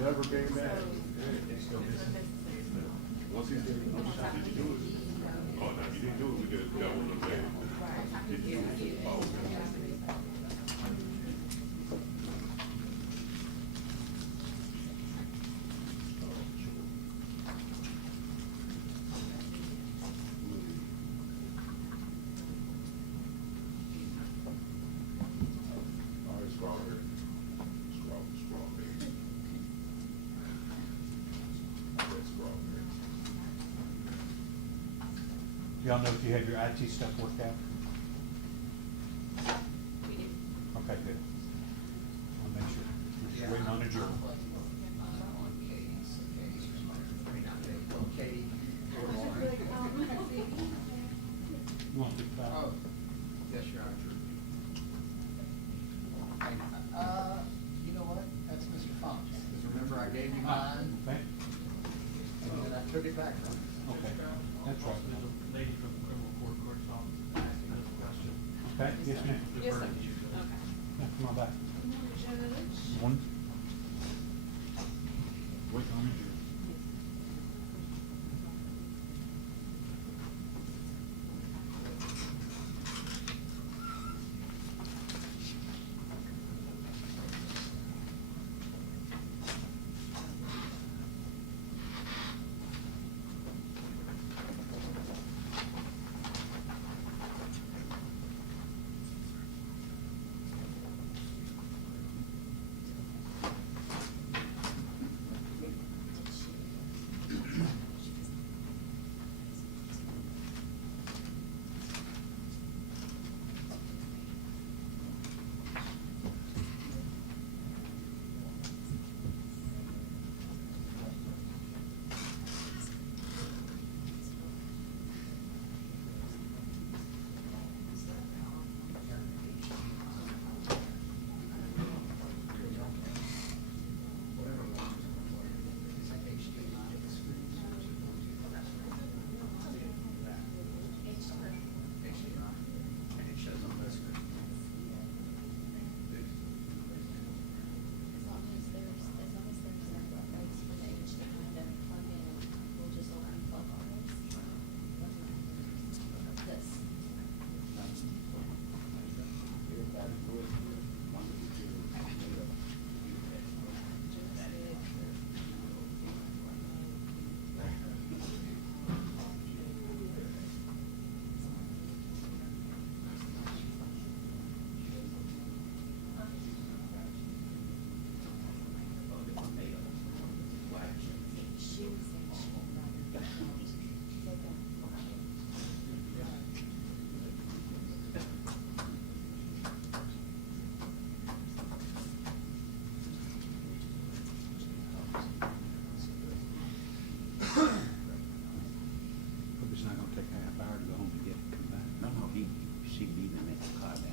Never came back. Once he did, did you do it? Oh, no, you didn't do it. We got one of them. Did you do it? Oh, okay. All right, strawberry. Strawberry. Y'all know if you have your IT stuff worked out? We do. Okay, good. I'll make sure. We're just waiting on a jury. You want to pick that? Oh, yes, Your Honor. You know what? That's Mr. Fox. Because remember I gave you mine, Okay, and then I took it back from him. okay, that's right. There's a lady from the criminal court clerk's office asking us a question. Okay, yes, ma'am. Yes, sir. Defer to you. Okay. Yeah, come on back. Judge. One. Wait on a jury.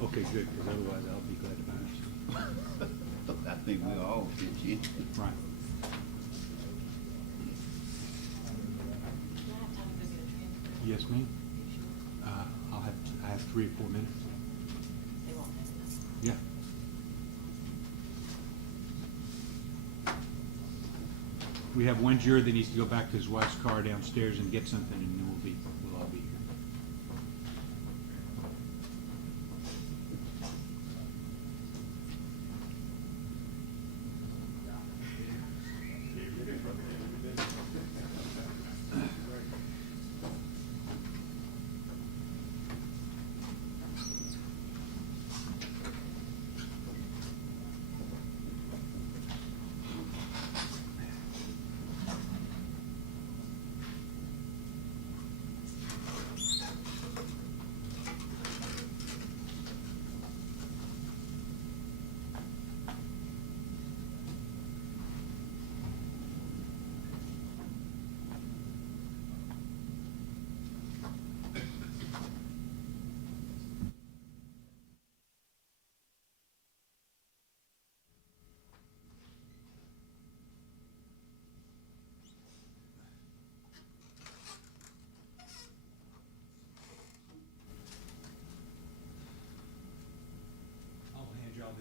Okay, good, because otherwise I'll be glad to bounce. I think we all pitch in. Right. Yes, ma'am. I have 3 or 4 minutes. They won't miss this. Yeah. We have one juror that needs to go back to his wife's car downstairs and get something, and then we'll all be here.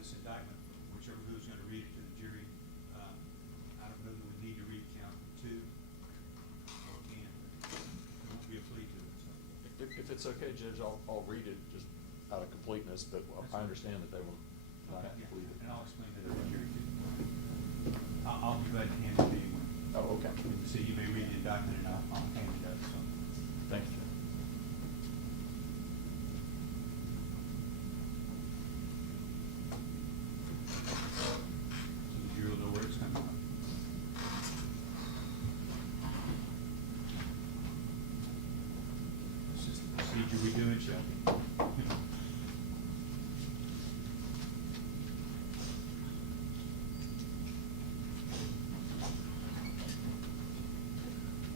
this indictment, whichever who's gonna read it to the jury. I don't know that we need to read count two, or can, there won't be a plea to it, so. If it's okay, Judge, I'll read it just out of completeness, but That's I fine. understand that they will not Okay, complete it. and I'll explain that to the jury too. I'll be glad to hand it to you. Oh, okay. And so you may read the indictment and I'll hand it up, so. Thank you, Judge. So the jury will know where it's coming from. This is the procedure we do in Shelby.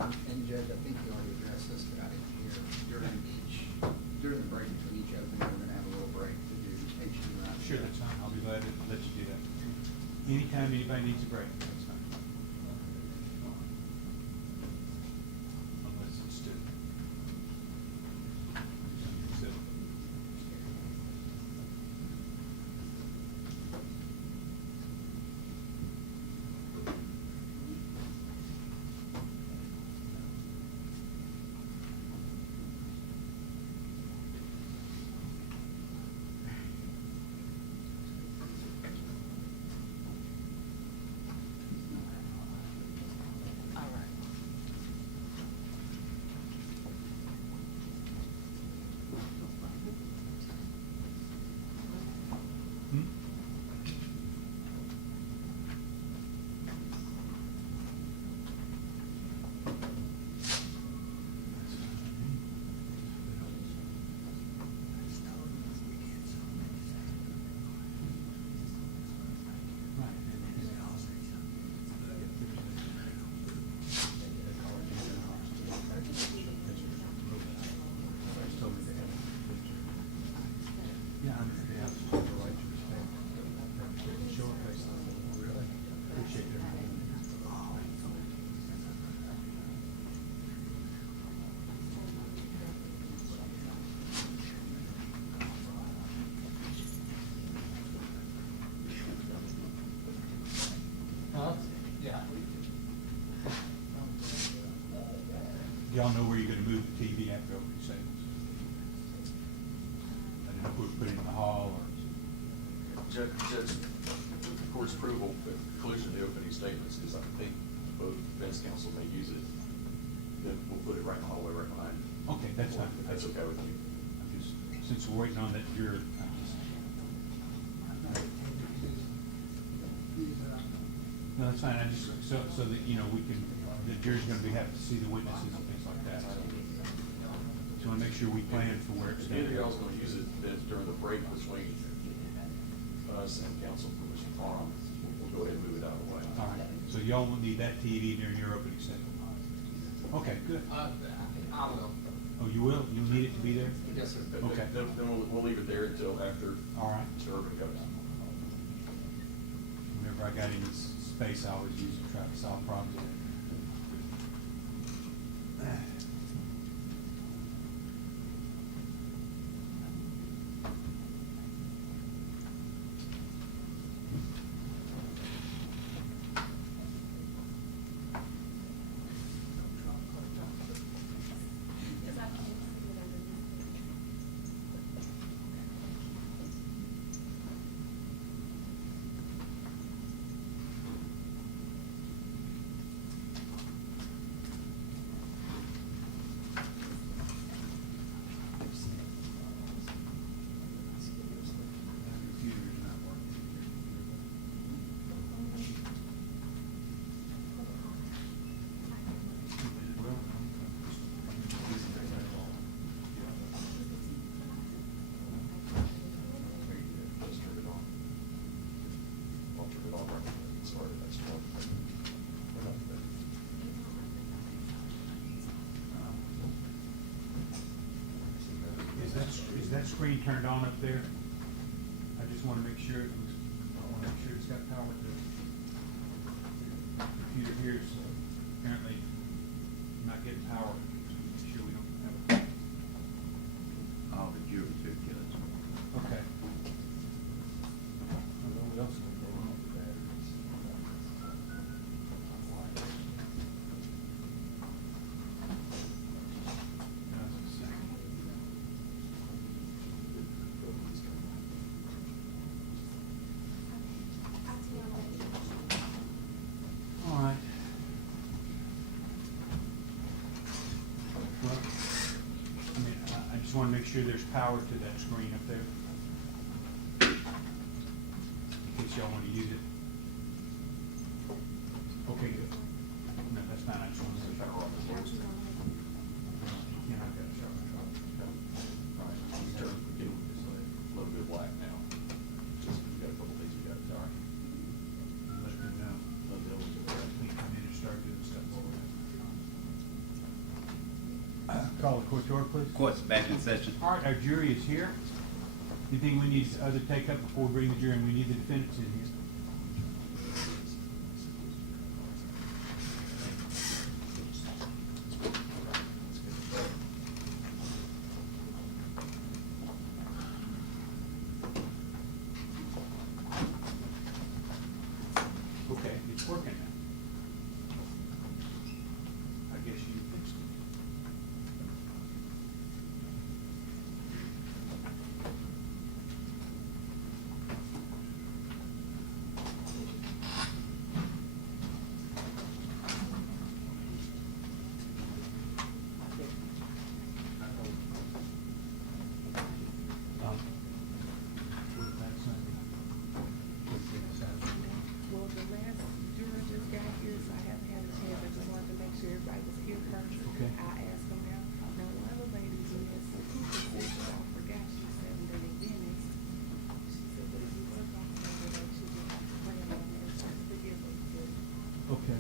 And Judge, I think you already addressed this, but I didn't hear, during the break between each opening, we're gonna have a little break to do HDI. Sure, that's fine. I'll be glad to let you do that. Anytime anybody needs a break, that's fine. Unless it's student. So, All right. hmm? Yeah, I'm, yeah. Sure, really? Appreciate everything. Huh? Yeah. Y'all know where you're gonna move the TV after opening statements? I don't know if we put it in the hall or. Judge, the court's approval, at the conclusion of the opening statements, because I think both defense counsel may use it, then we'll put it right in the hallway right behind you. Okay, that's fine. If that's okay with you. I'm just, since we're waiting on that juror, I'm just. No, that's fine. I just, so that, you know, we can, the jury's gonna have to see the witnesses and things like that. So I wanna make sure we plan for where it's If either of gonna y'all's gonna use it, then during the break between us and counsel for Mr. Farm, we'll go ahead and move it out of the way. All right, so y'all will need that TV during your opening statement. Okay, good. I will. Oh, you will? You'll need it to be there? Yes, sir. Okay. Then we'll leave it there until after All right. Mr. Urban goes. Whenever I got any space, I always use it to try to solve problems. Computer's not working. Just turn it on. I'll turn it on right when we get started, that's all. We're not ready. Is that screen turned on up there? I just wanna make sure, I wanna make sure it's got power to it. Computer here is apparently not getting power, so make sure we don't have a. Oh, the jury too, yeah, that's right. Okay. make sure there's power to that screen up there. In case y'all wanna use it. Okay, good. No, that's fine, I just wanted to. Power on the board. Yeah, I've got a sharp drop. All right, turn, get a little bit of black now. Just, we got a couple things we got to talk. Let them know. We come in and start doing stuff over there. Call the court to order, please. Court's back in session. All right, our jury is here. Anything we need to take up before we bring the jury, and we need the defendants in here. Okay, it's working now. I guess you fixed it. Well, the last juror just got here, so I haven't had a chance, I just wanted to make sure everybody was here first. Okay. I asked them now, one of the ladies in this, she said, I forgot, she said, that in Venice, she said, but if you work on Saturday, she just have to plan on it, so forgive us, but Okay.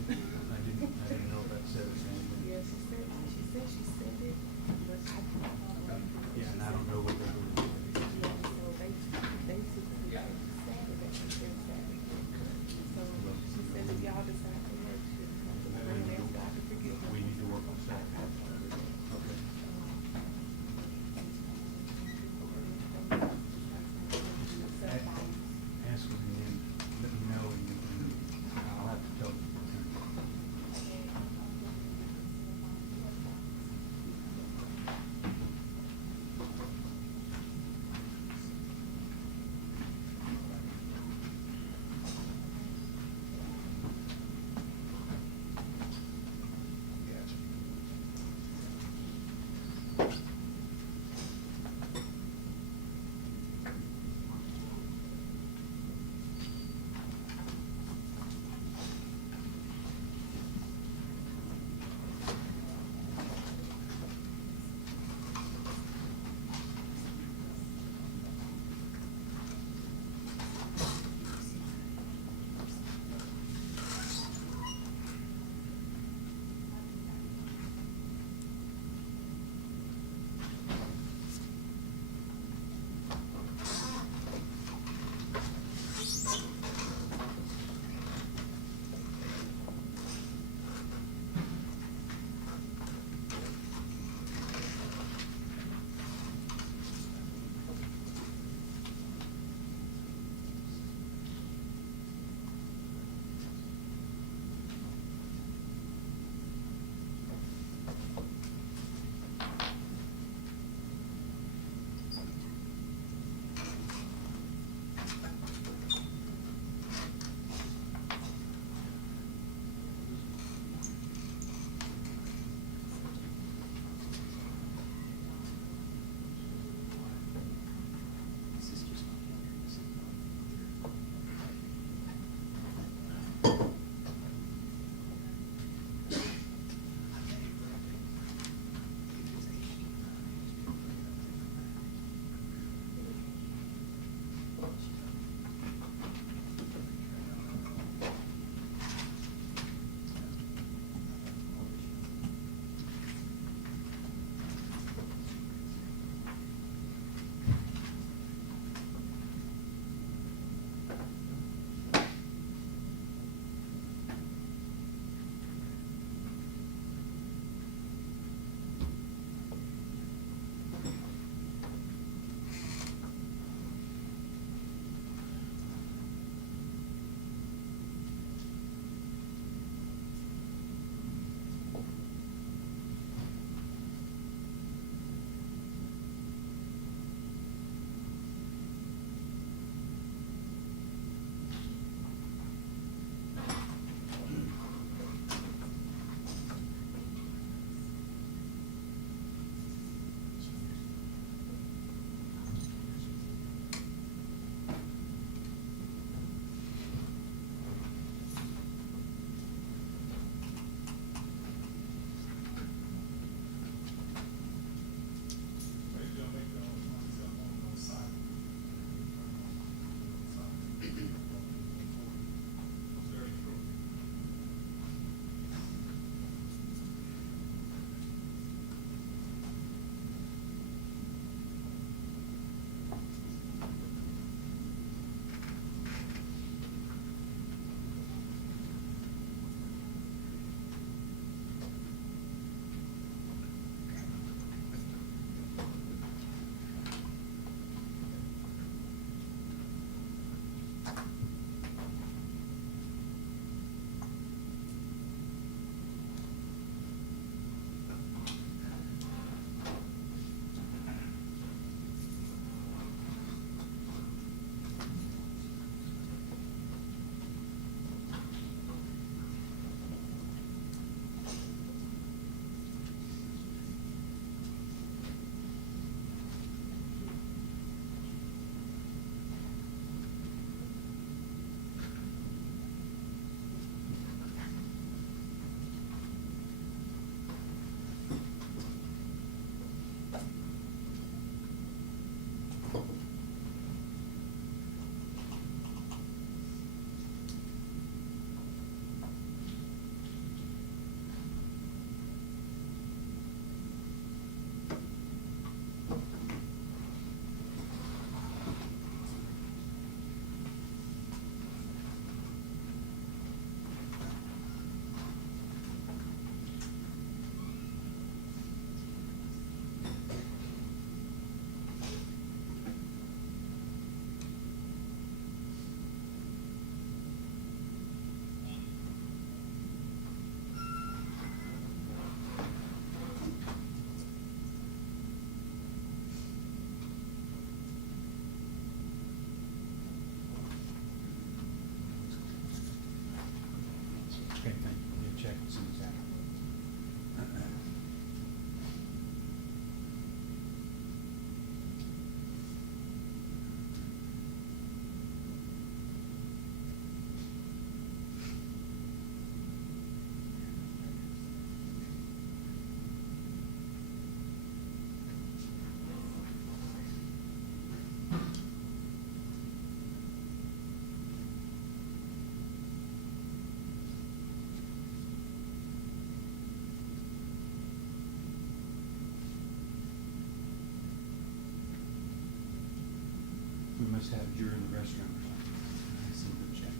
restroom or something. See the check.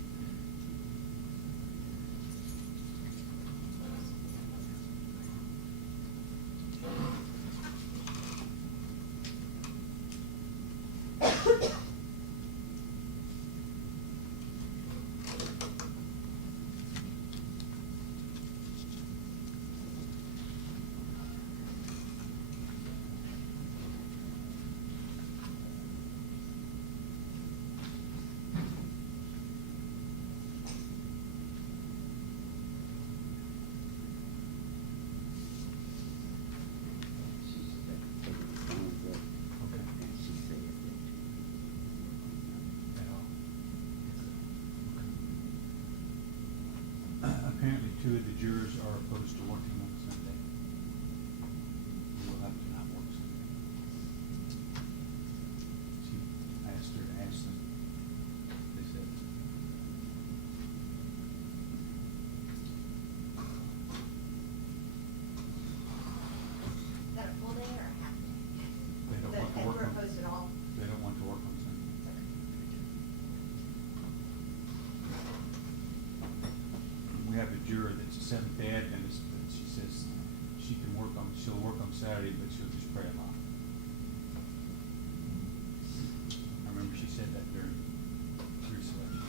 At all. Apparently, two of the jurors are opposed to working on Sunday. They will have to not work Sunday. She asked her to ask them. They said. Is that a full day or a half day? They don't want to And work we're on. opposed at all? They don't want to work on Sunday. We have a juror that's a Seventh-day Adventist, but she says she'll work on Saturday, but she'll just pray a lot. I remember she said that during jury selection.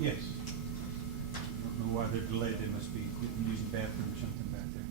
Yes. Don't know why they're delayed, they must be using bathroom or something back there.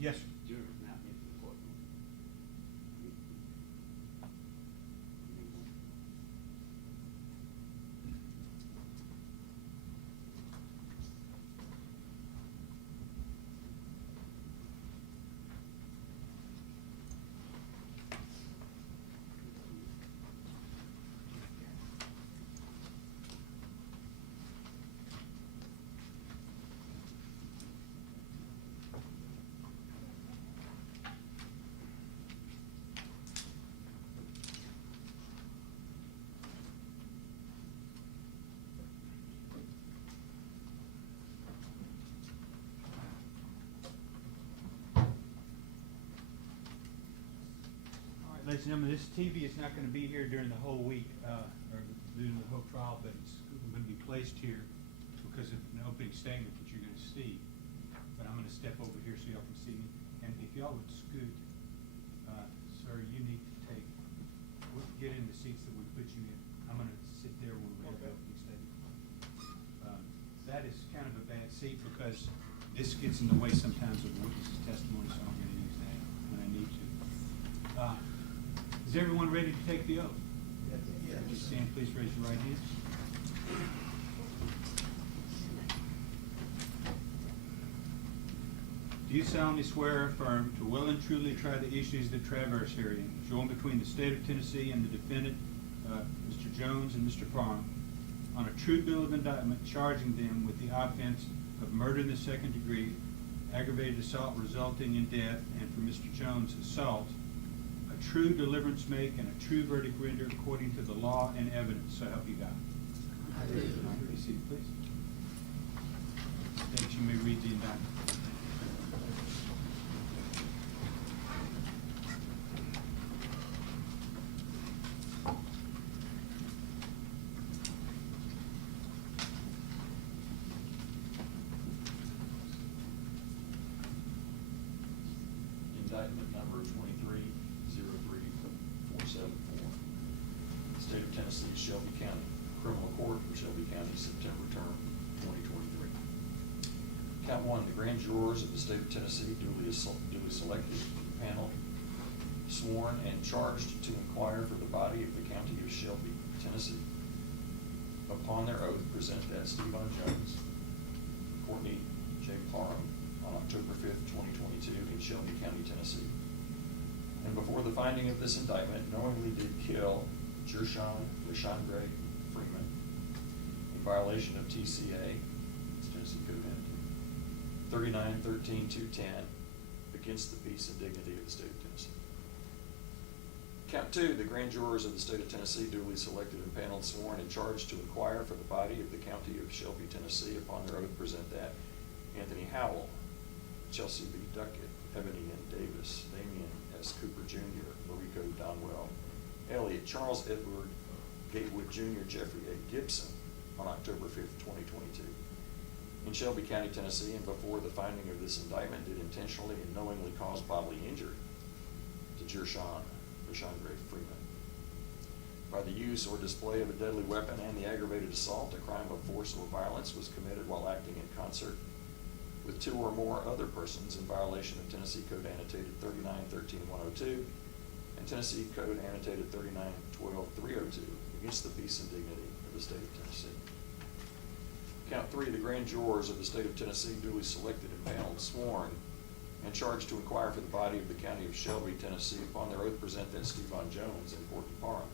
Yes, sir. Jurors not in the courtroom. All right, ladies and gentlemen, this TV is not gonna be here during the whole week, or during the whole trial, but it's gonna be placed here because of an opening statement that you're gonna see. But I'm gonna step over here so y'all can see me, and if y'all would scoot, sir, you need to get in the seats that we put you in. I'm gonna sit there when we have the opening statement. That is kind of a bad seat because this gets in the way sometimes of the witness's testimony, so I'm gonna use that when I need to. Is everyone ready to take the oath? Yes. Stand, please raise your right hand. Do you solemnly swear or affirm to well and truly try the issues that traverse herein, joined between the state of Tennessee and the defendant, Mr. Jones and Mr. Parham, on a true bill of indictment charging them with the offense of murder in the second degree, aggravated assault resulting in death, and for Mr. Jones' assault, a true deliverance make and a true verdict render according to the law and evidence, so help you God? I do. Be seated, please. State you may read the indictment. Indictment number 23-03474. State of Tennessee, Shelby County, Criminal Court for Shelby County, September term 2023. Count 1, the grand jurors of the state of Tennessee duly selected, panel, sworn and charged to inquire for the body of the county of Shelby, Tennessee. Upon their oath, present that Steven Jones, Courtney J. Parham, on October 5th, 2022 in Shelby County, Tennessee. And before the finding of this indictment, knowingly did kill Gershun Freeman in violation of TCA, it's Tennessee Code Annotated, 39-13-210, against the peace and dignity of the state of Tennessee. Count 2, the grand jurors of the state of Tennessee duly selected and paneled, sworn and charged to inquire for the body of the county of Shelby, Tennessee. Upon their oath, present that Anthony Howell, Chelsea B. Duckett, Ebony N. Davis, Damian S. Cooper Jr., Mariko Donwell, Elliott Charles Edward Gatewood Jr., Jeffrey A. Gibson on October 5th, 2022. In Shelby County, Tennessee, and before the finding of this indictment, did intentionally and knowingly cause bodily injury to Gershun Freeman by the use or display of a deadly weapon and the aggravated assault. A crime of force or violence was committed while acting in concert with two or more other persons in violation of Tennessee Code Annotated 39-13-102 and Tennessee Code Annotated 39-12-302 against the peace and dignity of the state of Tennessee. Count 3, the grand jurors of the state of Tennessee duly selected and paneled, sworn and charged to inquire for the body of the county of Shelby, Tennessee. Upon their oath, present that Steven Jones and Courtney Parham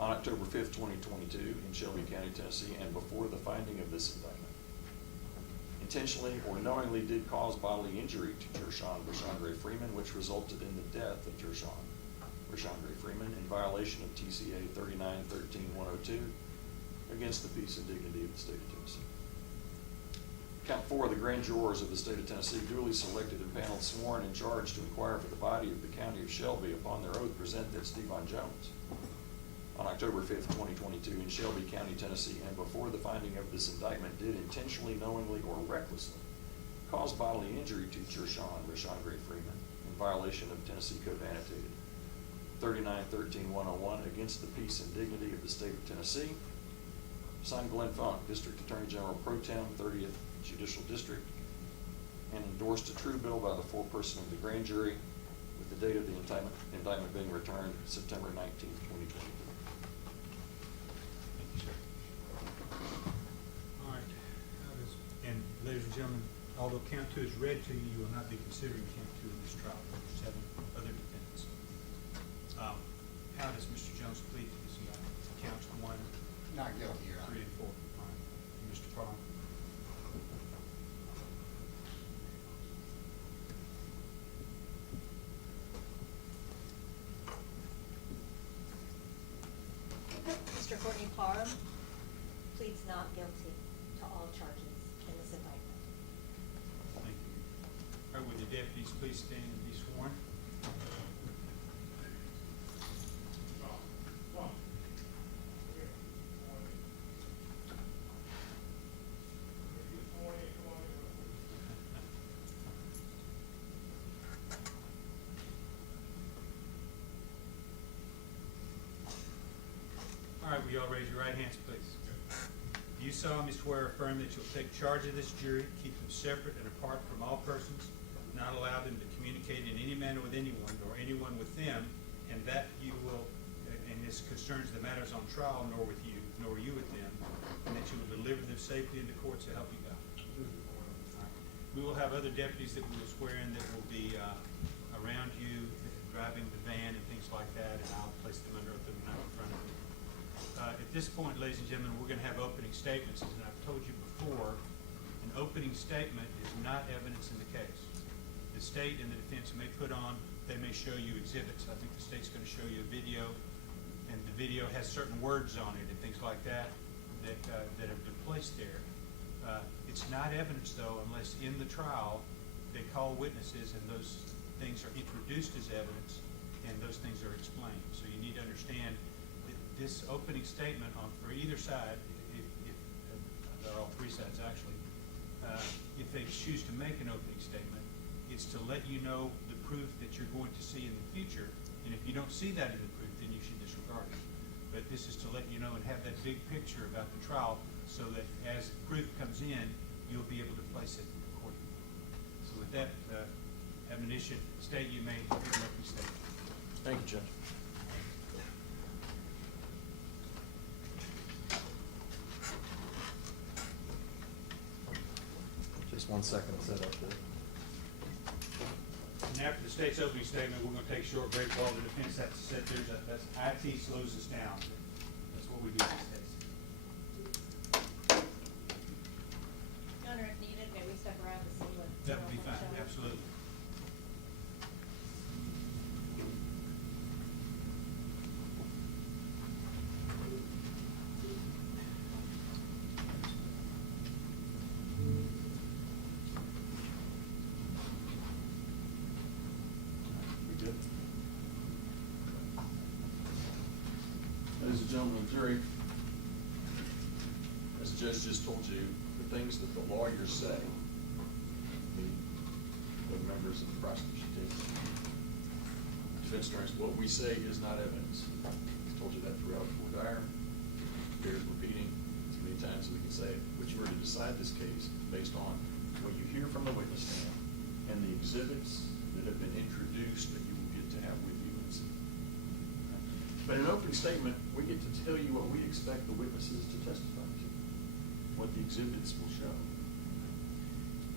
on October 5th, 2022 in Shelby County, Tennessee, and before the finding of this indictment, intentionally or knowingly did cause bodily injury to Gershun Freeman, which resulted in the death of Gershun Freeman in violation of TCA 39-13-102 against the peace and dignity of the state of Tennessee. Count 4, the grand jurors of the state of Tennessee duly selected and paneled, sworn and charged to inquire for the body of the county of Shelby. Upon their oath, present that Steven Jones on October 5th, 2022 in Shelby County, Tennessee, and before the finding of this indictment, did intentionally, knowingly, or recklessly cause bodily injury to Gershun Freeman in violation of Tennessee Code Annotated 39-13-101 against the peace and dignity of the state of Tennessee. Signed, Glenn Funk, District Attorney General Pro Tem, 30th Judicial District, and endorsed a true bill by the foreperson of the grand jury with the date of the indictment being returned September 19th, 2023. Thank you, sir. All right. And ladies and gentlemen, although count two is read to you, you will not be considering count two in this trial. We're just having other defendants. How does Mr. Jones plead to this counts one, Not guilty, Your Honor. 3, and 4? All right. And Mr. Parham? Mr. Courtney Parham pleads not guilty to all charges in this indictment. Thank you. All right, would the deputies please stand and be sworn? All right, will you all raise your right hands, please? Do you solemnly swear or affirm that you'll take charge of this jury, keep them separate and apart from all persons, not allow them to communicate in any manner with anyone or anyone with them, and that you will, and this concerns the matters on trial, nor you with them, and that you will deliver them safely into courts to help you God? All right. We will have other deputies that we will swear in that will be around you, driving the van and things like that, and I'll place them under oath and not in front of you. At this point, ladies and gentlemen, we're going to have opening statements, and I've told you before, an opening statement is not evidence in the case. The state and the defense may put on, they may show you exhibits. I think the state's going to show you a video, and the video has certain words on it and things like that that have been placed there. It's not evidence, though, unless in the trial they call witnesses and those things are introduced as evidence and those things are explained. So you need to understand that this opening statement for either side, if there are all three sides actually, if they choose to make an opening statement, it's to let you know the proof that you're going to see in the future. And if you don't see that in the proof, then you should disregard it. But this is to let you know and have that big picture about the trial so that as proof comes in, you'll be able to place it accordingly. So with that admonition, State, you may give an opening statement. Thank you, Judge. Just 1 second to set up the. And after the state's opening statement, we're going to take a short break while the defense has to sit there. That's IT slows us down. That's what we do these days. Your Honor, if needed, may we step around to see what? That would be fine, absolutely. We good? Ladies and gentlemen of the jury, as the judge just told you, the things that the lawyers say, the members of the prosecution team, defense attorneys, what we say is not evidence. He's told you that throughout the dire. Bears repeating as many times as we can say it. But you were to decide this case based on what you hear from the witness stand and the exhibits that have been introduced that you will get to have with you and see. But in an opening statement, we get to tell you what we expect the witnesses to testify to, what the exhibits will show.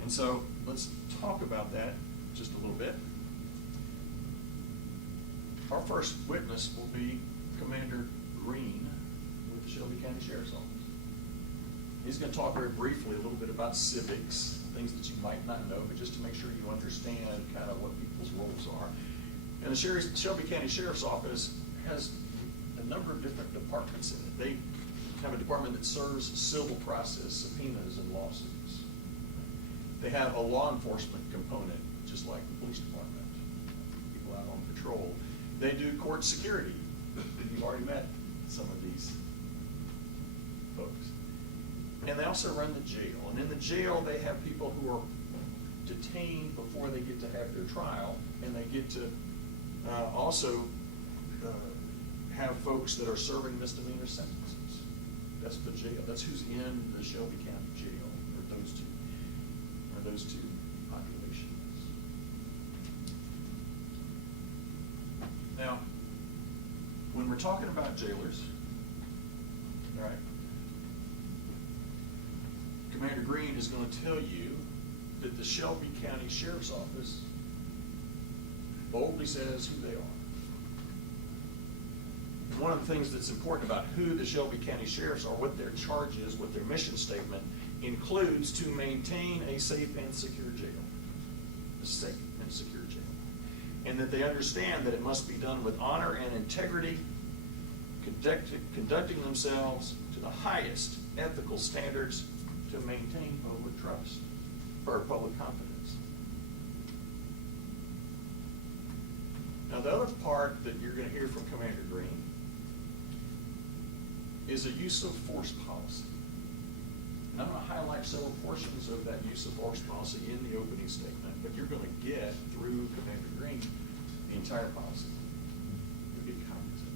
And so let's talk about that just a little bit. Our first witness will be Commander Green with the Shelby County Sheriff's Office. He's going to talk very briefly a little bit about civics, things that you might not know, but just to make sure you understand kind of what people's roles are. And the Shelby County Sheriff's Office has a number of different departments in it. They have a department that serves civil process, subpoenas, and lawsuits. They have a law enforcement component, just like the police department, people out on patrol. They do court security. You've already met some of these folks. And they also run the jail. And in the jail, they have people who are detained before they get to have their trial, and they get to also have folks that are serving misdemeanor sentences. That's the jail. That's who's in the Shelby County Jail, or those two populations. Now, when we're talking about jailers, all right, Commander Green is going to tell you that the Shelby County Sheriff's Office boldly says who they are. And one of the things that's important about who the Shelby County Sheriffs are, what their charge is, what their mission statement includes, to maintain a safe and secure jail. A safe and secure jail. And that they understand that it must be done with honor and integrity, conducting themselves to the highest ethical standards to maintain public trust or public confidence. Now, the other part that you're going to hear from Commander Green is a use of force policy. And I'm going to highlight several portions of that use of force policy in the opening statement, but you're going to get through Commander Green the entire policy. You'll get copies of it.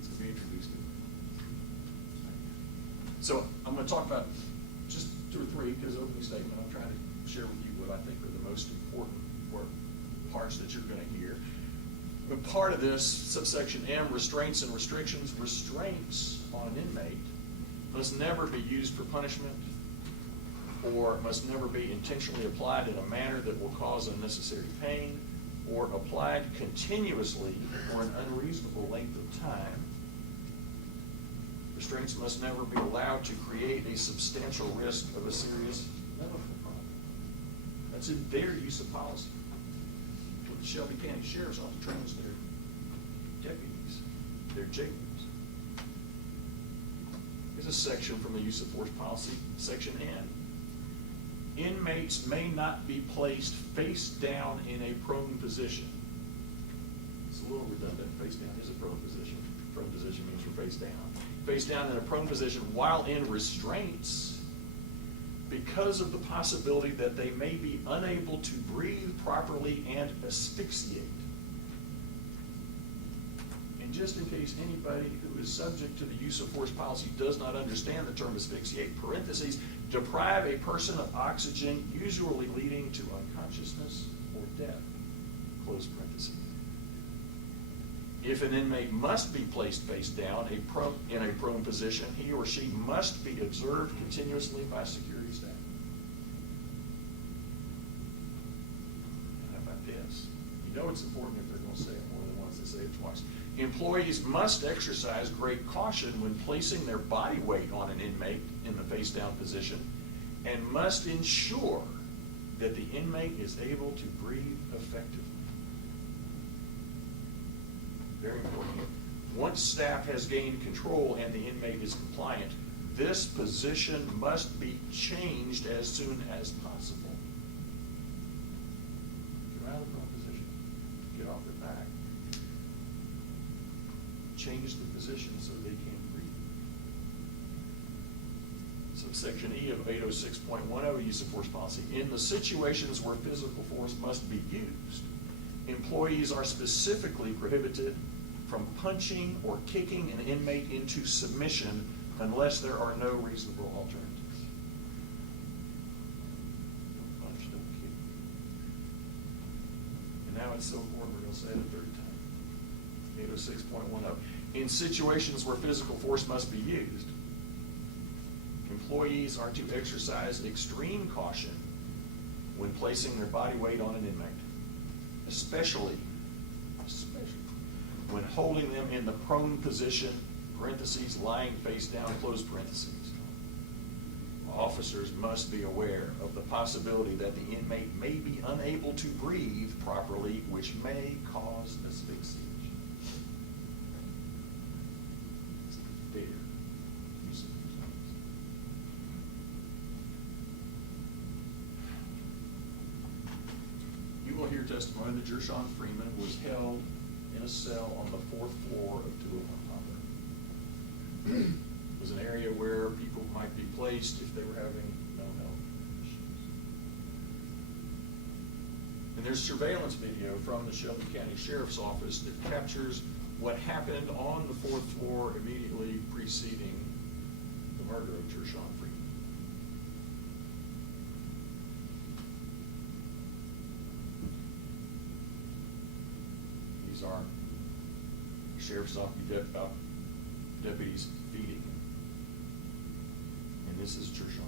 It's going to be introduced to you. So I'm going to talk about just 2 or 3, because opening statement, I'm trying to share with you what I think are the most important parts that you're going to hear. But part of this, subsection M, restraints and restrictions. Restraints on an inmate must never be used for punishment, or must never be intentionally applied in a manner that will cause unnecessary pain, or applied continuously for an unreasonable length of time. Restraints must never be allowed to create a substantial risk of a serious medical problem. That's in their use of policy. When the Shelby County Sheriff's Office trains their deputies, their jailers. Here's a section from the use of force policy, section N. Inmates may not be placed face down in a prone position. It's a little redundant. Face down is a prone position. Prone position means you're face down. Face down in a prone position while in restraints, because of the possibility that they may be unable to breathe properly and asphyxiate. And just in case anybody who is subject to the use of force policy does not understand the term asphyxiate, parentheses, deprive a person of oxygen, usually leading to unconsciousness or death, close parentheses. If an inmate must be placed face down in a prone position, he or she must be observed continuously by security staff. And how about this? You know it's important if they're going to say it more than once, they say it twice. Employees must exercise great caution when placing their body weight on an inmate in the face down position, and must ensure that the inmate is able to breathe effectively. Very important. Once staff has gained control and the inmate is compliant, this position must be changed as soon as possible. Get out of the prone position. Get off their back. Change the position so they can breathe. Subsection E of 806.10, use of force policy. In the situations where physical force must be used, employees are specifically prohibited from punching or kicking an inmate into submission unless there are no reasonable alternatives. Don't punch, don't kick. And now it's so important we're going to say it a 3rd time. 806.10. In situations where physical force must be used, employees are to exercise extreme caution when placing their body weight on an inmate, especially when holding them in the prone position, parentheses, lying face down, close parentheses. Officers must be aware of the possibility that the inmate may be unable to breathe properly, which may cause asphyxiation. It's their use of force. You will hear testimony that Gershun Freeman was held in a cell on the 4th floor of 201 Poplar. It was an area where people might be placed if they were having mental health issues. And there's surveillance video from the Shelby County Sheriff's Office that captures what happened on the 4th floor immediately preceding the murder of Gershun Freeman. These are sheriff's deputies feeding. And this is Gershun.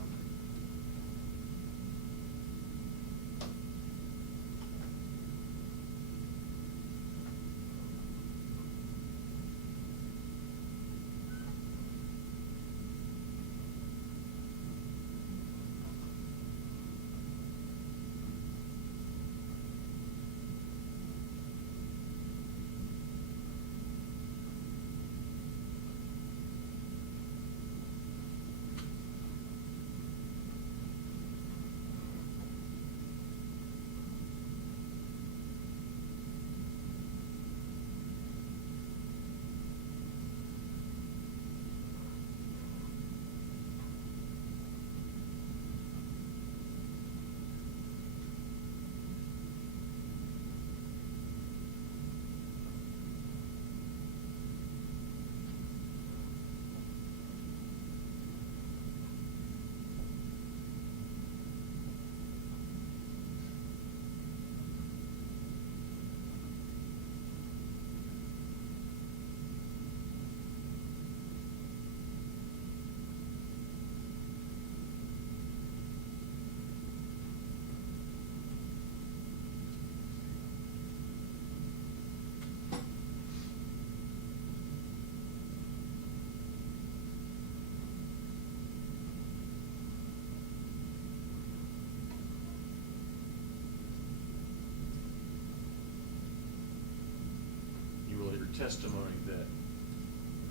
Testimony that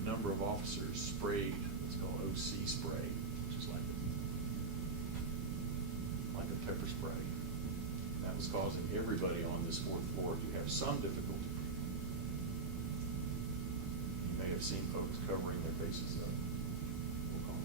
a number of officers sprayed what's called OC spray, which is like a pepper spray. That was causing everybody on this fourth floor to have some difficulty. You may have seen folks covering their faces up. We'll call it.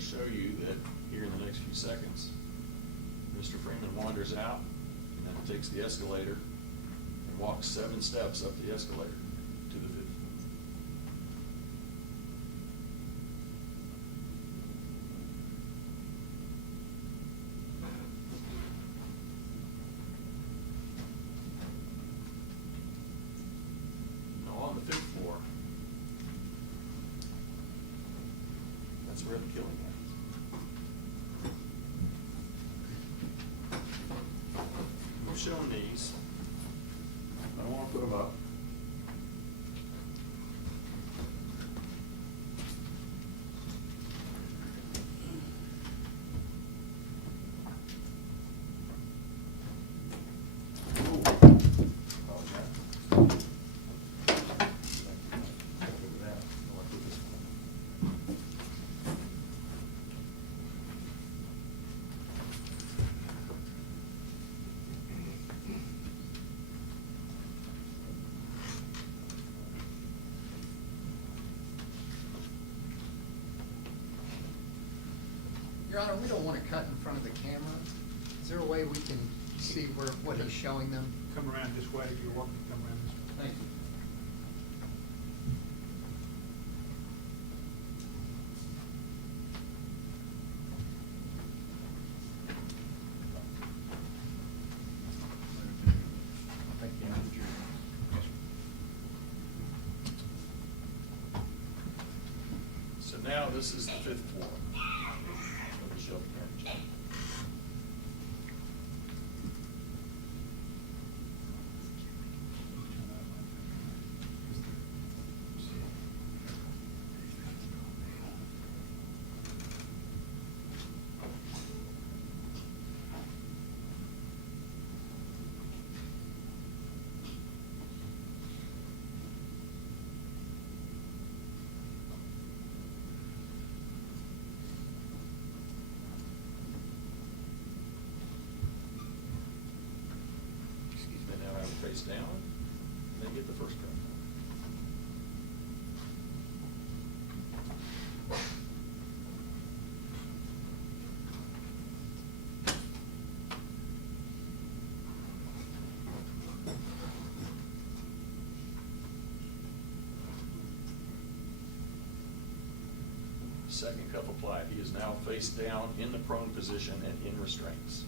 Show you that here in the next few seconds, Mr. Freeman wanders out and then takes the escalator and walks 7 steps up the escalator to the 5th floor. That's where the killing happens. We've shown these. I don't want to put them up. Your Honor, we don't want to cut in front of the camera. Is there a way we can see what he's showing them? Come around this way, if you're walking, come around this way. Thank you. Thank you. So now this is the fifth floor of the Shelby County Jail. Excuse me, now I have it face down, and then get the first cut. Second cuff applied. He is now face down in the prone position and in restraints.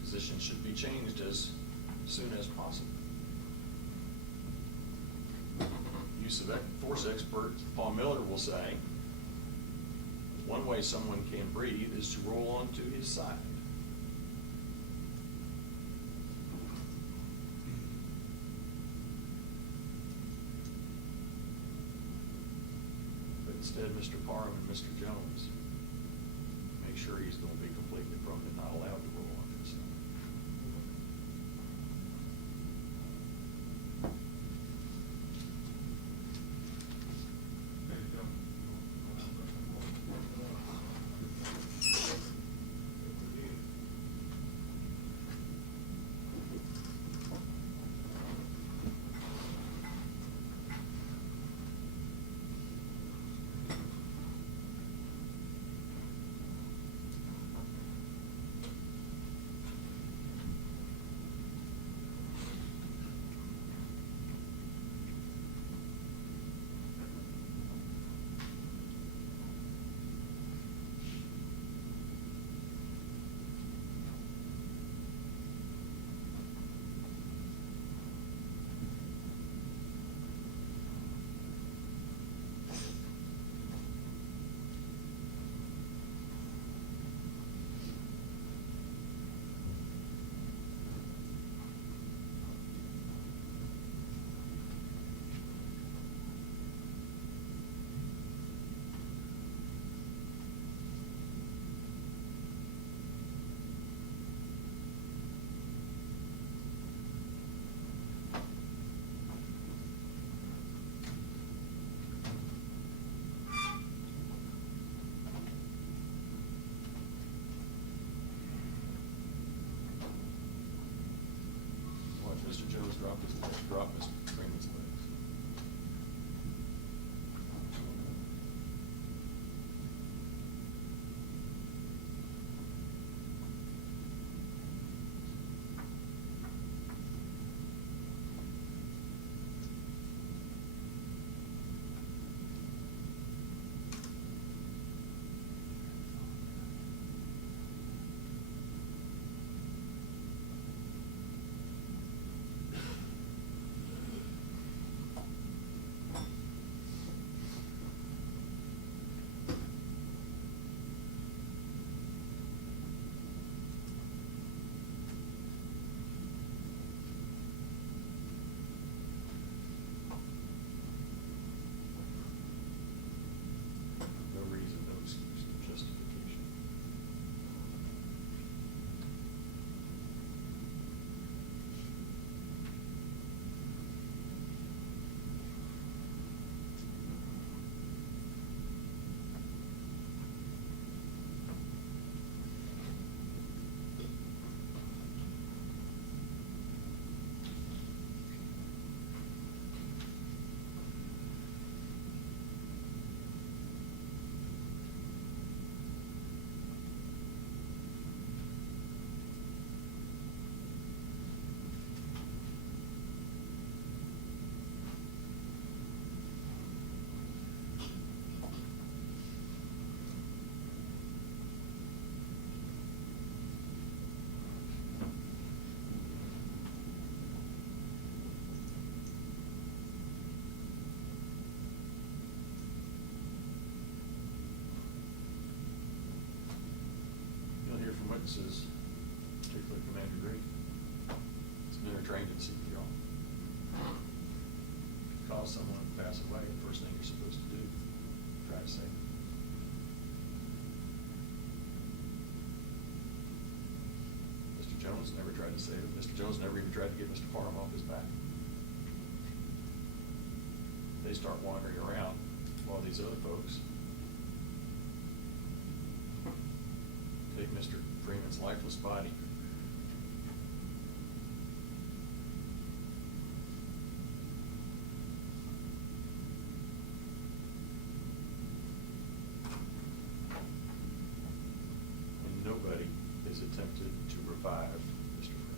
Position should be changed as soon as possible. Use of force expert Paul Miller will say, one way someone can breathe is to roll onto his side. But instead, Mr. Parham and Mr. Jones make sure he's going to be completely prone and not allowed to roll onto his side. Watch Mr. Jones drop his legs, drop Mr. Freeman's legs. witnesses, particularly Commander Green. He's been trained in CPR. Cause someone to pass away, the first thing you're supposed to do, try to save them. Mr. Jones never tried to save him. Mr. Jones never even tried to get Mr. Parham off his back. They start wandering around while these other folks take Mr. Freeman's lifeless body. And nobody is attempted to revive Mr. Freeman.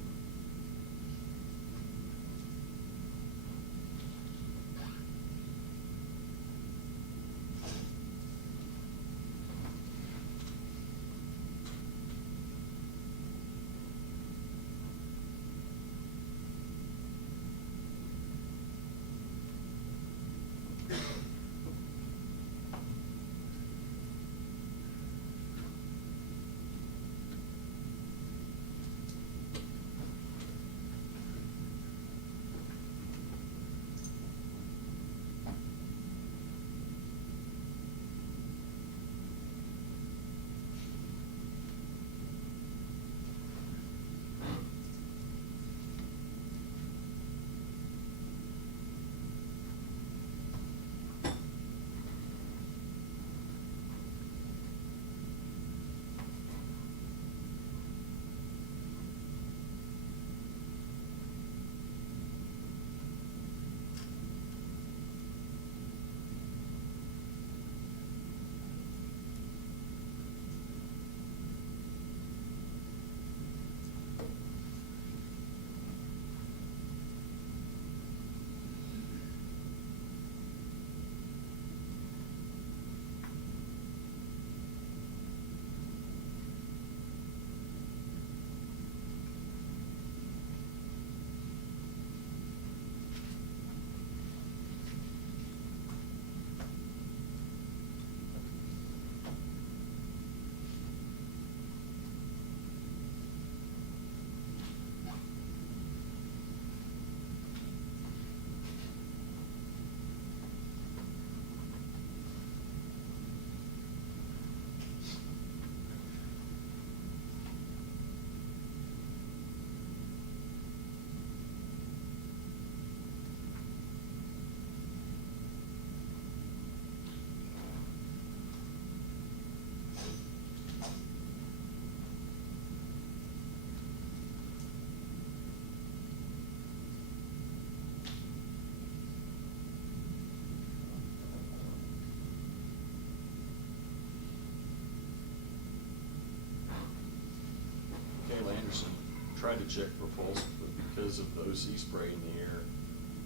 Anderson tried to check for pulse, but because of the OC spray in the air,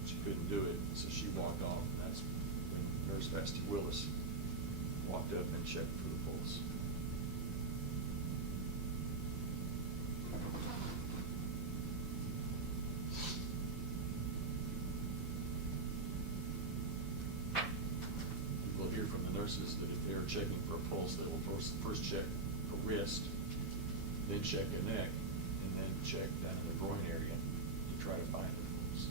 she couldn't do it, so she walked off, and that's when Nurse Vasty Willis walked up and checked for the pulse. You will hear from the nurses that if they're checking for a pulse, they will first check a wrist, then check a neck, and then check down in the groin area to try to find the pulse.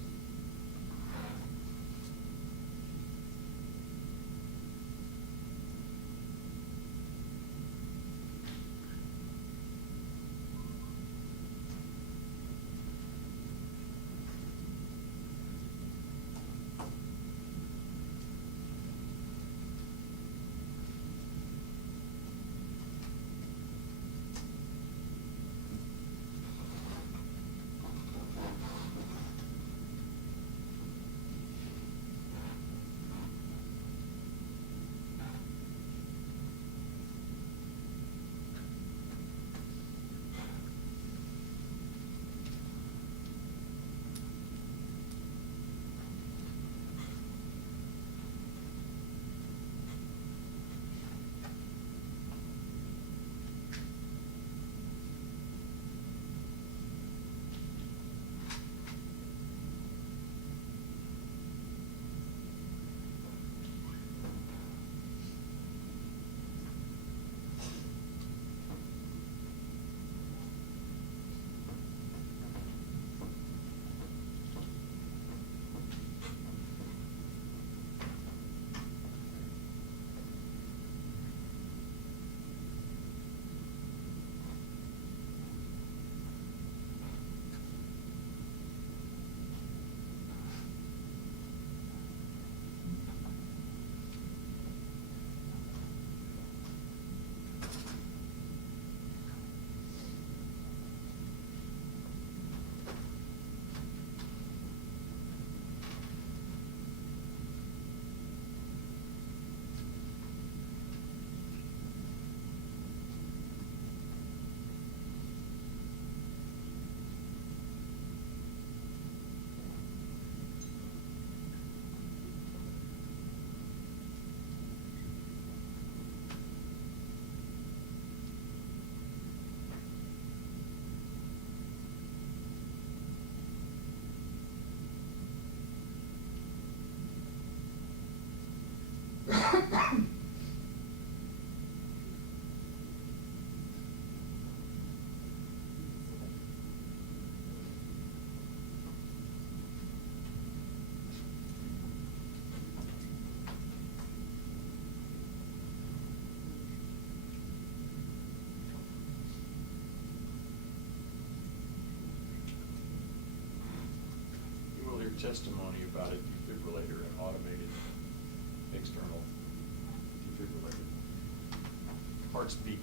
You will hear testimony about a defibrillator, an automated external defibrillator. Hearts beat.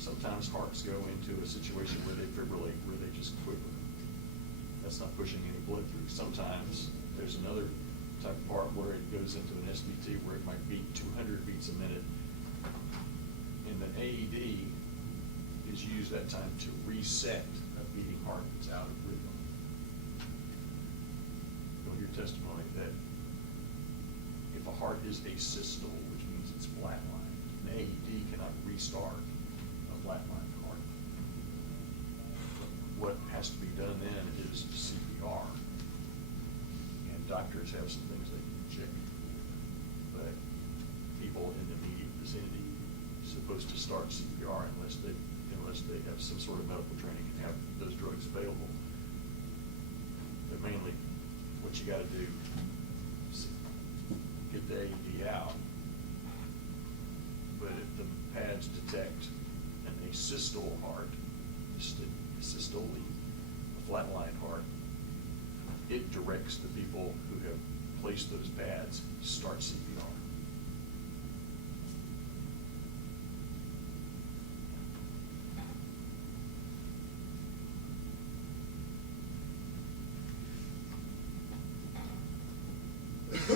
Sometimes hearts go into a situation where they fibrillate, where they just quiver. That's not pushing any blood through. Sometimes there's another type of heart where it goes into an SVT where it might beat 200 beats a minute. And the AED is used that time to reset a beating heart that's out of rhythm. You'll hear testimony that if a heart is asystole, which means it's flatlined, an AED cannot restart a flatlined heart. What has to be done then is CPR. And doctors have some things they can check for, but people in the immediate vicinity are supposed to start CPR unless they have some sort of medical training and have those drugs available. But mainly, what you gotta do is get the AED out. But if the pads detect an asystole heart, systole, a flatline heart, it directs the people who have placed those pads to start CPR. If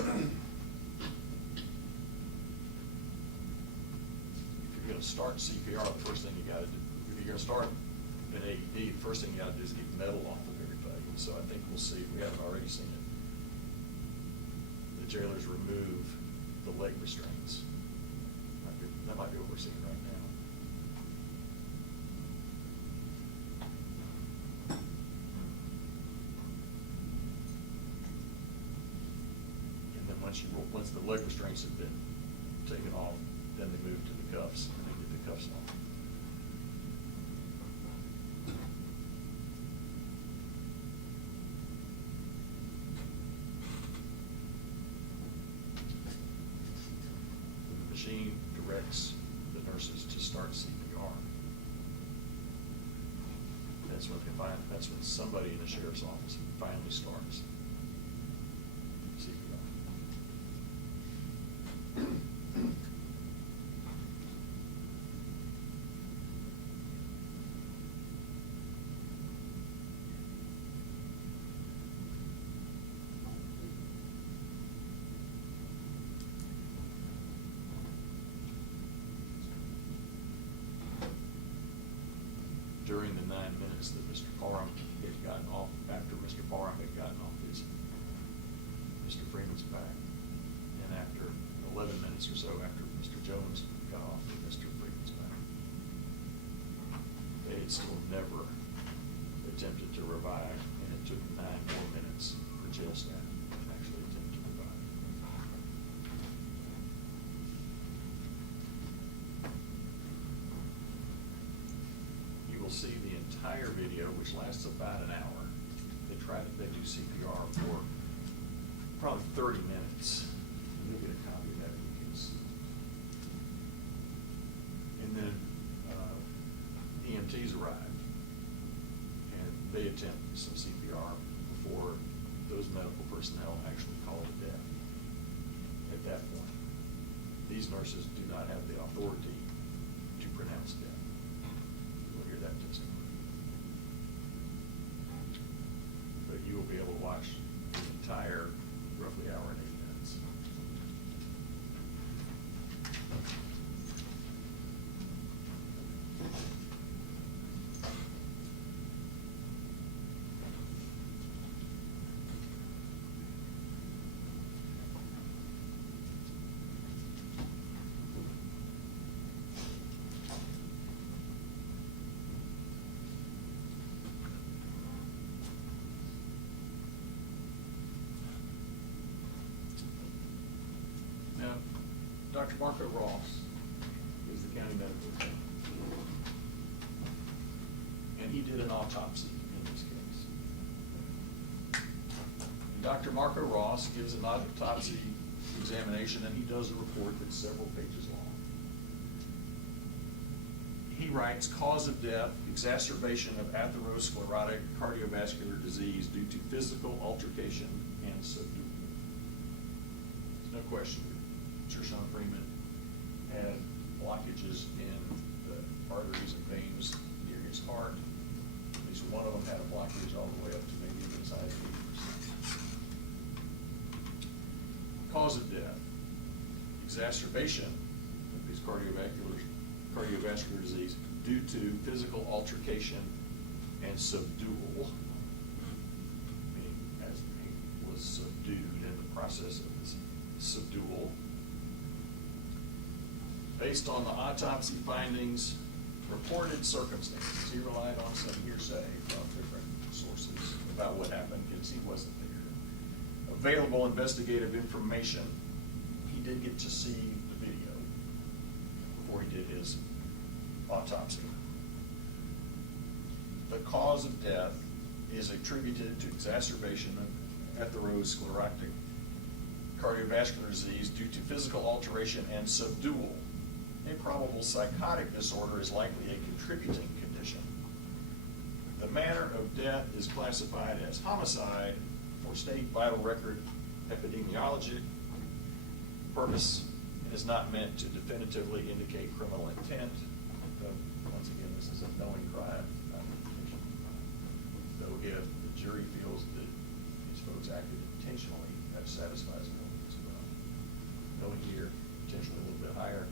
you're gonna start CPR, the first thing you gotta do, if you're gonna start an AED, the first thing you gotta do is get metal off of everybody. And so I think we'll see, we haven't already seen it. The jailers remove the leg restraints. That might be what we're seeing right now. And then once the leg restraints have been taken off, then they move to the cuffs and they get the cuffs off. The machine directs the nurses to start CPR. That's when somebody in the sheriff's office finally starts CPR. During the 9 minutes that Mr. Parham had gotten off, after Mr. Parham had gotten off Mr. Freeman's back, and after 11 minutes or so after Mr. Jones got off of Mr. Freeman's back, they had still never attempted to revive, and it took 9 more minutes for jail staff to actually attempt to revive. You will see the entire video, which lasts about an hour. They do CPR for probably 30 minutes. And you'll get a copy of that when you can see. And then EMTs arrive, and they attempt some CPR before those medical personnel actually call it death. At that point, these nurses do not have the authority to pronounce death. You'll hear that testimony. But you will be able to watch the entire roughly hour and 8 minutes. Dr. Marco Ross is the county medical examiner. And he did an autopsy in this case. And Dr. Marco Ross gives an autopsy examination, and he does a report that's several pages long. He writes, cause of death, exacerbation of atherosclerotic cardiovascular disease due to physical altercation and subdual. There's no question that Gershun Freeman had blockages in the arteries and veins near his heart. At least one of them had a blockage all the way up to maybe as high as 80%. Cause of death, exacerbation of these cardiovascular disease due to physical altercation and subdual, meaning as he was subdued in the process of this subdual. Based on the autopsy findings, reported circumstances, he relied on some hearsay from different sources about what happened because he wasn't there. Available investigative information, he did get to see the video before he did his autopsy. The cause of death is attributed to exacerbation of atherosclerotic cardiovascular disease due to physical alteration and subdual. A probable psychotic disorder is likely a contributing condition. The manner of death is classified as homicide for state vital record epidemiology purpose and is not meant to definitively indicate criminal intent. Once again, this is a knowing crime, not an intentional crime. Though if the jury feels that these folks acted intentionally, that satisfies the element as well. Knowing here, potentially a little bit higher.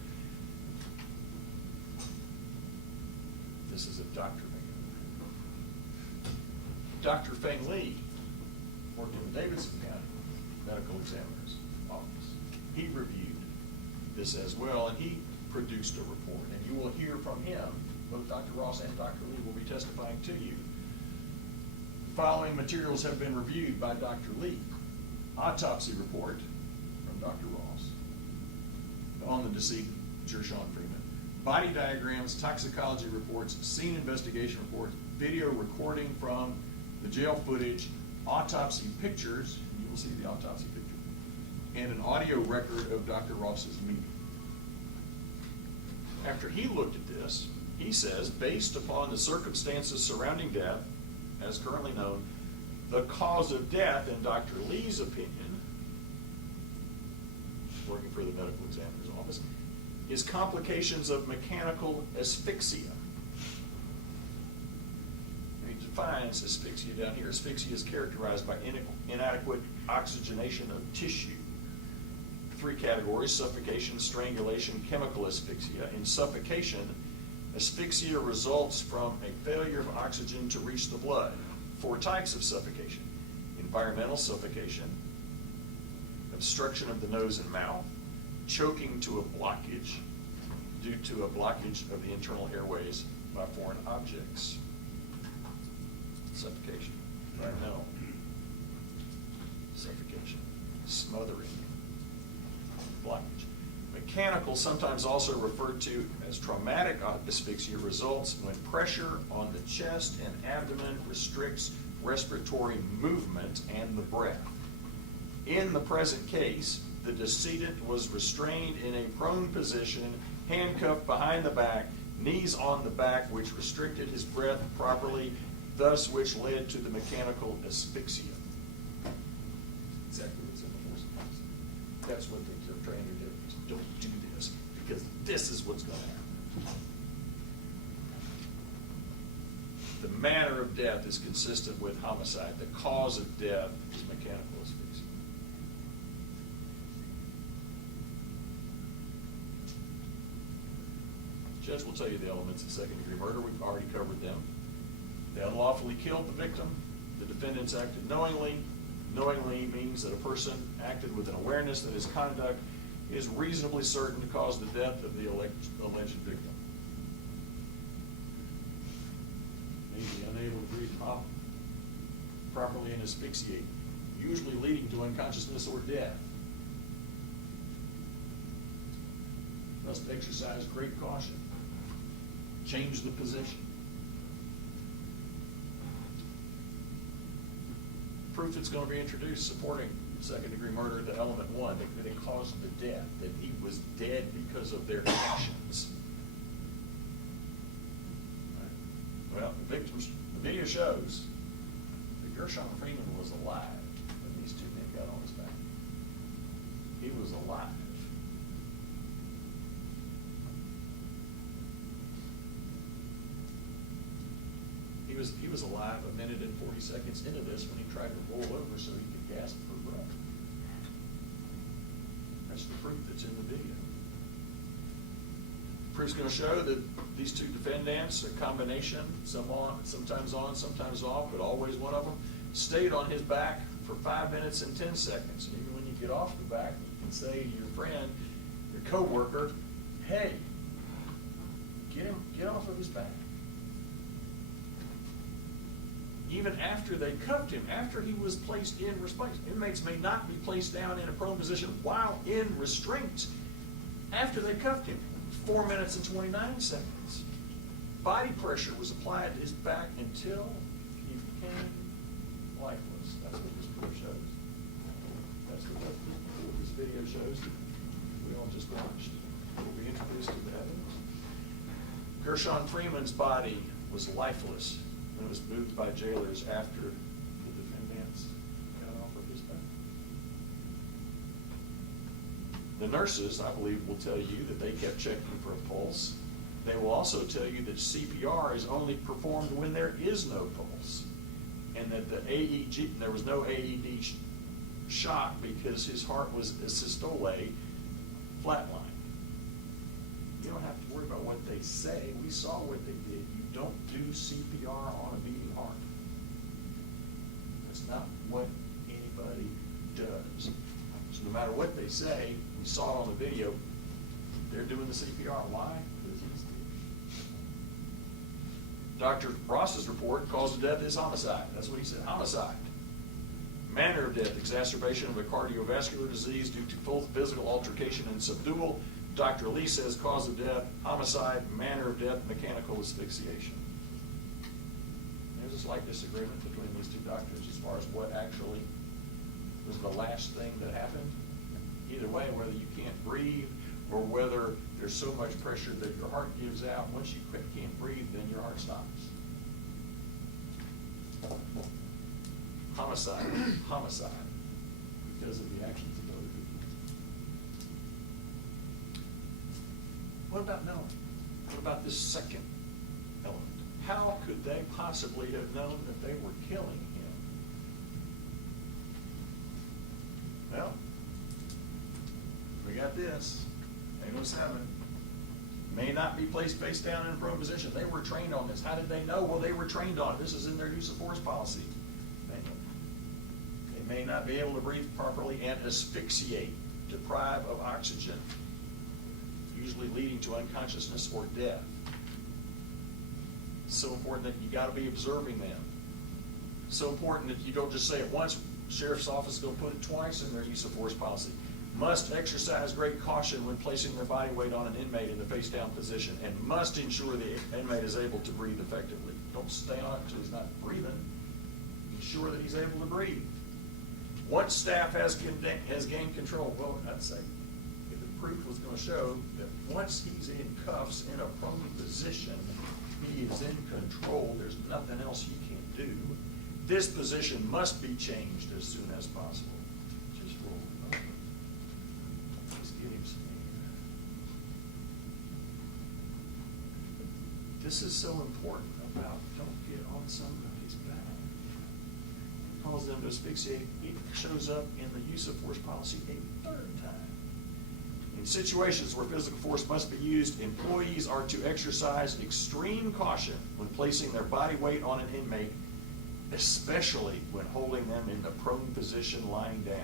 This is a Dr. Dr. Feng Li worked in the Davidson County Medical Examiner's office. He reviewed this as well, and he produced a report. And you will hear from him, both Dr. Ross and Dr. Li will be testifying to you. The following materials have been reviewed by Dr. Li. Autopsy report from Dr. Ross on the deceased Gershun Freeman. Body diagrams, toxicology reports, scene investigation reports, video recording from the jail footage, autopsy pictures, you will see the autopsy picture, and an audio record of Dr. Ross's meeting. After he looked at this, he says, based upon the circumstances surrounding death, as currently known, the cause of death, in Dr. Lee's opinion, working for the medical examiner's office, is complications of mechanical asphyxia. And he defines asphyxia down here. Asphyxia is characterized by inadequate oxygenation of tissue. 3 categories: suffocation, strangulation, chemical asphyxia. In suffocation, asphyxia results from a failure of oxygen to reach the blood. 4 types of suffocation: environmental suffocation, obstruction of the nose and mouth, choking to a blockage due to a blockage of the internal airways by foreign objects. Suffocation, environmental suffocation, smothering, blockage. Mechanical, sometimes also referred to as traumatic asphyxia, results when pressure on the chest and abdomen restricts respiratory movement and the breath. In the present case, the decedent was restrained in a prone position, handcuffed behind the back, knees on the back, which restricted his breath properly, thus which led to the mechanical asphyxia. Exactly what's in the force of habit. That's what they're trained to do. Is don't do this, because this is what's going to happen. The manner of death is consistent with homicide. The cause of death is mechanical asphyxia. Judge will tell you the elements of second-degree murder. We've already covered them. They unlawfully killed the victim. The defendants acted knowingly. Knowingly means that a person acted with an awareness that his conduct is reasonably certain to cause the death of the alleged victim. May be unable to breathe properly and asphyxiate, usually leading to unconsciousness or death. must exercise great caution. Change the position. Proof that's going to be introduced supporting second-degree murder to element one, that it caused the death, that he was dead because of their actions. Right. Well, the video shows that Gershun Freeman was alive when these two men got on his back. He was alive. He was alive a minute and 40 seconds into this when he tried to roll over so he could gasp for breath. That's the proof that's in the video. Proof's going to show that these two defendants, a combination, sometimes on, sometimes off, but always one of them, stayed on his back for 5 minutes and 10 seconds. And even when you get off the back, you can say to your friend, your coworker, hey, get off of his back. Even after they cuffed him, after he was placed in restraint. Inmates may not be placed down in a prone position while in restraint. After they cuffed him, 4 minutes and 29 seconds. Body pressure was applied to his back until he became lifeless. That's what this proof shows. That's what this video shows that we all just watched. We'll be introduced to the evidence. Gershun Freeman's body was lifeless when it was moved by jailers after the defendants got off of his back. The nurses, I believe, will tell you that they kept checking for a pulse. They will also tell you that CPR is only performed when there is no pulse, and that the AEG, there was no AED shock because his heart was a systole, flatline. You don't have to worry about what they say. We saw what they did. You don't do CPR on a beating heart. That's not what anybody does. So no matter what they say, we saw it on the video, they're doing the CPR. Why? Because he's dead. Dr. Ross's report, cause of death is homicide. That's what he said, homicide. Manner of death, exacerbation of a cardiovascular disease due to physical altercation and subdual. Dr. Lee says cause of death, homicide, manner of death, mechanical asphyxiation. There's a slight disagreement between these two doctors as far as what actually was the last thing that happened. Either way, whether you can't breathe or whether there's so much pressure that your heart gives out. Once you can't breathe, then your heart stops. Homicide, homicide, because of the actions of other people. What about knowing? What about this second element? How could they possibly have known that they were killing him? Well, we got this. 807. May not be placed face down in a prone position. They were trained on this. How did they know? Well, they were trained on it. This is in their use of force policy. They may not be able to breathe properly and asphyxiate, deprive of oxygen, usually leading to unconsciousness or death. It's so important that you got to be observing them. It's so important that you don't just say it once. Sheriff's office is going to put it twice in their use of force policy. Must exercise great caution when placing their body weight on an inmate in the face down position, and must ensure the inmate is able to breathe effectively. Don't stay on it until he's not breathing. Ensure that he's able to breathe. Once staff has gained control, well, I'd say if the proof was going to show that once he's in cuffs in a prone position, he is in control, there's nothing else he can do. This position must be changed as soon as possible. Just roll it over. Just get him some air. This is so important about don't get on somebody's back. Cause them to asphyxiate. It shows up in the use of force policy a third time. In situations where physical force must be used, employees are to exercise extreme caution when placing their body weight on an inmate, especially when holding them in the prone position lying down.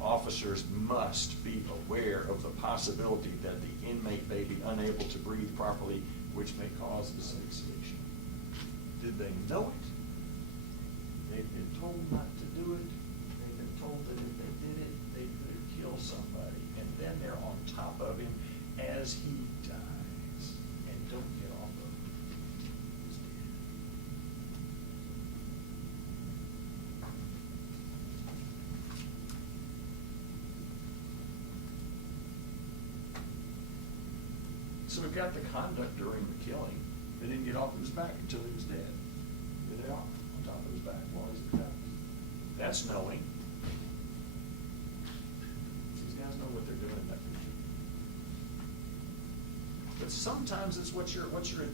Officers must be aware of the possibility that the inmate may be unable to breathe properly, which may cause asphyxiation. Did they know it? They've been told not to do it. They've been told that if they did it, they could kill somebody. And then they're on top of him as he dies, and don't get off of him. He's dead. So we've got the conduct during the killing. They didn't get off of his back until he was dead. Here they are, on top of his back while he's in the That's knowing. These guys know what they're doing in that picture. But sometimes it's what's your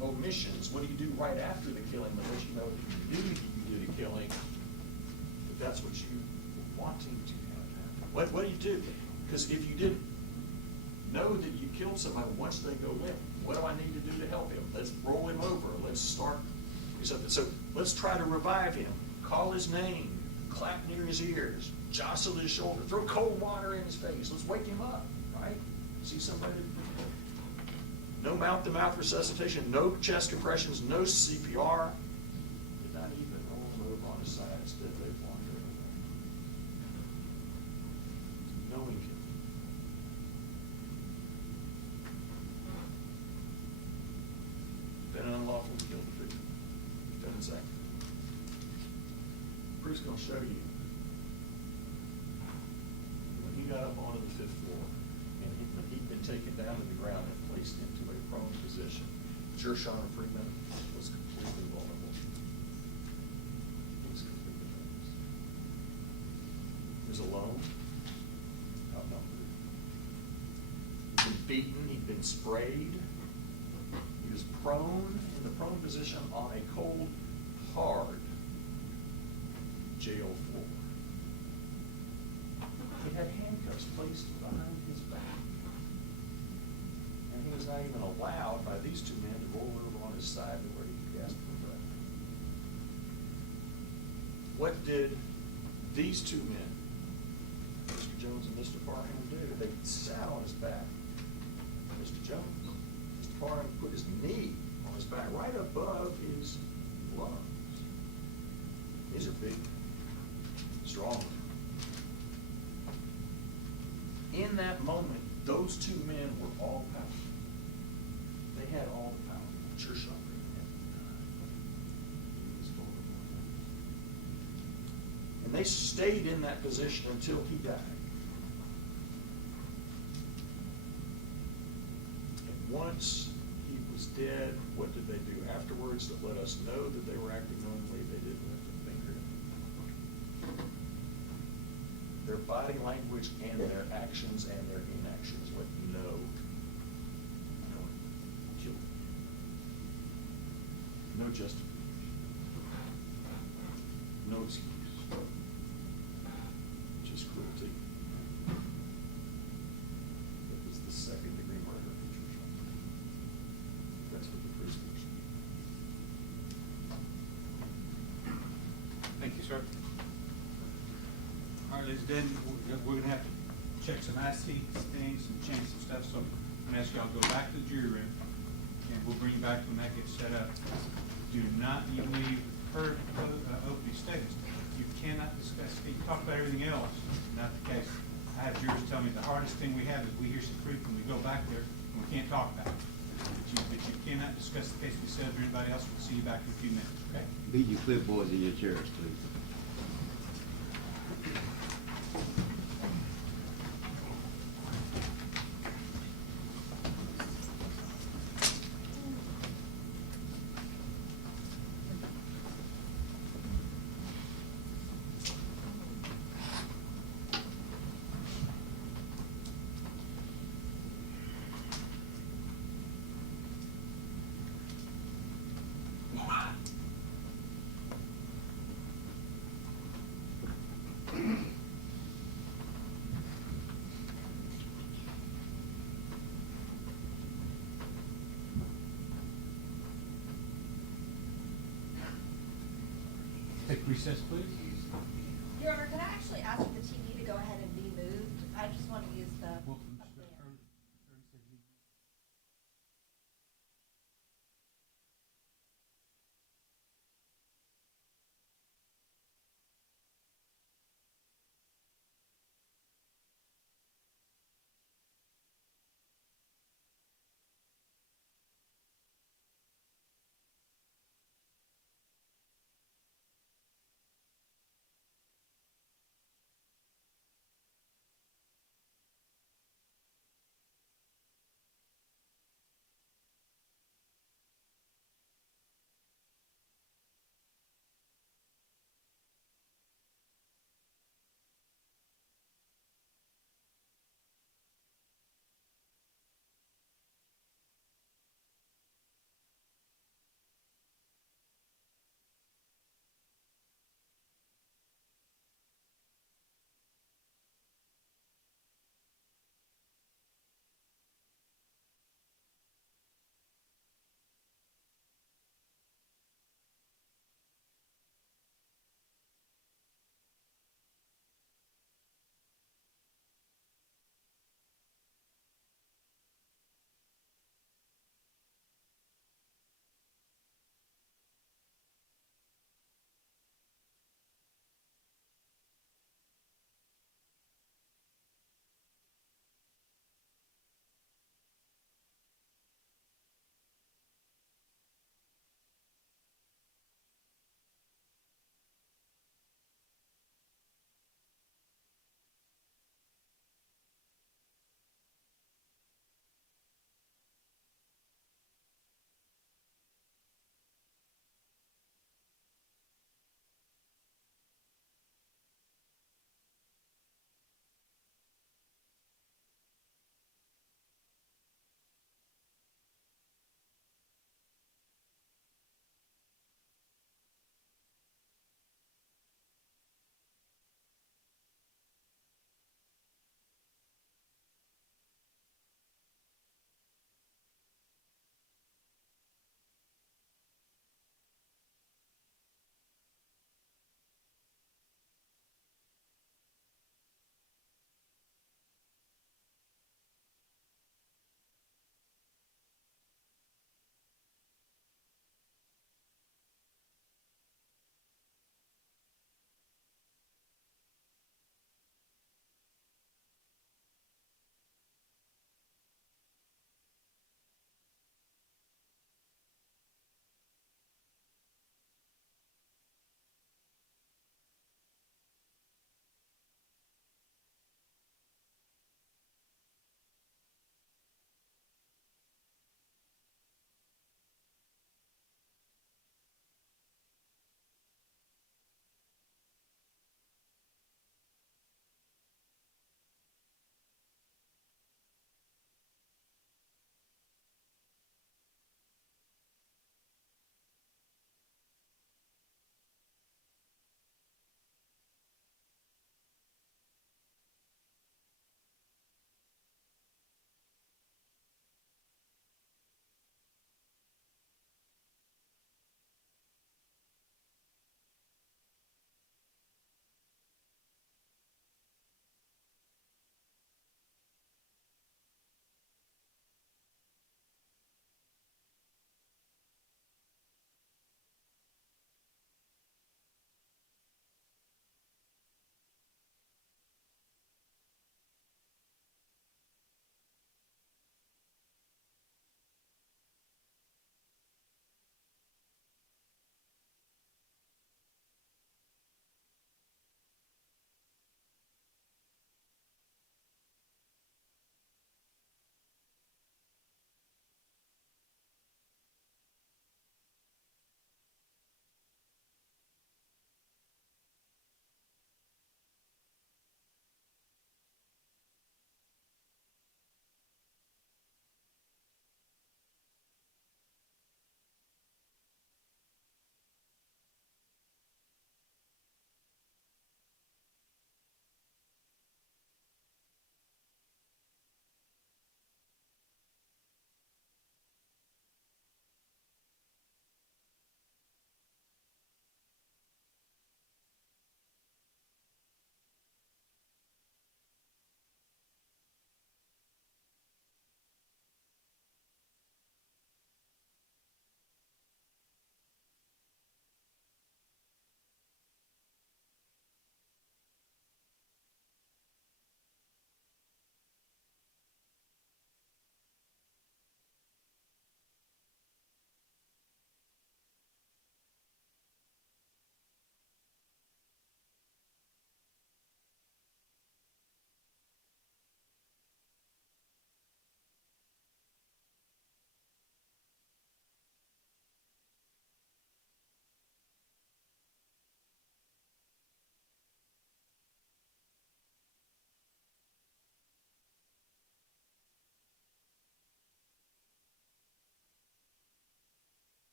omissions. What do you do right after the killing that lets you know that you knew you did a killing, but that's what you were wanting to have happen. What do you do? Because if you didn't know that you killed somebody once they go limp, what do I need to do to help him? Let's roll him over. Let's start something. So let's try to revive him. Call his name. Clap near his ears. Jostle his shoulder. Throw cold water in his face. Let's wake him up, right? See somebody? No mouth-to-mouth resuscitation. No chest compressions. No CPR. Did not even roll him over on his side. Instead, they wander away. Knowing him. Been unlawful to kill the victim. Done in second. Bruce is going to show you. When he got up onto the 5th floor, and when he'd been taken down to the ground and placed into a prone position, Gershun Freeman was completely vulnerable. He was completely helpless. He was alone, outnumbered. He'd been beaten, he'd been sprayed. He was prone, in the prone position on a cold, hard jail floor. He had handcuffs placed behind his back. And he was not even allowed by these two men to roll over on his side to where he could gasp for breath. What did these two men, Mr. Jones and Mr. Parham, do? They sat on his back. Mr. Jones, Mr. Parham put his knee on his back right above his lungs. These are big, strong. In that moment, those two men were all powerful. They had all the power. Gershun Freeman he was vulnerable. And they stayed in that position until he died. And once he was dead, what did they do afterwards that let us know that they were acting knowingly? They didn't lift a finger. Their body language and their actions and their inactions let you know, killed him. No justification. No excuse. Just cruelty. It was the second-degree murder of Gershun. That's what the priest was. Thank you, sir. All right, ladies and gentlemen, we're gonna have to check some IC things and change some stuff, so I'm gonna ask y'all to go back to the jury room, and we'll bring you back when that gets set up. Do not you leave per opening statements. You cannot discuss, you can talk about everything else, not the case. I have jurors tell me the hardest thing we have is we hear some truth when we go back there, and we can't talk about it. But you cannot discuss the case we said or anybody else. We'll see you back in a few minutes, okay? Leave your clipboards in your chairs, please. Take recess, please. Your Honor, can I actually ask for the TV to go ahead and be moved? I just want to use the. Well, up there.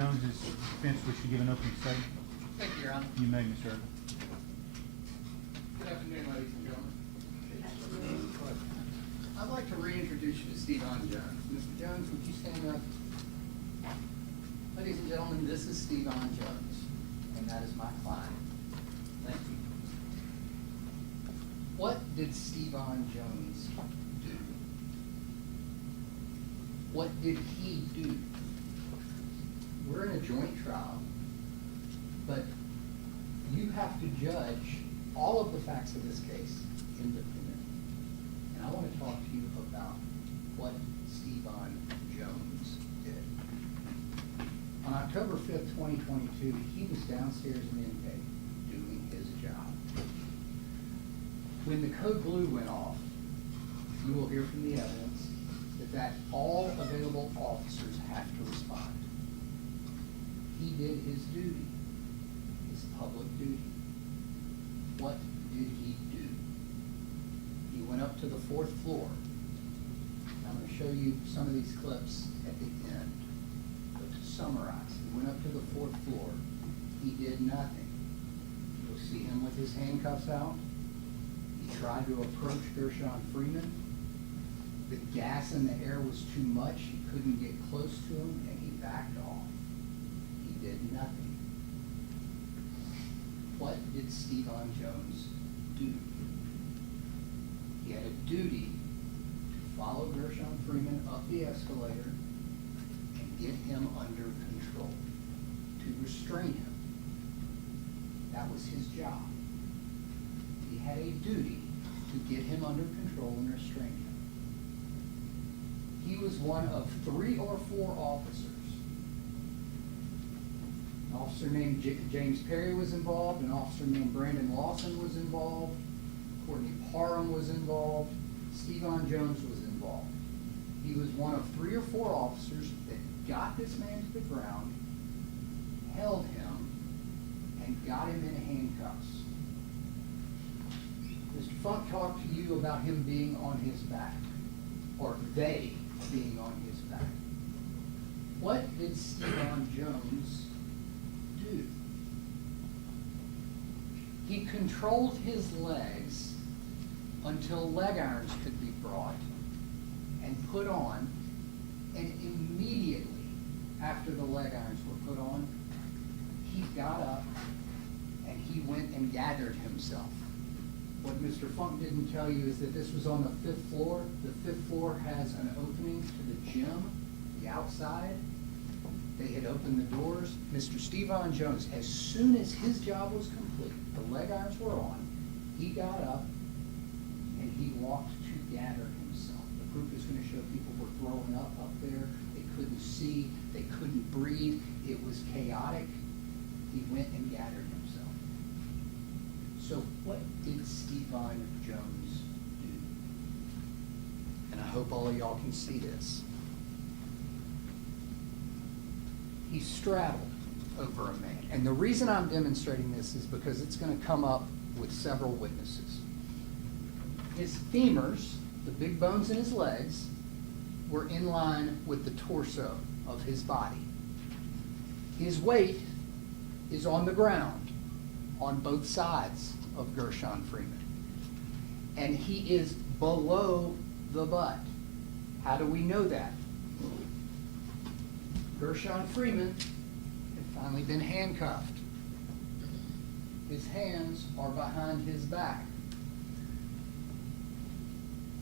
Jones, is defense wish to give an opening statement? Thank you, Your Honor. You may, Mr. Irvin. Good afternoon, ladies and gentlemen. I'd like to reintroduce you to Stevon Jones. Mr. Jones, would you stand up? Ladies and gentlemen, this is Stevon Jones, and that is my client. Thank you. What did Stevon Jones do? What did he do? We're in a joint trial, but you have to judge all of the facts of this case independently. And I want to talk to you about what Stevon Jones did. On October 5th, 2022, he was downstairs in intake doing his job. When the code blue went off, you will hear from the evidence that all available officers have to respond. He did his duty, his public duty. What did he do? He went up to the 4th floor. I'm going to show you some of these clips at the end. But to summarize, he went up to the 4th floor. He did nothing. You'll see him with his handcuffs out. He tried to approach Gershun Freeman. The gas in the air was too much. He couldn't get close to him, and he backed off. He did nothing. What did Stevon Jones do? He had a duty to follow Gershun Freeman up the escalator and get him under control, to restrain him. That was his job. He had a duty to get him under control and restrain him. He was one of 3 or 4 officers. An officer named James Perry was involved. An officer named Brandon Lawson was involved. Courtney Parham was involved. Stevon Jones was involved. He was one of 3 or 4 officers that got this man to the ground, held him, and got him in handcuffs. Mr. Funk talked to you about him being on his back, or they being on his back. What did Stevon Jones do? He controlled his legs until leg irons could be brought and put on, and immediately after the leg irons were put on, he got up and he went and gathered himself. What Mr. Funk didn't tell you is that this was on the 5th floor. The 5th floor has an opening to the gym, the outside. They had opened the doors. Mr. Stevon Jones, as soon as his job was complete, the leg irons were on, he got up and he walked to gather himself. The proof is going to show people were throwing up there. They couldn't see. They couldn't breathe. It was chaotic. He went and gathered himself. So what did Stevon Jones do? And I hope all of y'all can see this. He straddled over a man. And the reason I'm demonstrating this is because it's going to come up with several witnesses. His femurs, the big bones in his legs, were in line with the torso of his body. His weight is on the ground on both sides of Gershun Freeman. And he is below the butt. How do we know that? Gershun Freeman had finally been handcuffed. His hands are behind his back.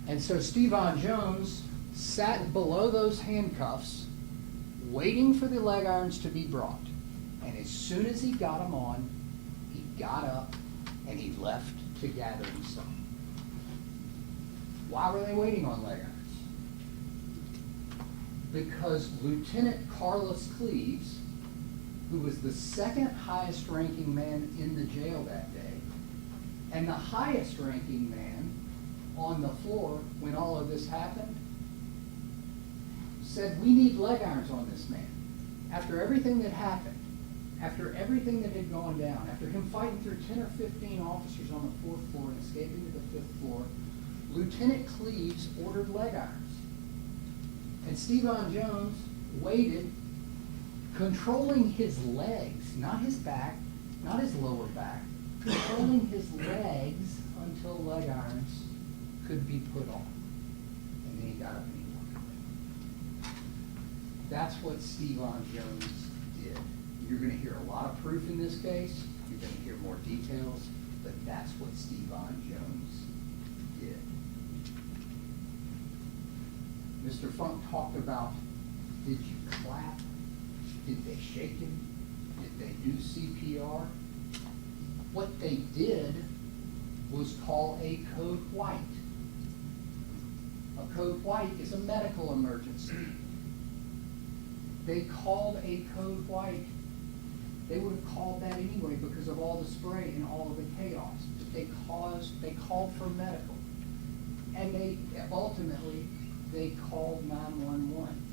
And so Stevon Jones sat below those handcuffs, waiting for the leg irons to be brought. And as soon as he got them on, he got up and he left to gather himself. Why were they waiting on leg irons? Because Lieutenant Carlos Cleves, who was the 2nd highest ranking man in the jail that day, and the highest ranking man on the floor when all of this happened, said, we need leg irons on this man. After everything that happened, after everything that had gone down, after him fighting through 10 or 15 officers on the 4th floor and escaping to the 5th floor, Lieutenant Cleves ordered leg irons. And Stevon Jones waited controlling his legs, not his back, not his lower back, controlling his legs until leg irons could be put on. And then he got up and he walked away. That's what Stevan Jones did. You're gonna hear a lot of proof in this case, you're gonna hear more details, but that's what Stevan Jones did. Mr. Funk talked about, did you clap? Did they shake him? Did they do CPR? What they did was call a code white. A code white is a medical emergency. They called a code white. They would have called that anyway because of all the spray and all of the chaos. But they called for medical. And ultimately, they called 911.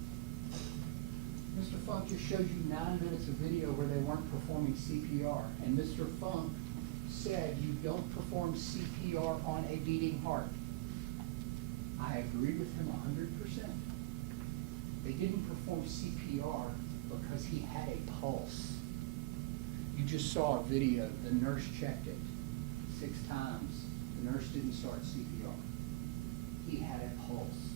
Mr. Funk just showed you 9 minutes of video where they weren't performing CPR. And Mr. Funk said you don't perform CPR on a beating heart. I agree with him 100%. They didn't perform CPR because he had a pulse. You just saw a video, the nurse checked it 6 times. The nurse didn't start CPR. He had a pulse.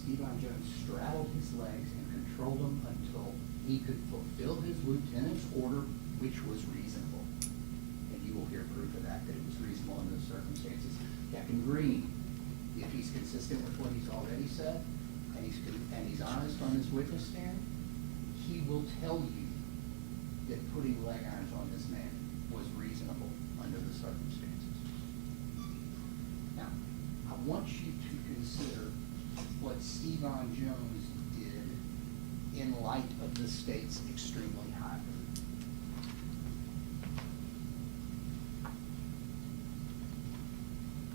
Stevan Jones straddled his legs and controlled them until he could fulfill his lieutenant's order, which was reasonable. And you will hear proof of that it was reasonable in those circumstances. Captain Green, if he's consistent with what he's already said, and he's honest on his witness stand, he will tell you that putting leg irons on this man was reasonable under the circumstances. Now, I want you to consider what Stevan Jones did in light of the state's extremely high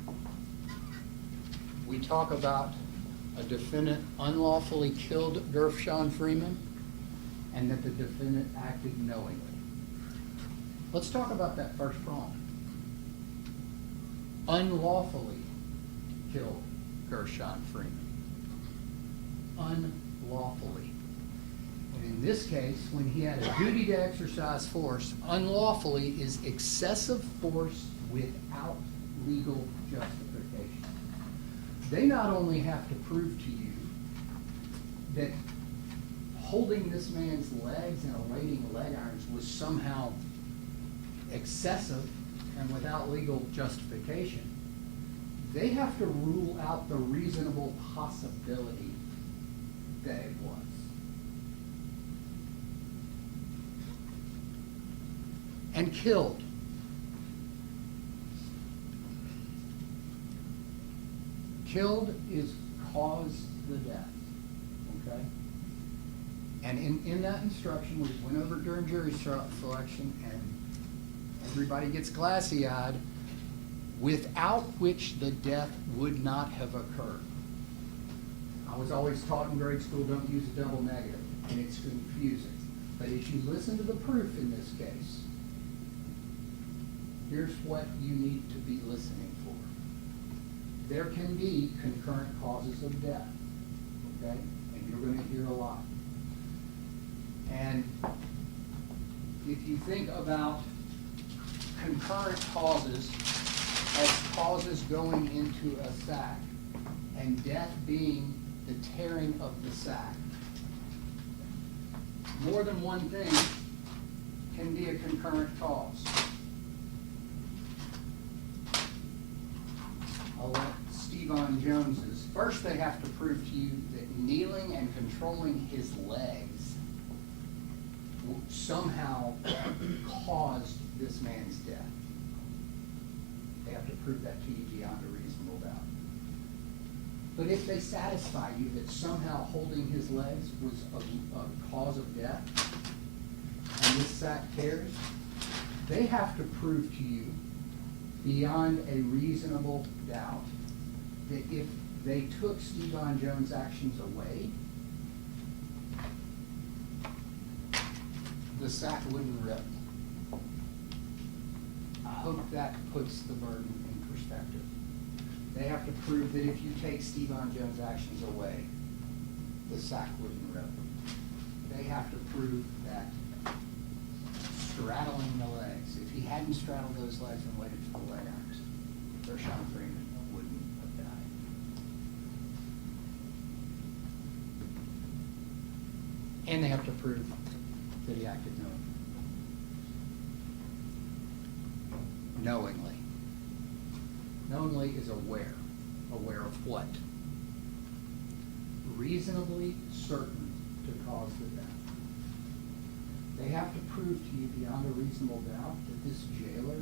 burden. We talk about a defendant unlawfully killed Gershun Freeman and that the defendant acted knowingly. Let's talk about that first prong. Unlawfully killed Gershun Freeman. Unlawfully. And in this case, when he had a duty to exercise force, unlawfully is excessive force without legal justification. They not only have to prove to you that holding this man's legs and awaiting leg irons was somehow excessive and without legal justification. They have to rule out the reasonable possibility that it was. And killed. Killed is caused the death, okay? And in that instruction, we went over during jury selection, and everybody gets glassy-eyed, without which the death would not have occurred. I was always taught in grade school, don't use a double negative, and it's confusing. But as you listen to the proof in this case, here's what you need to be listening for. There can be concurrent causes of death, okay? And you're going to hear a lot. And if you think about concurrent causes as causes going into a sac, and death being the tearing of the sac, more than one thing can be a concurrent cause. I'll let Stevan Jones's. First, they have to prove to you that kneeling and controlling his legs somehow caused this man's death. They have to prove that to you beyond a reasonable doubt. But if they satisfy you that somehow holding his legs was a cause of death, and this sac tears, they have to prove to you beyond a reasonable doubt that if they took Stevan Jones' actions away, the sac wouldn't rip. I hope that puts the burden in perspective. They have to prove that if you take Stevan Jones' actions away, the sac wouldn't rip. they have to prove that straddling the legs, if he hadn't straddled those legs and waited for the leg irons, Gershun Freeman wouldn't have died. And they have to prove that he acted knowingly. Knowingly is aware. Aware of what? Reasonably certain to cause the death. They have to prove to you beyond a reasonable doubt that this jailer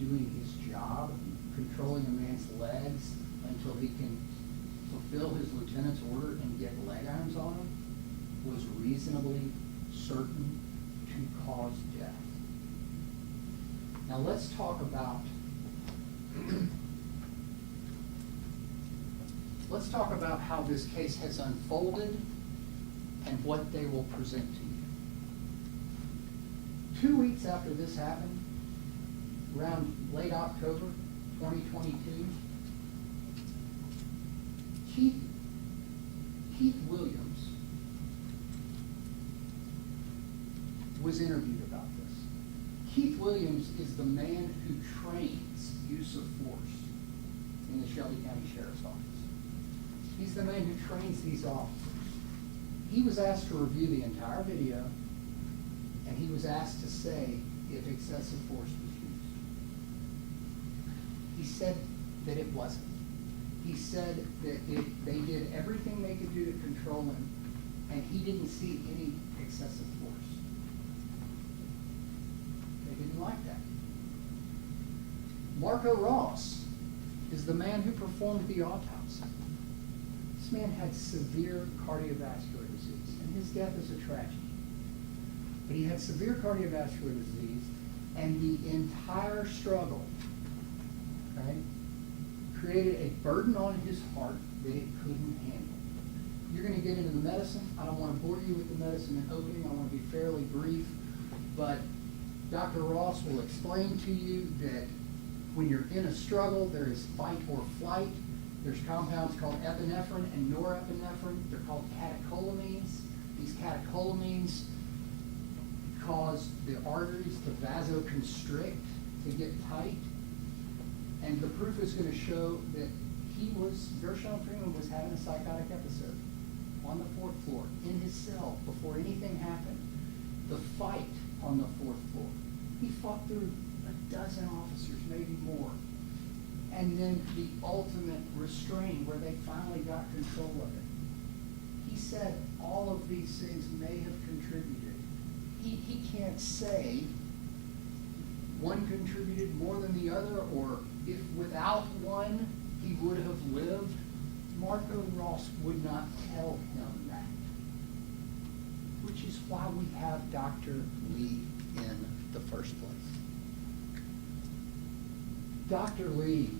doing his job, controlling a man's legs until he can fulfill his lieutenant's order and get leg irons on him, was reasonably certain to cause death. Now let's talk about how this case has unfolded and what they will present to you. 2 weeks after this happened, around late October 2022, Keith Williams was interviewed about this. Keith Williams is the man who trains use of force in the Shelby County Sheriff's Office. He's the man who trains these officers. He was asked to review the entire video, and he was asked to say if excessive force was used. He said that it wasn't. He said that they did everything they could do to control him, and he didn't see any excessive force. They didn't like that. Marco Ross is the man who performed the autopsy. This man had severe cardiovascular disease, and his death is a tragedy. But he had severe cardiovascular disease, and the entire struggle, okay, created a burden on his heart that it couldn't handle. You're going to get into the medicine. I don't want to bore you with the medicine in opening. I want to be fairly brief. But Dr. Ross will explain to you that when you're in a struggle, there is fight or flight. There's compounds called epinephrine and norepinephrine. They're called catecholamines. These catecholamines cause the arteries to vasoconstrict, to get tight. And the proof is going to show that Gershun Freeman was having a psychotic episode on the 4th floor, in his cell, before anything happened. The fight on the 4th floor. He fought through a dozen officers, maybe more. And then the ultimate restraint where they finally got control of it. He said all of these things may have contributed. He can't say one contributed more than the other, or if without one he would have lived. Marco Ross would not tell him that. Which is why we have Dr. Lee in the first place. Dr. Lee,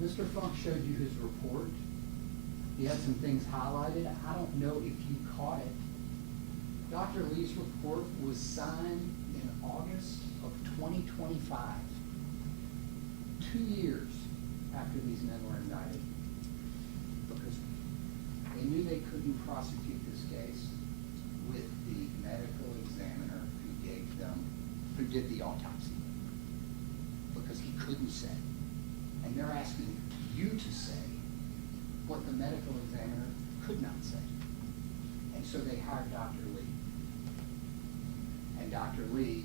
Mr. Funk showed you his report. He had some things highlighted. I don't know if you caught it. Dr. Lee's report was signed in August of 2025, 2 years after these men were indicted, because they knew they couldn't prosecute this case with the medical examiner who did the autopsy, because he couldn't say. And they're asking you to say what the medical examiner could not say. And so they hired Dr. Lee. And Dr. Lee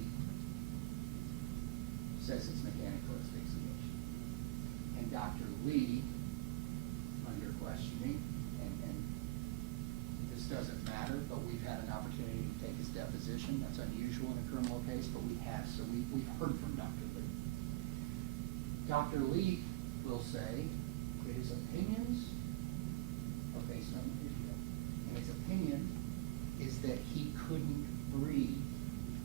says it's mechanical asphyxiation. And Dr. Lee, under questioning, and this doesn't matter, but we've had an opportunity to take his deposition. That's unusual in a criminal case, but we have, so we've heard from Dr. Lee. Dr. Lee will say that his opinions are based on the video. And his opinion is that he couldn't breathe,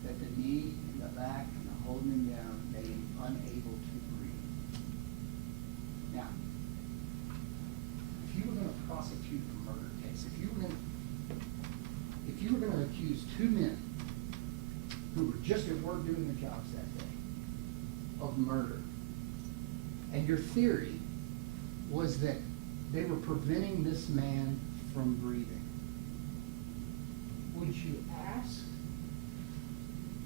that the knee and the back and the holding him down made him unable to breathe. Now, if you were going to prosecute a murder case, if you were going to accuse 2 men who were just at work doing their jobs that day of murder, and your theory was that they were preventing this man from breathing, well, would you ask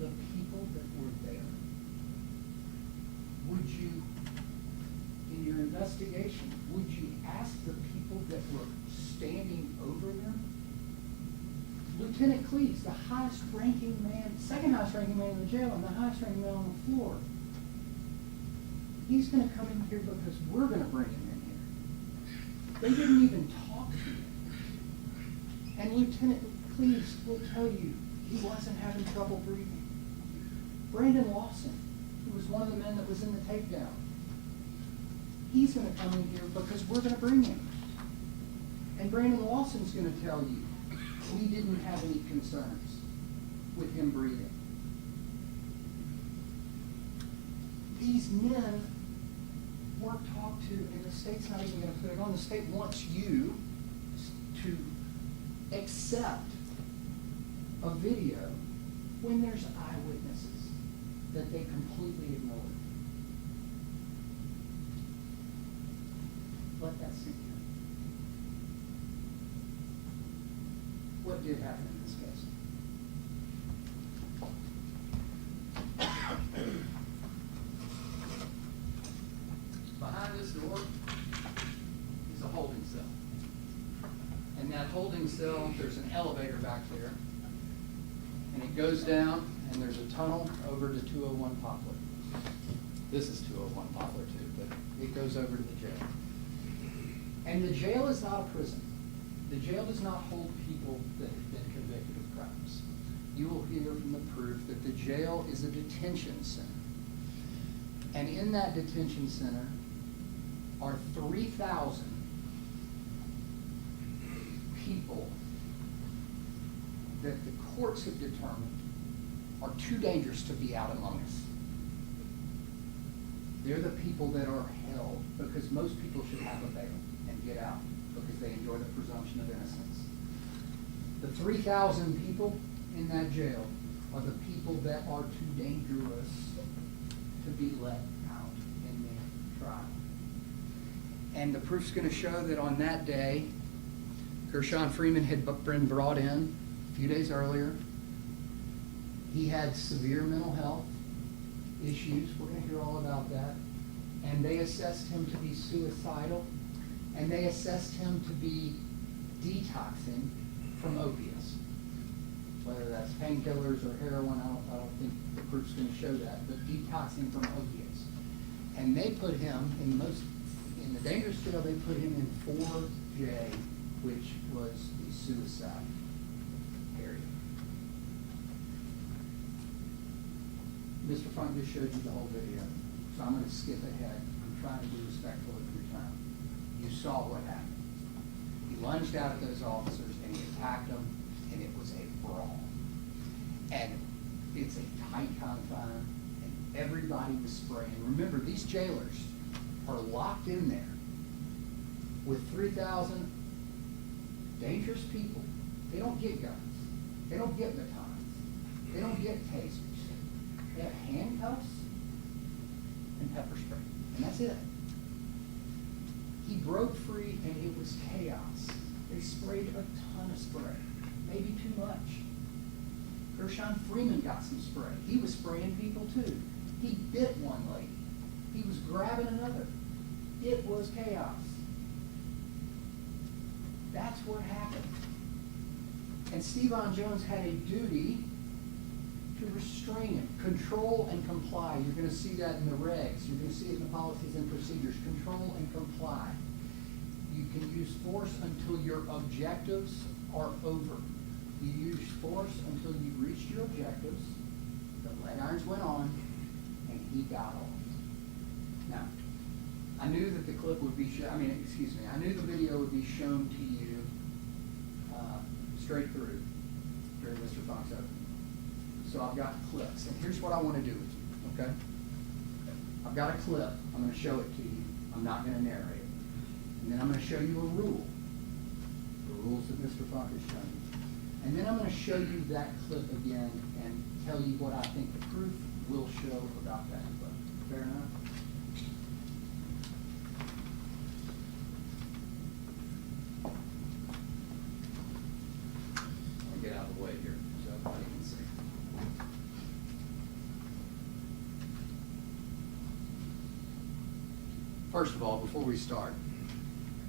the people that were there? Would you, in your investigation, would you ask the people that were standing over them? Lieutenant Cleese, the highest ranking man, second highest ranking man in the jail and the highest ranking man on the floor. He's gonna come in here because we're gonna bring him in here. They didn't even talk to him. And Lieutenant Cleese will tell you he wasn't having trouble breathing. Brandon Lawson, who was one of the men that was in the takedown, he's gonna come in here because we're gonna bring him. And Brandon Lawson's gonna tell you we didn't have any concerns with him breathing. These men weren't talked to, and the state's not even gonna put it on. The state wants you to accept a video when there's eyewitnesses that they completely ignored. Let that sink in. What did happen in this case? Behind this door is a holding cell. And that holding cell, there's an elevator back there. And it goes down, and there's a tunnel over to 201 Poplar. This is 201 Poplar too, but it goes over to the jail. And the jail is not a prison. The jail does not hold people that have been convicted of crimes. You will hear from the proof that the jail is a detention center. And in that detention center are 3,000 people that the courts have determined are too dangerous to be out among us. They're the people that are held because most people should have a bail and get out because they enjoy the presumption of innocence. The 3,000 people in that jail are the people that are too dangerous to be let out in the trial. And the proof's going to show that on that day, Gershun Freeman had been brought in a few days earlier. He had severe mental health issues. We're going to hear all about that. And they assessed him to be suicidal, and they assessed him to be detoxing from opiates. Whether that's painkillers or heroin, I don't think the proof's going to show that, but detoxing from opiates. And they put him in the dangerous jail, they put him in 4J, which was the suicide area. Mr. Funk just showed you the whole video, so I'm going to skip ahead. I'm trying to be respectful of your time. You saw what happened. He lunged out at those officers and he attacked them, and it was a brawl. And it's a tight confine, and everybody was spraying. Remember, these jailers are locked in there with 3,000 dangerous people. They don't get guns. They don't get batons. They don't get tasers. They have handcuffs and pepper spray, and that's it. He broke free, and it was chaos. They sprayed a ton of spray, maybe too much. Gershun Freeman got some spray. He was spraying people too. He bit one lady. He was grabbing another. It was chaos. That's what happened. And Steven Jones had a duty to restrain him, control and comply. You're going to see that in the regs. You're going to see it in the policies and procedures. Control and comply. You can use force until your objectives are over. You use force until you reached your objectives. The leg irons went on, and he got off. Now, I knew that the clip would be I knew the video would be shown to you straight through during Mr. Funk's opening. So I've got clips, and here's what I want to do with you, okay? I've got a clip. I'm going to show it to you. I'm not going to narrate it. And then I'm going to show you a rule, the rules that Mr. Funk has shown you. And then I'm going to show you that clip again and tell you what I think the proof will show about that clip. Fair enough? I'll get out of the way here. First of all, before we start,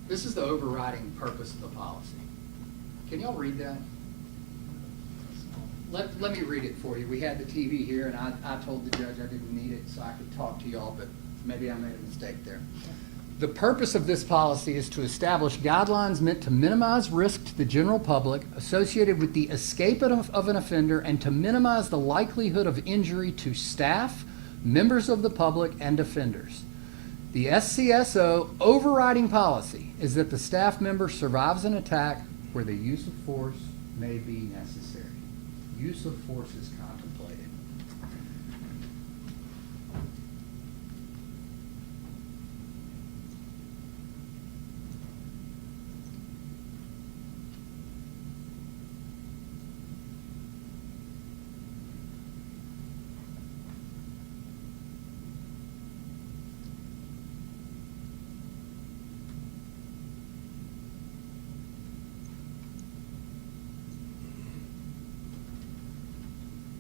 this is the overriding purpose of the policy. Can y'all read that? Let me read it for you. We had the TV here, and I told the judge I didn't need it so I could talk to y'all, but maybe I made a mistake there. The purpose of this policy is to establish guidelines meant to minimize risk to the general public associated with the escape of an offender and to minimize the likelihood of injury to staff, members of the public, and offenders. The SCSO overriding policy is that the staff member survives an attack where the use of force may be necessary. Use of force is contemplated.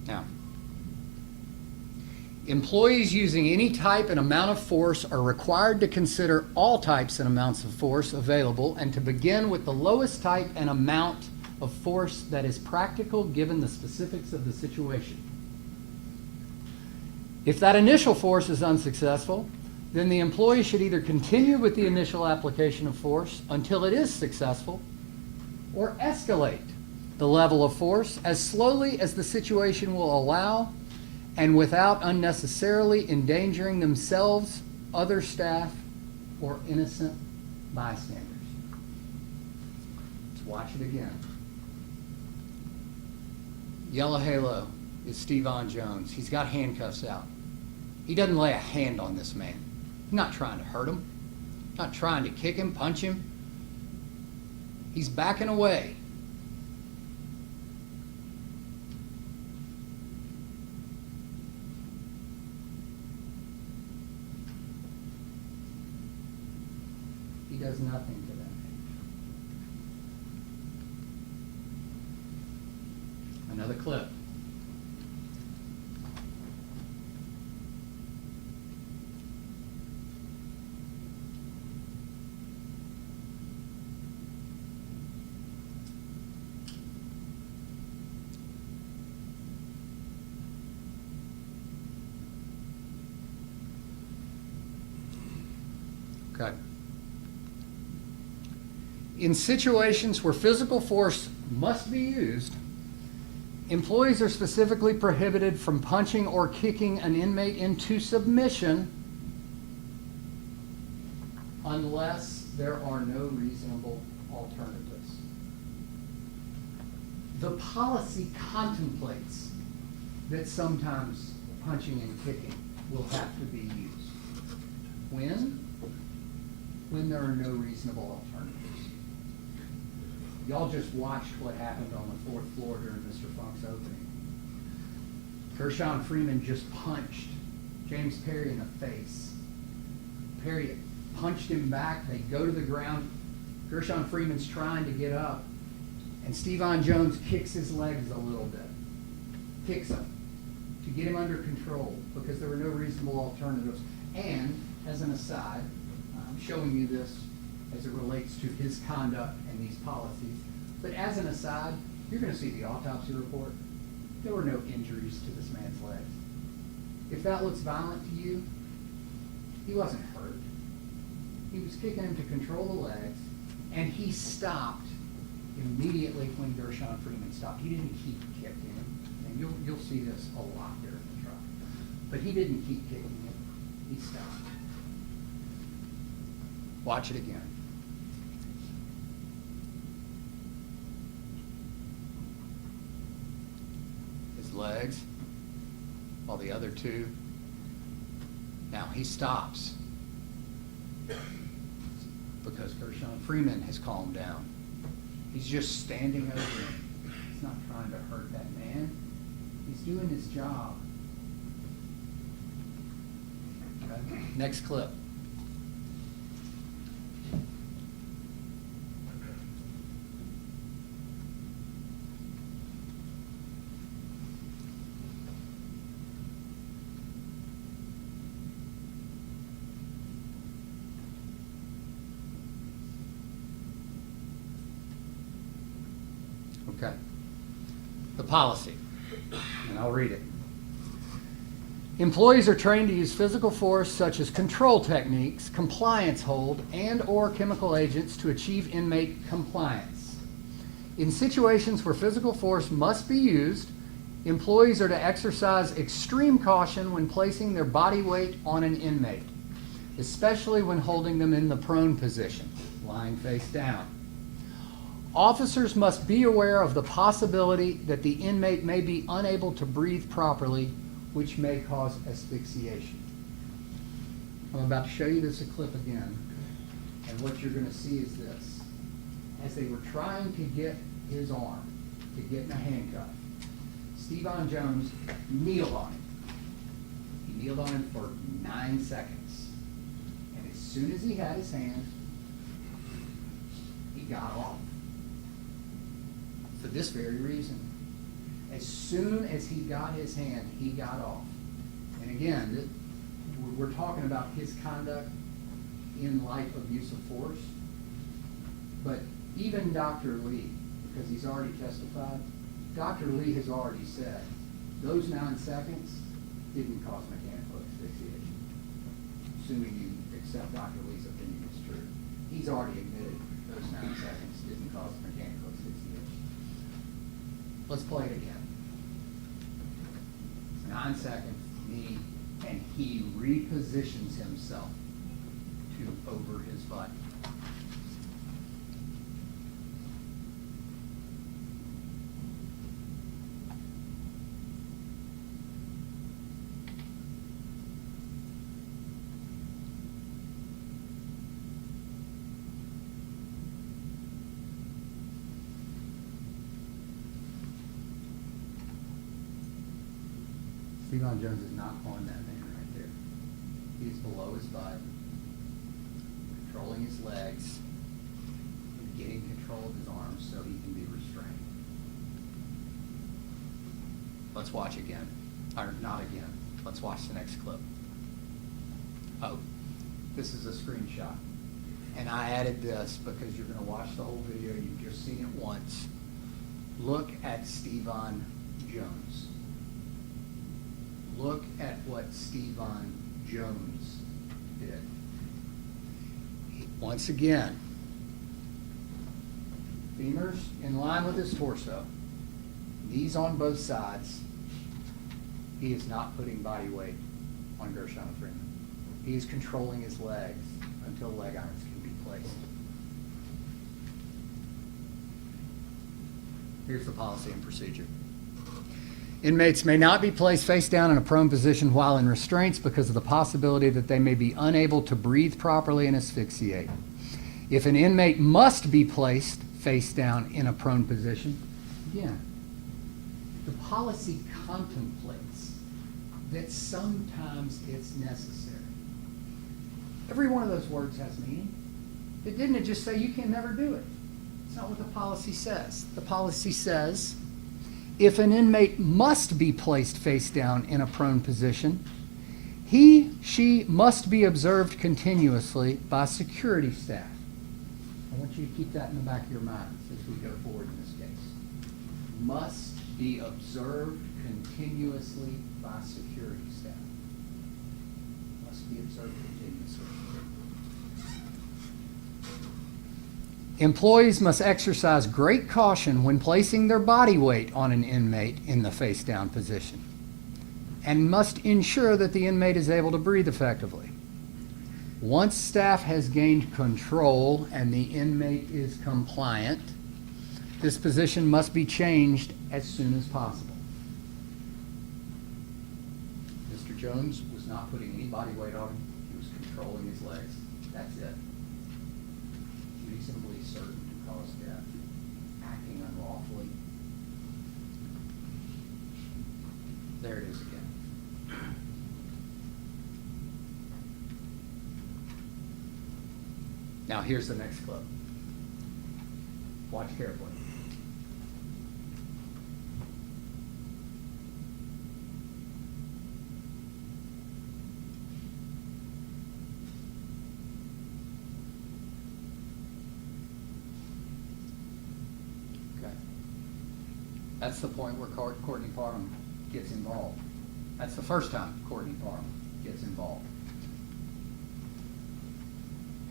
Now, employees using any type and amount of force are required to consider all types and amounts of force available and to begin with the lowest type and amount of force that is practical given the specifics of the situation. If that initial force is unsuccessful, then the employee should either continue with the initial application of force until it is successful or escalate the level of force as slowly as the situation will allow and without unnecessarily endangering themselves, other staff, or innocent bystanders. Let's watch it again. Yellow halo is Stevan Jones. He's got handcuffs out. He doesn't lay a hand on this man. He's not trying to hurt him, not trying to kick him, punch him. He's backing away. He does nothing to them. Another clip. Okay. In situations where physical force must be used, employees are specifically prohibited from punching or kicking an inmate into submission unless there are no reasonable alternatives. The policy contemplates that sometimes punching and kicking will have to be used. When there are no reasonable alternatives. Y'all just watched what happened on the 4th floor during Mr. Funk's opening. Gershun Freeman just punched James Perry in the face. Perry punched him back. They go to the ground. Gershun Freeman's trying to get up. And Stevan Jones kicks his legs a little bit. Kicks him to get him under control because there were no reasonable alternatives. And, as an aside, I'm showing you this as it relates to his conduct and these policies. But as an aside, you're going to see the autopsy report. There were no injuries to this man's legs. If that looks violent to you, he wasn't hurt. He was kicking him to control the legs, and he stopped immediately when Gershun Freeman stopped. He didn't keep kicking him, and you'll see this a lot during the trial. But he didn't keep kicking him. He stopped. Watch it again. His legs, while the other two. Now he stops because Gershun Freeman has calmed down. He's just standing over him. He's not trying to hurt that man. He's doing his job. Okay. Next clip. Okay. The policy, and I'll read it. Employees are trained to use physical force such as control techniques, compliance hold, and/or chemical agents to achieve inmate compliance. In situations where physical force must be used, employees are to exercise extreme caution when placing their body weight on an inmate, especially when holding them in the prone position, lying face down. Officers must be aware of the possibility that the inmate may be unable to breathe properly, which may cause asphyxiation. I'm about to show you this clip again, and what you're going to see is this. As they were trying to get his arm, to get in a handcuff, Steven Jones kneeled on him. He kneeled on him for 9 seconds. And as soon as he had his hand, he got off. For this very reason. As soon as he got his hand, he got off. And again, we're talking about his conduct in light of use of force. But even Dr. Lee, because he's already testified, Dr. Lee has already said those 9 seconds didn't cause mechanical asphyxiation. Assuming you accept Dr. Lee's opinion is true. He's already admitted those 9 seconds didn't cause mechanical asphyxiation. Let's play it again. 9 seconds, knee, and he repositions himself to over his butt. Steven Jones is not on that man right there. He's below his butt, controlling his legs, and getting control of his arms so he can be restrained. Let's watch again. Or not again. Let's watch the next clip. Oh, this is a screenshot. And I added this because you're going to watch the whole video. You've just seen it once. Look at Steven Jones. Look at what Steven Jones did. Once again, femurs in line with his torso, knees on both sides. He is not putting body weight on Gershun Freeman. He is controlling his legs until leg irons can be placed. Here's the policy and procedure. Inmates may not be placed face down in a prone position while in restraints because of the possibility that they may be unable to breathe properly and asphyxiate. If an inmate must be placed face down in a prone position, again, the policy contemplates that sometimes it's necessary. Every one of those words has meaning. It didn't just say you can never do it. It's not what the policy says. The policy says, if an inmate must be placed face down in a prone position, she must be observed continuously by security staff. I want you to keep that in the back of your minds as we go forward in this case. Must be observed continuously by security staff. Must be observed continuously. Employees must exercise great caution when placing their body weight on an inmate in the face-down position and must ensure that the inmate is able to breathe effectively. Once staff has gained control and the inmate is compliant, this position must be changed as soon as possible. Mr. Jones was not putting any body weight on him. He was controlling his legs. That's it. Reasonably certain to cause death, acting unlawfully. There it is again. Now here's the next clip. Watch carefully. That's the point where Courtney Parham gets involved. That's the first time Courtney Parham gets involved.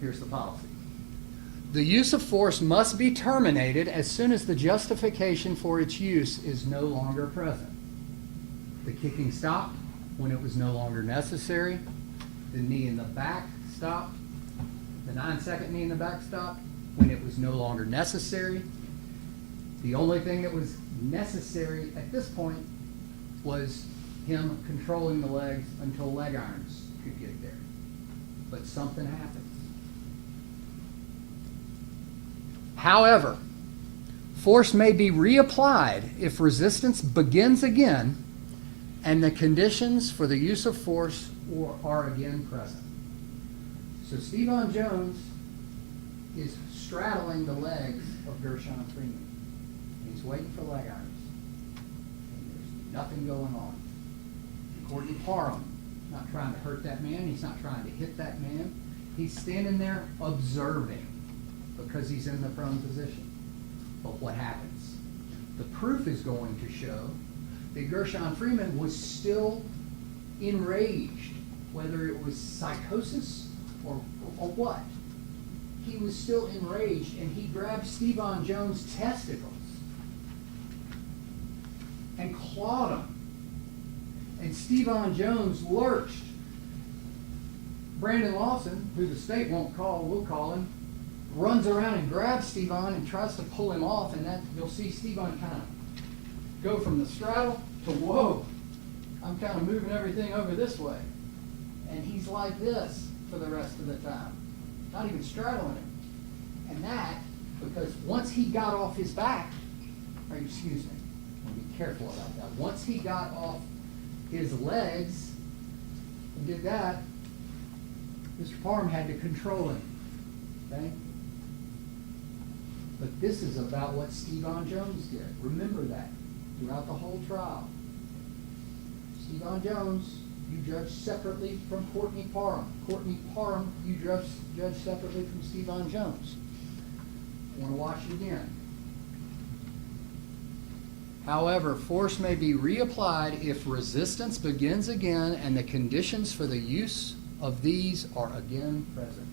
Here's the policy. The use of force must be terminated as soon as the justification for its use is no longer present. The kicking stopped when it was no longer necessary. The knee in the back stopped. The 9-second knee in the back stopped when it was no longer necessary. The only thing that was necessary at this point was him controlling the legs until leg irons could get there. But something happens. However, force may be reapplied if resistance begins again and the conditions for the use of force are again present. So Stevon Jones is straddling the legs of Gershun Freeman. He's waiting for leg irons. And there's nothing going on. Courtney Parham, not trying to hurt that man. He's not trying to hit that man. He's standing there observing because he's in the prone position. But what happens? The proof is going to show that Gershun Freeman was still enraged, whether it was psychosis or what. He was still enraged, and he grabbed Stevon Jones' testicles and clawed him. And Stevon Jones lurched. Brandon Lawson, who the state won't call, will call him, runs around and grabs Stevon and tries to pull him off, and that you'll see Stevon kind of go from the straddle to whoa, I'm kind of moving everything over this way. And he's like this for the rest of the time, not even straddling him. And that, because once he got off his back, or excuse me, I'll be careful about that. Once he got off his legs and did that, Mr. Parham had to control him. Okay? But this is about what Stevon Jones did. Remember that throughout the whole trial. Stevon Jones, you judged separately from Courtney Parham. Courtney Parham, you judged separately from Stevon Jones. I want to watch it again. However, force may be reapplied if resistance begins again and the conditions for the use of these are again present.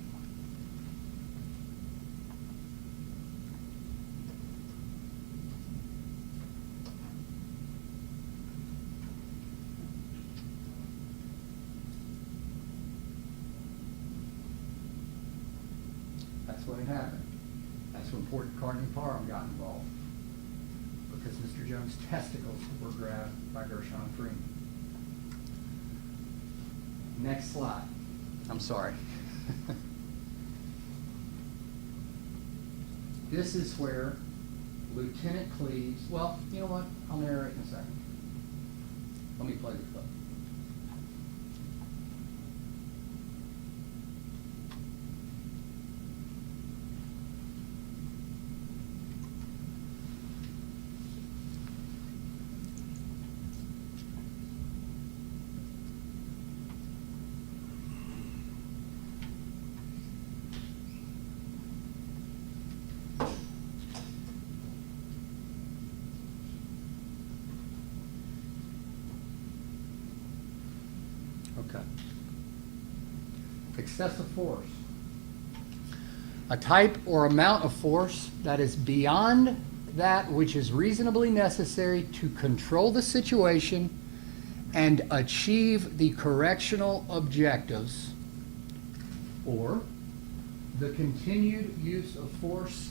That's when it happened. That's when Courtney Parham got involved, because Mr. Jones' testicles were grabbed by Gershun Freeman. Next slide. I'm sorry. This is where Lieutenant Cleves, well, you know what? I'll narrate in a second. Let me play the clip. Okay. Excessive force. A type or amount of force that is beyond that which is reasonably necessary to control the situation and achieve the correctional objectives, or the continued use of force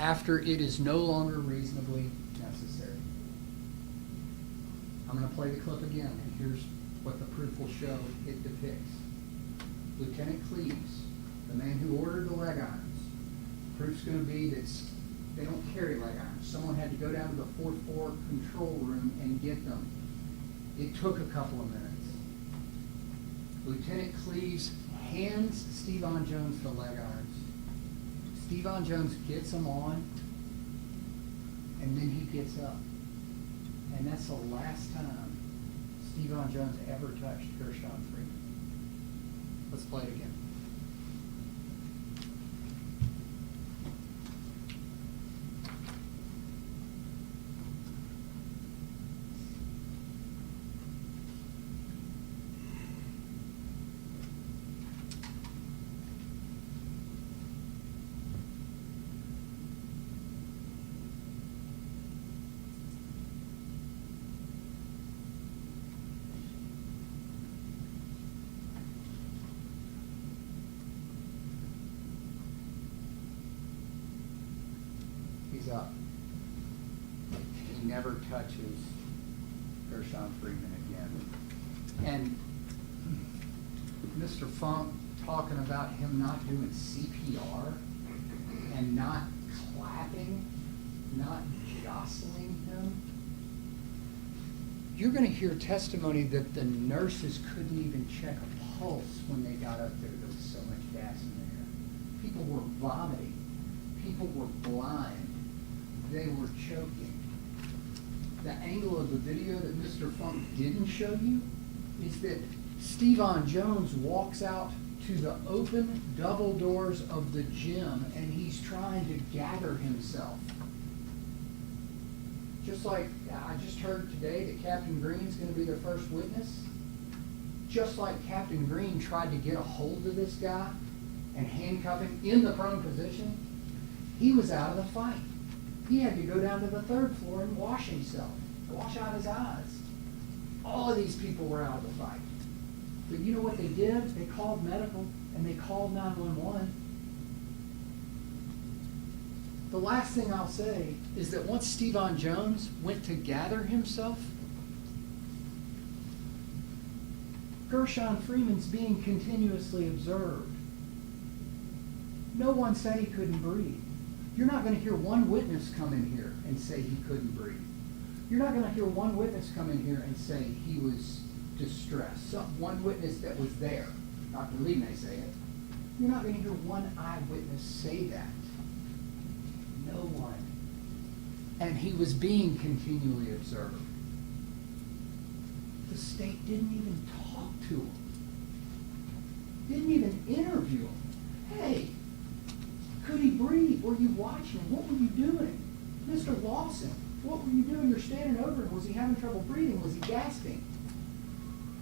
after it is no longer reasonably necessary. I'm going to play the clip again, and here's what the proof will show it depicts. Lieutenant Cleves, the man who ordered the leg irons, proof's going to be that they don't carry leg irons. Someone had to go down to the 4th floor control room and get them. It took a couple of minutes. Lieutenant Cleves hands Stevon Jones the leg irons. Stevon Jones gets them on, and then he gets up. And that's the last time Stevon Jones ever touched Gershun Freeman. Let's play it again. never touches Gershun Freeman again. And Mr. Funk talking about him not doing CPR and not clapping, not jostling him. You're going to hear testimony that the nurses couldn't even check a pulse when they got up there. There was so much gas in the air. People were vomiting. People were blind. They were choking. The angle of the video that Mr. Funk didn't show you is that Stevan Jones walks out to the open double doors of the gym and he's trying to gather himself. Just like I just heard today that Captain Green's going to be their first witness. Just like Captain Green tried to get a hold of this guy and handcuff him in the prone position, he was out of the fight. He had to go down to the third floor and wash himself, wash out his eyes. All of these people were out of the fight. But you know what they did? They called medical and they called 911. The last thing I'll say is that once Stevan Jones went to gather himself, Gershun Freeman's being continuously observed. No one said he couldn't breathe. You're not going to hear one witness come in here and say he couldn't breathe. You're not going to hear one witness come in here and say he was distressed. One witness that was there. Dr. Lee may say it. You're not going to hear one eyewitness say that. No one. And he was being continually observed. The state didn't even talk to him. Didn't even interview him. Hey, could he breathe? Were you watching him? What were you doing? Mr. Lawson, what were you doing? You're standing over him. Was he having trouble breathing? Was he gasping?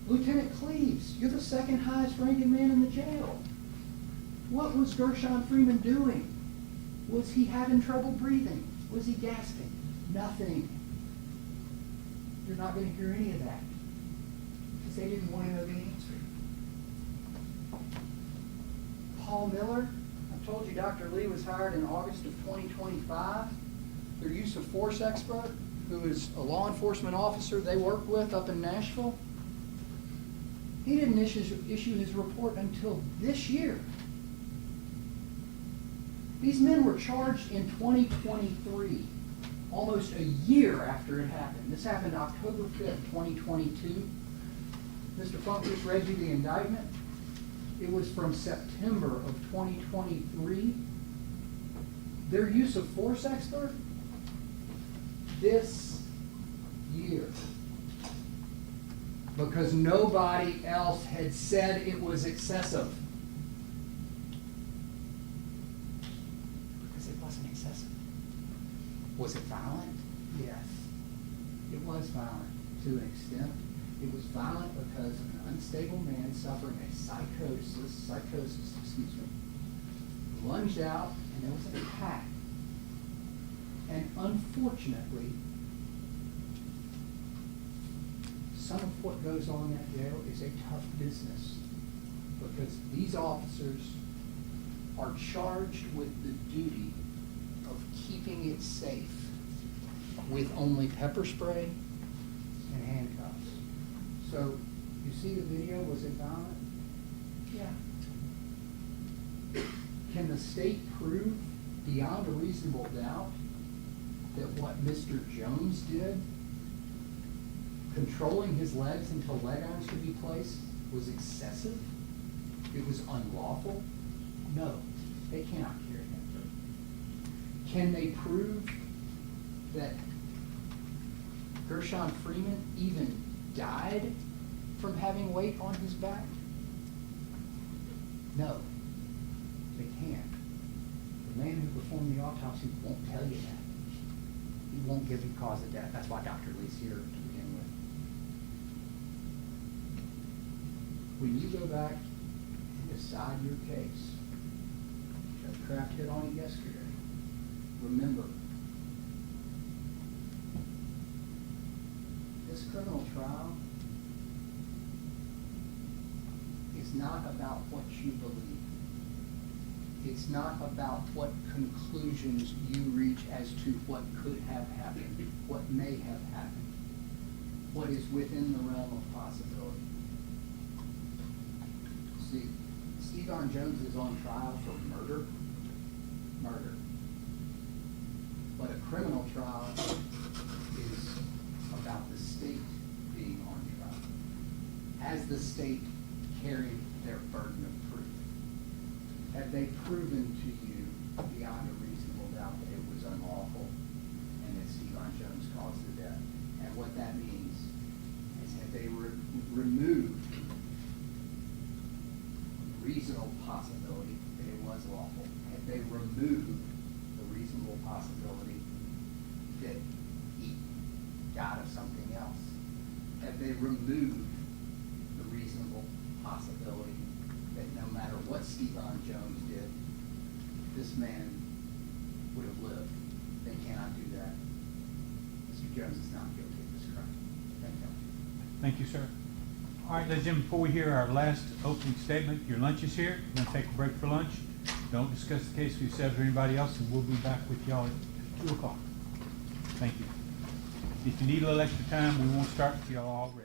Lieutenant Cleaves, you're the second highest ranking man in the jail. What was Gershun Freeman doing? Was he having trouble breathing? Was he gasping? Nothing. You're not going to hear any of that because they didn't want to know the answer. Paul Miller, I told you Dr. Lee was hired in August of 2025. Their use of force expert, who is a law enforcement officer they work with up in Nashville, he didn't issue his report until this year. These men were charged in 2023, almost a year after it happened. This happened October 5th, 2022. Mr. Funk just read you the indictment. It was from September of 2023. Their use of force expert, this year. Because nobody else had said it was excessive. Because it wasn't excessive. Was it violent? Yes. It was violent to an extent. It was violent because an unstable man suffering a psychosis, lunged out and there was an attack. And unfortunately, some of what goes on in that jail is a tough business because these officers are charged with the duty of keeping it safe with only pepper spray and handcuffs. So, you see the video, was it violent? Yeah. Can the state prove beyond a reasonable doubt that what Mr. Jones did, controlling his legs until leg irons could be placed, was excessive? It was unlawful? No, they cannot carry that. Can they prove that Gershun Freeman even died from having weight on his back? No, they can't. The man who performed the autopsy won't tell you that. He won't give you cause of death. That's why Dr. Lee's here to begin with. When you go back and decide your case, Judge Kraft hit on it yesterday, remember, this criminal trial is not about what you believe. It's not about what conclusions you reach as to what could have happened what may have happened, what is within the realm of possibility. See, Stevon Jones is on trial for murder. Murder. But a criminal trial is about the state being on trial. Has the state carried their burden of proof? Have they proven to you beyond a reasonable doubt that it was unlawful and that Stevon Jones caused the death? And what that means is have they removed reasonable possibility that it was lawful? Have they removed the reasonable possibility that he got of something else? Have they removed the reasonable possibility that no matter what Stevon Jones did, this man would have lived? They cannot do that. Mr. Jones is not guilty of this crime. Thank you. Thank you, sir. All right, ladies and gentlemen, before we hear our last opening statement, your lunch is here. We're going to take a break for lunch. Don't discuss the case with yourselves or anybody else, and we'll be back with y'all at 2 o'clock. Thank you. If you need a little extra time, we won't start until y'all all ready.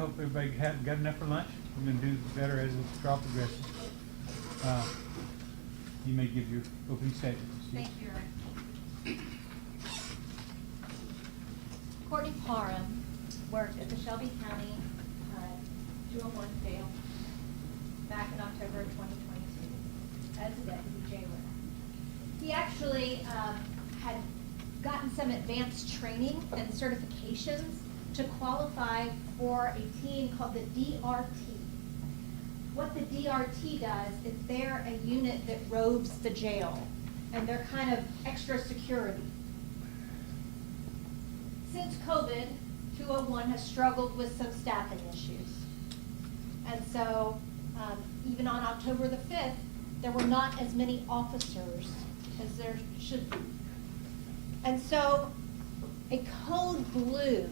hope everybody got enough for lunch. We're gonna do better as the trial progresses. You may give your opening statement. Steve. Thank you, Your Honor. Courtney Parham worked at the Shelby County 201 jail back in October of 2022 as a deputy jailer. He actually had gotten some advanced training and certifications to qualify for a team called the DRT. What the DRT does is they're a unit that robes the jail, and they're kind of extra security. Since COVID, 201 has struggled with some staffing issues. And so, even on October the 5th, there were not as many officers as there should be. And so, a code blue,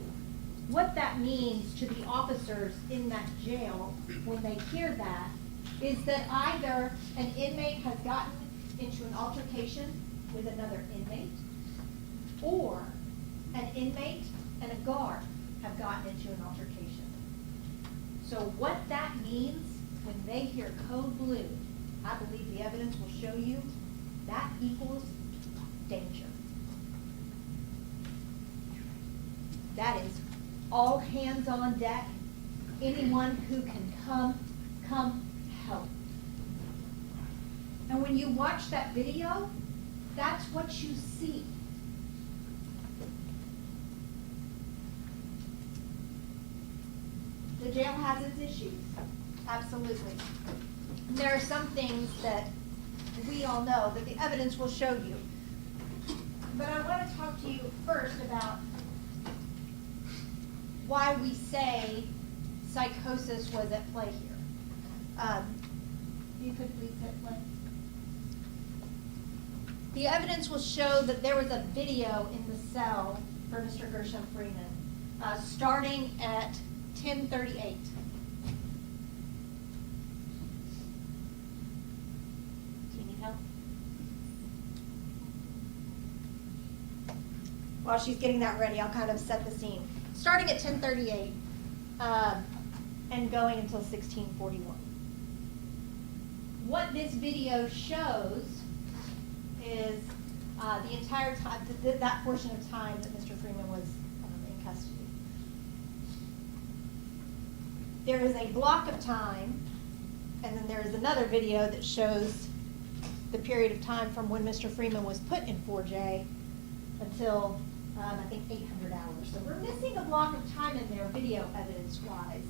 what that means to the officers in that jail when they hear that is that either an inmate has gotten into an altercation with another inmate, or an inmate and a guard have gotten into an altercation. So what that means when they hear code blue, I believe the evidence will show you, that equals danger. That is all hands on deck. Anyone who can come help. And when you watch that video, that's what you see. The jail has its issues, absolutely. There are some things that we all know that the evidence will show you. But I want to talk to you first about why we say psychosis was at play here. You could please hit play. The evidence will show that there was a video in the cell for Mr. Gershun Freeman, starting at 10:38. Do you need help? While she's getting that ready, I'll kind of set the scene. Starting at 10:38 and going until 16:41. What this video shows is the entire time, that portion of time that Mr. Freeman was in custody. There is a block of time, and then there is another video that shows the period of time from when Mr. Freeman was put in 4J until, I think, 800 hours. So we're missing a block of time in there, video evidence-wise.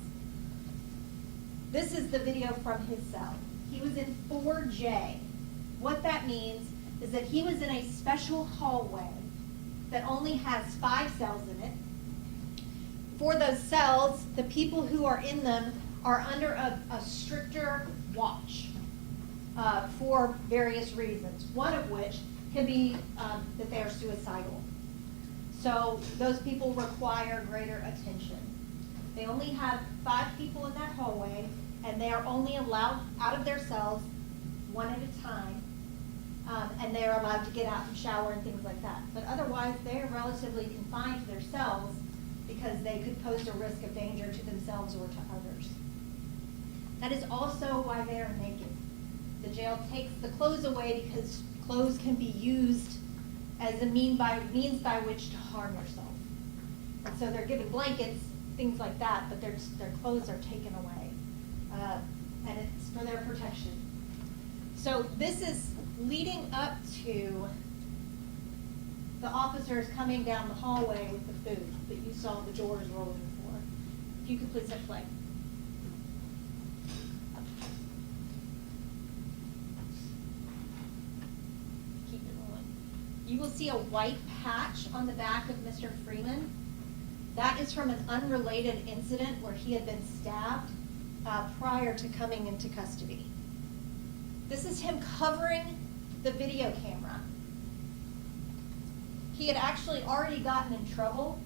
This is the video from his cell. He was in 4J. What that means is that he was in a special hallway that only has 5 cells in it. For those cells, the people who are in them are under a stricter watch for various reasons, one of which can be that they are suicidal. So those people require greater attention. They only have 5 people in that hallway, and they are only allowed out of their cells one at a time, and they are allowed to get out and shower and things like that. But otherwise, they are relatively confined to their cells because they could pose a risk of danger to themselves or to others. That is also why they are naked. The jail takes the clothes away because clothes can be used as a means by which to harm yourself. And so they're given blankets, things like that, but their clothes are taken away. And it's for their protection. So this is leading up to the officers coming down the hallway with the food that you saw the doors rolling for. If you could please hit play. Keep it rolling. You will see a white patch on the back of Mr. Freeman. That is from an unrelated incident where he had been stabbed prior to coming into custody. This is him covering the video camera. He had actually already gotten in trouble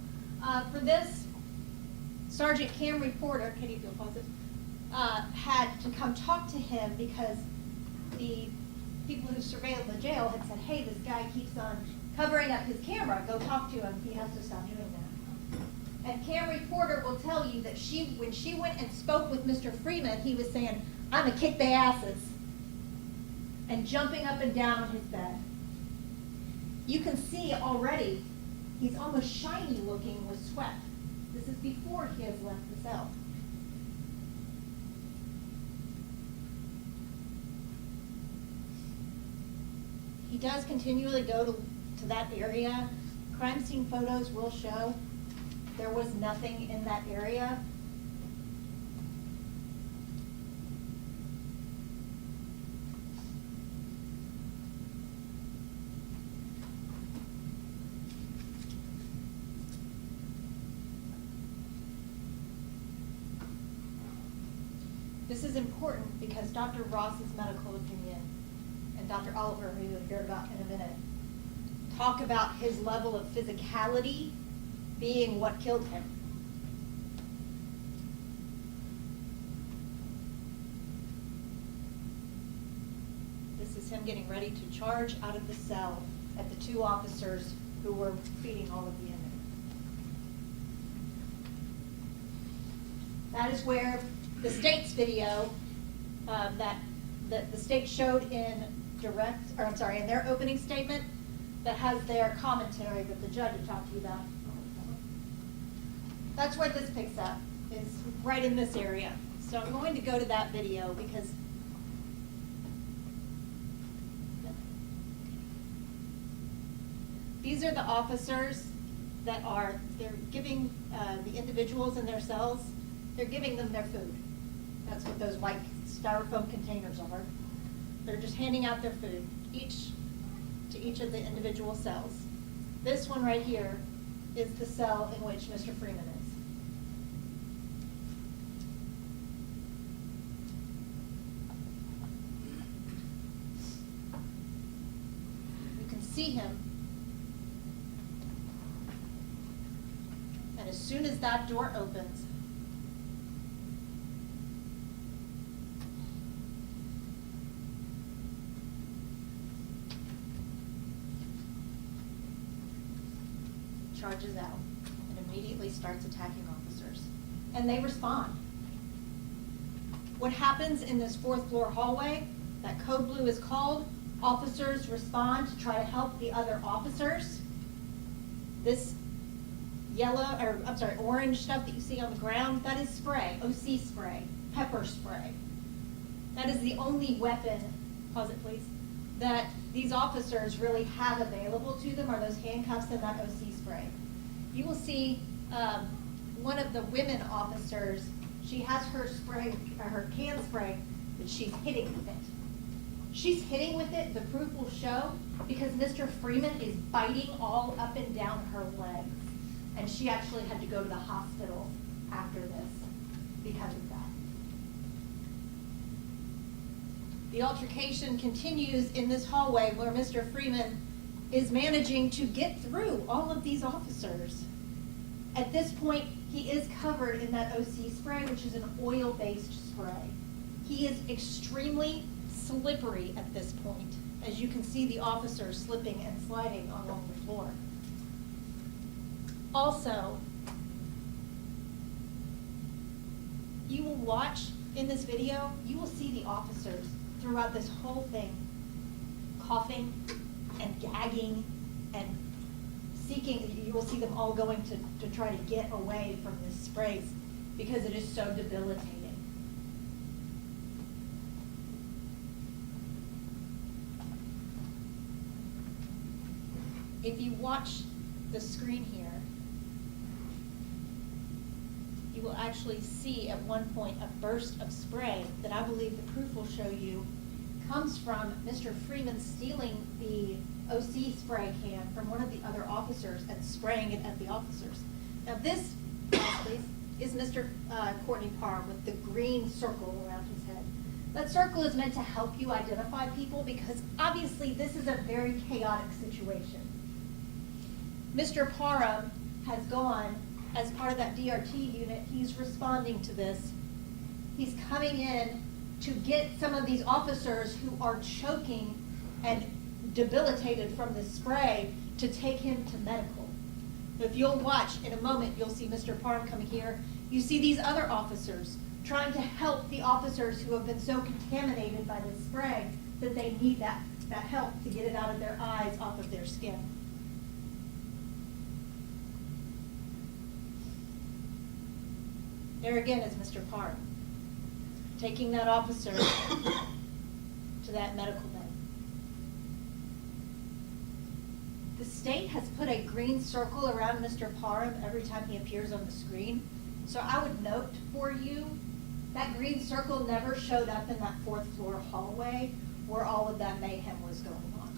for this. Sergeant Cam Reporter, can you pause it? Had to come talk to him because the people who surveilled the jail had said, hey, this guy keeps on covering up his camera, go talk to him, he has to stop doing that. And Camry Porter will tell you that when she went and spoke with Mr. Freeman, he was saying, "I'm gonna kick their asses," and jumping up and down on his bed. You can see already, he's almost shiny looking with sweat. This is before he has left the cell. He does continually go to that area. Crime scene photos will show there was nothing in that area. This is important because Dr. Ross's medical opinion and Dr. Oliver, who you'll hear about in a minute, talk about his level of physicality being what killed him. This is him getting ready to charge out of the cell at the two officers who were feeding all of the inmates. That is where the state's video that the state showed in in their opening statement that has their commentary that the judge had talked to you about. That's where this picks up, is right in this area. So I'm going to go to that video because these are the officers that they're giving the individuals in their cells, they're giving them their food. That's what those white styrofoam containers are. They're just handing out their food, to each of the individual cells. This one right here is the cell in which Mr. Freeman is. You can see him. And as soon as that door opens, charges out and immediately starts attacking officers. And they respond. What happens in this 4th floor hallway, that code blue is called, officers respond to try to help the other officers. This orange stuff that you see on the ground, that is spray, OC spray, pepper spray. That is the only weapon, pause it please, that these officers really have available to them are those handcuffs and that OC spray. You will see one of the women officers, she has her spray, her can spray, but she's hitting with it. She's hitting with it, the proof will show, because Mr. Freeman is biting all up and down her legs. And she actually had to go to the hospital after this because of that. The altercation continues in this hallway where Mr. Freeman is managing to get through all of these officers. At this point, he is covered in that OC spray, which is an oil-based spray. He is extremely slippery at this point, as you can see the officers slipping and sliding along the floor. Also, you will watch in this video, you will see the officers throughout this whole thing coughing and gagging and seeking, you will see them all going to try to get away from this spray because it is so debilitating. If you watch the screen here, you will actually see at one point a burst of spray that I believe the proof will show you comes from Mr. Freeman stealing the OC spray can from one of the other officers and spraying it at the officers. Now this, please, is Mr. Courtney Parr with the green circle around his head. That circle is meant to help you identify people because obviously this is a very chaotic situation. Mr. Parham has gone as part of that DRT unit. He's responding to this. He's coming in to get some of these officers who are choking and debilitated from the spray to take him to medical. If you'll watch, in a moment, you'll see Mr. Parham coming here. You see these other officers trying to help the officers who have been so contaminated by this spray that they need that help to get it out of their eyes, off of their skin. There again is Mr. Parham, taking that officer to that medical bay. The state has put a green circle around Mr. Parham every time he appears on the screen. So I would note for you, that green circle never showed up in that 4th floor hallway where all of that mayhem was going on.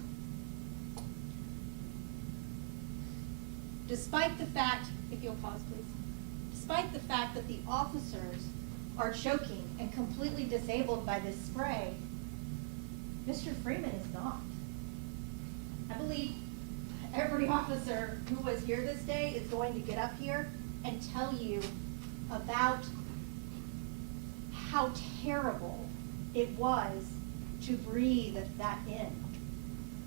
Despite the fact, if you'll pause please, despite the fact that the officers are choking and completely disabled by this spray, Mr. Freeman is not. I believe every officer who was here this day is going to get up here and tell you about how terrible it was to breathe that in,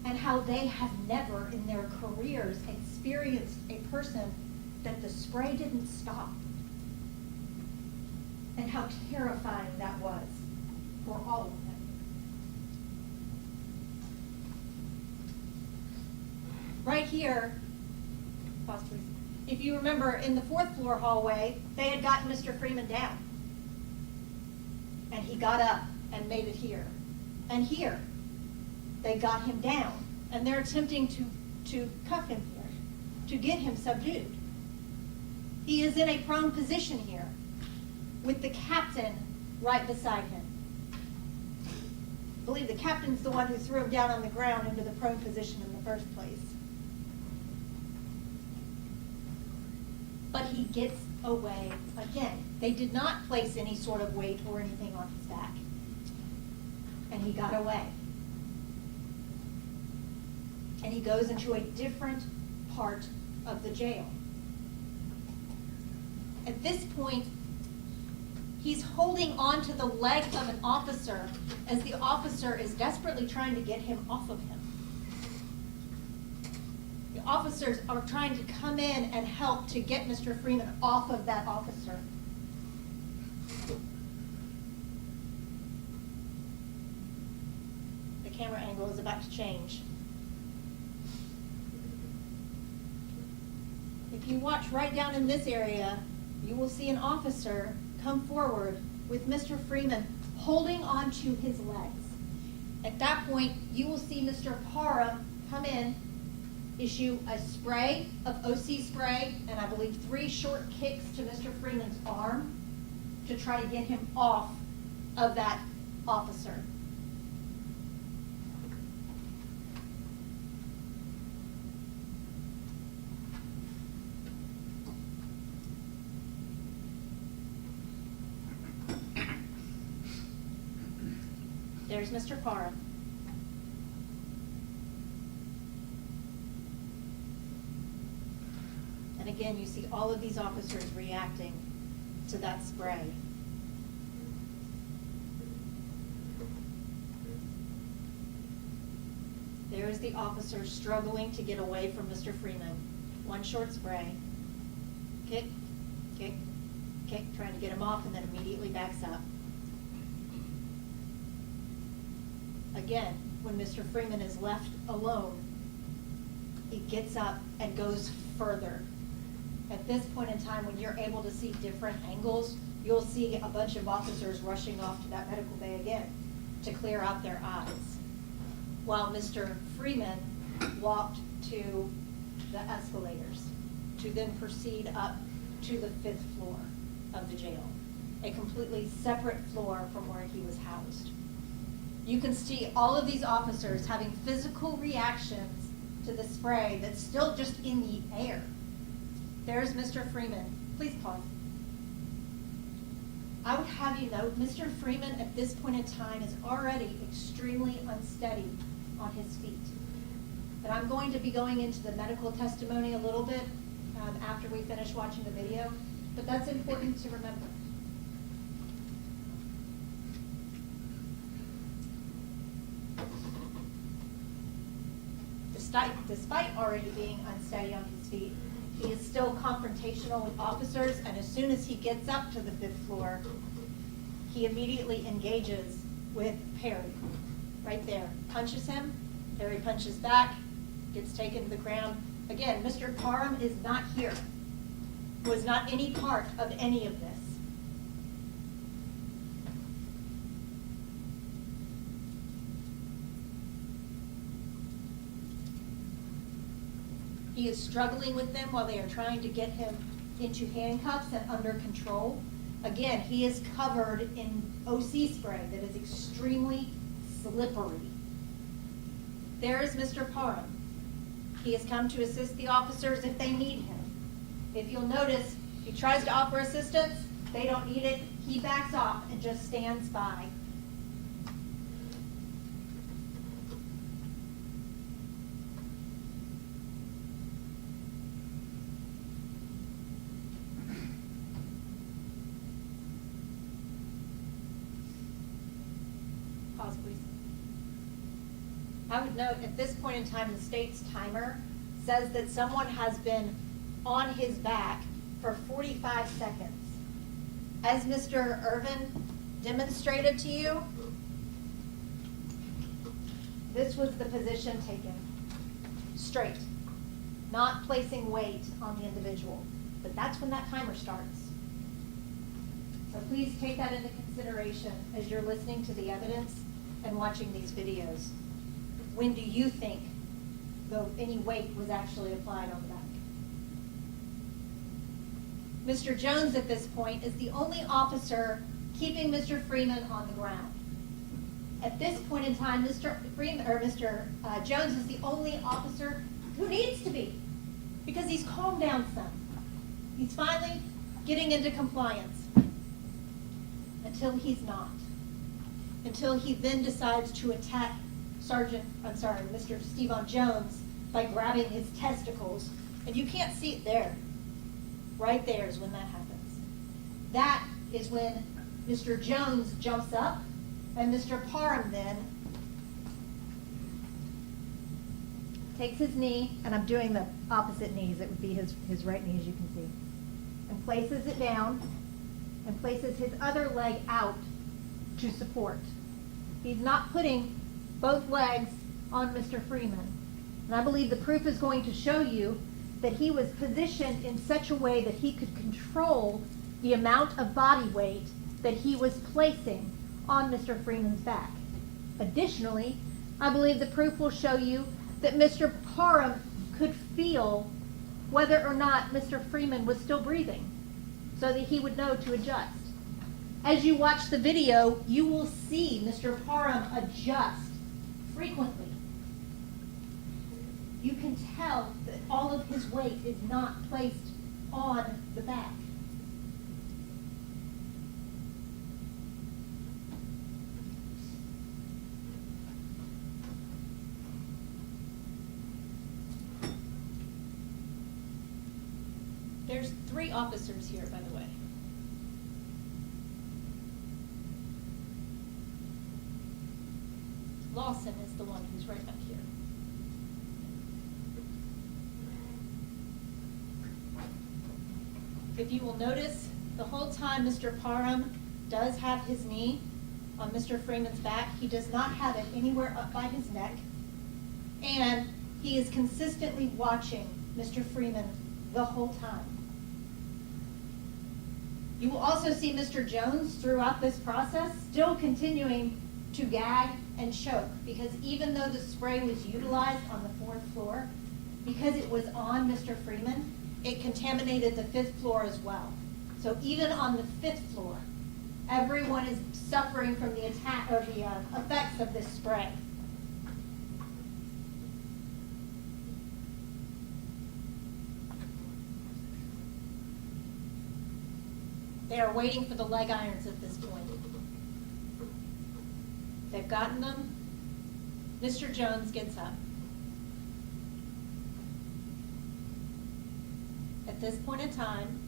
and how they have never in their careers experienced a person that the spray didn't stop, and how terrifying that was for all of them. Right here, pause please. If you remember, in the 4th floor hallway, they had gotten Mr. Freeman down. And he got up and made it here. And here, they got him down. And they're attempting to cuff him here, to get him subdued. He is in a prone position here, with the captain right beside him. I believe the captain's the one who threw him down on the ground into the prone position in the first place. But he gets away again. They did not place any sort of weight or anything on his back. And he got away. And he goes into a different part of the jail. At this point, he's holding on to the leg of an officer as the officer is desperately trying to get him off of him. The officers are trying to come in and help to get Mr. Freeman off of that officer. The camera angle is about to change. If you watch right down in this area, you will see an officer come forward with Mr. Freeman holding onto his legs. At that point, you will see Mr. Parham come in, issue a spray of OC spray, and I believe 3 short kicks to Mr. Freeman's arm to try to get him off of that officer. There's Mr. Parham. And again, you see all of these officers reacting to that spray. There's the officer struggling to get away from Mr. Freeman. 1 short spray. Kick, kick, kick, trying to get him off, and then immediately backs up. Again, when Mr. Freeman is left alone, he gets up and goes further. At this point in time, when you're able to see different angles, you'll see a bunch of officers rushing off to that medical bay again to clear out their eyes, while Mr. Freeman walked to the escalators to then proceed up to the 5th floor of the jail, a completely separate floor from where he was housed. You can see all of these officers having physical reactions to the spray that's still just in the air. There's Mr. Freeman. Please pause. I would have you note, Mr. Freeman at this point in time is already extremely unsteady on his feet. But I'm going to be going into the medical testimony a little bit after we finish watching the video, but that's important to remember. Despite already being unsteady on his feet, he is confrontational with officers, and as soon as he gets up to the 5th floor, he immediately engages with Perry, right there. Punches him, Perry punches back, gets taken to the ground. Again, Mr. Parham is not here, was not any part of any of this. He is struggling with them while they are trying to get him into handcuffs and under control. Again, he is covered in OC spray that is extremely slippery. There is Mr. Parham. He has come to assist the officers if they need him. If you'll notice, he tries to offer assistance, they don't need it, he backs off and just stands by. Pause, please. I would note at this point in time, the state's timer says that someone has been on his back for 45 seconds. As Mr. Irvin demonstrated to you, this was the position taken. Straight, not placing weight on the individual. But that's when that timer starts. So please take that into consideration as you're listening to the evidence and watching these videos. When do you think any weight was actually applied on the back? Mr. Jones at this point is the only officer keeping Mr. Freeman on the ground. At this point in time, Mr. Jones is the only officer who needs to be, because he's calmed down some. He's finally getting into compliance until he's not. Until he then decides to attack Mr. Steven Jones by grabbing his testicles. And you can't see it there. Right there is when that happens. That is when Mr. Jones jumps up, and Mr. Parham then takes his knee, and I'm doing the opposite knees, it would be his right knee, as you can see, and places it down, and places his other leg out to support. He's not putting both legs on Mr. Freeman. And I believe the proof is going to show you that he was positioned in such a way that he could control the amount of body weight that he was placing on Mr. Freeman's back. Additionally, I believe the proof will show you that Mr. Parham could feel whether or not Mr. Freeman was still breathing, so that he would know to adjust. As you watch the video, you will see Mr. Parham adjust frequently. You can tell that all of his weight is not placed on the back. There's 3 officers here, by the way. Lawson is the one who's right back here. If you will notice, the whole time Mr. Parham does have his knee on Mr. Freeman's back, he does not have it anywhere up by his neck, and he is consistently watching Mr. Freeman the whole time. You will also see Mr. Jones throughout this process still continuing to gag and choke, because even though the spray was utilized on the 4th floor, because it was on Mr. Freeman, it contaminated the 5th floor as well. So even on the 5th floor, everyone is suffering from the attack or the effects of this spray. They are waiting for the leg irons at this point. They've gotten them. Mr. Jones gets up. At this point in time,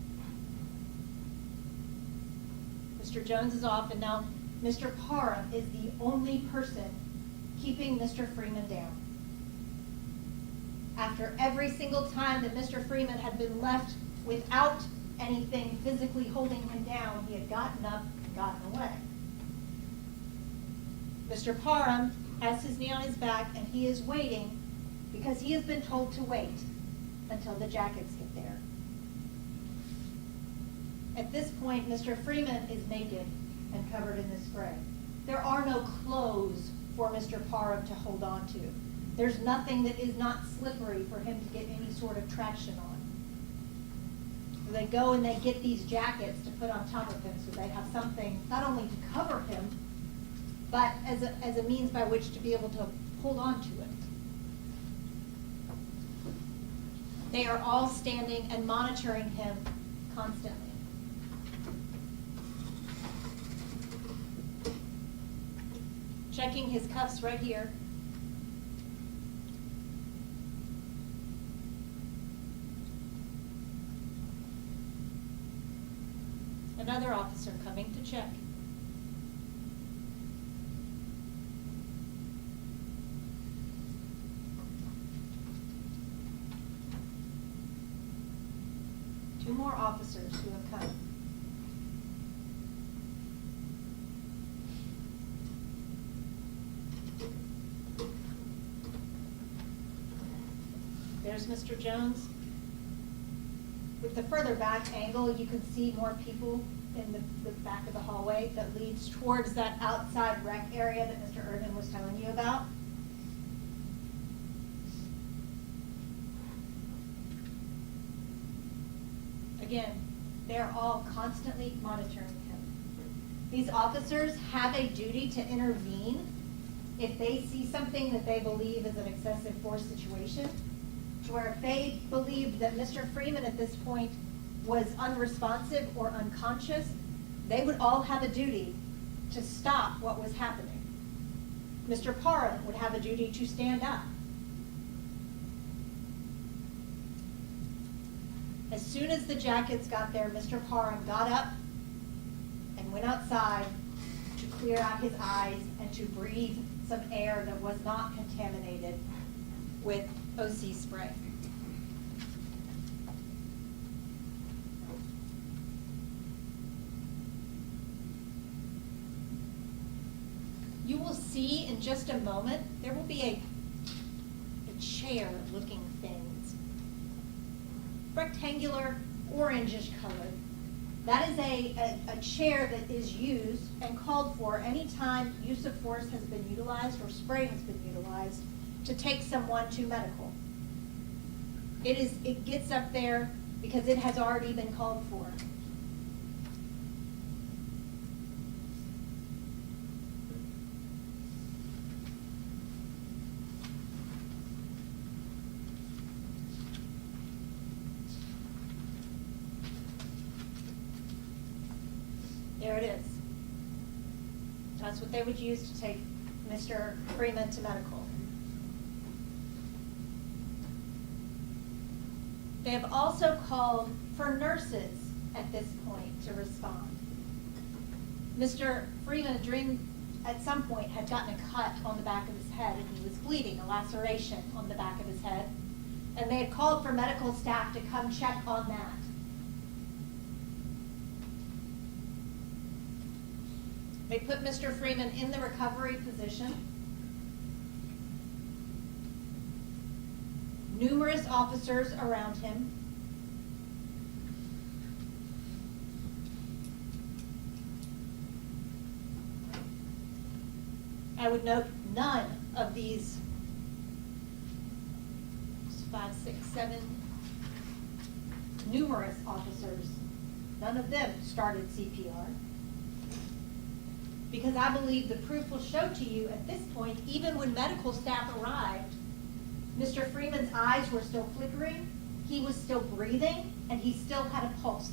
Mr. Jones is off, and now Mr. Parham is the only person keeping Mr. Freeman down. After every single time that Mr. Freeman had been left without anything physically holding him down, he had gotten up and gotten away. Mr. Parham has his knee on his back and he is waiting because he has been told to wait until the jackets get there. At this point, Mr. Freeman is naked and covered in this spray. There are no clothes for Mr. Parham to hold on to. There's nothing that is not slippery for him to get any sort of traction on. So they go and they get these jackets to put on top of him so they have something not only to cover him, but as a means by which to be able to hold on to it. They are all standing and monitoring him constantly. Checking his cuffs right here. Another officer coming to check. Two more officers who have come. There's Mr. Jones. With the further back angle, you can see more people in the back of the hallway that leads towards that outside rec area that Mr. Irvin was telling you about. Again, they're all constantly monitoring him. These officers have a duty to intervene if they see something that they believe is an excessive force situation, to where if they believed that Mr. Freeman at this point was unresponsive or unconscious, they would all have a duty to stop what was happening. Mr. Parham would have a duty to stand up. As soon as the jackets got there, Mr. Parham got up and went outside to clear out his eyes and to breathe some air that was not contaminated with OC spray. You will see in just a moment, there will be a chair-looking thing. Rectangular, orangish colored. That is a chair that is used and called for anytime use of force has been utilized or spray has been utilized to take someone to medical. It gets up there because it has already been called for. There it is. That's what they would use to take Mr. Freeman to medical. They have also called for nurses at this point to respond. Mr. Freeman, at some point, had gotten a cut on the back of his head and he was bleeding, a laceration on the back of his head. And they had called for medical staff to come check on that. They put Mr. Freeman in the recovery position. Numerous officers around him. I would note none of these 5, 6, 7 numerous officers, none of them started CPR. Because I believe the proof will show to you at this point, even when medical staff arrived, Mr. Freeman's eyes were still flickering, he was still breathing, and he still had a pulse.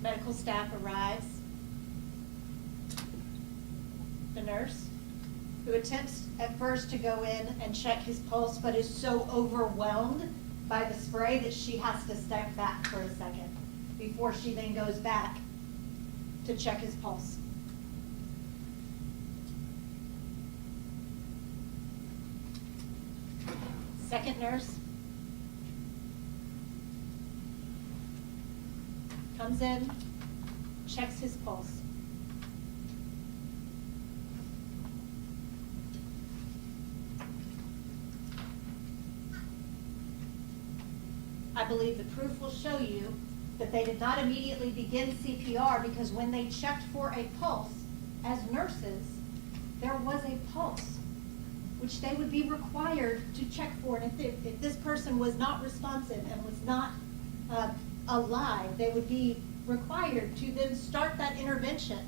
Medical staff arrives. The nurse, who attempts at first to go in and check his pulse, but is so overwhelmed by the spray that she has to step back for a second before she then goes back to check his pulse. Second nurse comes in, checks his pulse. I believe the proof will show you that they did not immediately begin CPR, because when they checked for a pulse, as nurses, there was a pulse, which they would be required to check for. And if this person was not responsive and was not alive, they would be required to then start that intervention.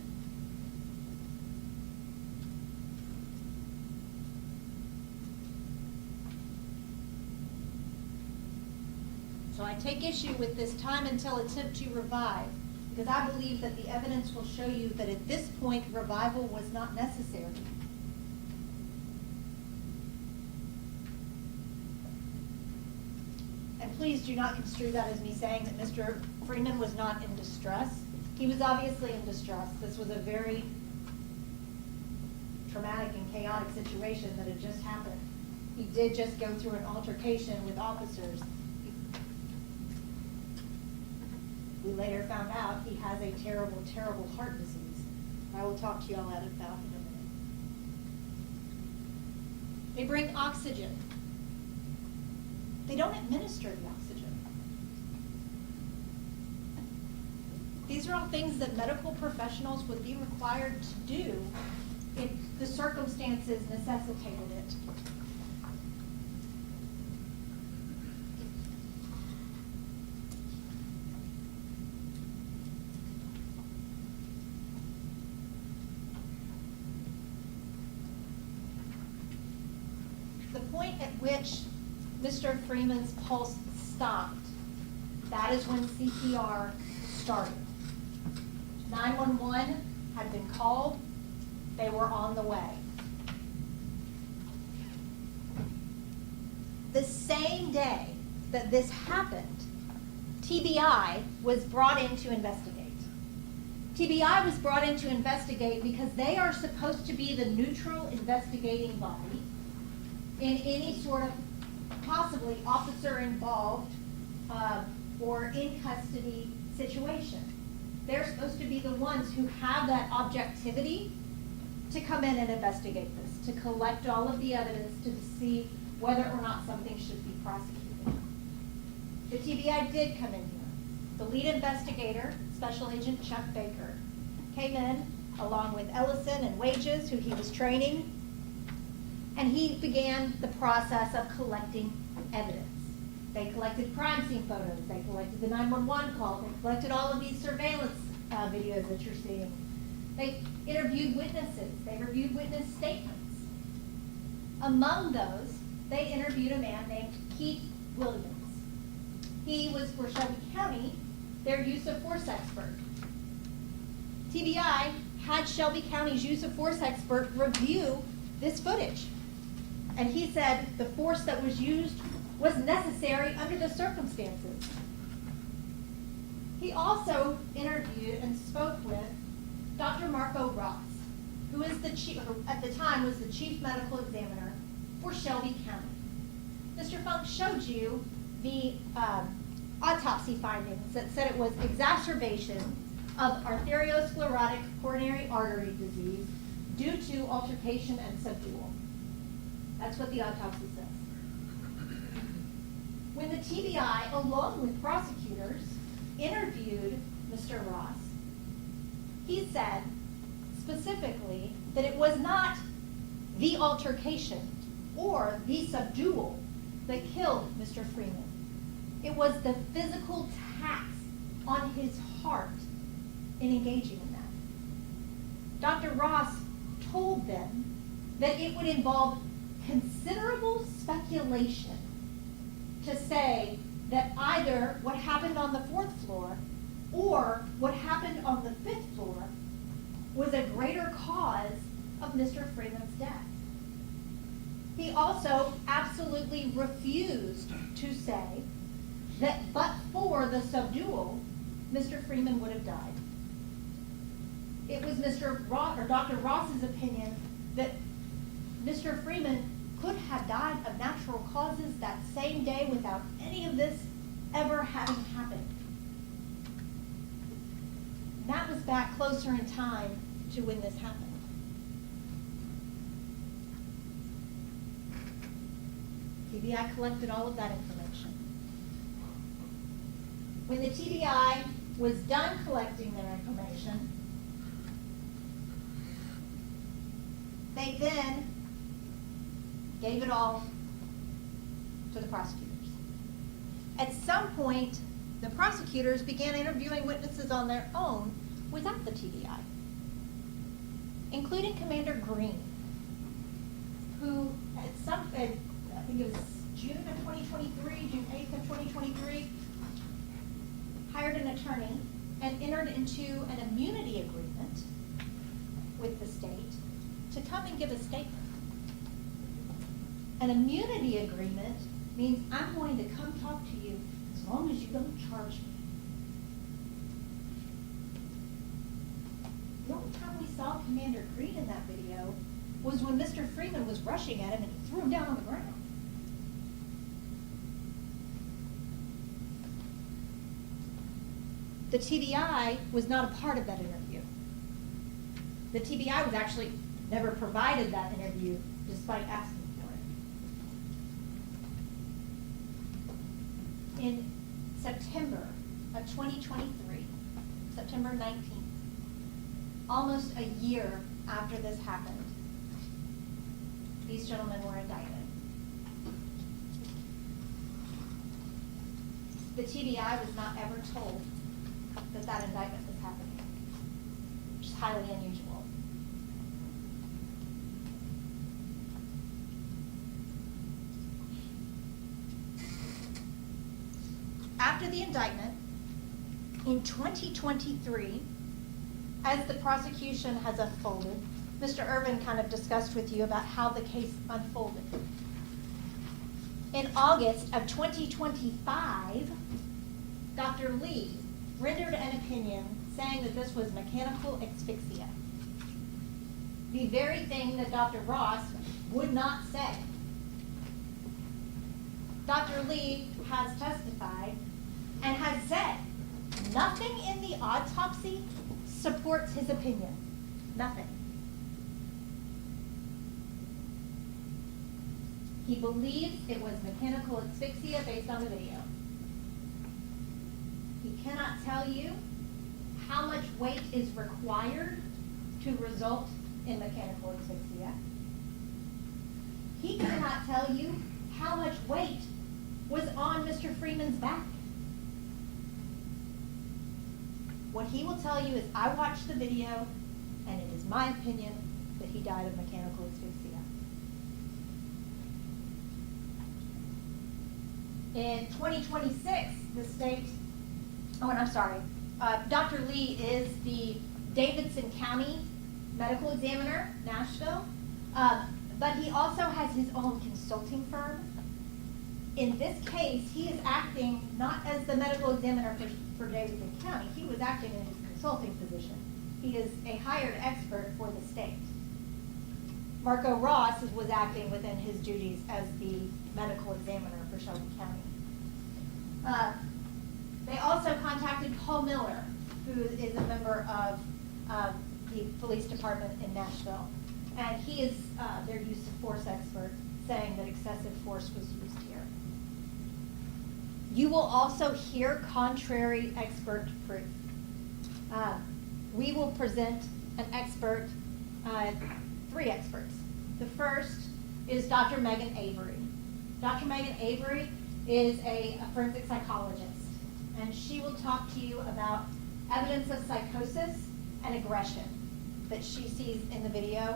So I take issue with this time until attempt to revive, because I believe that the evidence will show you that at this point revival was not necessary. And please do not construe that as me saying that Mr. Freeman was not in distress. He was obviously in distress. This was a very traumatic and chaotic situation that had just happened. He did just go through an altercation with officers. We later found out he has a terrible, terrible heart disease. I will talk to you all about it in a minute. They bring oxygen. They don't administer the oxygen. These are all things that medical professionals would be required to do if the circumstances necessitated it. The point at which Mr. Freeman's pulse stopped, that is when CPR started. 911 had been called. They were on the way. The same day that this happened, TBI was brought in to investigate. TBI was brought in to investigate because they are supposed to be the neutral investigating body in any sort of possibly officer involved or in custody situation. They're supposed to be the ones who have that objectivity to come in and investigate this, to collect all of the evidence to see whether or not something should be prosecuted. The TBI did come in here. The lead investigator, Special Agent Chuck Baker, came in along with Ellison and Wages, who he was training, and he began the process of collecting evidence. They collected crime scene photos, they collected the 911 call, they collected all of these surveillance videos that you're seeing. They interviewed witnesses, they reviewed witness statements. Among those, they interviewed a man named Keith Williams. He was for Shelby County, their use of force expert. TBI had Shelby County's use of force expert review this footage. And he said the force that was used was necessary under the circumstances. He also interviewed and spoke with Dr. Marco Ross, who is the chief, at the time was the chief medical examiner for Shelby County. Mr. Funk showed you the autopsy findings that said it was exacerbation of arteriosclerotic coronary artery disease due to altercation and subdual. That's what the autopsy says. When the TBI, along with prosecutors, interviewed Mr. Ross, he said specifically that it was not the altercation or the subdual that killed Mr. Freeman. It was the physical tax on his heart in engaging in that. Dr. Ross told them that it would involve considerable speculation to say that either what happened on the 4th floor or what happened on the 5th floor was a greater cause of Mr. Freeman's death. He also absolutely refused to say that but for the subdual, Mr. Freeman would have died. It was Dr. Ross's opinion that Mr. Freeman could have died of natural causes that same day without any of this ever having happened. And that was back closer in time to when this happened. TBI collected all of that information. When the TBI was done collecting their information, they then gave it all to the prosecutors. At some point, the prosecutors began interviewing witnesses on their own without the TBI, including Commander Green, who I think it was June of 2023, June 8th of 2023, hired an attorney and entered into an immunity agreement with the state to come and give a statement. An immunity agreement means I'm going to come talk to you as long as you don't charge me. The only time we saw Commander Green in that video was when Mr. Freeman was rushing at him and he threw him down on the ground. The TBI was not a part of that interview. The TBI was actually never provided that interview despite asking for it. In September of 2023, September 19th, almost a year after this happened, these gentlemen were indicted. The TBI was not ever told that indictment was happening, which is highly unusual. After the indictment, in 2023, as the prosecution has unfolded, Mr. Irvin kind of discussed with you about how the case unfolded. In August of 2025, Dr. Lee rendered an opinion saying that this was mechanical asphyxia. The very thing that Dr. Ross would not say. Dr. Lee has testified and has said nothing in the autopsy supports his opinion. Nothing. He believes it was mechanical asphyxia based on the video. He cannot tell you how much weight is required to result in mechanical asphyxia. He cannot tell you how much weight was on Mr. Freeman's back. What he will tell you is, I watched the video, and it is my opinion that he died of mechanical asphyxia. In 2026, the state, Dr. Lee is the Davidson County medical examiner, Nashville, but he also has his own consulting firm. In this case, he is acting not as the medical examiner for Davidson County. He was acting in his consulting position. He is a hired expert for the state. Marco Ross was acting within his duties as the medical examiner for Shelby County. They also contacted Paul Miller, who is a member of the police department in Nashville. And he is their use of force expert, saying that excessive force was used here. You will also hear contrary expert proof. We will present an expert, 3 experts. The first is Dr. Megan Avery. Dr. Megan Avery is a forensic psychologist, and she will talk to you about evidence of psychosis and aggression that she sees in the video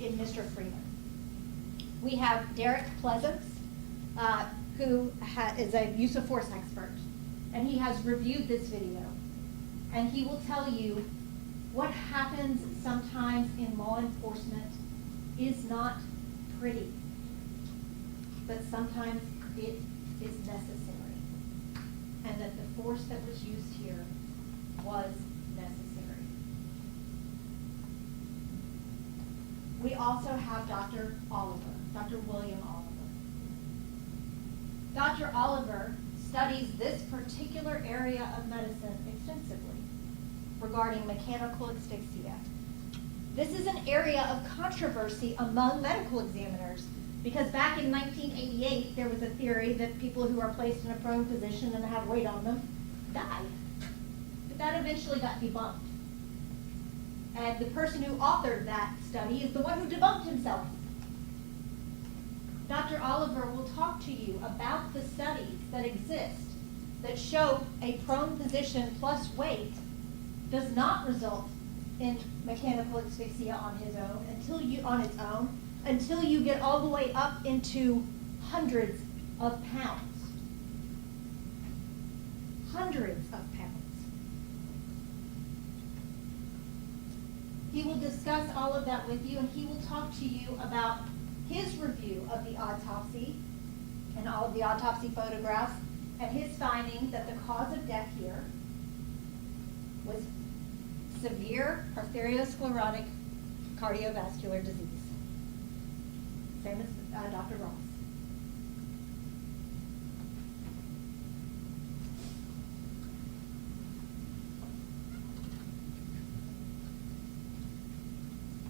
in Mr. Freeman. We have Derek Pleasance, who is a use of force expert, and he has reviewed this video, and he will tell you what happens sometimes in law enforcement is not pretty, but sometimes it is necessary. And that the force that was used here was necessary. We also have Dr. Oliver, Dr. William Oliver. Dr. Oliver studies this particular area of medicine extensively regarding mechanical asphyxia. This is an area of controversy among medical examiners because back in 1988, there was a theory that people who are placed in a prone position and have weight on them die. But that eventually got debunked. And the person who authored that study is the one who debunked himself. Dr. Oliver will talk to you about the studies that exist that show a prone position plus weight does not result in mechanical asphyxia on its own until you get all the way up into hundreds of pounds. Hundreds of pounds. He will discuss all of that with you, and he will talk to you about his review of the autopsy and all of the autopsy photographs and his finding that the cause of death here was severe arteriosclerotic cardiovascular disease. Same as Dr. Ross.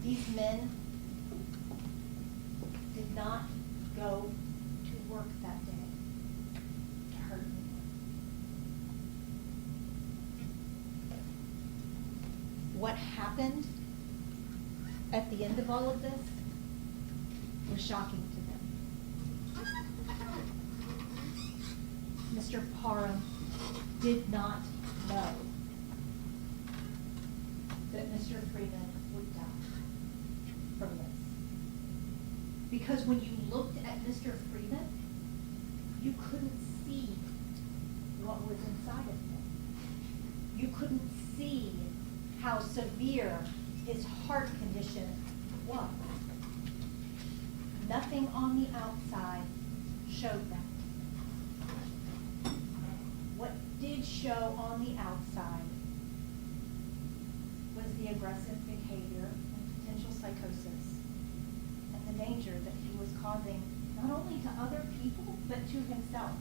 These men did not go to work that day to hurt anyone. What happened at the end of all of this was shocking to them. Mr. Parham did not know that Mr. Freeman would die from this. Because when you looked at Mr. Freeman, you couldn't see what was inside of him. You couldn't see how severe his heart condition was. Nothing on the outside showed that. What did show on the outside was the aggressive behavior and potential psychosis and the danger that he was causing not only to other people, but to himself.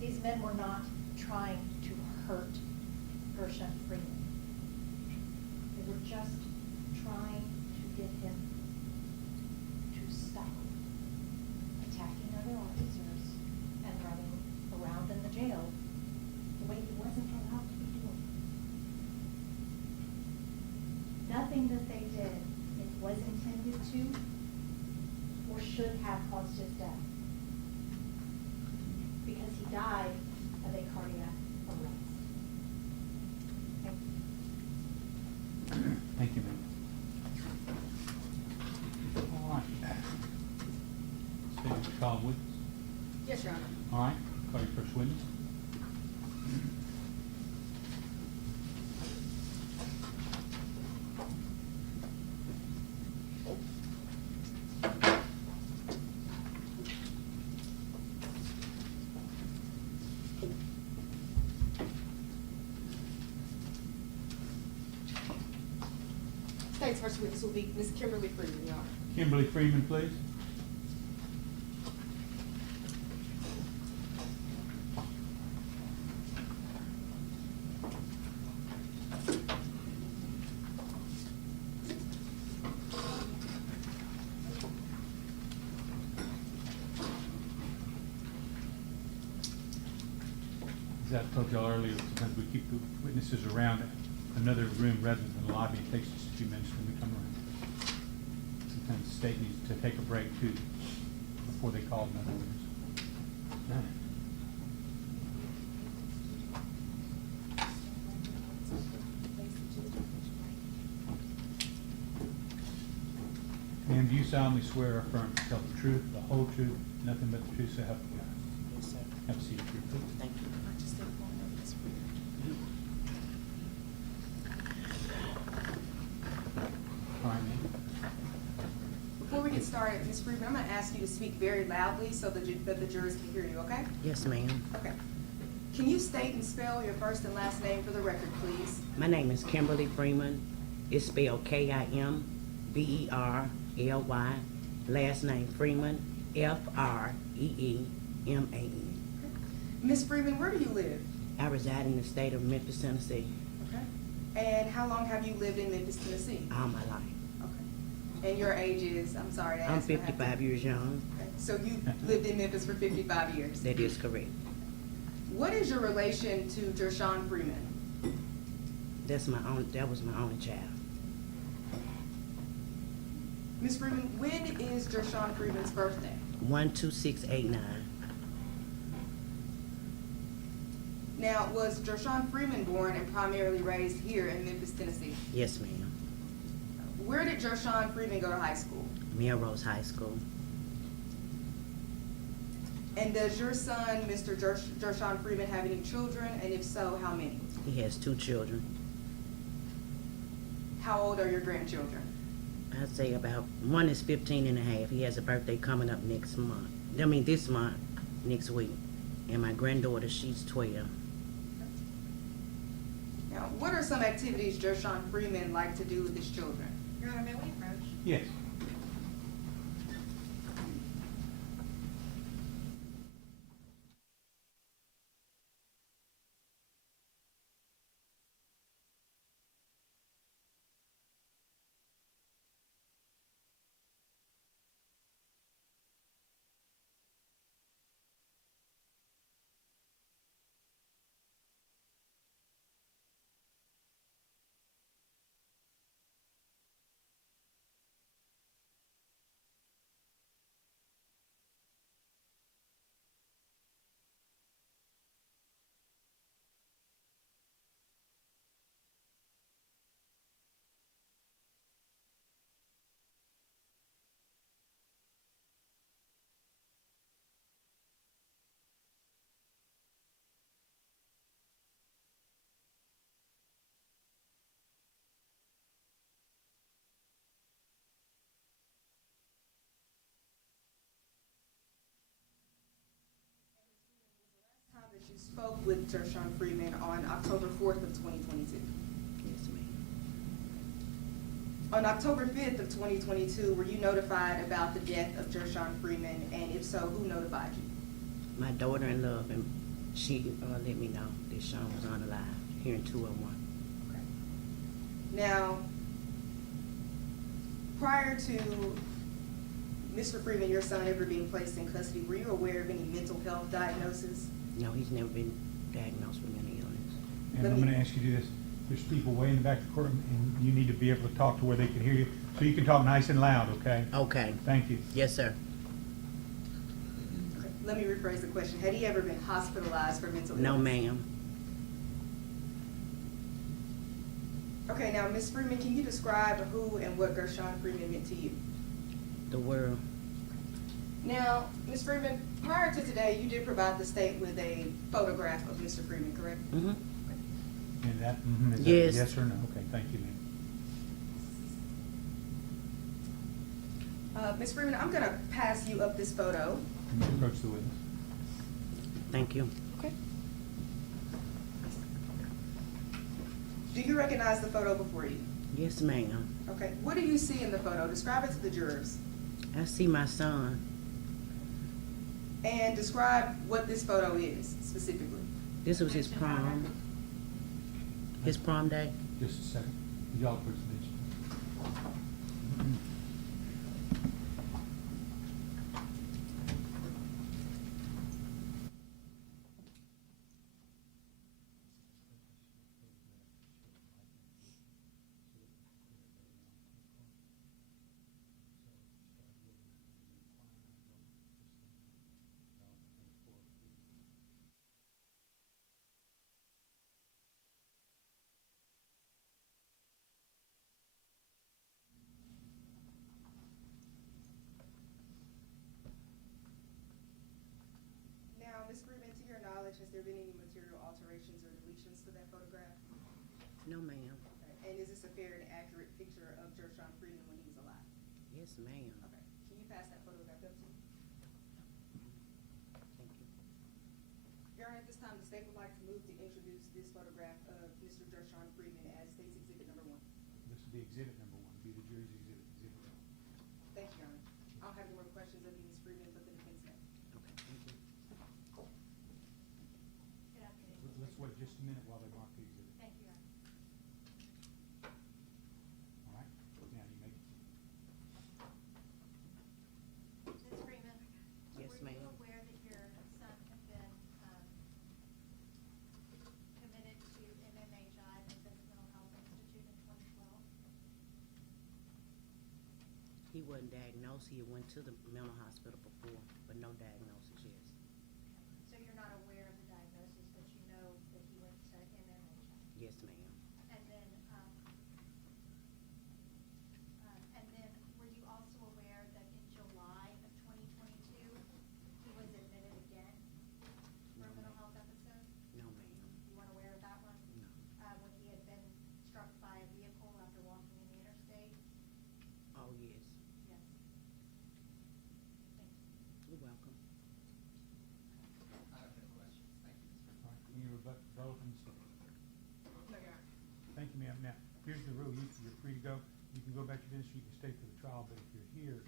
These men were not trying to hurt Gershun Freeman. They were just trying to get him to stop attacking other officers and running around in the jail the way he wasn't allowed to be doing. Nothing that they did was intended to or should have caused his death, because he died of a cardiac arrest. Thank you. Thank you, ma'am. All right. Stay with the call witness. Yes, Your Honor. All right, call your first witness. Thanks. First witness will be Ms. Kimberly Freeman, Your Honor. Kimberly Freeman, please. As I told y'all earlier, sometimes we keep the witnesses around another room rather than the lobby. It takes just a few minutes when we come around. Sometimes the state needs to take a break too before they call another witness. Ma'am, do you solemnly swear or affirm to tell the truth, the whole truth, nothing but the truth, so help you God? Yes, sir. Have a seat, if you're please. Thank you. I just didn't want to know this for you. All right, ma'am. get started, Ms. Freeman, I'm gonna ask you to speak very loudly so that the jurors can hear you, okay? Yes, ma'am. Okay. Can you state and spell your first and last name for the record, please? My name is Kimberly Freeman. It's spelled Kimberly. Last name Freeman, Freeman. Ms. Freeman, where do you live? I reside in the state of Memphis, Tennessee, Okay. And how long have you lived in Memphis, Tennessee? all my life. Okay. And your age is, I'm sorry to ask. I'm but I have to- 55 years young. Okay. So you lived in Memphis for 55 years. That is correct. What is your relation to Gershun Freeman? That was my only child. Ms. Freeman, when is Gershun Freeman's birthday? 12689. Now, was Gershun Freeman born and primarily raised here in Memphis, Tennessee? Yes, ma'am. Where did Gershun Freeman go to high school? Melrose High School. And does your son, Mr. Gershun Freeman, have any children? And if so, how many? He has 2 children. How old are your grandchildren? I'd say about one is 15 and a half. He has a birthday coming up this month, next week. And my granddaughter, she's 12. Now, what are some activities Gershun Freeman like to do with his children? Your Honor, may we approach? Yes. Time that you spoke with Gershun Freeman on October 4th of 2022. Yes, ma'am. On October 5th of 2022, were you notified about the death of Gershun Freeman? And if so, who notified you? My daughter-in-law, and she let me know that Sean was unalive here in 201. Okay. Now, prior to Mr. Freeman, your son, ever being placed in custody, were you aware of any mental health diagnosis? No, he's never been diagnosed with any illness. And I'm gonna ask you to do this. There's people way in the back of the courtroom, and you need to be able to talk to where they can hear you. So you can talk nice and loud, okay? Okay. Thank you. Yes, sir. Okay. Let me rephrase the question. Had he ever been hospitalized for mental illness? No, ma'am. Okay, now, Ms. Freeman, can you describe who and what Gershun Freeman meant to you? The world. Now, Ms. Freeman, prior to today, you did provide the state with a photograph of Mr. Freeman, correct? Mm-hmm. And that, is that a Yes. yes or no? Okay, thank you, ma'am. Ms. Freeman, I'm gonna pass you up this photo. Can you approach the witness? Thank you. Okay. Do you recognize the photo before you? Yes, ma'am. Okay, what do you see in the photo? Describe it to the jurors. I see my son. And describe what this photo is specifically. This was his prom. His prom day. Just a second. Could y'all approach the bench? Now, Ms. Freeman, to your knowledge, has there been any material alterations or deletions to that photograph? No, ma'am. Okay. And is this a fair and accurate picture of Gershun Freeman when he was alive? Yes, ma'am. Okay. Can pass that photograph up to me. Thank you. Your Honor, at this time, the state would like to move to introduce this photograph of Mr. Gershun Freeman as state's exhibit number 1. This will be exhibit number 1, be the jury's exhibit, exhibit 1. Thank you, Your Honor. I don't have any more questions of you, Ms. Freeman, but the defense may. Okay, thank you. Good afternoon. Let's wait just a minute while they mark the exhibit. Thank you, Your Honor. All right, now you make it. Ms. Freeman? Yes, Were you ma'am. aware that your son had been committed to MMHI, the Mental Health Institute, in 2012? He wasn't diagnosed. He went to the mental hospital before, but no diagnosis yet. So you're not aware of the diagnosis, but you know that he went to MMHI? Yes, ma'am. And then were you also aware that in July of 2022, he was admitted again for a No, mental ma'am. health episode? No, ma'am. You weren't aware of that one? No. When he had been struck by a vehicle after walking in the interstate? Oh, yes. Yes. Thank you. You're welcome. I have no questions. Thank you, Mr. All right, any rebuttal from the state? No, Your Honor. Thank you, ma'am. Now, here's the rule. You're free to go. You can go back to this, you can stay for the trial, but if you're here,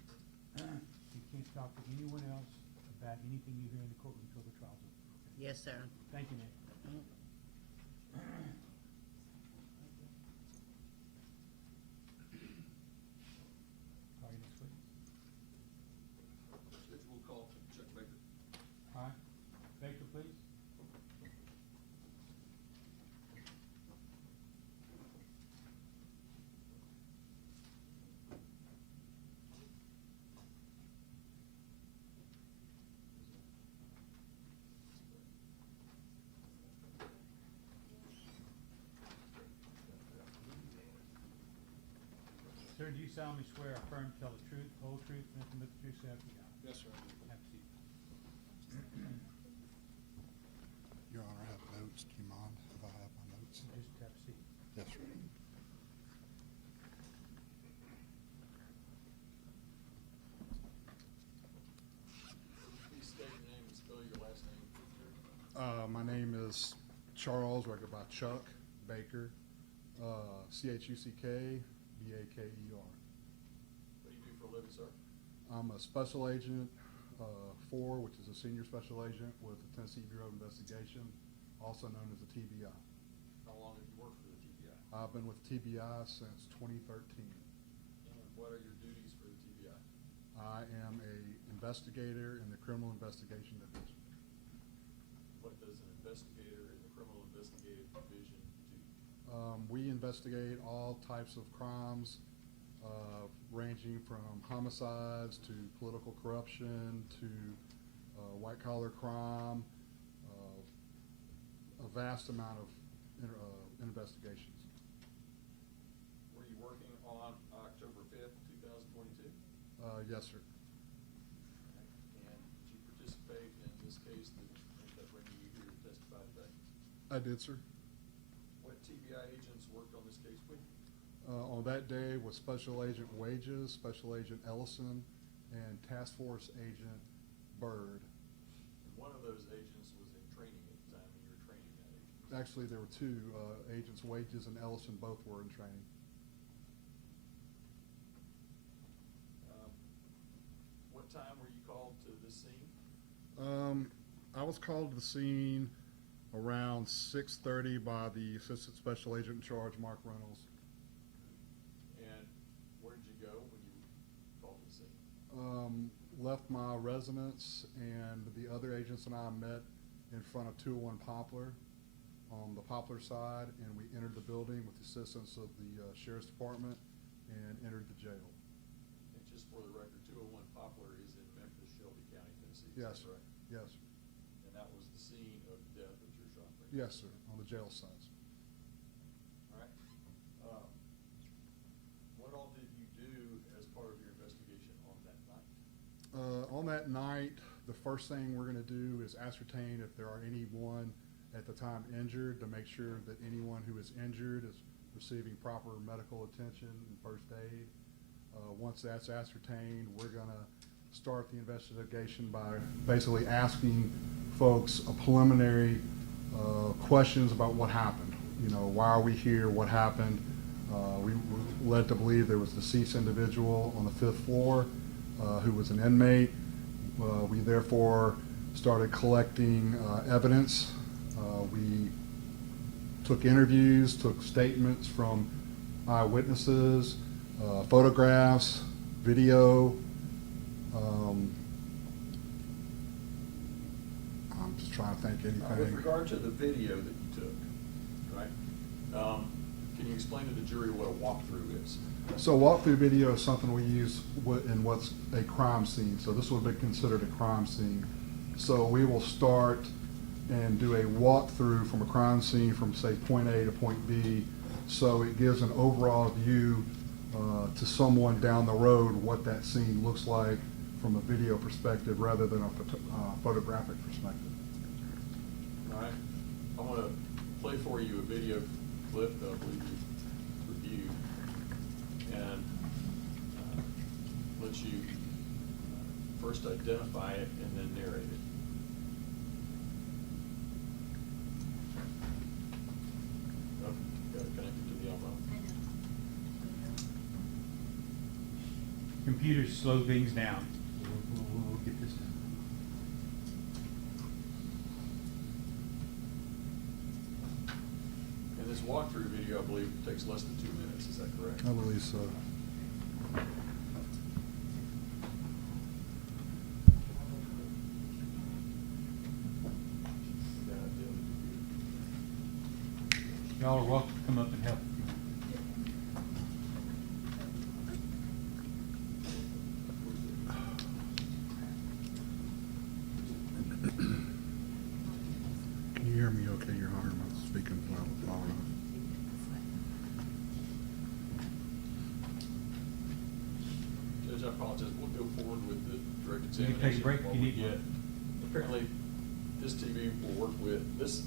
you can't talk to anyone else about anything you hear in the courtroom until the trial's over. Okay? Yes, sir. Thank you, ma'am. Mhm. Call you next week. Schedule call from Chuck Baker. All right. Baker, please. Sir, do you solemnly swear or affirm to tell the truth, the whole truth, and nothing but the truth, so help you God? Yes, sir. Have a seat. Your Honor, I have notes. Do you mind if I have my notes? Just have a seat. Yes, sir. Please state your name and spell your last name. My name is Charles, or I go by Chuck Baker, C-H-U-C-K, B-A-K-E-R. What do you do for a living, sir? I'm a special agent 4, which is a senior special agent with the Tennessee Bureau of Investigation, also known as the TBI. How long have you worked for the TBI? I've been with the TBI since 2013. And what are your duties for the TBI? I am a investigator in the Criminal Investigation Division. What does an investigator in the Criminal Investigative Division do? We investigate all types of crimes, ranging from homicides to political corruption to white-collar crime, a vast amount of investigations. Were you working on October 5th, 2022? Yes, sir. And did you participate in this case that ended up bringing you here to testify today? I did, sir. What TBI agents worked on this case with you? On that day was Special Agent Wages, Special Agent Ellison, and Task Force Agent Byrd. And one of those agents was in training at the time, and you were training that agent. Actually, there were 2 agents, Wages and Ellison, both were in training. What time were you called to this scene? I was called to the scene around 6:30 by the Assistant Special Agent in charge, Mark Reynolds. And where did you go when you were called to the scene? Left my residence, and the other agents and I met in front of 201 Poplar on the Poplar side, and we entered the building with the assistance of the Sheriff's Department and entered the jail. And just for the record, 201 Poplar is in Memphis, Shelby County, Tennessee. Is Yes, that sir. correct? Yes, sir. And that was the scene of the death of Gershun Freeman? Yes, sir, on the jail side. All right. What all did you do as part of your investigation on that night? On that night, the first thing we're going to do is ascertain if there are anyone at the time injured, to make sure that anyone who is injured is receiving proper medical attention and first aid. Once that's ascertained, we're going to start the investigation by basically asking folks a preliminary questions about what happened. You know, why are we here? What happened? We were led to believe there was a deceased individual on the 5th floor who was an inmate. We therefore started collecting evidence. We took interviews, took statements from eyewitnesses, photographs, video. I'm just trying to think anything. With regard to the video that you took, right? Can you explain to the jury what a walkthrough is? So walkthrough video is something we use in what's a crime scene. So this would be considered a crime scene. So we will start and do a walkthrough from a crime scene from, say, point A to point B. So it gives an overall view to someone down the road what that scene looks like from a video perspective rather than a photographic perspective. All right. I want to play for you a video clip that I believe you reviewed and let you first identify it and then narrate it. Oh, got it connected to the elbow. Computers slow things down. We'll get this done. And this walkthrough video, I believe, takes less than 2 minutes. Is that correct? I believe so. Y'all are welcome to come up and help. Can you hear me okay? You're hard. I'm speaking loud enough. Judge, I apologize. We'll go forward with the direct You can examination. take a break if while you we need one. get- Apparently, this TV will work with, this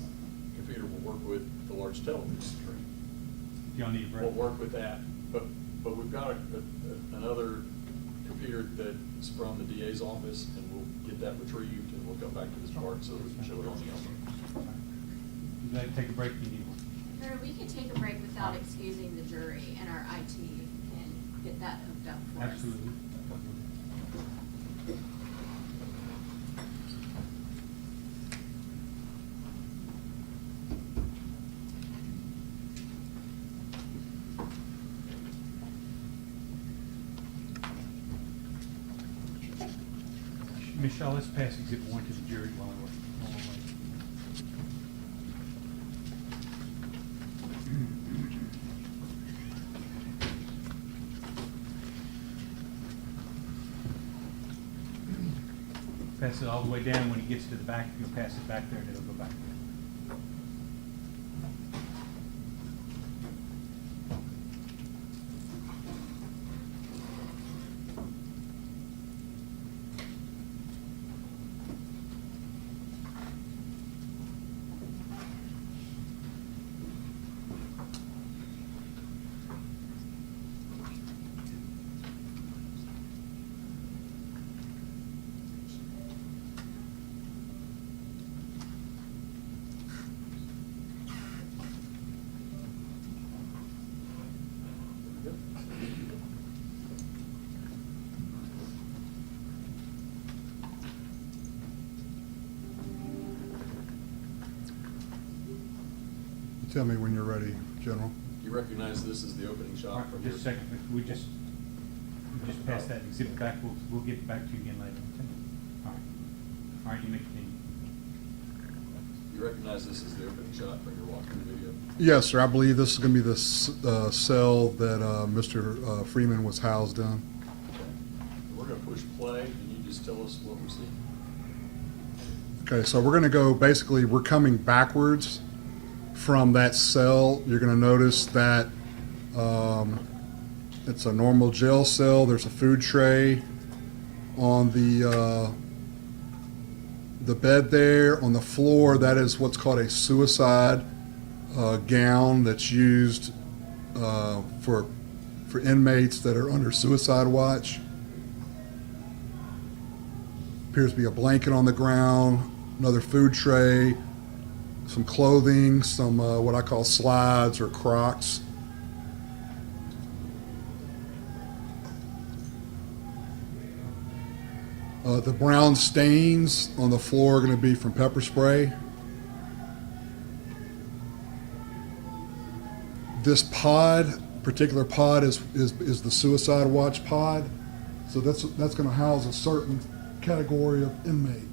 computer will work with the large television screen. If y'all need a break. We'll work with that, but we've got another computer that's from the DA's office, and we'll get that retrieved, and we'll come back to this part so that we can show it on the elbow. You'd like to take a break if you need one. Or we could take a break without excusing the jury, and our IT can get that hooked up for us. Absolutely. Michelle, let's pass exhibit 1 to the jury while we're waiting. Pass it all the way down. When it gets to the back, you'll pass it back there and it'll go back there. Tell me when you're ready, General. You recognize this as the opening All shot right, from just a your... second. We just pass that exhibit back. We'll get back to you again later. Okay? All right. All right, you may continue. You recognize this as the opening shot from your walkthrough video? Yes, sir. I believe this is going to be the cell that Mr. Freeman was housed in. Okay. We're going to push play, and you just tell us what we see. Okay, so we're going to go, basically, we're coming backwards from that cell. You're going to notice that it's a normal jail cell. There's a food tray on the bed there. On the floor, that is what's called a suicide gown that's used for inmates that are under suicide watch. Appears to be a blanket on the ground, another food tray, some clothing, some what I call slides or Crocs. The brown stains on the floor are going to be from pepper spray. This particular pod is the suicide watch pod. So that's going to house a certain category of inmate.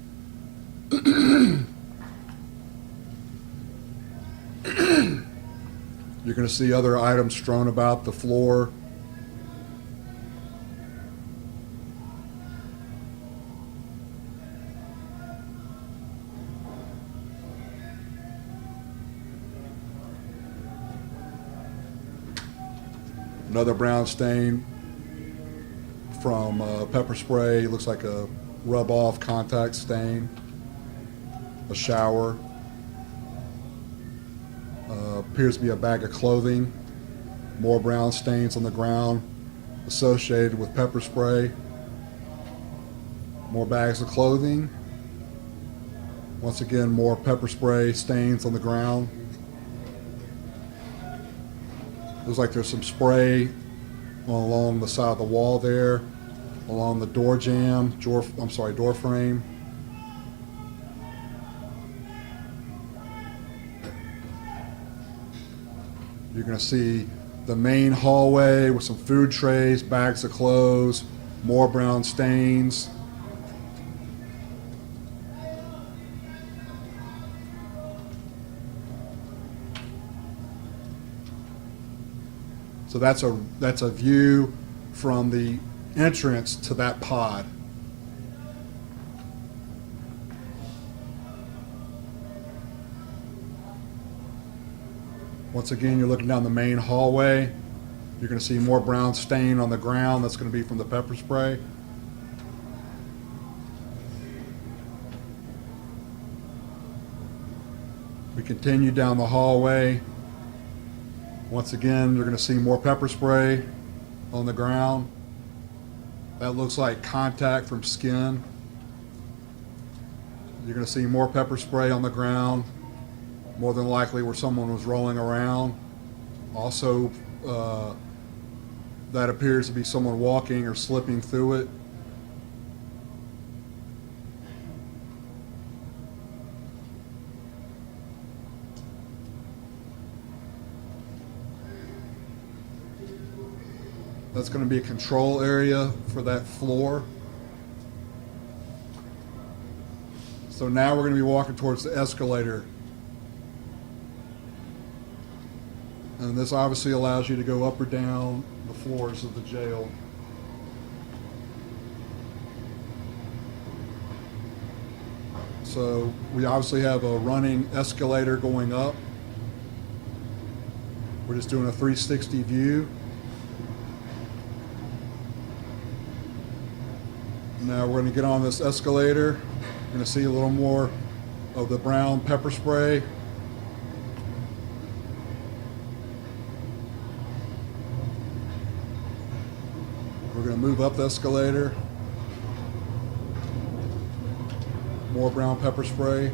You're going to see other items strewn about the floor. Another brown stain from pepper spray. Looks like a rub-off contact stain. A shower. Appears to be a bag of clothing. More brown stains on the ground associated with pepper spray. More bags of clothing. Once again, more pepper spray stains on the ground. Looks like there's some spray along the side of the wall there, along the door frame. You're going to see the main hallway with some food trays, bags of clothes, more brown stains. So that's a view from the entrance to that pod. Once again, you're looking down the main hallway. You're going to see more brown stain on the ground. That's going to be from the pepper spray. We continue down the hallway. Once again, you're going to see more pepper spray on the ground. That looks like contact from skin. You're going to see more pepper spray on the ground, more than likely where someone was rolling around. Also, that appears to be someone walking or slipping through it. That's going to be a control area for that floor. So now we're going to be walking towards the escalator. And this obviously allows you to go up or down the floors of the jail. So we obviously have a running escalator going up. We're just doing a 360 view. Now we're going to get on this escalator. We're going to see a little more of the brown pepper spray. We're going to move up the escalator. More brown pepper spray.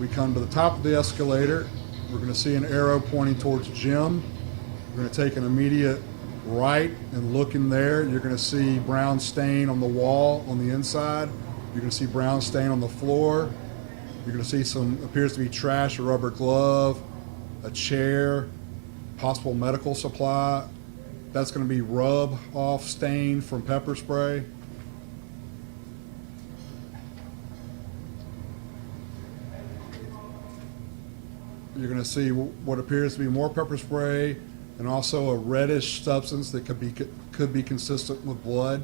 We come to the top of the escalator. We're going to see an arrow pointing towards gym. We're going to take an immediate right and look in there. You're going to see brown stain on the wall on the inside. You're going to see brown stain on the floor. You're going to see some, appears to be trash, a rubber glove, a chair, possible medical supply. That's going to be rub off stain from pepper spray. You're going to see what appears to be more pepper spray and also a reddish substance that could be consistent with blood.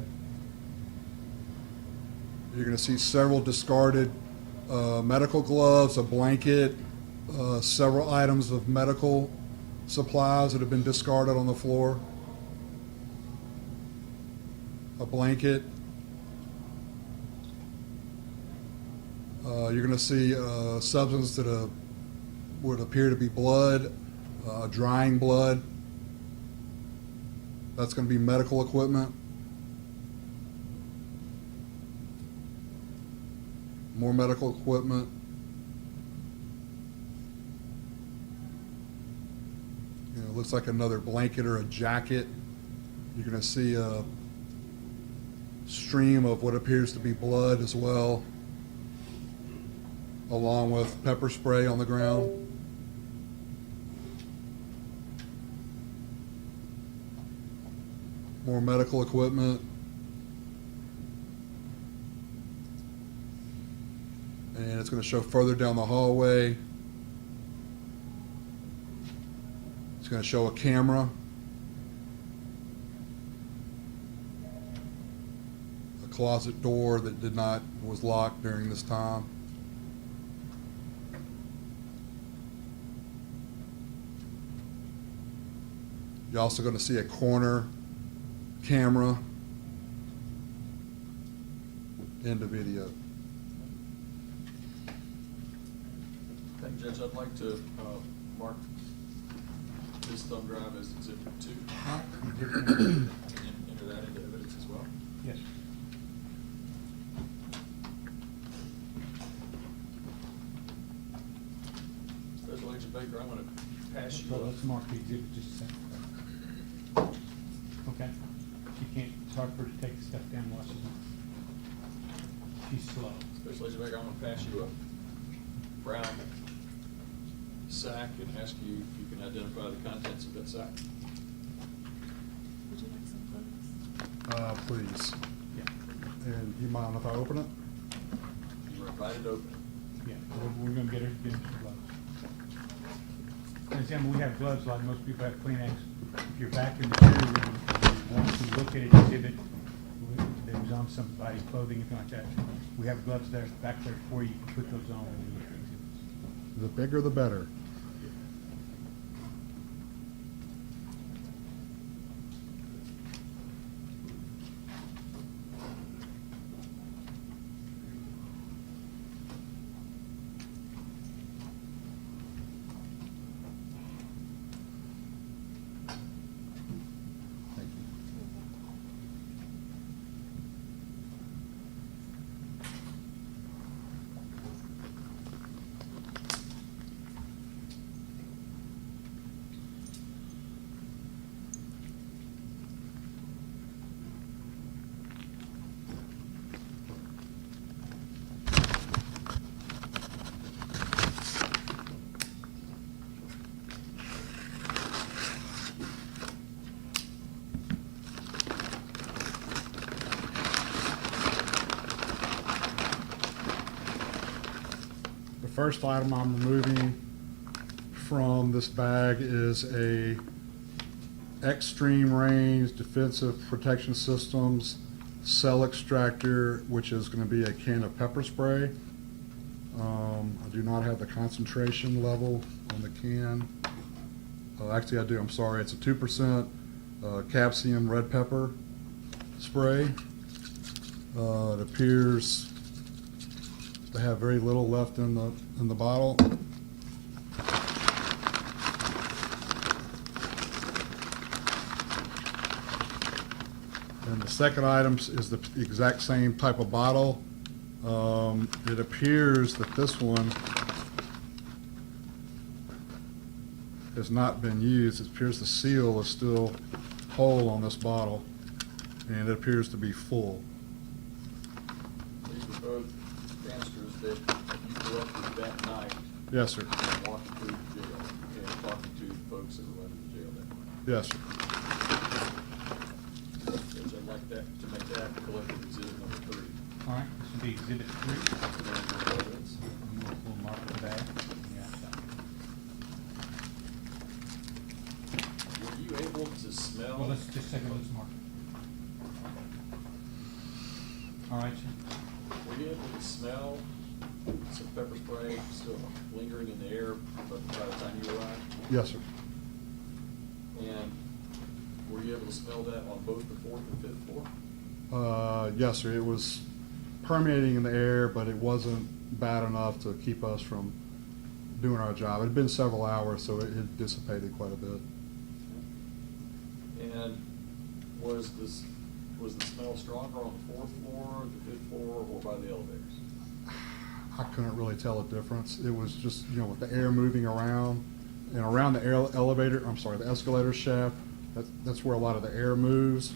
You're going to see several discarded medical gloves, a blanket, several items of medical supplies that have been discarded on the floor. A blanket. You're going to see a substance that would appear to be blood, drying blood. That's going to be medical equipment. More medical equipment. You know, it looks like another blanket or a jacket. You're going to see a stream of what appears to be blood as well, along with pepper spray on the ground. More medical equipment. And it's going to show further down the hallway. It's going to show a camera. A closet door that was locked during this time. You're also going to see a corner camera in the video. Thank you, Judge. I'd like to mark this thumb drive as Exhibit 2. And enter that into evidence as well. Yes. Special Agent Baker, I want to pass you So up. let's mark the exhibit just a second. Okay. She can't, it's hard for her to take the stuff down while she's slow. Special Agent Baker, I'm going to pass you a brown sack and ask you if you can identify the contents of that sack. Would you like some clothes? Please. Yeah. And you mind if I open it? You are invited to open it. Yeah, we're gonna get her some gloves. And Sam, we have gloves like most people have Kleenex. If you're back in the jury room, and you want to look at an exhibit that was on somebody's clothing, anything like that, we have gloves there, back there for you, you can put those on when you look at exhibits. The bigger the better. Thank you. The first item I'm removing from this bag is a Extreme Range Defensive Protection Systems cell extractor, which is going to be a can of pepper spray. I do not have the concentration level on the can. Actually, I do. I'm sorry. It's a 2% capsium red pepper spray. It appears to have very little left in the bottle. And the second item is the exact same type of bottle. It appears that this one has not been used. It appears the seal is still whole on this bottle, and it appears to be full. These are both canisters that you collected that night. Yes, sir. Walking through the jail and talking to the folks that were running the jail that night. Yes, sir. Judge, I'd like that, to make that collective exhibit number 3. All right, this will be exhibit 3. Evidence. And we'll mark the bag. Yeah. Were you able to smell? Well, let's just second, let's mark it. All right, sir. Were you able to smell some pepper spray still lingering in the air by the time you arrived? Yes, sir. And were you able to smell that on both the 4th and 5th floor? Yes, sir. It was permeating in the air, but it wasn't bad enough to keep us from doing our job. It had been several hours, so it had dissipated quite a bit. And was the smell stronger on the fourth floor, the fifth floor, or by the elevators? I couldn't really tell a difference. It was just, with the air moving around and around the the escalator shaft, that's where a lot of the air moves.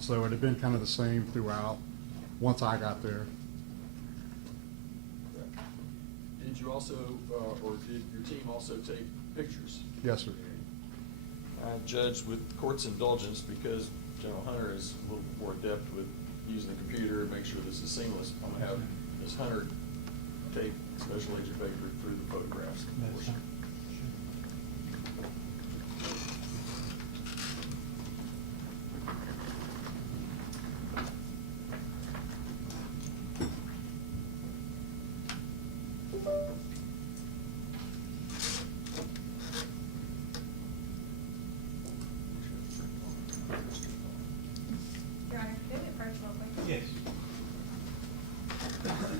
So it had been kind of the same throughout once I got there. Did you also, or did your team also take pictures? Yes, sir. Judge, with court's indulgence, because General Hunter is a little more adept with using the computer and make sure this is seamless, I'm gonna have Ms. Hunter take Special Agent Baker through the photographs. That's fine. Your Honor, can we approach real quick? Yes. I don't have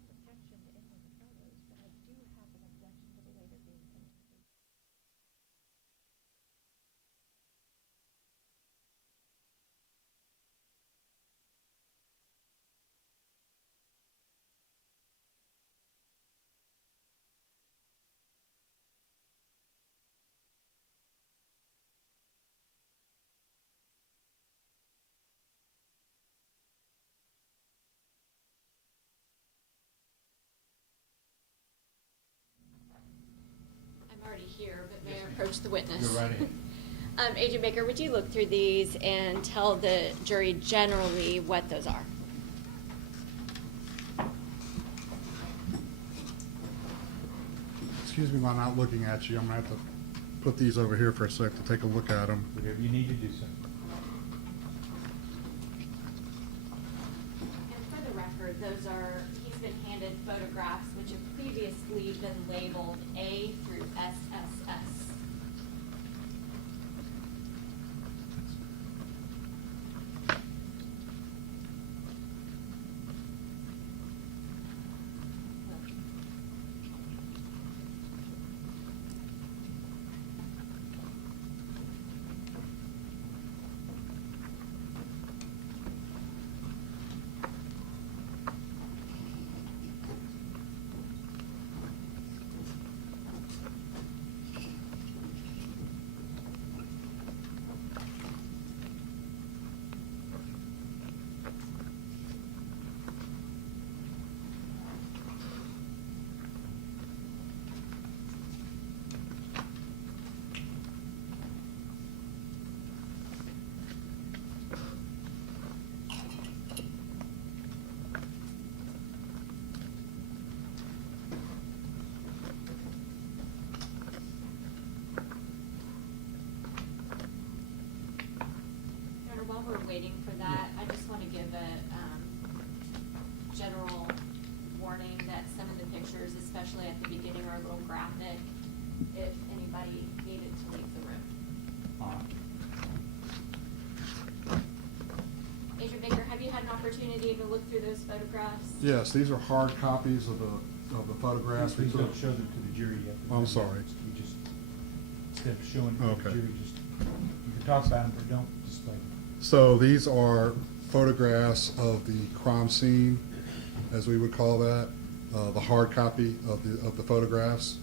an objection to any of the photos, but I do have an objection to the way they're being presented. I'm already here, but may I approach the witness? Go right ahead. Agent Baker, would you look through these and tell the jury generally what those are? Excuse me while I'm not looking at you. I'm gonna have to put these over here for a sec to take a look at them. Whatever you need to do, sir. And for the record, he's been handed photographs which have previously been labeled A through SSS. While we're waiting for that, I just want to give a general warning that some of the pictures, especially at the beginning, are a little graphic if anybody needed to leave the room. All right. Agent Baker, have you had an opportunity to look through those photographs? Yes, these are hard copies of the photographs we Please took. don't show them to the jury yet. I'm sorry. We just, instead of showing them to the Okay. jury, just, you can talk about them, but don't display them. So these are photographs of the crime scene, as we would call that, the hard copy of the photographs.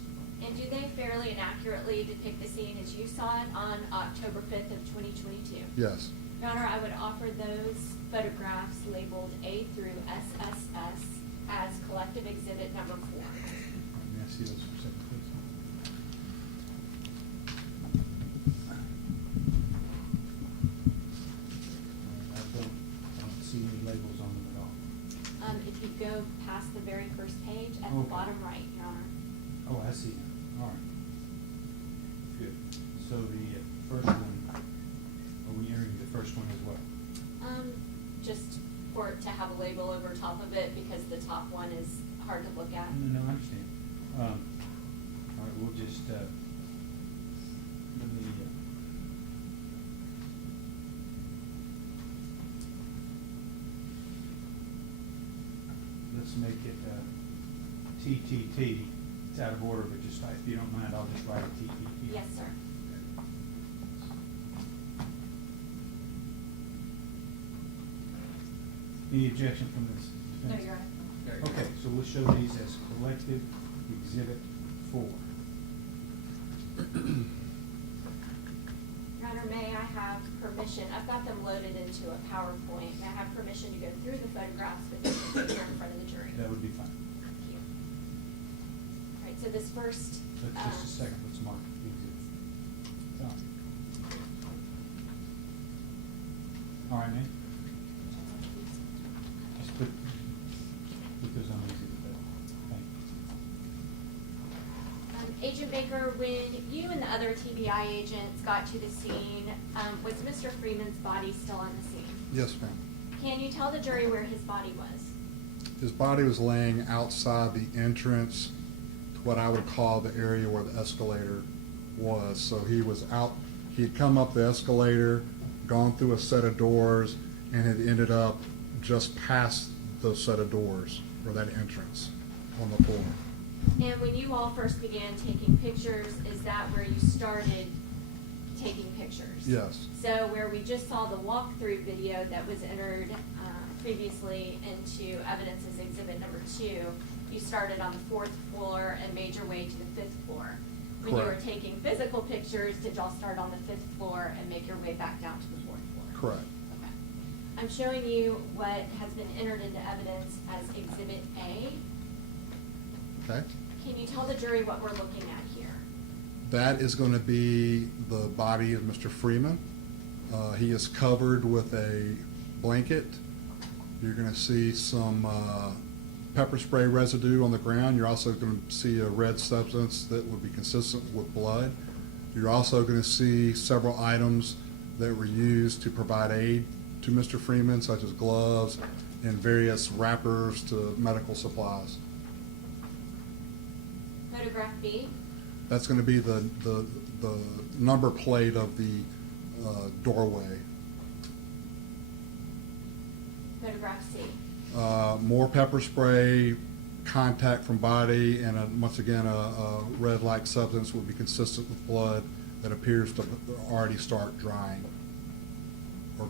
And do they fairly and accurately depict the scene as you saw it on October 5th of 2022? Yes. Your Honor, I would offer those photographs labeled A through SSS as collective exhibit number 4. May I see those for a second, please? I don't see any labels on them at all. If you go past the very first page at the Okay. bottom right, Your Honor. Oh, I see now. All right. Good. So the first one, are we entering the first one as well? Just for it to have a label over top of it because the top one is hard to look at. No, I understand. All right, we'll just, let me, let's make it, TTT. It's out of order, but just, if you don't mind, I'll just write it TTT. Yes, sir. Any objection from this? No, defense? you're right. Okay, so we'll show these as collective exhibit 4. Your Honor, may I have permission, I've got them loaded into a PowerPoint, may I have permission to go through the photographs with you here in front of the jury? That would be fine. Thank you. All right, so this first. Just a second, let's mark the exhibit. Done. All right, man. Just put those on the exhibit there. Thank you. Agent Baker, when you and the other TBI agents got to the scene, was Mr. Freeman's body still on the scene? Yes, ma'am. Can you tell the jury where his body was? His body was laying outside the entrance to what I would call the area where the escalator was. So he was out, he had come up the escalator, gone through a set of doors, and had ended up just past those set of doors, or that entrance on the floor. And when you all first began taking pictures, is that where you started taking pictures? Yes. So where we just saw the walkthrough video that was entered previously into evidence as exhibit number 2, you started on the 4th floor and made your way to the 5th floor. When you were Correct. taking physical pictures, did y'all start on the 5th floor and make your way back down to the 4th floor? Correct. Okay. I'm showing you what has been entered into evidence as exhibit A. Okay. Can you tell the jury what we're looking at here? That is going to be the body of Mr. Freeman. He is covered with a blanket. You're going to see some pepper spray residue on the ground. You're also going to see a red substance that would be consistent with blood. You're also going to see several items that were used to provide aid to Mr. Freeman, such as gloves and various wrappers to medical supplies. Photograph B. That's going to be the number plate of the doorway. Photograph C. More pepper spray, contact from body, and once again, a red-like substance would be consistent with blood that appears to already start drying or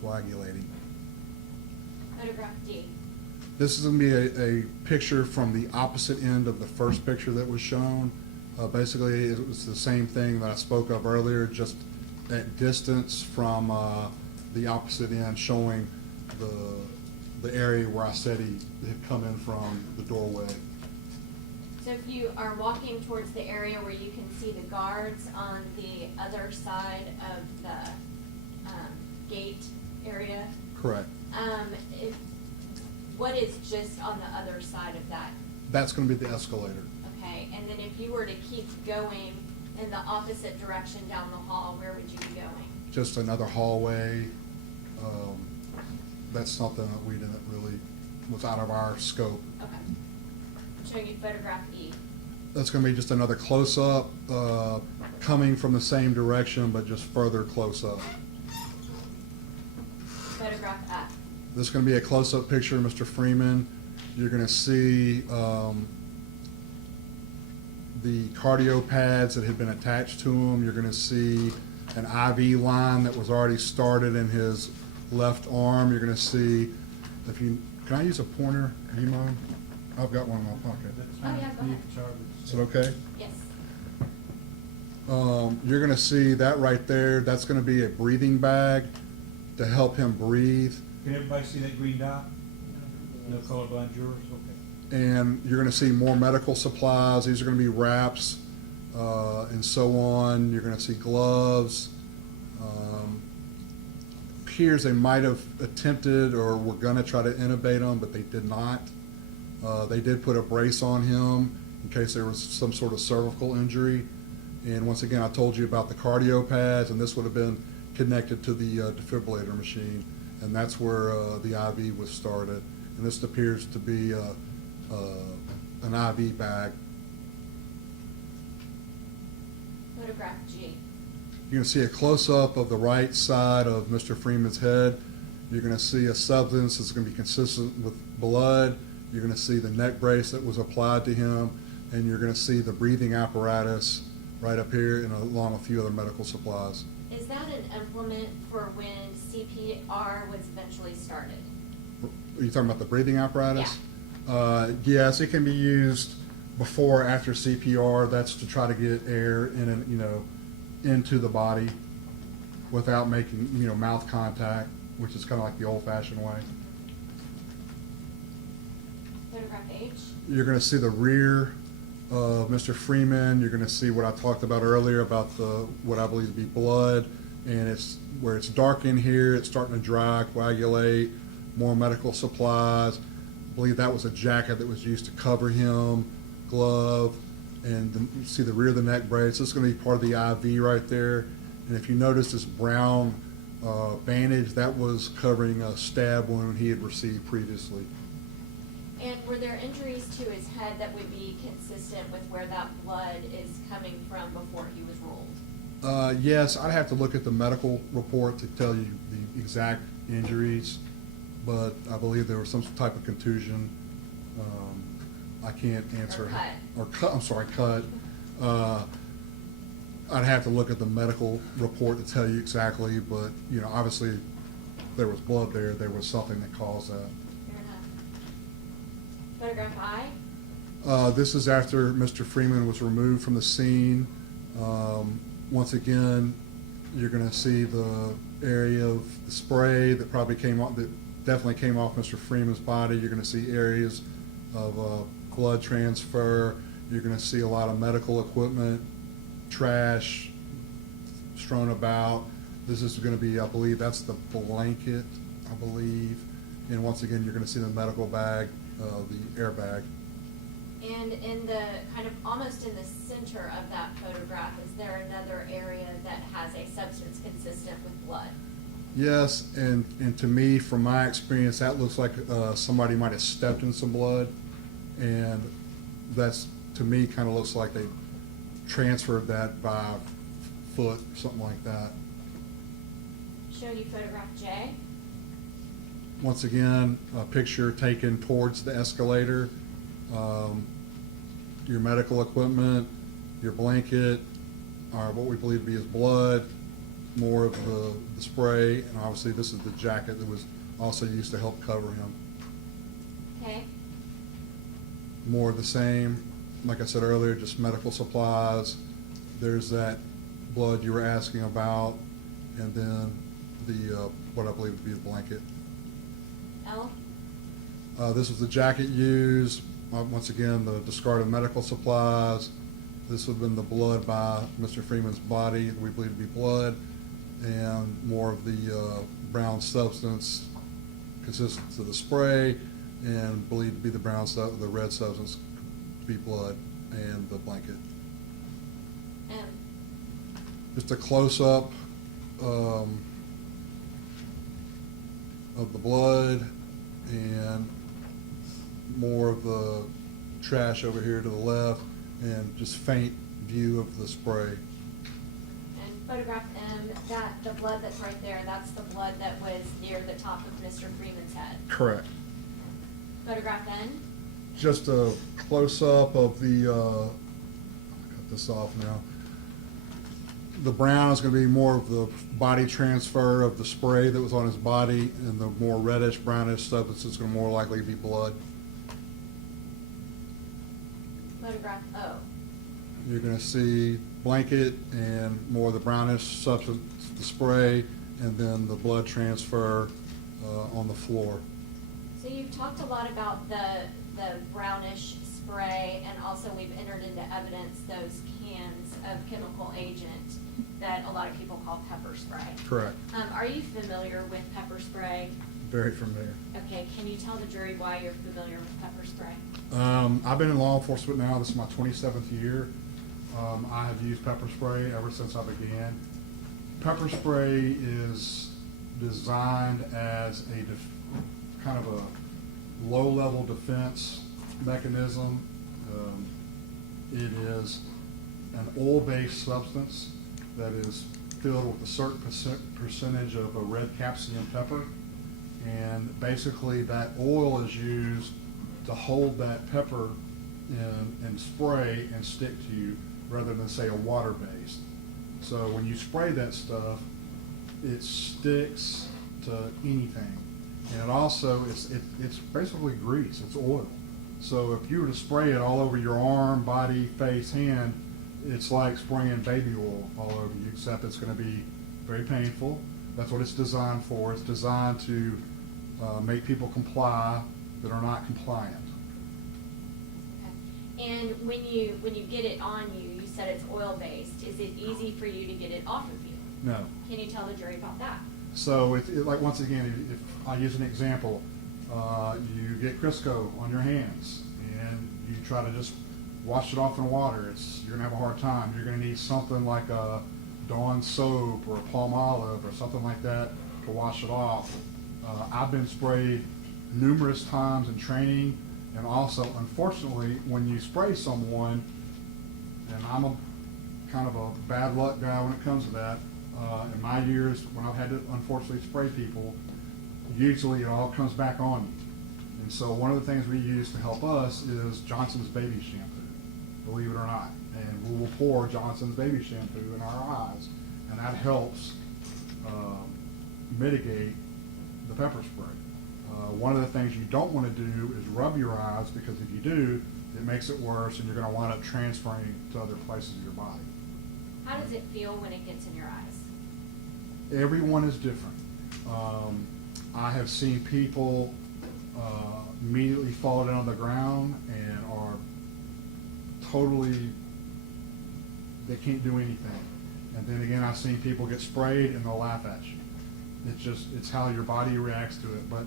coagulating. Photograph D. This is going to be a picture from the opposite end of the first picture that was shown. Basically, it was the same thing that I spoke of earlier, just at distance from the opposite end, showing the area where I said he had come in from the doorway. So if you are walking towards the area where you can see the guards on the other side of the gate area, Correct. what is just on the other side of that? That's going to be the escalator. Okay, and then if you were to keep going in the opposite direction down the hall, where would you be going? Just another hallway. That's something that we didn't really, was out of our scope. Okay. I'm showing you photograph E. That's going to be just another close-up, coming from the same direction, but just further close-up. Photograph F. This is going to be a close-up picture of Mr. Freeman. You're going to see the cardio pads that had been attached to him. You're going to see an IV line that was already started in his left arm. You're going to see, can I use a pointer? Do you mind? I've got one in my pocket. That's Oh, fine. yeah, go You ahead. can charge it. Is it okay? Yes. You're going to see that right there. That's going to be a breathing bag to help him breathe. Can everybody see that green dot? No colorblind jurors? Okay. And you're going to see more medical supplies. These are going to be wraps and so on. You're going to see gloves. Appears they might have attempted or were going to try to intubate him, but they did not. They did put a brace on him in case there was some sort of cervical injury. And once again, I told you about the cardio pads, and this would have been connected to the defibrillator machine, and that's where the IV was started. And this appears to be an IV bag. Photograph G. You're going to see a close-up of the right side of Mr. Freeman's head. You're going to see a substance that's going to be consistent with blood. You're gonna see the neck brace that was applied to him, and you're gonna see the breathing apparatus right up here and along a few other medical supplies. Is that an implement for when CPR was eventually started? Are you talking about the breathing apparatus? Yes, it can be used before or after CPR. That's to try to get air in and, into the body without making, mouth contact, which is kind of like the old-fashioned way. Photograph H. You're going to see the rear of Mr. Freeman. You're going to see what I talked about earlier about what I believe to be blood, and it's where it's dark in here. It's starting to dry, coagulate. More medical supplies. I believe that was a jacket that was used to cover him, glove, and you see the rear of the neck brace. This is going to be part of the IV right there. And if you notice this brown bandage, that was covering a stab wound he had received previously. And were there injuries to his head that would be consistent with where that blood is coming from before he was rolled? Yes, I'd have to look at the medical report to tell you the exact injuries, but I believe there was some type of contusion. I can't answer. Or cut. Or cut, I'm sorry, cut. I'd have to look at the medical report to tell you exactly, but, obviously there was blood there. There was something that caused that. Fair enough. Photograph I. This is after Mr. Freeman was removed from the scene. Once again, you're going to see the area of the spray that probably came off, that definitely came off Mr. Freeman's body. You're going to see areas of blood transfer. You're going to see a lot of medical equipment, trash strewn about. This is going to be, I believe, that's the blanket, I believe. And once again, you're going to see the medical bag, the airbag. And in the kind of almost in the center of that photograph, is there another area that has a substance consistent with blood? Yes, and to me, from my experience, that looks like somebody might have stepped in some blood, and that's, to me, kind of looks like they transferred that by foot, something like that. Show you photograph J. Once again, a picture taken towards the escalator. Your medical equipment, your blanket, or what we believe to be his blood, more of the spray, and obviously this is the jacket that was also used to help cover him. Okay. More of the same, like I said earlier, just medical supplies. There's that blood you were asking about, and then the what I believe to be the blanket. L. This was the jacket used. Once again, the discarded medical supplies. This would have been the blood by Mr. Freeman's body, we believe to be blood, and more of the brown substance consistent to the spray, and believed to be the the red substance to be blood, and the blanket. M. Just a close-up of the blood, and more of the trash over here to the left, and just faint view of the spray. And photograph M, the blood that's right there, that's the blood that was near the top of Mr. Freeman's head. Correct. Photograph N. Just a close-up of the, cut this off now. The brown is going to be more of the body transfer of the spray that was on his body, and the more reddish, brownish substance is going to more likely be blood. Photograph O. You're going to see blanket and more of the brownish substance, the spray, and then the blood transfer on the floor. So you've talked a lot about the brownish spray, and also we've entered into evidence those cans of chemical agent that a lot of people call pepper spray. Correct. Are you familiar with pepper spray? Very familiar. Okay, can you tell the jury why you're familiar with pepper spray? I've been in law enforcement now. This is my 27th year. I have used pepper spray ever since I began. Pepper spray is designed as a kind of a low-level defense mechanism. It is an oil-based substance that is filled with a certain percentage of a red capsicum pepper, and basically that oil is used to hold that pepper and spray and stick to you rather than say a water-based. So when you spray that stuff, it sticks to anything. And it also, it's basically grease, it's oil. So if you were to spray it all over your arm, body, face, hand, it's like spraying baby oil all over you, except it's going to be very painful. That's what it's designed for. It's designed to make people comply that are not compliant. Okay. And when you get it on you, you said it's oil-based. Is it easy for you to get it off of you? No. Can you tell the jury about that? So, like once again, if I use an example, you get Crisco on your hands and you try to just wash it off in water. You're gonna have a hard time. You're gonna need something like a Dawn soap or a Palmolive or something like that to wash it off. I've been sprayed numerous times in training, and also, unfortunately, when you spray someone, and I'm a kind of a bad luck guy when it comes to that. In my years, when I've had to unfortunately spray people, usually it all comes back on you. And so one of the things we use to help us is Johnson's baby shampoo, believe it or not. And we will pour Johnson's baby shampoo in our eyes, and that helps mitigate the pepper spray. One of the things you don't want to do is rub your eyes, because if you do, it makes it worse, and you're going to wind up transferring to other places of your body. How does it feel when it gets in your eyes? Everyone is different. I have seen people immediately fall down on the ground and are totally, they can't do anything. And then again, I've seen people get sprayed and they'll laugh at you. It's how your body reacts to it. But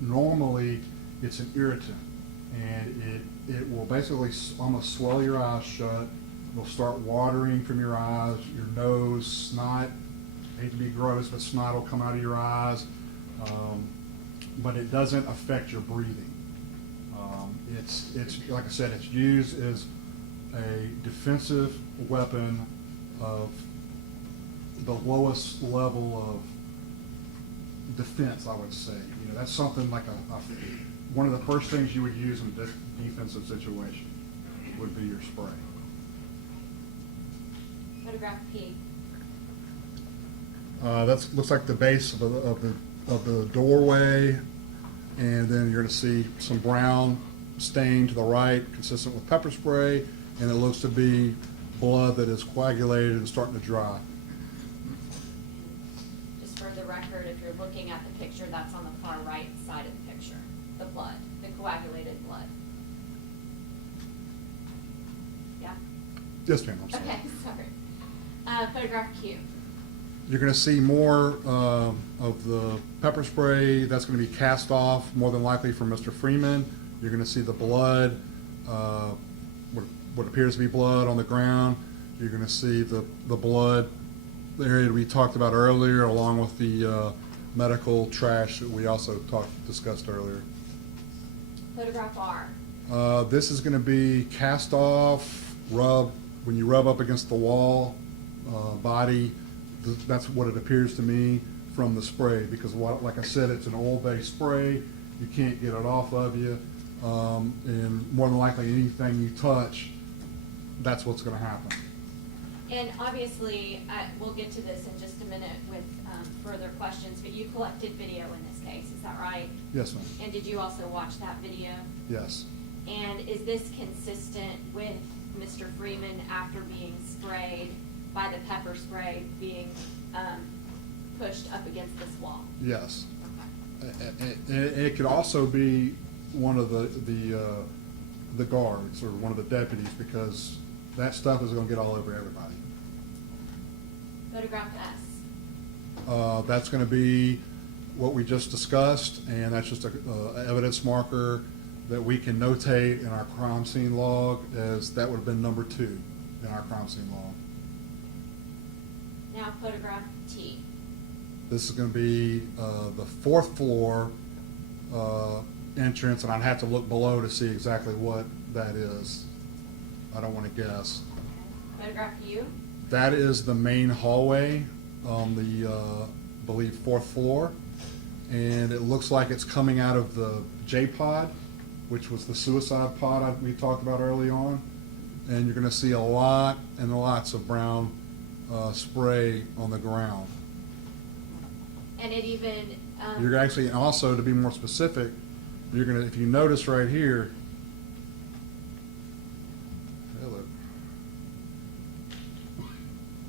normally, it's an irritant, and it will basically almost swell your eyes shut. It'll start watering from your eyes, your nose, snot. I hate to be gross, but snot will come out of your eyes. But it doesn't affect your breathing. It's like I said, it's used as a defensive weapon of the lowest level of defense, I would say. You know, that's something like one of the first things you would use in a defensive situation would be your spray. Photograph P. That looks like the base of the doorway, and then you're going to see some brown stain to the right, consistent with pepper spray, and it looks to be blood that is coagulated and starting to dry. Just for the record, if you're looking at the picture, that's on the far right side of the picture. The blood, the coagulated blood. Yeah? Yes, ma'am, I'm sorry. Okay, sorry. Photograph Q. You're going to see more of the pepper spray. That's going to be cast off, more than likely from Mr. Freeman. You're going to see the blood, what appears to be blood on the ground. You're going to see the blood, the area we talked about earlier, along with the medical trash that we also discussed earlier. Photograph R. This is going to be cast off, when you rub up against the wall, body. That's what it appears to me from the spray, because like I said, it's an oil-based spray. You can't get it off of you, and more than likely anything you touch, that's what's going to happen. And obviously, we'll get to this in just a minute with further questions, but you collected video in this case, is that right? Yes, ma'am. And did you also watch that video? Yes. And is this consistent with Mr. Freeman after being sprayed by the pepper spray being pushed up against this wall? Yes. Okay. It could also be one of the guards or one of the deputies, because that stuff is going to get all over everybody. Photograph S. That's going to be what we just discussed, and that's just a evidence marker that we can notate in our crime scene log, as that would have been number 2 in our crime scene log. Now photograph T. This is going to be the 4th floor entrance, and I'd have to look below to see exactly what that is. I don't want to guess. Photograph U. That is the main hallway on the, I believe, 4th floor, and it looks like it's coming out of the J-pod, which was the suicide pod we talked about early on. And you're gonna see a lot and lots of brown spray on the ground. And it even, You're actually, and also to be more specific, you're gonna, if you notice right here,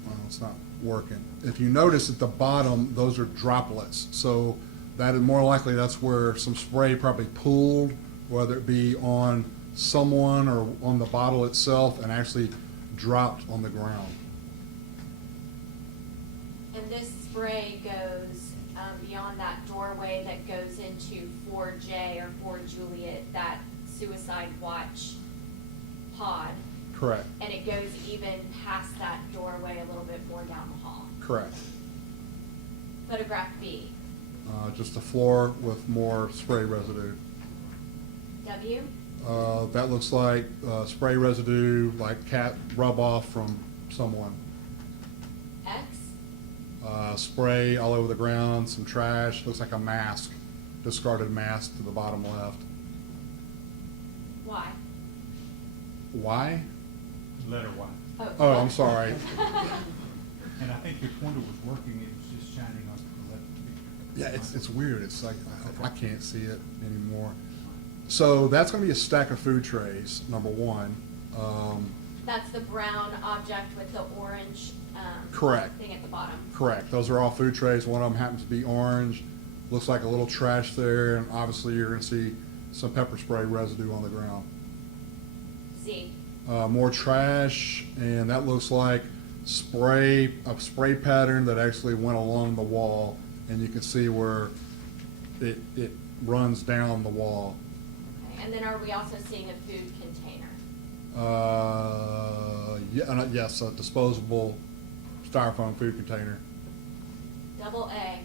well, it's not working. If you notice at the bottom, those are droplets. So that is more likely that's where some spray probably pooled, whether it be on someone or on the bottle itself, and actually dropped on the ground. and this spray goes beyond that doorway that goes into 4J or 4 Juliet, that suicide watch pod. Correct, And it goes even past that doorway a little bit more down the hall. correct. Photograph B. Just the floor with more spray residue. W. That looks like spray residue, like cat rub off from someone. X. Spray all over the ground, some trash, looks like a mask, discarded mask to the bottom left. Y. Why? Letter Y. Oh, I'm sorry. And I think your pointer was working, it was just shining on the left. Yeah, it's weird, it's like, I can't see it anymore. So that's gonna be a stack of food trays, number one. That's the brown object with the orange Correct. thing at the bottom. Correct, those are all food trays, one of them happens to be orange, looks like a little trash there, and obviously you're gonna see some pepper spray residue on the ground. Z. More trash, and that looks like a spray pattern that actually went along the wall, and you can see where it runs down the wall. Okay. And then are we also seeing a food container? Yes, a disposable styrofoam food container. Double A.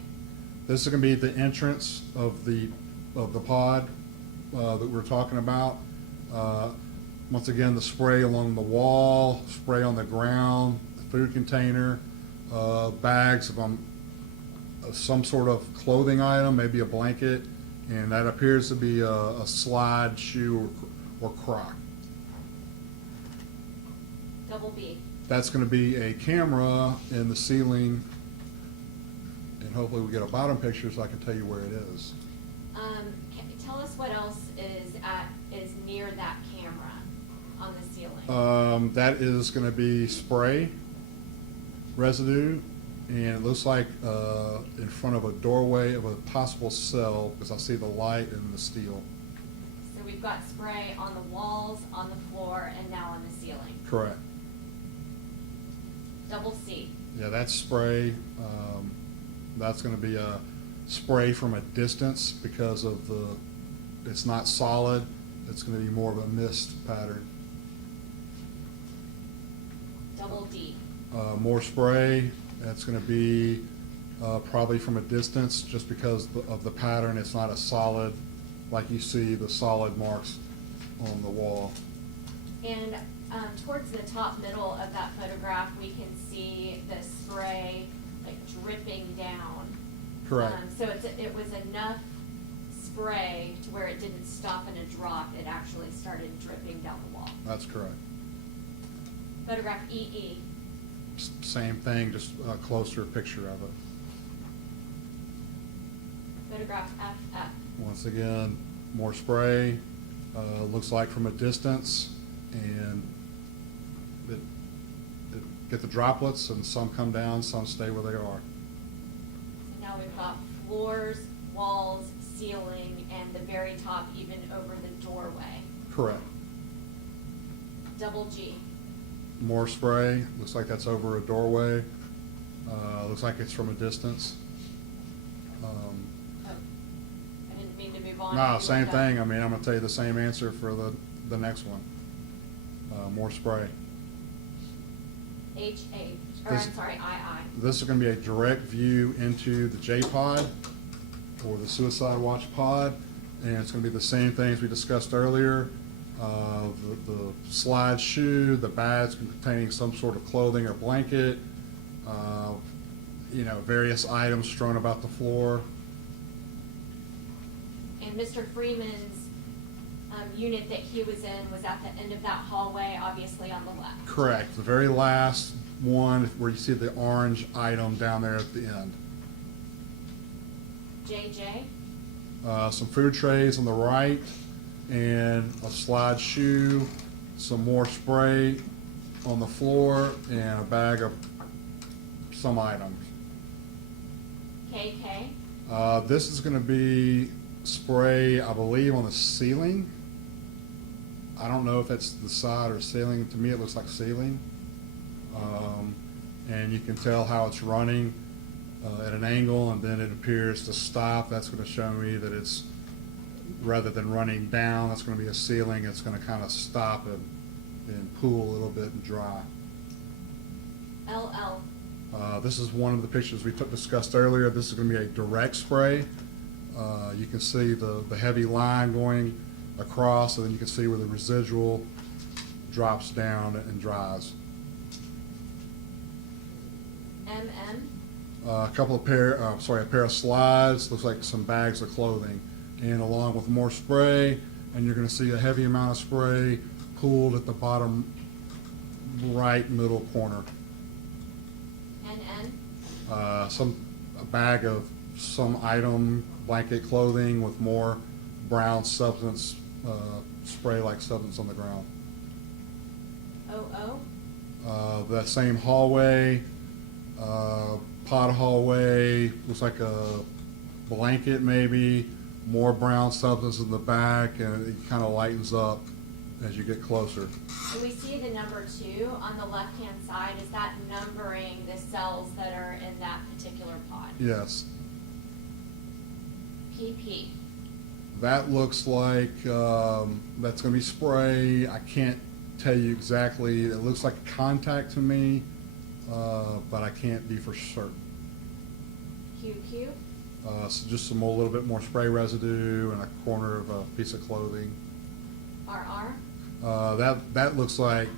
This is gonna be the entrance of the pod that we're talking about. Once again, the spray along the wall, spray on the ground, the food container, bags of some sort of clothing item, maybe a blanket, and that appears to be a slide shoe or croc. Double B. That's gonna be a camera in the ceiling, and hopefully we get a bottom picture so I can tell you where it is. Tell us what else is near that camera on the ceiling. That is gonna be spray residue, and it looks like in front of a doorway of a possible cell, because I see the light and the steel. So we've got spray on the walls, on the floor, and now on the ceiling. Correct. Double C. Yeah, that's spray. That's gonna be a spray from a distance because of it's not solid. It's gonna be more of a mist pattern. Double D. More spray. That's gonna be probably from a distance, just because of the pattern. It's not a solid, like you see the solid marks on the wall. And towards the top middle of that photograph, we can see the spray like dripping down. Correct. So it was enough spray to where it didn't stop in a drop. It actually started dripping down the wall. That's correct. Photograph EE. Same thing, just a closer picture of it. Photograph FF. Once again, more spray, looks like from a distance, and it get the droplets, and some come down, some stay where they are. So now we've got floors, walls, ceiling, and the very top even over the doorway. Correct. Double G. More spray, looks like that's over a doorway, looks like it's from a distance. Oh, I didn't mean to move on. No, same thing, I mean, I'm gonna tell you the same answer for the next one. More spray. HH, or This- I'm sorry, II. This is gonna be a direct view into the J pod, or the suicide watch pod, and it's gonna be the same things we discussed earlier. The slide shoe, the bags containing some sort of clothing or blanket, various items strewn about the floor. And Mr. Freeman's unit that he was in was at the end of that hallway, obviously on the left. Correct. The very last one where you see the orange item down there at the end. JJ, Some food trays on the right and a slide shoe, some more spray on the floor, and a bag of some items. KK, This is gonna be spray, I believe, on the ceiling. I don't know if that's the side or ceiling. To me, it looks like ceiling. And you can tell how it's running at an angle, and then it appears to stop. That's gonna show me that it's, rather than running down, that's gonna be a ceiling. It's gonna kind of stop and pool a little bit and dry. LL, This is one of the pictures we discussed earlier. This is going to be a direct spray. You can see the heavy line going across, and then you can see where the residual drops down and dries. MM, A pair of slides, looks like some bags of clothing, and along with more spray, and you're going to see a heavy amount of spray pooled at the bottom right middle corner. NN, A bag of some item, blanket clothing with more brown substance, spray-like substance on the ground. OO, That same hallway, pod hallway, looks like a blanket maybe, more brown substance in the back, and it kind of lightens up as you get closer. and we see the number 2 on the left-hand side. Is that numbering the cells that are in that particular pod? Yes. PP, That looks like that's going to be spray. I can't tell you exactly. It looks like contact to me, but I can't be for certain. QQ, So just a little bit more spray residue and a corner of a piece of clothing. RR, That looks like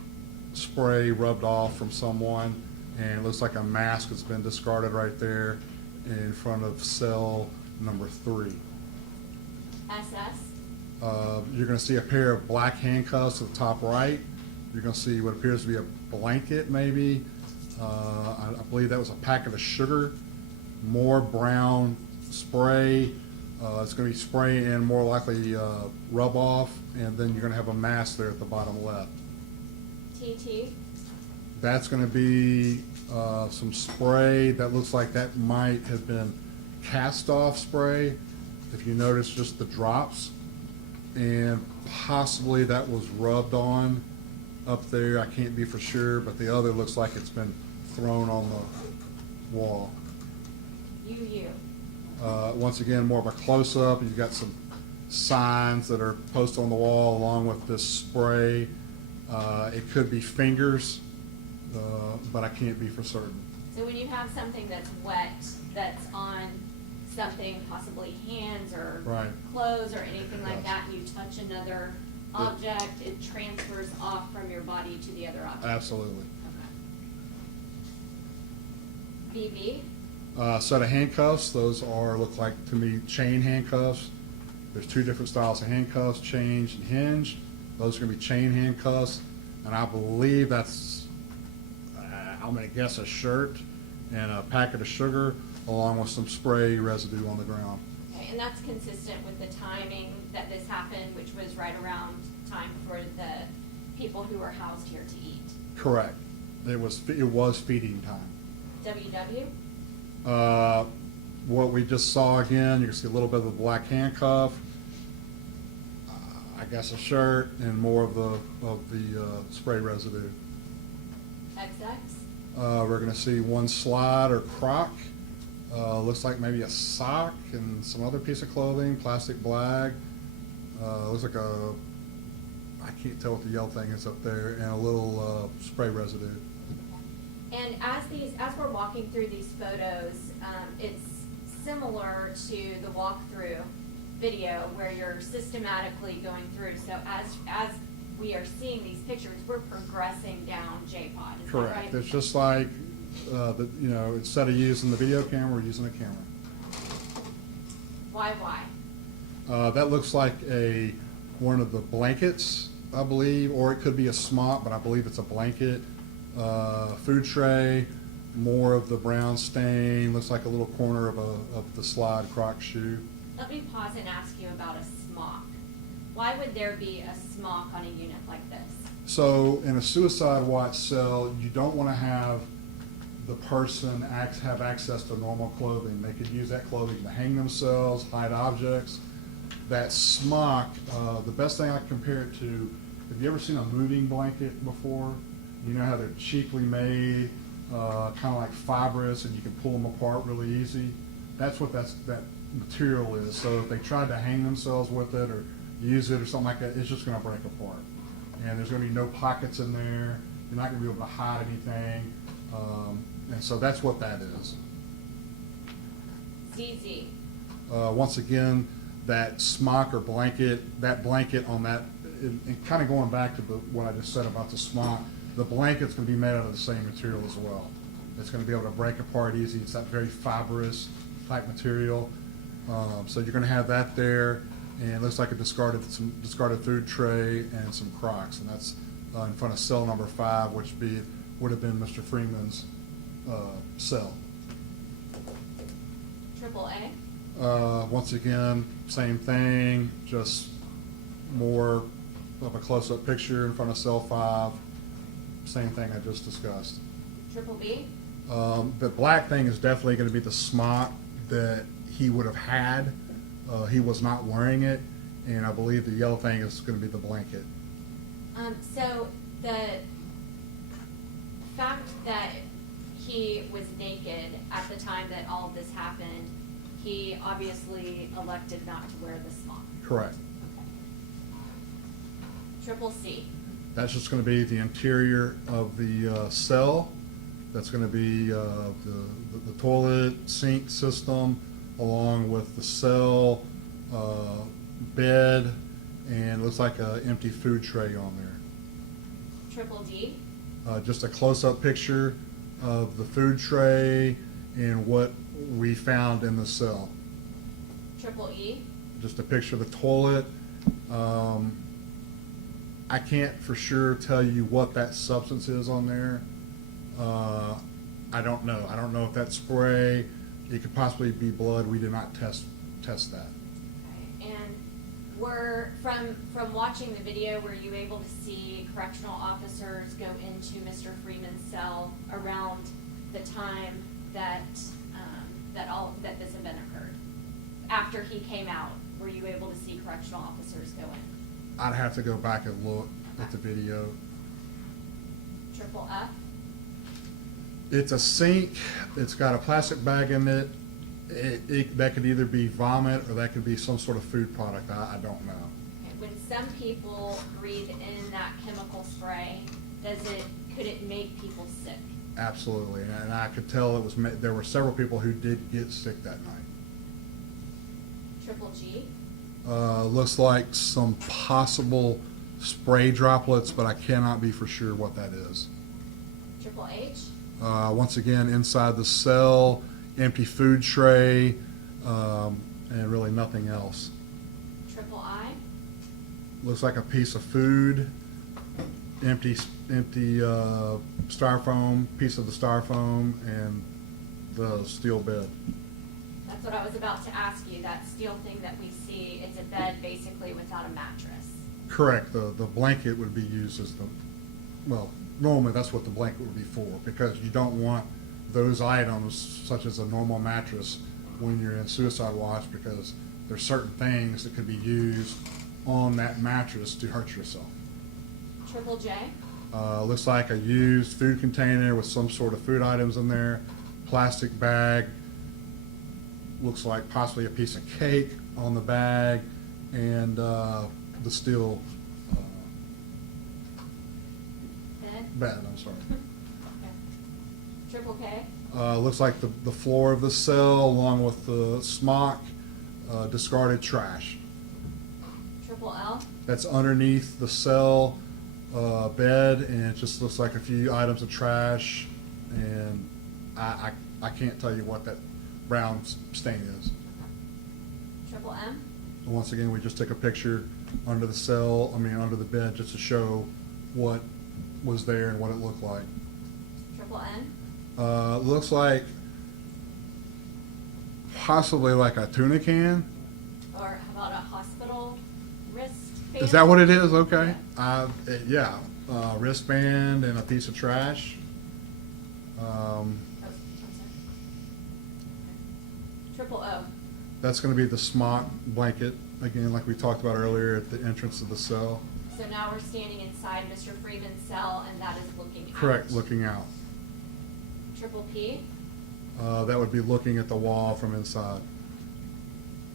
spray rubbed off from someone, and it looks like a mask that's been discarded right there in front of cell number 3. SS, You're going to see a pair of black handcuffs at the top right. You're going to see what appears to be a blanket, maybe. I believe that was a packet of sugar. More brown spray. It's going to be spray and more likely rub off, and then you're going to have a mask there at the bottom left. TT, That's going to be some spray that looks like that might have been cast off spray. If you notice just the drops, and possibly that was rubbed on up there. I can't be for sure, but the other looks like it's been thrown on the wall. UU, Once again, more of a close-up. You've got some signs that are posted on the wall along with this spray. It could be fingers, but I can't be for certain. so when you have something that's wet, that's on something, possibly hands or Right. clothes or anything like Yes. that, you touch another object, it transfers off from your body to the other object. Absolutely. Okay. BB, Set of handcuffs. Those look like to me chain handcuffs. There's 2 different styles of handcuffs, chain and hinge. Those are going to be chain handcuffs, and I believe that's, I'm going to guess, a shirt and a packet of sugar along with some spray residue on the ground. okay, and that's consistent with the timing that this happened, which was right around time for the people who were housed here to eat. Correct. It was feeding time. WW, What we just saw again, you can see a little bit of the black handcuff, I guess a shirt, and more of the spray residue. XX, We're going to see one slide or crock. Looks like maybe a sock and some other piece of clothing, plastic bag. Looks like I can't tell what the yellow thing is up there, and a little spray residue. and as we're walking through these photos, it's similar to the walkthrough video where you're systematically going through. So as we are seeing these pictures, we're progressing down JPOD. Is Correct. that right? It's just like, instead of using the video camera, we're using a camera. Why? That looks like a one of the blankets, I believe, or it could be a smock, but I believe it's a blanket. Food tray, more of the brown stain, looks like a little corner of the slide Croc shoe. Let me pause and ask you about a smock. Why would there be a smock on a unit like this? So in a suicide watch cell, you don't want to have the person have access to normal clothing. They could use that clothing to hang themselves, hide objects. That smock, the best thing I can compare it to, have you ever seen a moving blanket before? You know how they're cheaply made, kind of like fibrous, and you can pull them apart really easy? That's what that material is. So if they tried to hang themselves with it or use it or something like that, it's just going to break apart. And there's going to be no pockets in there. You're not going to be able to hide anything. And so that's what that is. ZZ. Once again, that smock or blanket, that blanket on that, and kind of going back to what I just said about the smock, the blanket's going to be made out of the same material as well. It's going to be able to break apart easy. It's that very fibrous type material. So you're going to have that there, and it looks like some discarded food tray and some Crocs, and that's in front of cell number 5, which would have been Mr. Freeman's cell. Triple A. Once again, same thing, just more of a close-up picture in front of cell 5. Same thing I just discussed. Triple B. The black thing is definitely going to be the smock that he would have had. He was not wearing it, and I believe the yellow thing is going to be the blanket. So the fact that he was naked at the time that all of this happened, he obviously elected not to wear the smock. Correct. Triple C. That's just going to be the interior of the cell. That's going to be the toilet sink system, along with the cell, bed, and looks like an empty food tray on there. Triple D. Just a close-up picture of the food tray and what we found in the cell. Triple E. Just a picture of the toilet. I can't for sure tell you what that substance is on there. I don't know. I don't know if that's spray. It could possibly be blood. We did not test that. Okay. And from watching the video, were you able to see correctional officers go into Mr. Freeman's cell around the time that this event occurred? After he came out, were you able to see correctional officers go in? I'd have to go back and look at the video. Triple F. It's a sink. It's got a plastic bag in it. That could either be vomit or that could be some sort of food product. I don't know. Okay. When some people breathe in that chemical spray, could it make people sick? Absolutely, and I could tell there were several people who did get sick that night. Triple G. Looks like some possible spray droplets, but I cannot be for sure what that is. Triple H. Once again, inside the cell, empty food tray, and really nothing else. Triple I. Looks like a piece of food, empty styrofoam, piece of the styrofoam, and the steel bed. That's what I was about to ask you. That steel thing that we see, it's a bed basically without a mattress. Correct. The blanket would be used as normally that's what the blanket would be for, because you don't want those items, such as a normal mattress, when you're in suicide watch, because there's certain things that could be used on that mattress to hurt yourself. Triple J. Looks like a used food container with some sort of food items in there, plastic bag, looks like possibly a piece of cake on the bag, and the steel bed, I'm sorry. Okay. Triple K. Looks like the floor of the cell, along with the smock, discarded trash. Triple L. That's underneath the cell bed, and it just looks like a few items of trash, and I can't tell you what that brown stain is. Triple M. Once again, we just took a picture under the cell, under the bed, just to show what was there and what it looked like. Triple N? Looks like possibly like a tuna can. Or how about a hospital wristband? Is that what it is? Okay. Yeah. Wristband and a piece of trash. Oh, I'm sorry. Triple O. That's going to be the smock blanket, again, like we talked about earlier at the entrance of the cell. So now we're standing inside Mr. Freeman's cell, and that is looking out. Correct, looking out. Triple P? That would be looking at the wall from inside.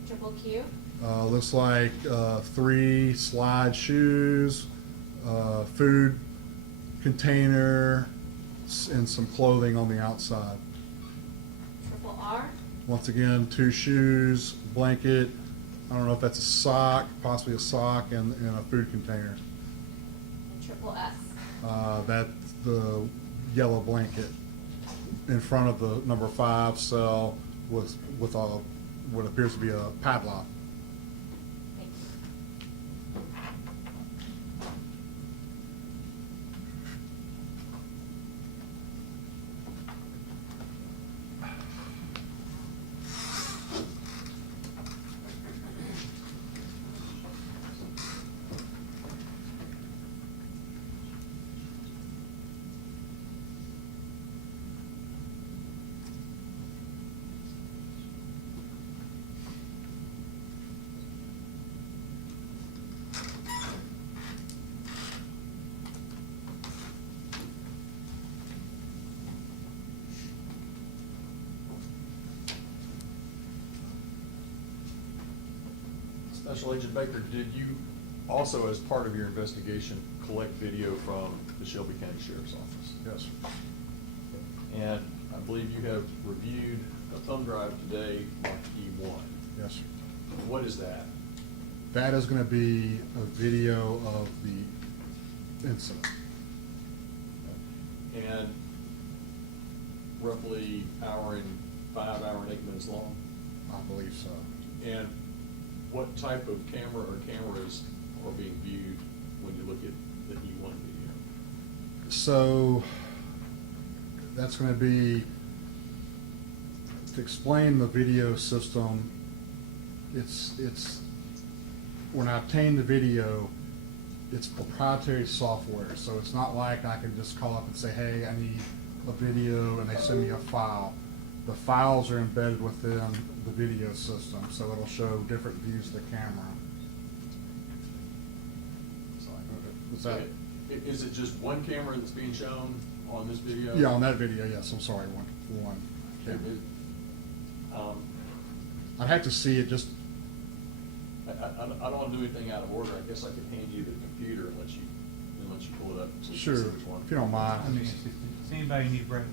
Triple Q? Looks like 3 slide shoes, food container, and some clothing on the outside. Triple R? Once again, 2 shoes, blanket, I don't know if that's a sock, possibly a sock, and a food container. And triple S? That's the yellow blanket in front of the number 5 cell with what appears to be a padlock. Thank you. Special Agent Baker, did you also, as part of your investigation, collect video from the Shelby County Sheriff's Office? Yes. And I believe you have reviewed a thumb drive today marked E1. Yes, sir. What is that? That is going to be a video of the incident. And roughly hour and 8 minutes long? I believe so. And what type of camera or cameras are being viewed when you look at the E1 video? So that's going to be, to explain the video system, it's when I obtain the video, it's proprietary software. So it's not like I can just call up and say, hey, I need a video, and they send me a file. The files are embedded within the video system, so it'll show different views of the camera. Is that? Is it just one camera that's being shown on this video? Yeah, on that video, yes, I'm sorry, one camera. I'd have to see it just. I don't want to do anything out of order. I guess I could hand you the computer and let you pull it up. So you can Sure, see which one. if you don't mind. Does anybody need a break?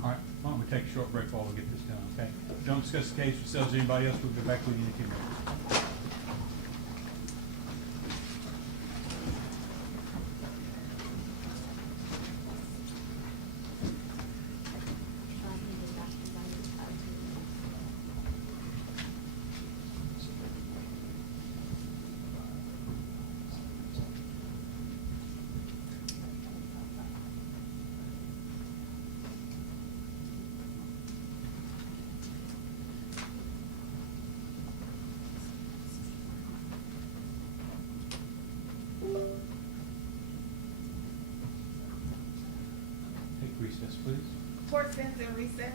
All right, why don't we take a short break while we get this done, okay? Don't discuss the case with yourselves, anybody else, we'll get back with you in a few minutes. Take recess, please. Court stands in recess.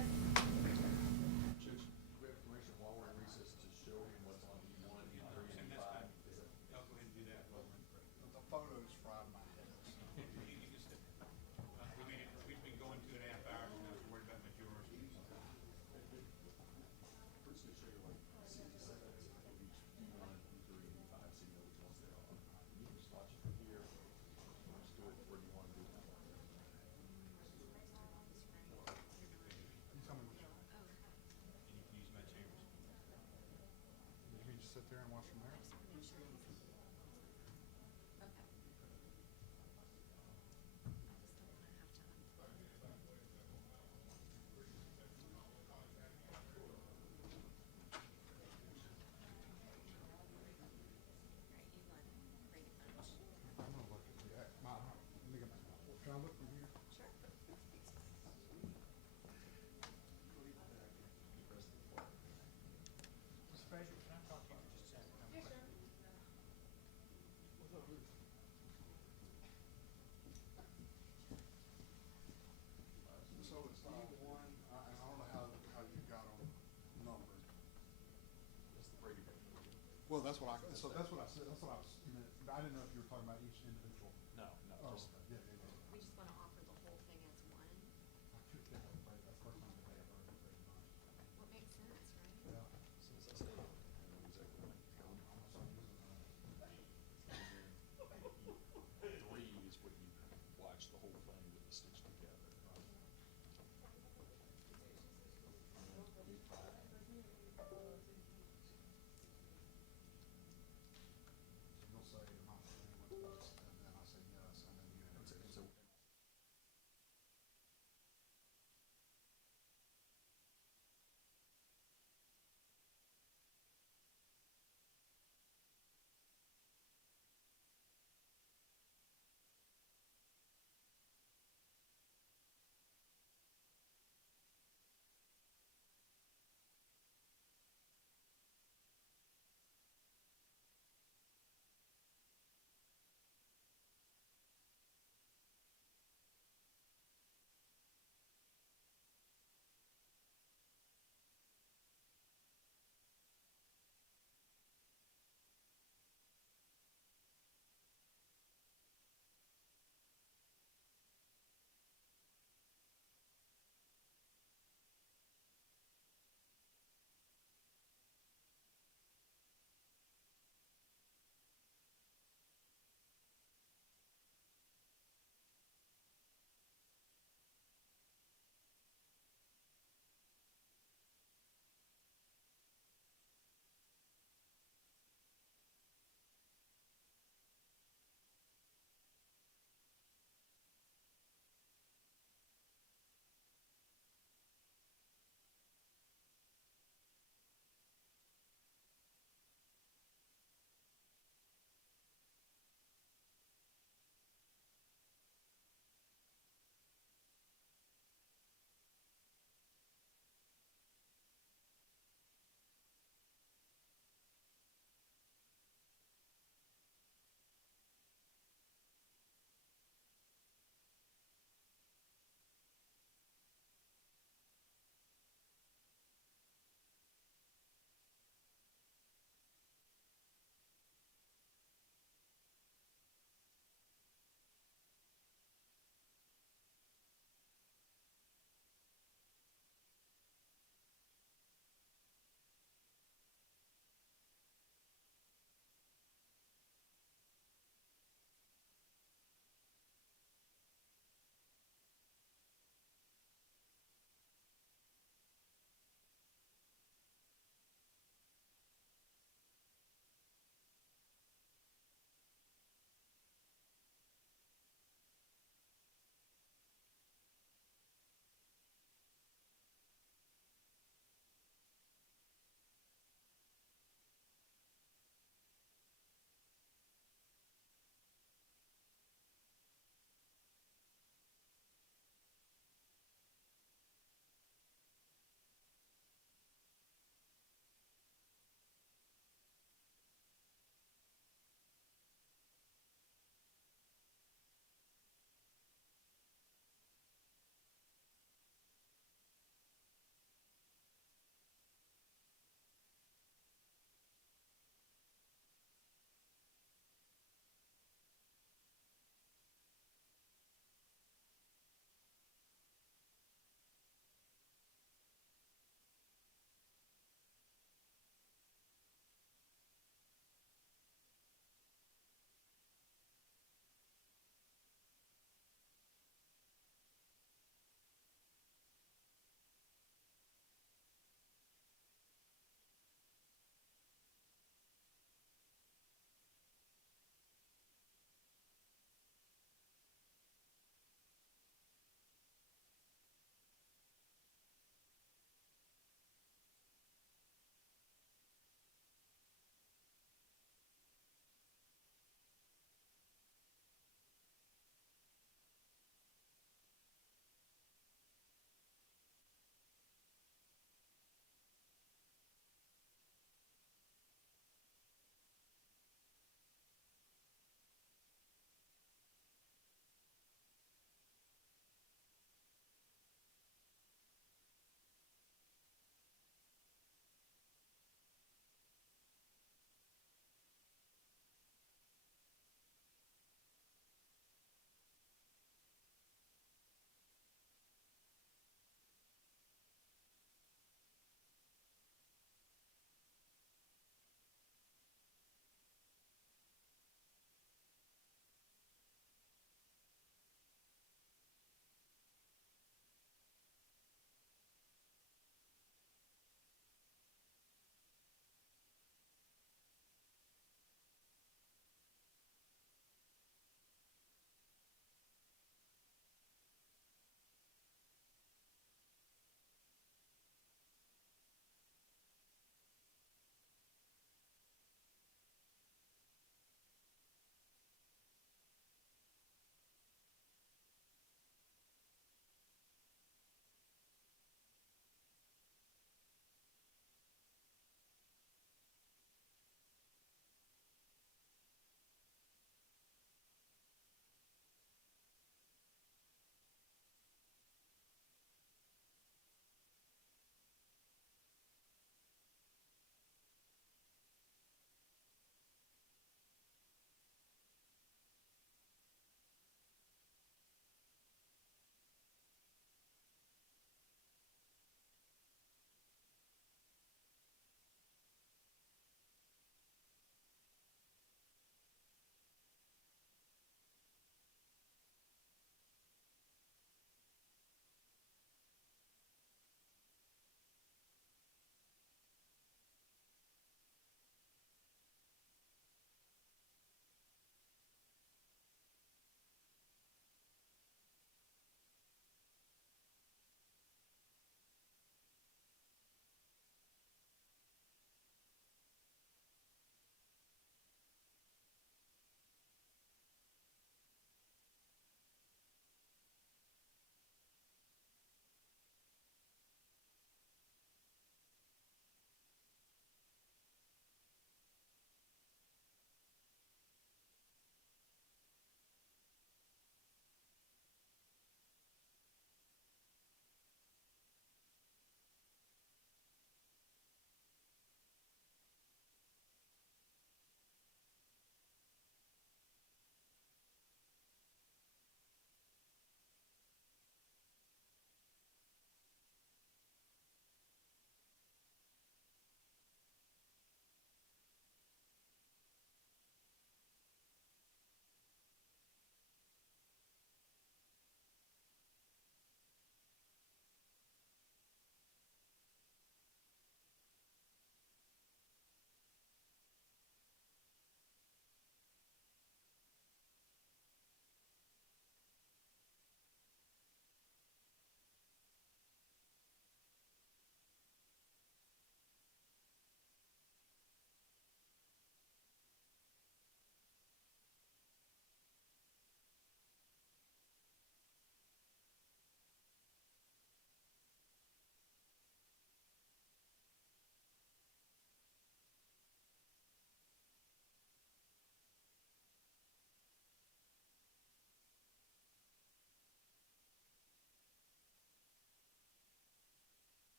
Judge, we have permission while we're in recess to show him what's on E1 and 3 and 5. Y'all go ahead and do that. The photos fried my head. We've been going 2.5 hours, and I was worried about majority. We're just gonna show you like 60 seconds of each E1, E3, and E5, so you know which ones they are. You can just watch it from here, or just do it where you want to do it. Well, that's what I said, that's what I was, I didn't know if you were talking about each individual. No, no, Oh, just. okay, yeah. We just wanna offer the whole thing as one. I could get that, right, that's the first time that I ever heard it. What makes sense, right? Yeah. So as I say, I know exactly what you go. Three is what you watch the whole thing with the stitched together. You'll say, I'm not saying what it was, and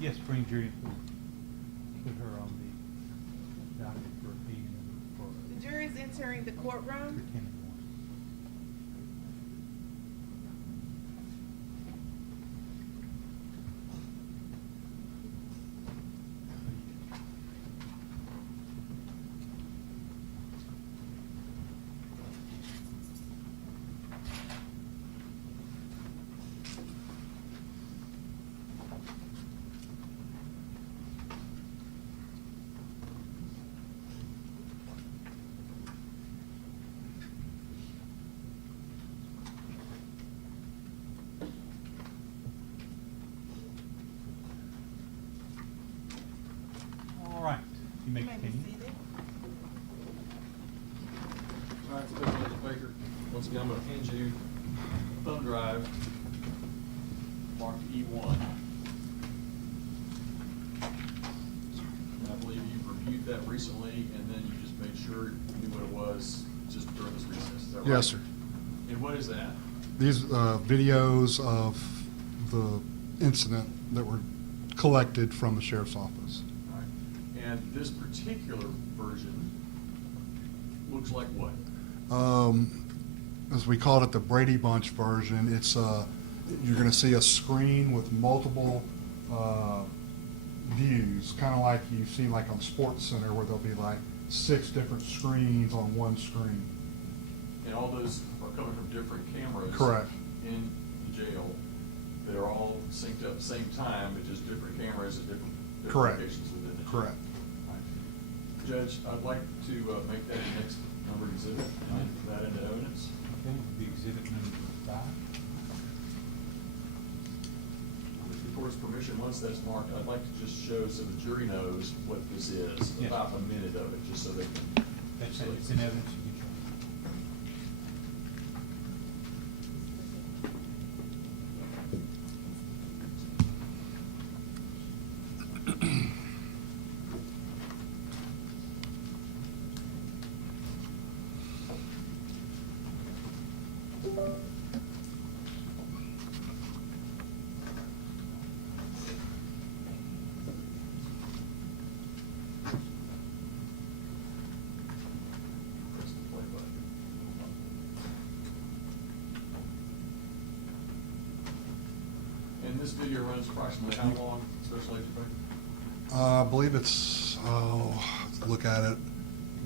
Yes, bring Judy forward. Put her on the docket for opinion for The jury is entering the courtroom. Kenneth one. All right, you may You may be continue. seated. All right, Special Agent Baker, once again, I'm gonna hand you a thumb drive marked E1. And I believe you reviewed that recently, and then you just made sure you knew what it was just during this recess, is that right? Yes, sir. And what is that? These videos of the incident that were collected from the sheriff's office. All right. And this particular version looks like what? As we called it, the Brady Bunch version. It's you're going to see a screen with multiple views, kind of like you see like on Sports Center, where there'll be like 6 different screens on one screen. And all those are coming from different cameras. Correct. In the jail. They're all synced up at the same time, but just different cameras at different Correct. locations within the jail. Correct. All right. Judge, I'd like to make that the next numbered exhibit and then put that into evidence. Okay, the exhibit number 5. With the court's permission, once that's marked, I'd like to just show so the jury knows what this is, Yes. about a minute of it, just so they can. That's it, it's in evidence, you can show. Press the play button. And this video runs approximately how long, Special Agent Baker? I believe it's, look at it.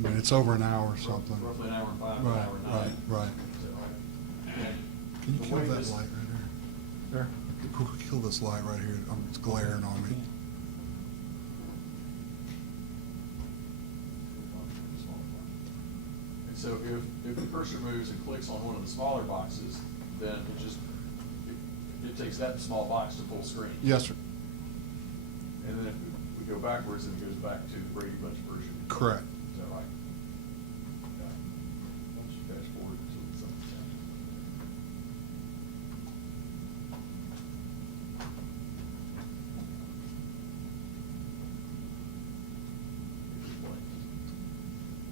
I mean, it's over an hour or something. Roughly an hour and 5, an Right, hour and 9. right. Is that right? And Can you the kill way that this- light right there? Kill this light right here. It's glaring on me. And so if the cursor moves and clicks on one of the smaller boxes, then it takes that small box to full screen. Yes, sir. And then if we go backwards, then it goes back to the Brady Bunch version. Correct. Is that right? Okay. Why don't you fast forward to something else?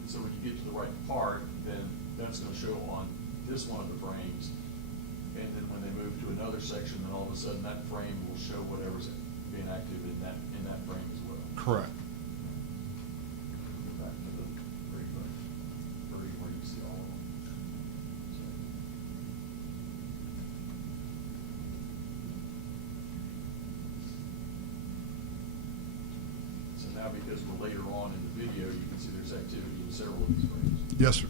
So when you get to the right part, then that's gonna show on this one of the frames. And then when they move to another section, then all of a sudden that frame will show whatever's being active in that frame as well. Correct. Go back to the Brady Bunch version where you see all of them. So now because we're later on in the video, you can see there's activity in several of these frames. Yes, sir.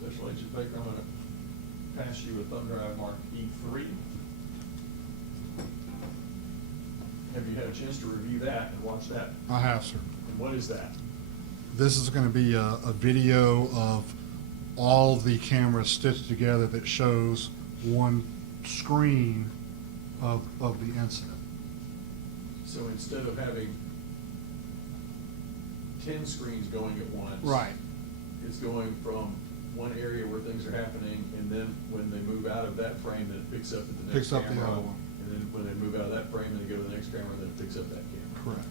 Special Agent Baker, I'm gonna pass you a thumb drive marked E3. Have you had a chance to review that and watch that? I have, sir. And what is that? This is going to be a video of all the cameras stitched together that shows one screen of the incident. So instead of having 10 screens going at once. Right. It's going from one area where things are happening, and then when they move out of that frame, then it picks up at the next Picks up camera. the other one. And then when they move out of that frame, then they go to the next camera, then it picks up that camera. Correct.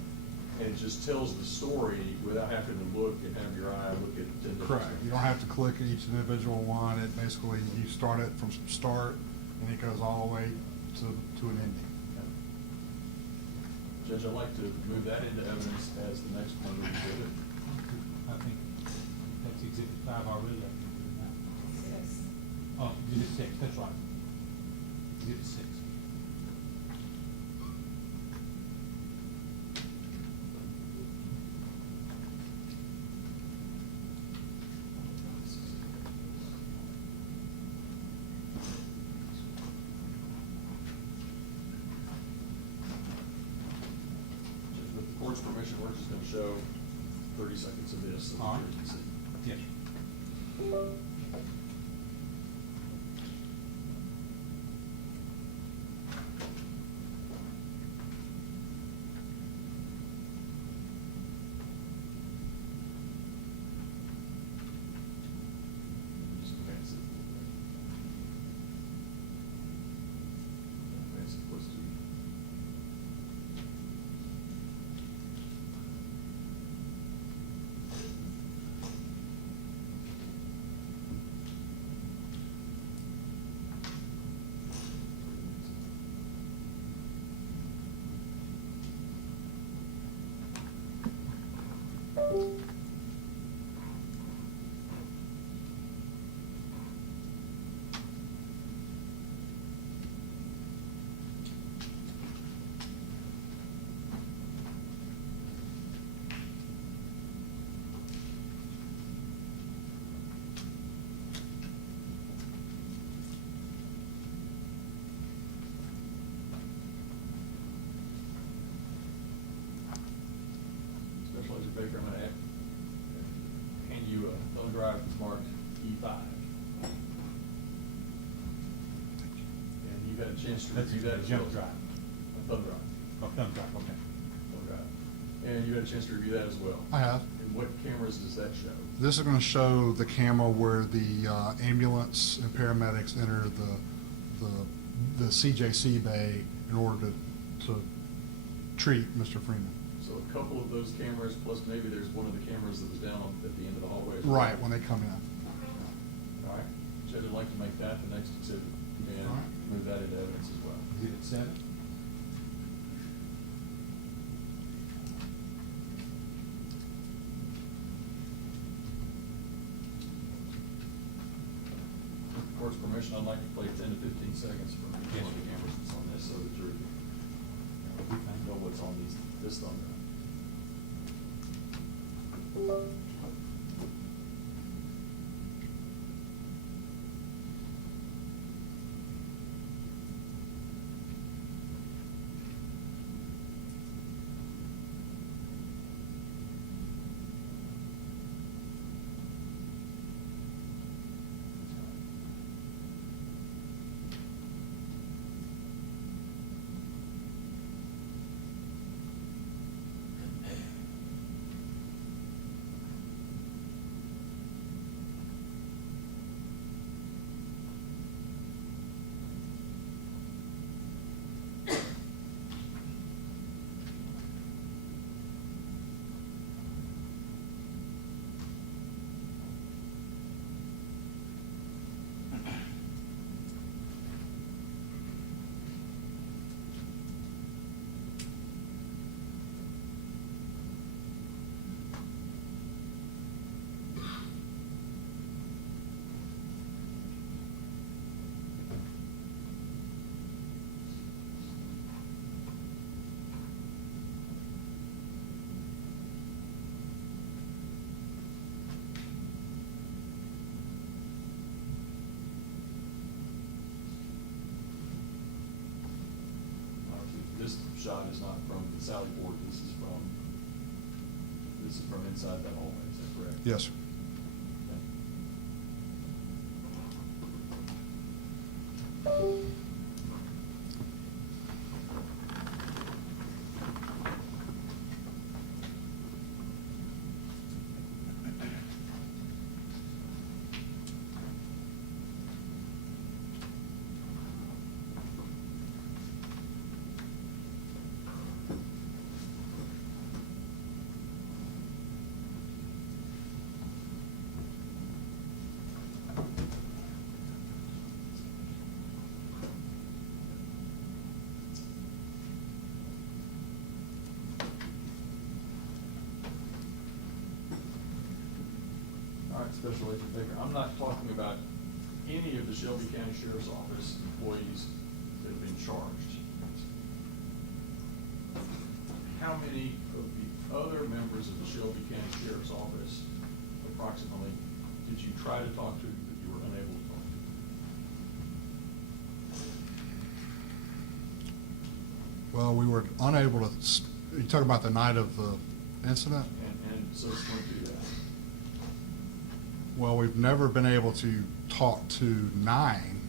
And it just tells the story without having to look and have your eye look at 10 different Correct. screens. You don't have to click each individual one. It basically, you start it from start, and it goes all the way to an ending. Judge, I'd like to move that into evidence as the next one we exhibit. I think that's exhibit 5 already, I think, isn't it? Oh, exhibit 6, that's right. Exhibit 6. Judge, with the court's permission, we're just gonna show 30 seconds of this so All the right. jury can see. Yes. Just advance it a little bit. Advance it close to you. Special Agent Baker, I'm gonna hand you a thumb drive that's marked E5. And you've had a chance to That's review that a as jump well. drive. A thumb drive, Oh, thumb drive, okay. thumb drive. And you had a chance to review that as well. I have. And what cameras does that show? This is going to show the camera where the ambulance and paramedics enter the CJC bay in order to treat Mr. Freeman. So a couple of those cameras, plus maybe there's one of the cameras that was down at the end of the hallway. as well. Right, when they come in. All right, Judge, I'd like to make that the next exhibit and All right. move that into evidence as well. Exhibit 7. With the court's permission, I'd like to play 10 to 15 seconds for each one of the cameras that's on this, so the jury can know what's on this thumb drive. This shot is not from the Sally Port, this is from inside that hallway, is that correct? Yes, sir. Okay. Special Agent Baker, I'm not talking about any of the Shelby County Sheriff's Office employees that have been charged. How many of the other members of the Shelby County Sheriff's Office approximately did you try to talk to that you were unable to talk to? Well, we were unable to, you talking about the night of the incident? And subsequent to that? Well, we've never been able to talk to 9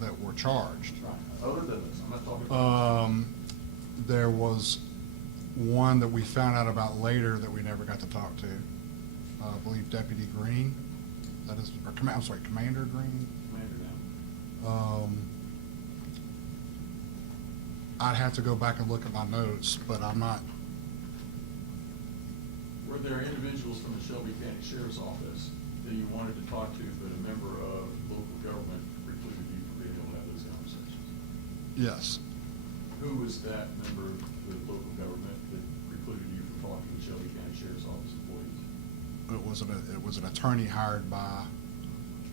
that were charged. Right, other than this, I'm not talking about. There was one that we found out about later that we never got to talk to. I believe Deputy Green, that is, or I'm sorry, Commander Green. Commander now. I'd have to go back and look at my notes, but I'm not. Were there individuals from the Shelby County Sheriff's Office that you wanted to talk to, but a member of local government precluded you from being able to have those conversations? Yes. Who was that member of the local government that precluded you from talking to Shelby County Sheriff's Office employees? It was an attorney hired by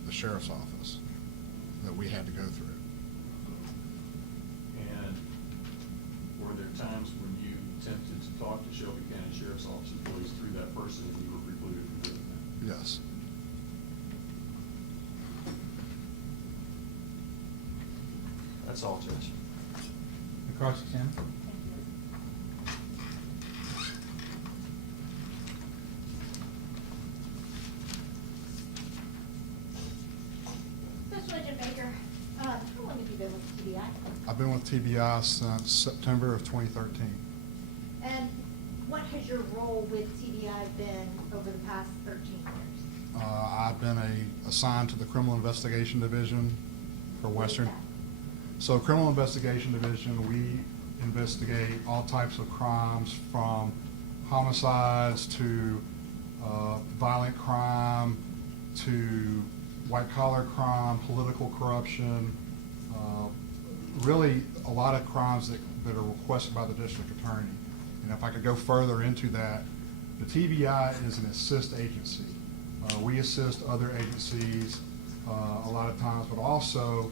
the sheriff's office that we had to go through. And were there times when you attempted to talk to Shelby County Sheriff's Office employees through that person and you were precluded from doing that? Yes. That's all, Judge. The cross-examine? Special Agent Baker, how long have you been with TBI? I've been with TBI since September of 2013. And what has your role with TBI been over the past 13 years? I've been assigned to the Criminal Investigation Division for Western. What is So Criminal Investigation Division, we investigate all types of crimes from homicides to violent crime to white-collar crime, political corruption, really a lot of crimes that are requested by the district attorney. And if I could go further into that, the TBI is an assist agency. We assist other agencies a lot of times, but also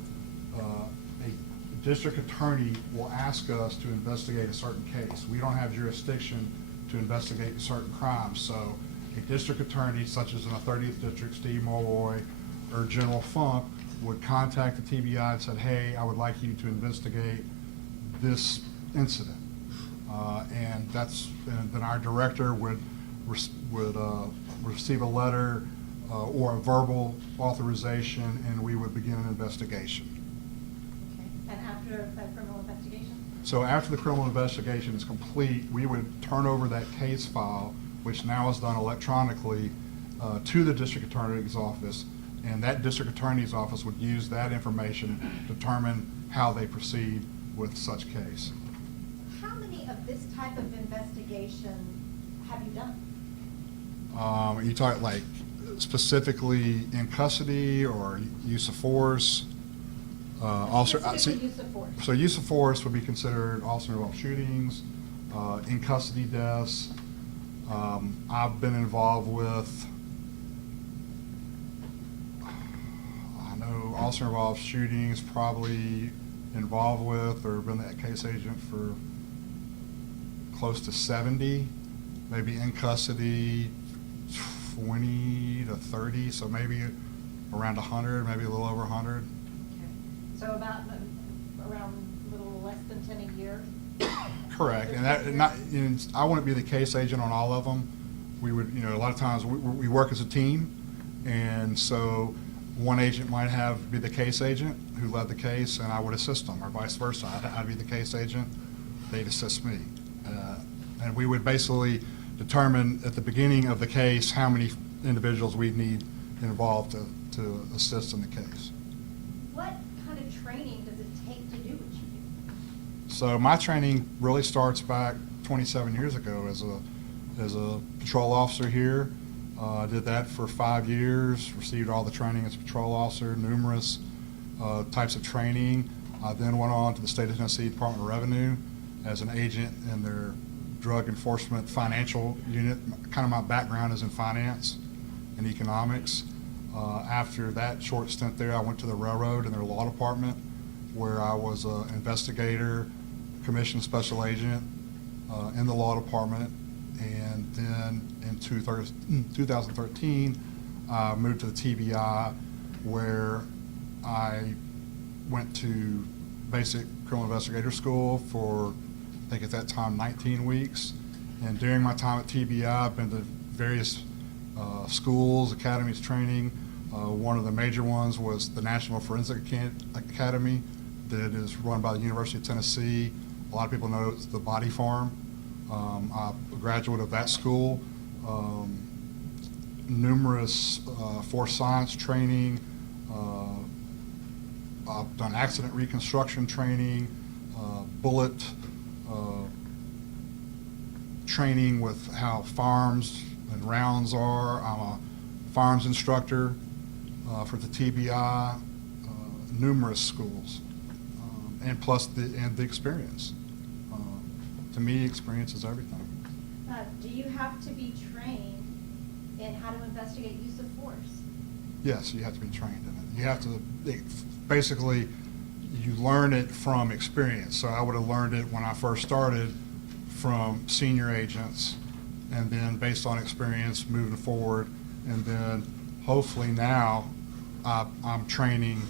a district attorney will ask us to investigate a certain case. We don't have jurisdiction to investigate certain crimes. So a district attorney, such as in the 30th District, Steve Mulroy, or General Funk, would contact the TBI and said, hey, I would like you to investigate this incident. And then our director would receive a letter or a verbal authorization, and we would begin an investigation. Okay. And after that criminal investigation? So after the criminal investigation is complete, we would turn over that case file, which now is done electronically, to the district attorney's office, and that district attorney's office would use that information to determine how they proceed with such case. How many of this type of investigation have you done? You talk like specifically in custody or use of force? Specifically use of force. So use of force would be considered officer-involved shootings, in custody deaths. I've been involved with, I know officer-involved shootings, probably involved with or been that case agent for close to 70, maybe in custody 20 to 30, so maybe around 100, maybe a little over 100. Okay. So about around a little less than 10 a year? Correct, and I wouldn't be the case agent on all of them. We would, a lot of times we work as a team, and so one agent might be the case agent who led the case, and I would assist them, or vice versa. I'd be the case agent, they'd assist me. And we would basically determine at the beginning of the case how many individuals we'd need involved to assist in the case. What kind of training does it take to do what you do? So my training really starts back 27 years ago as a patrol officer here. I did that for 5 years, received all the training as a patrol officer, numerous types of training. I then went on to the State of Tennessee Department of Revenue as an agent in their drug enforcement financial unit. Kind of my background is in finance. and economics. After that short stint there, I went to the railroad in their law department, where I was an investigator, commissioned special agent in the law department. And then in 2013, I moved to the TBI, where I went to basic criminal investigator school for, I think at that time, 19 weeks. And during my time at TBI, I've been to various schools, academies, training. One of the major ones was the National Forensic Academy that is run by the University of Tennessee. A lot of people know it's the Body Farm. I'm a graduate of that school. Numerous force science training. I've done accident reconstruction training, bullet training with how firearms and rounds are. I'm a firearms instructor for the TBI, numerous schools, and plus the experience. To me, experience is everything. Do you have to be trained in how to investigate use of force? Yes, you have to be trained in it. You have to, basically, you learn it from experience. So I would have learned it when I first started from senior agents, and then based on experience moving forward, and then hopefully now I'm training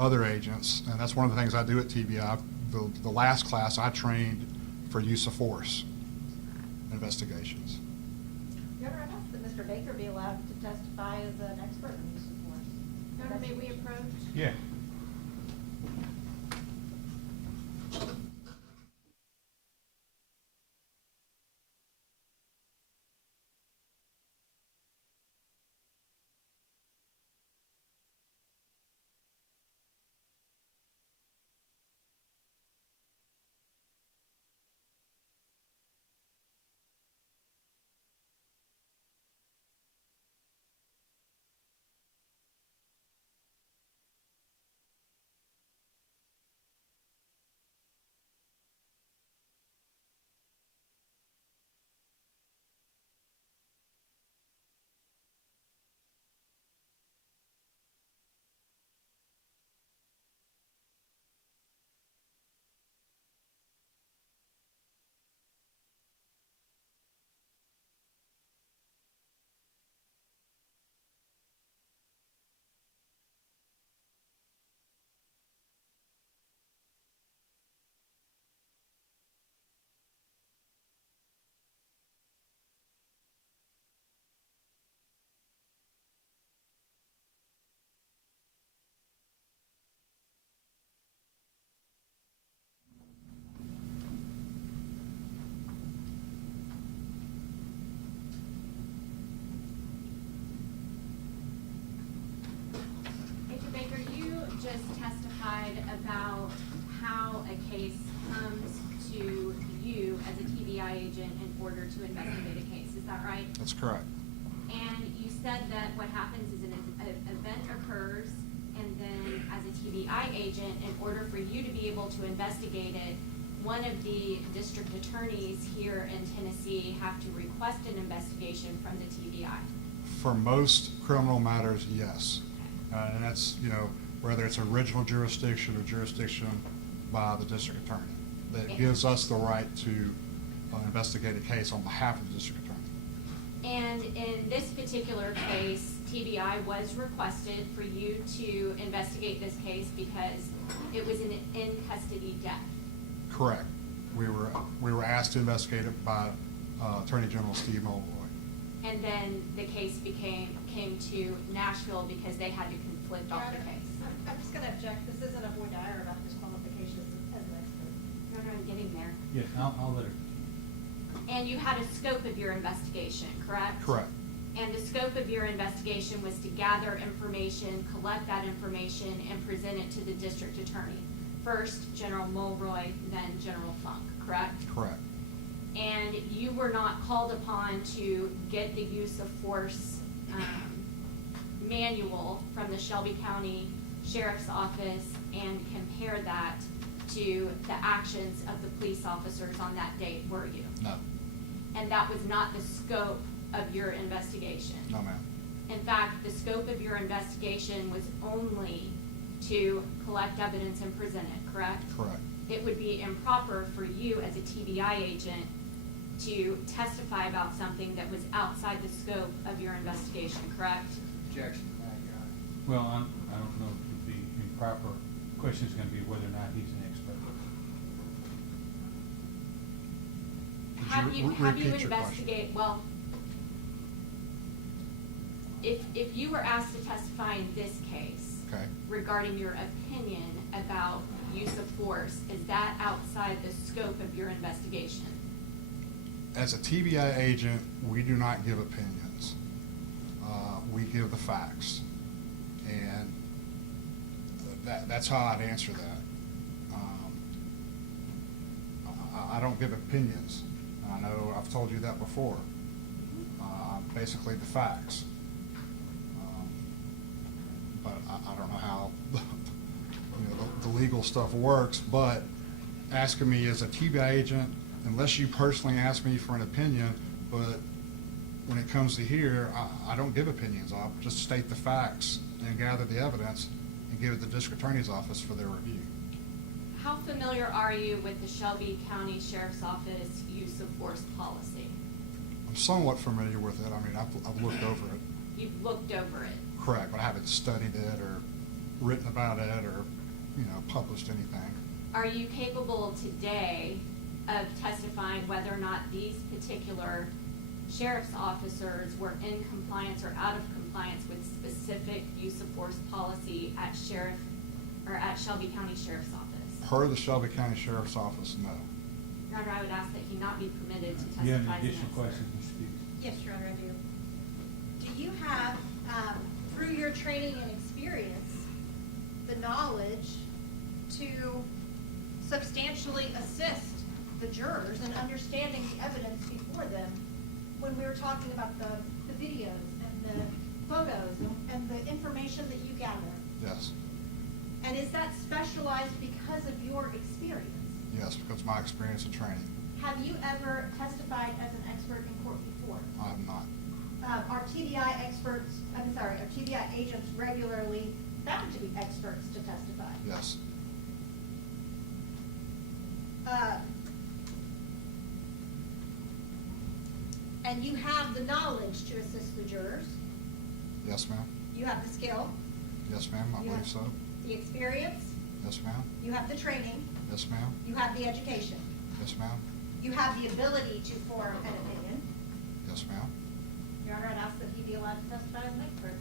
other agents, and that's one of the things I do at TBI. The last class I trained for use of force investigations. Your Honor, I asked that Mr. Baker be allowed to testify as an expert in use of force. Your Honor, may we approach? Yeah. Agent Baker, you just testified about how a case comes to you as a TBI agent in order to investigate a case. Is that right? That's correct. And you said that what happens is an event occurs, and then as a TBI agent, in order for you to be able to investigate it, one of the district attorneys here in Tennessee have to request an investigation from the TBI. For most criminal matters, yes. And that's, whether it's original jurisdiction or jurisdiction by the district attorney. That gives us the right to investigate a case on behalf of the district attorney. And in this particular case, TBI was requested for you to investigate this case because it was an in-custody death. Correct. We were asked to investigate it by Attorney General Steve Mulroy. And then the case came to Nashville because they had to conflict off the case. I'm just gonna object, this isn't a voir dire about disqualification as an expert. No, I'm getting there. Yeah, I'll let her. And you had a scope of your investigation, correct? Correct. And the scope of your investigation was to gather information, collect that information, and present it to the district attorney. First, General Mulroy, then General Funk, correct? Correct. And you were not called upon to get the use of force manual from the Shelby County Sheriff's Office and compare that to the actions of the police officers on that date, were you? No. And that was not the scope of your investigation? No, ma'am. In fact, the scope of your investigation was only to collect evidence and present it, correct? Correct. It would be improper for you as a TBI agent to testify about something that was outside the scope of your investigation, correct? Objection to that, Your Honor. Well, I don't know if it would be improper. The question is gonna be whether or not he's an expert. Have you repeat your question? investigate, well, if you were asked to testify in this case Okay. regarding your opinion about use of force, is that outside the scope of your investigation? As a TBI agent, we do not give opinions. We give the facts. And that's how I'd answer that. I don't give opinions. I know I've told you that before. Basically the facts. But I don't know how the legal stuff works, but asking me as a TBI agent, unless you personally ask me for an opinion, but when it comes to here, I don't give opinions. I'll just state the facts and gather the evidence and give it to the district attorney's office for their review. How familiar are you with the Shelby County Sheriff's Office use of force policy? I'm somewhat familiar with it. I mean, I've looked over it. You've looked over it. Correct, but I haven't studied it or written about it or, published anything. Are you capable today of testifying whether or not these particular sheriff's officers were in compliance or out of compliance with specific use of force policy at Shelby County Sheriff's Office? Per the Shelby County Sheriff's Office, no. Your Honor, I would ask that he not be permitted to testify. Do you have as any an additional expert. questions, Mr. Hughes? Yes, Your Honor, I do. Do you have, through your training and experience, the knowledge to substantially assist the jurors in understanding the evidence before them when we were talking about the videos and the photos and the information that you gather? Yes. And is that specialized because of your experience? Yes, because of my experience and training. Have you ever testified as an expert in court before? I have not. Are TBI agents regularly found to be experts to testify? Yes. And you have the knowledge to assist the jurors? Yes, ma'am. You have the skill? Yes, ma'am, I You believe have so. the experience? Yes, ma'am. You have the training? Yes, ma'am. You have the education? Yes, ma'am. You have the ability to form an opinion? Yes, ma'am. Your Honor, I'd ask that he be allowed to testify as an expert.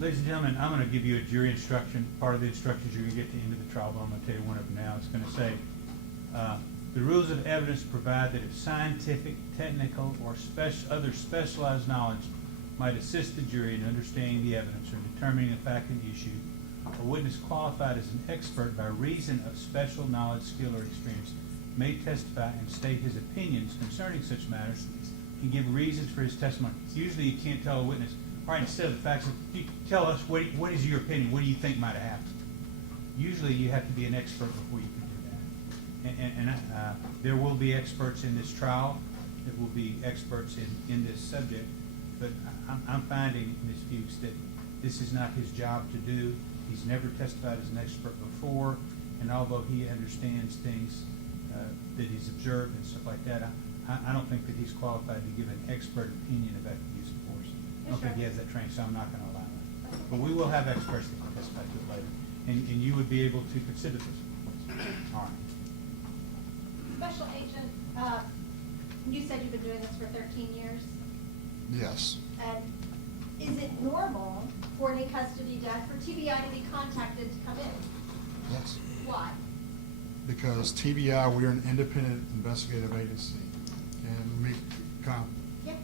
Ladies and gentlemen, I'm going to give you a jury instruction. Part of the instructions you're going to get at the end of the trial, but I'm going to tell you one of them now. It's going to say, the rules of evidence provide that if scientific, technical, or other specialized knowledge might assist the jury in understanding the evidence or determining the fact and issue, a witness qualified as an expert by reason of special knowledge, skill, or experience may testify and state his opinions concerning such matters and give reasons for his testimony. Usually you can't tell a witness, all right, instead of the facts, you tell us what is your opinion, what do you think might have happened? Usually you have to be an expert before you can do that. And there will be experts in this trial, there will be experts in this subject, but I'm finding, Ms. Fuchs, that this is not his job to do. He's never testified as an expert before, and although he understands things that he's observed and stuff like that, I don't think that he's qualified to give an expert opinion about the use of force. I don't think he has that training, so I'm not going to allow that. But we will have experts that can testify to it later, and you would be able to consider this. All right. Special Agent, you said you've been doing this for 13 years? Yes. And is it normal for an in-custody death for TBI to be contacted to come in? Yes. Why? Because TBI, we're an independent investigative agency. And let me kind of, Yeah.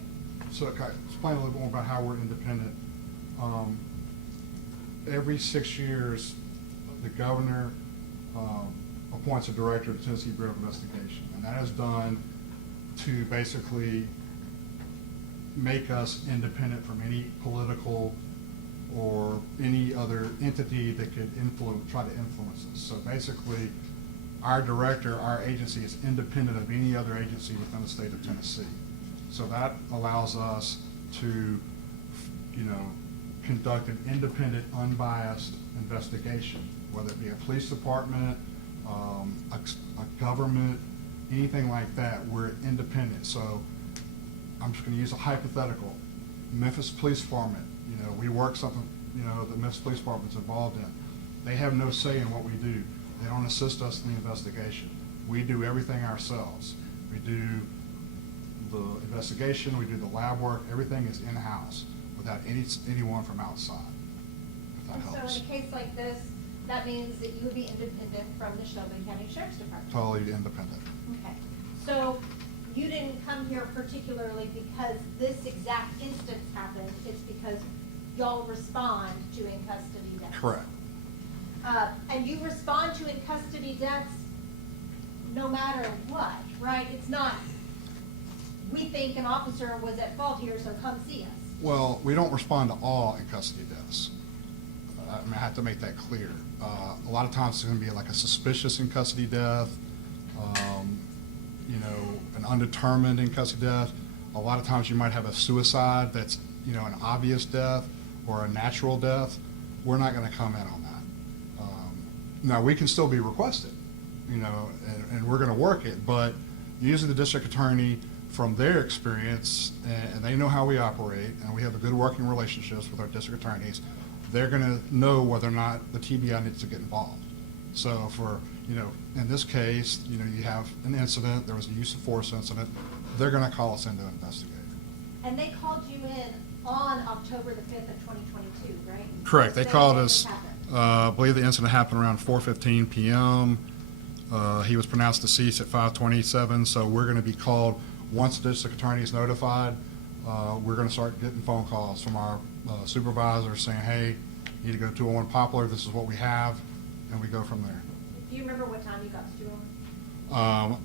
so kind of explain a little bit more about how we're independent. Every 6 years, the governor appoints a director of the Tennessee Bureau of Investigation. And that is done to basically make us independent from any political or any other entity that could try to influence us. So basically, our director, our agency is independent of any other agency within the state of Tennessee. So that allows us to, you know, conduct an independent, unbiased investigation, whether it be a police department, a government, anything like that. We're independent. So I'm just going to use a hypothetical. Memphis Police Department, you know, we work something, you know, the Memphis Police Department's involved in. They have no say in what we do. They don't assist us in the investigation. We do everything ourselves. We do the investigation, we do the lab work, everything is in-house without anyone from outside, if that And helps. so in a case like this, that means that you would be independent from the Shelby County Sheriff's Department? Totally independent. Okay, so you didn't come here particularly because this exact instance happened, it's because y'all respond to in-custody deaths? Correct. And you respond to in-custody deaths no matter what, right? It's not, we think an officer was at fault here, so come see us. Well, we don't respond to all in-custody deaths. I mean, I have to make that clear. A lot of times it's going to be like a suspicious in-custody death, you know, an undetermined in-custody death. A lot of times you might have a suicide that's, you know, an obvious death or a natural death. We're not going to comment on that. Now, we can still be requested, you know, and we're going to work it, but usually the district attorney, from their experience, and they know how we operate, and we have a good working relationships with our district attorneys, they're going to know whether or not the TBI needs to get involved. So for, you know, in this case, you know, you have an incident, there was a use of force incident, they're going to call us in to investigate. And they called you in on October the 5th of 2022, right? Correct. They So called when us, this happened. I believe the incident happened around 4:15 p.m. He was pronounced deceased at 5:27, so we're going to be called, once the district attorney is notified, we're going to start getting phone calls from our supervisors saying, hey, you need to go to 201 Poplar, this is what we have, and we go from there. Do you remember what time you got to them?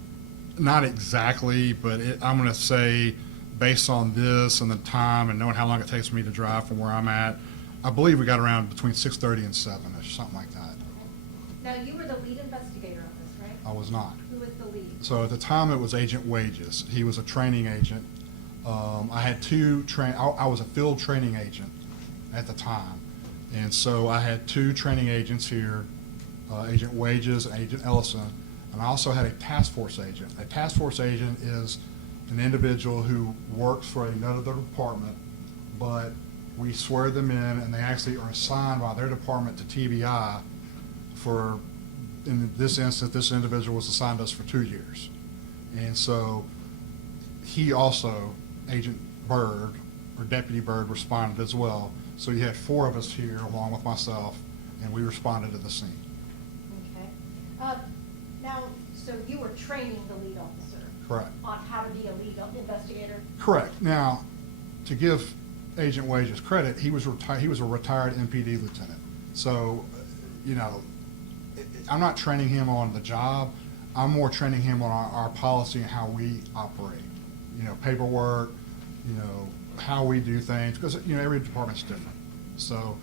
Not exactly, but I'm going to say, based on this and the time and knowing how long it takes me to drive from where I'm at, I believe we got around between 6:30 and 7-ish, something like that. Now, you were the lead investigator on this, right? I was not. Who was the lead? So at the time, it was Agent Wages. He was a training agent. I had I was a field training agent at the time. And so I had two training agents here, Agent Wages and Agent Ellison. And I also had a task force agent. A task force agent is an individual who works for another department, but we swear them in, and they actually are assigned by their department to TBI for, in this instance, this individual was assigned us for 2 years. And so he also, Agent Byrd, or Deputy Byrd, responded as well. So you had 4 of us here along with myself, and we responded to the scene. Okay. Now, so you were training the lead officer? Correct. On how to be a lead investigator? Correct. Now, to give Agent Wages credit, he was a retired MPD lieutenant. So, you know, I'm not training him on the job. I'm more training him on our policy and how we operate. You know, paperwork, you know, how we do things, because, you know, every department's different. So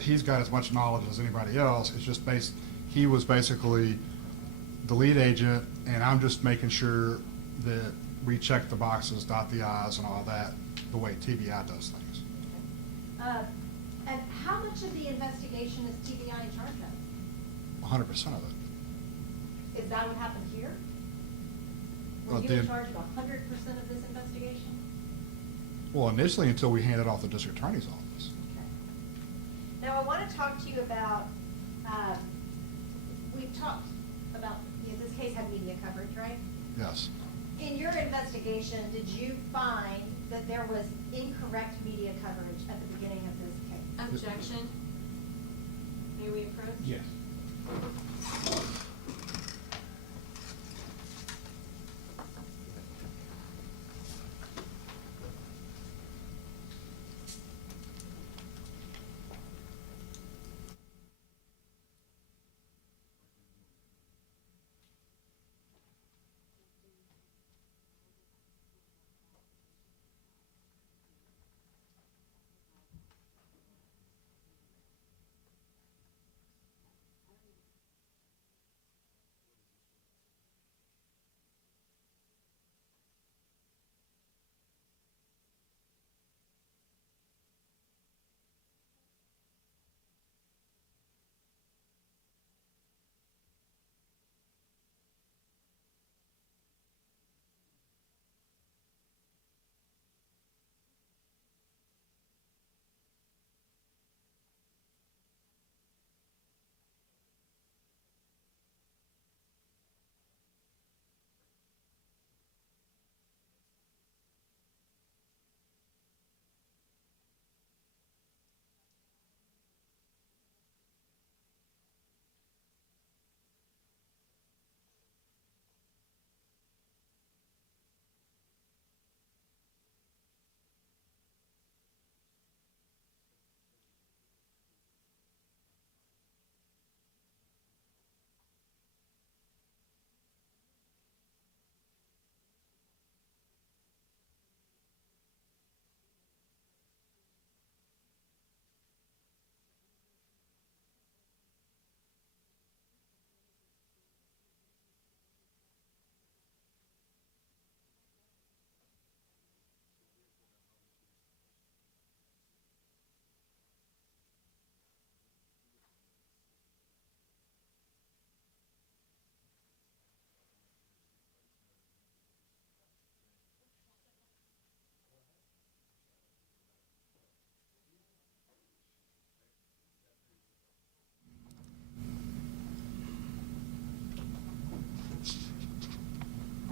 he's got as much knowledge as anybody else. It's just he was basically the lead agent, and I'm just making sure that we check the boxes, dot the I's and all that, the way TBI does things. And how much of the investigation is TBI in charge of? 100% of it. Is that what happened here? Were you in charge of 100% of this investigation? Well, initially until we handed off the district attorney's office. Okay. Now, I want to talk to you about, we've talked about, you know, this case had media coverage, right? Yes. In your investigation, did you find that there was incorrect media coverage at the beginning of this case? Objection. May we approach? Yes.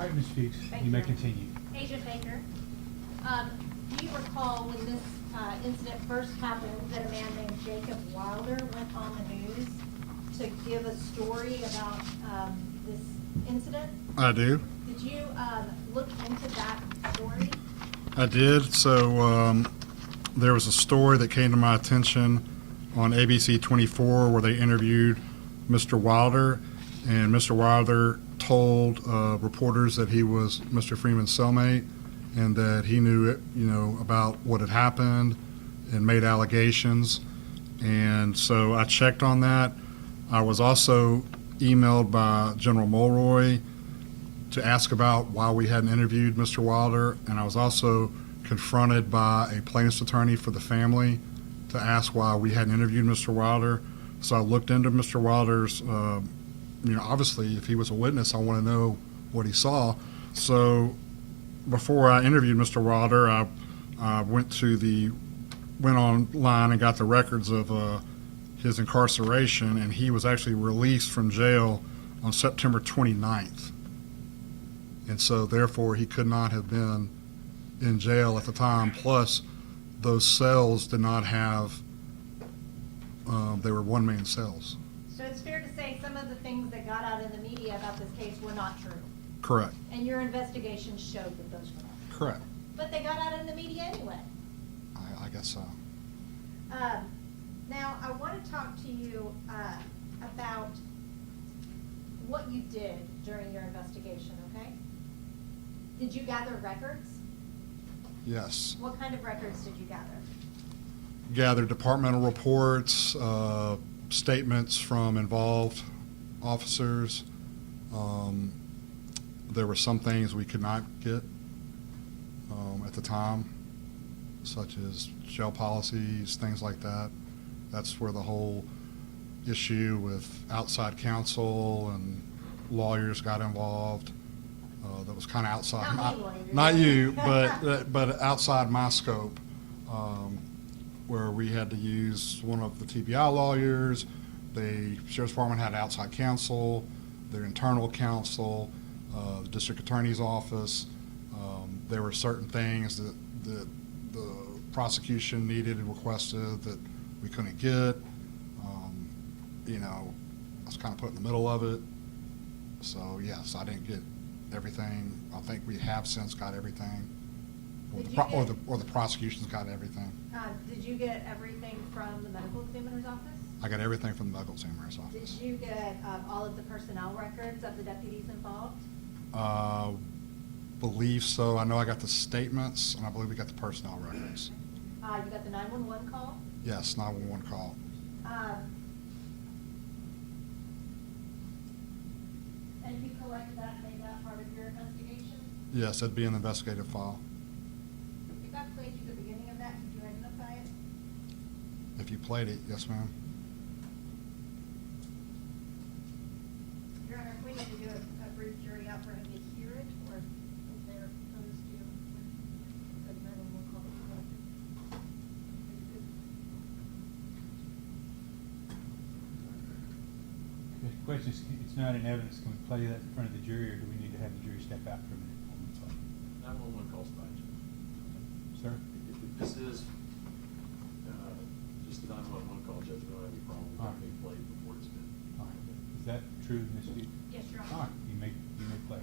All right, Ms. Fuchs, Thank you may you. continue. Agent Baker, do you recall when this incident first happened that a man named Jacob Wilder went on the news to give a story about this incident? I do. Did you look into that story? I did. So there was a story that came to my attention on ABC 24 where they interviewed Mr. Wilder, and Mr. Wilder told reporters that he was Mr. Freeman's cellmate and that he knew it, about what had happened and made allegations. And so I checked on that. I was also emailed by General Mulroy to ask about why we hadn't interviewed Mr. Wilder, and I was also confronted by a plaintiff's attorney for the family to ask why we hadn't interviewed Mr. Wilder. So I looked into Mr. Wilder's, obviously if he was a witness, I want to know what he saw. So before I interviewed Mr. Wilder, I went online and got the records of his incarceration, and he was actually released from jail on September 29th. And so therefore he could not have been in jail at the time. Plus those cells did not have, they were one-man cells. So it's fair to say some of the things that got out in the media about this case were not true? Correct. And your investigation showed that those were not true? Correct. But they got out in the media anyway. I guess so. Now, I want to talk to you about what you did during your investigation, okay? Did you gather records? Yes. What kind of records did you gather? Gathered departmental reports, statements from involved officers. There were some things we could not get at the time, such as jail policies, things like that. That's where the whole issue with outside counsel and lawyers got involved. That was kind of outside, not you, but outside my scope, where we had to use one of the TBI lawyers. The Sheriff's Department had outside counsel, their internal counsel, the district attorney's office. There were certain things that the prosecution needed and requested that we couldn't get. I was kind of put in the middle of it. So yes, I didn't get everything. I think we have since got everything, or the prosecution's got everything. Did you get everything from the medical examiner's office? I got everything from the medical examiner's office. Did you get all of the personnel records of the deputies involved? Believe so. I know I got the statements, and I believe we got the personnel records. You got the 911 call? Yes, 911 call. And you collected that and made that part of your investigation? Yes, that'd be an investigative file. If I played you the beginning of that, could you identify it? If you played it, yes, ma'am. Your Honor, if we need to do a brief jury out for him to hear it, or if they're opposed to the 911 call that you collected. The question is, it's not in evidence, can we play that in front of the jury, or do we need to have the jury step out for a minute? 911 calls fine. Sir? If this is just the 911 call, Judge, we don't have any problem with it being played before it's been. All right. Is that true, Ms. Fuchs? Yes, Your All Honor. right, you may play.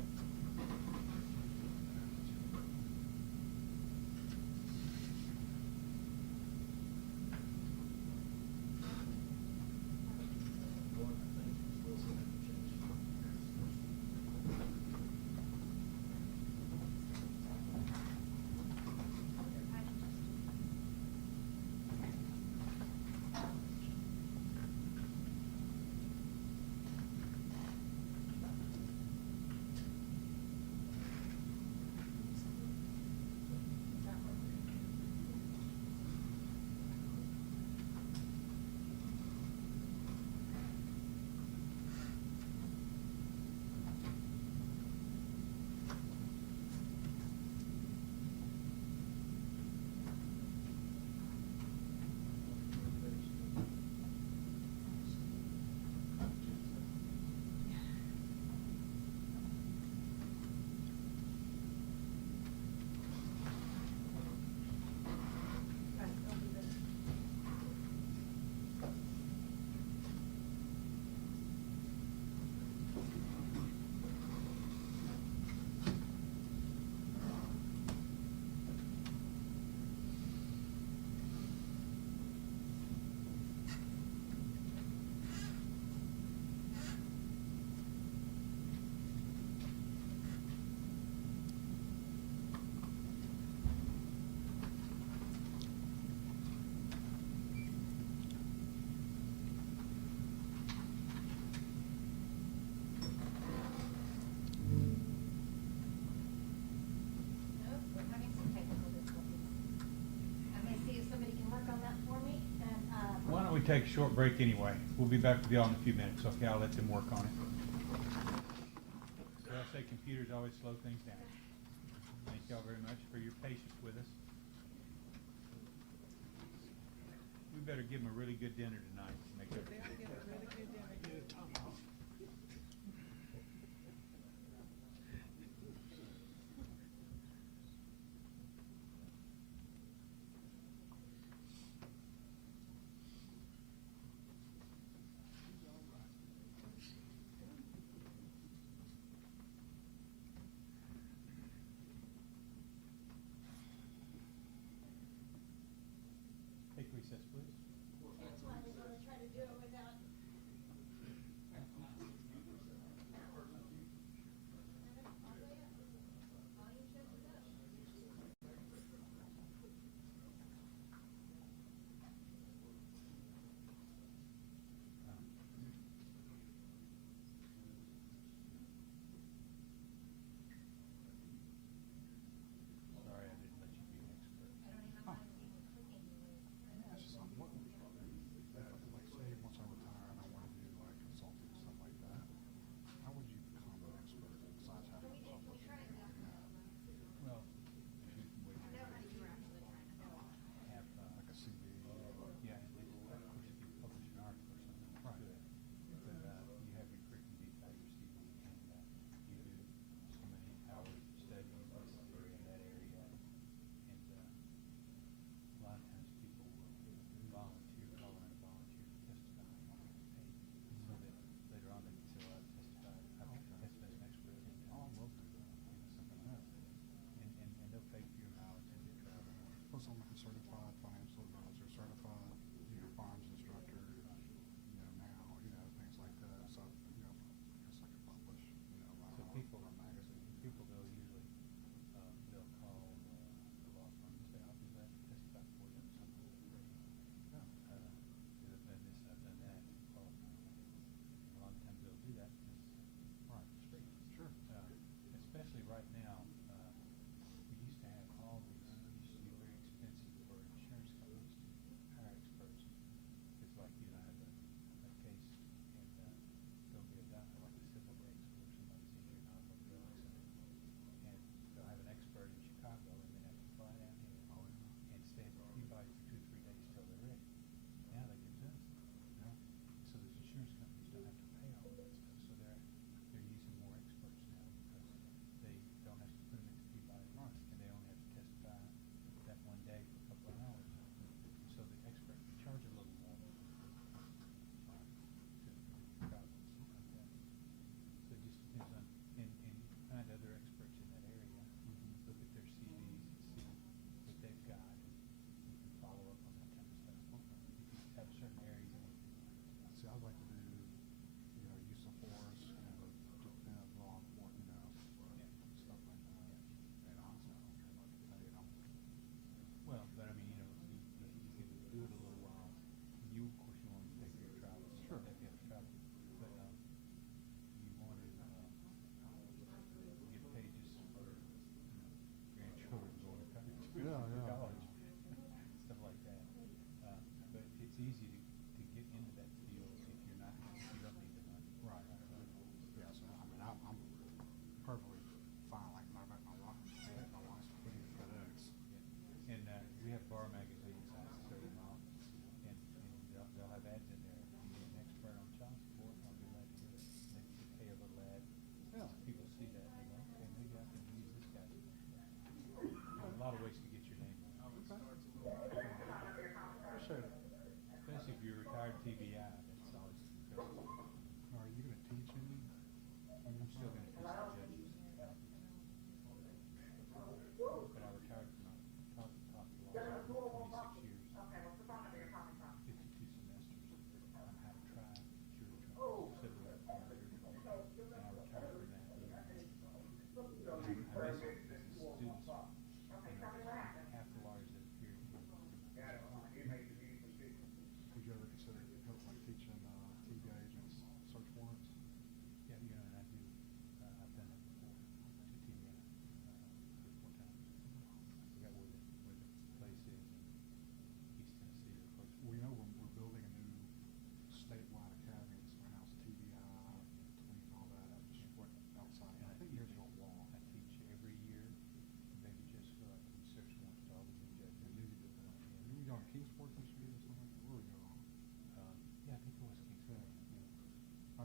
take a short break anyway. We'll be back with y'all in a few minutes, okay? I'll let them work on it. So I say computers always slow things down. Thank y'all very much for your patience with us. We better give them a really good dinner tonight to make They'll everything. get a really good dinner. Take recess, please. That's why we're gonna try to do it without. Sorry, I didn't let you be an expert. That's just something.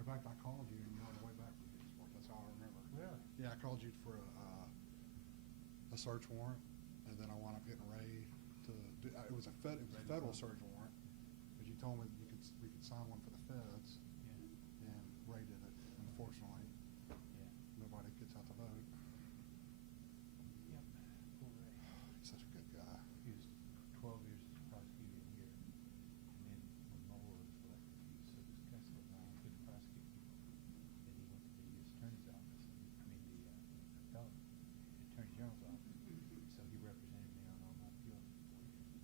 matter of fact, I called you and you were on the way back from Williamsport. That's how I remember. Really? Yeah, I called you for a search warrant, and then I wound up getting Ray to do, it was a federal search warrant, because you told me we could sign one for the feds, Yeah, and Ray did it. Unfortunately, yeah. nobody gets out to vote. Yep, poor Ray. He's such a good guy. He was 12 years as a prosecutor here, and then when Mueller was elected, he was so disgusted that he couldn't prosecute people, that he went to the U.S. Attorney's Office, the Attorney General's office. So he represented me on all my appeals for 4 years.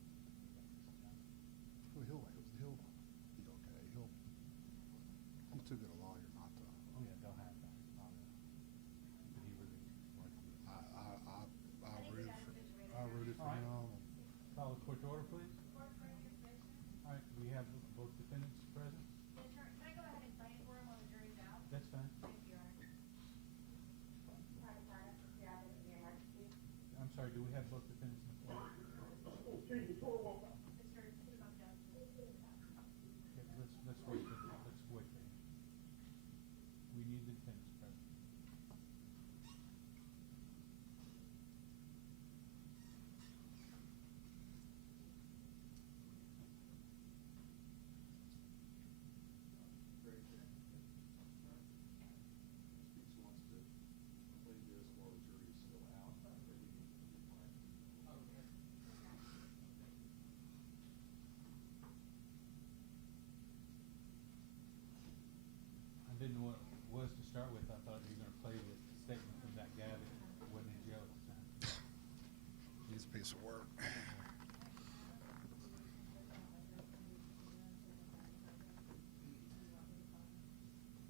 Well, he'll be okay. He's too good a lawyer not to. Oh yeah, they'll have that. But he really wanted to be. I rooted for All right. him. Call the court to order, please. All right, we have both defendants present. Can I go ahead and sign for him while the jury's out? That's fine. Thank you, Your Honor. I'm sorry, do we have both defendants in the court? Okay, let's wait for him. We need the defendants present. I didn't know what it was to start with. I thought you were gonna play the statement from that guy that wasn't in jail at the time. He's a piece of work.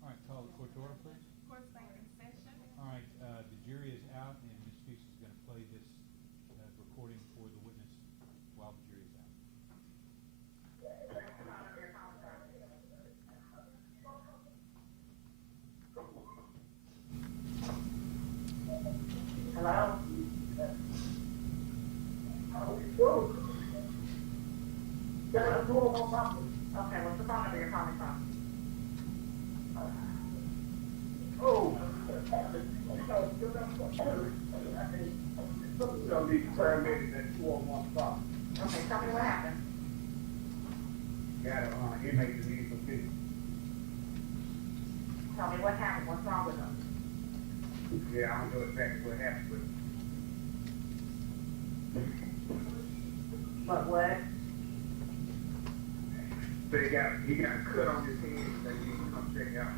All right, call the court to order, please. Court's back in session. All right, the jury is out, and Ms. Fuchs is gonna play this recording for the witness while the jury is out. Hello? Okay, what's the phone number you're calling from? Okay, tell me what happened. Tell me what happened, what's wrong with them? Yeah, I don't know exactly what happened, But what? but he got a cut on his head that he can come check out.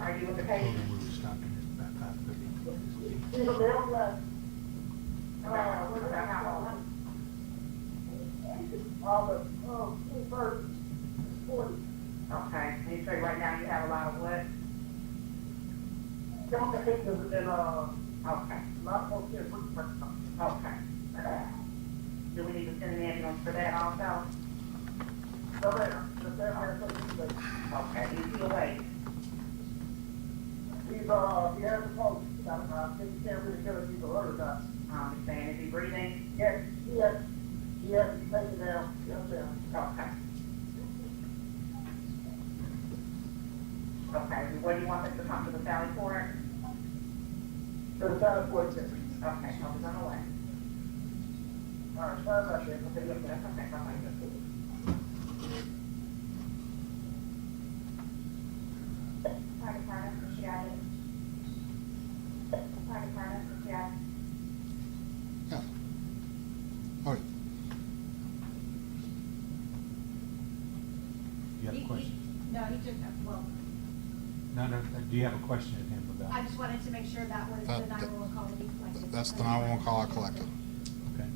Are you with the patient? We were stopping at about 5:30. About how long? Okay, and you say right now you have a lot of what? Okay. Okay. Do we need to send an ambulance for that also? Okay, is he awake? He has a pulse. He can't really tell if he's alert or not. I understand, is he breathing? Yes, he has to be taken down. Yes, sir. Okay. Okay, where do you want us to come to the Sally Port? To the side of the Okay, I'll be on the way. All right, sorry about that. Okay, yes, That's okay, bye-bye. Fire department, she got it. Fire department, she got it. Yeah. Oh, You have a question? No, he just, well, No, do you have a question of him about? I just wanted to make sure that was the 911 call that he collected. that's the 911 call I collected. Okay.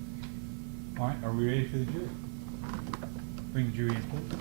All right, are we ready for the jury? Bring the jury in, please.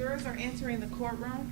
Jurors are entering the courtroom.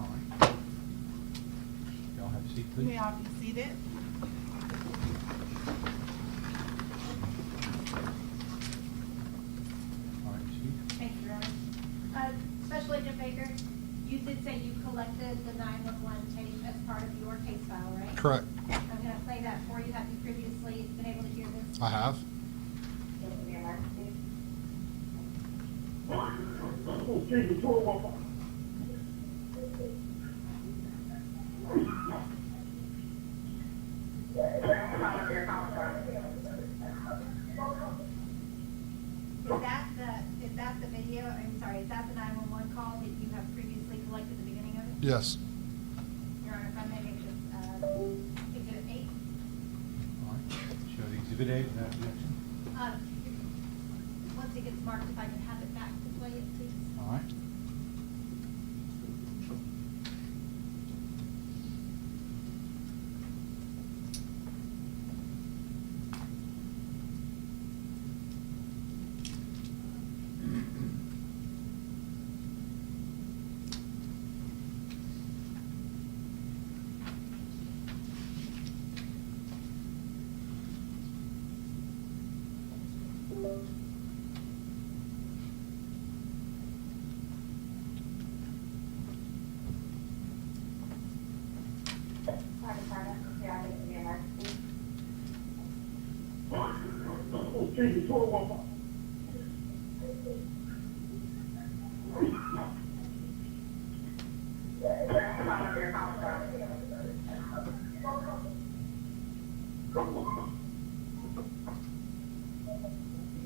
All right. Y'all have a seat, You please. may all be seated. All right, Chief. Thank you, Ron. Special Agent Baker, you did say you collected the 911 tape as part of your case file, right? Correct. I'm gonna play that for you. Have you previously been able to hear this? I have. Excuse me, 201. Is that the video, I'm sorry, is that the 911 call that you have previously collected at the beginning of it? Yes. Your Honor, if I may make this, Exhibit 8. All right. Show the exhibit A without objection. Once it gets marked, if I could have it back to play it, please. All right. Excuse me, 201.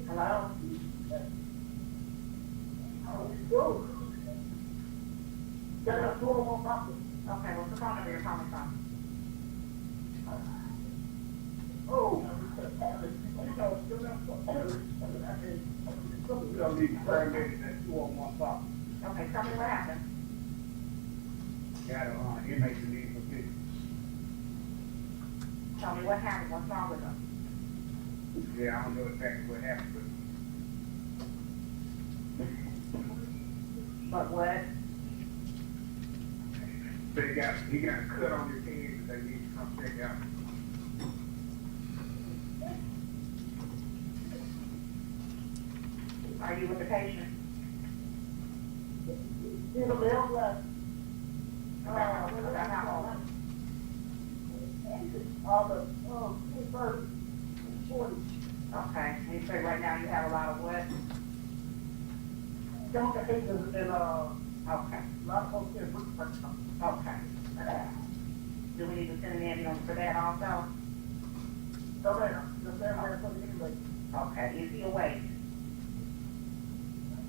Hello? Jailhouse 201 property. Okay, what's the phone number you're calling from? Oh. Something gonna be paramedics at 201 property. Okay, tell me what happened. Got a, inmate who needs some fix. Tell me what happened, what's wrong with them? Yeah, I don't know exactly what happened, But what? but he got a cut on his head that they need to come check out. Are you with the patient? In the mail, About how old? all the, first, 40. Okay, and you say right now you have a lot of what? Complications and, Okay, lot of folks in Brooklyn. okay. Do we need to send an ambulance for that also? So there, just there for the inmate. Okay, is he awake?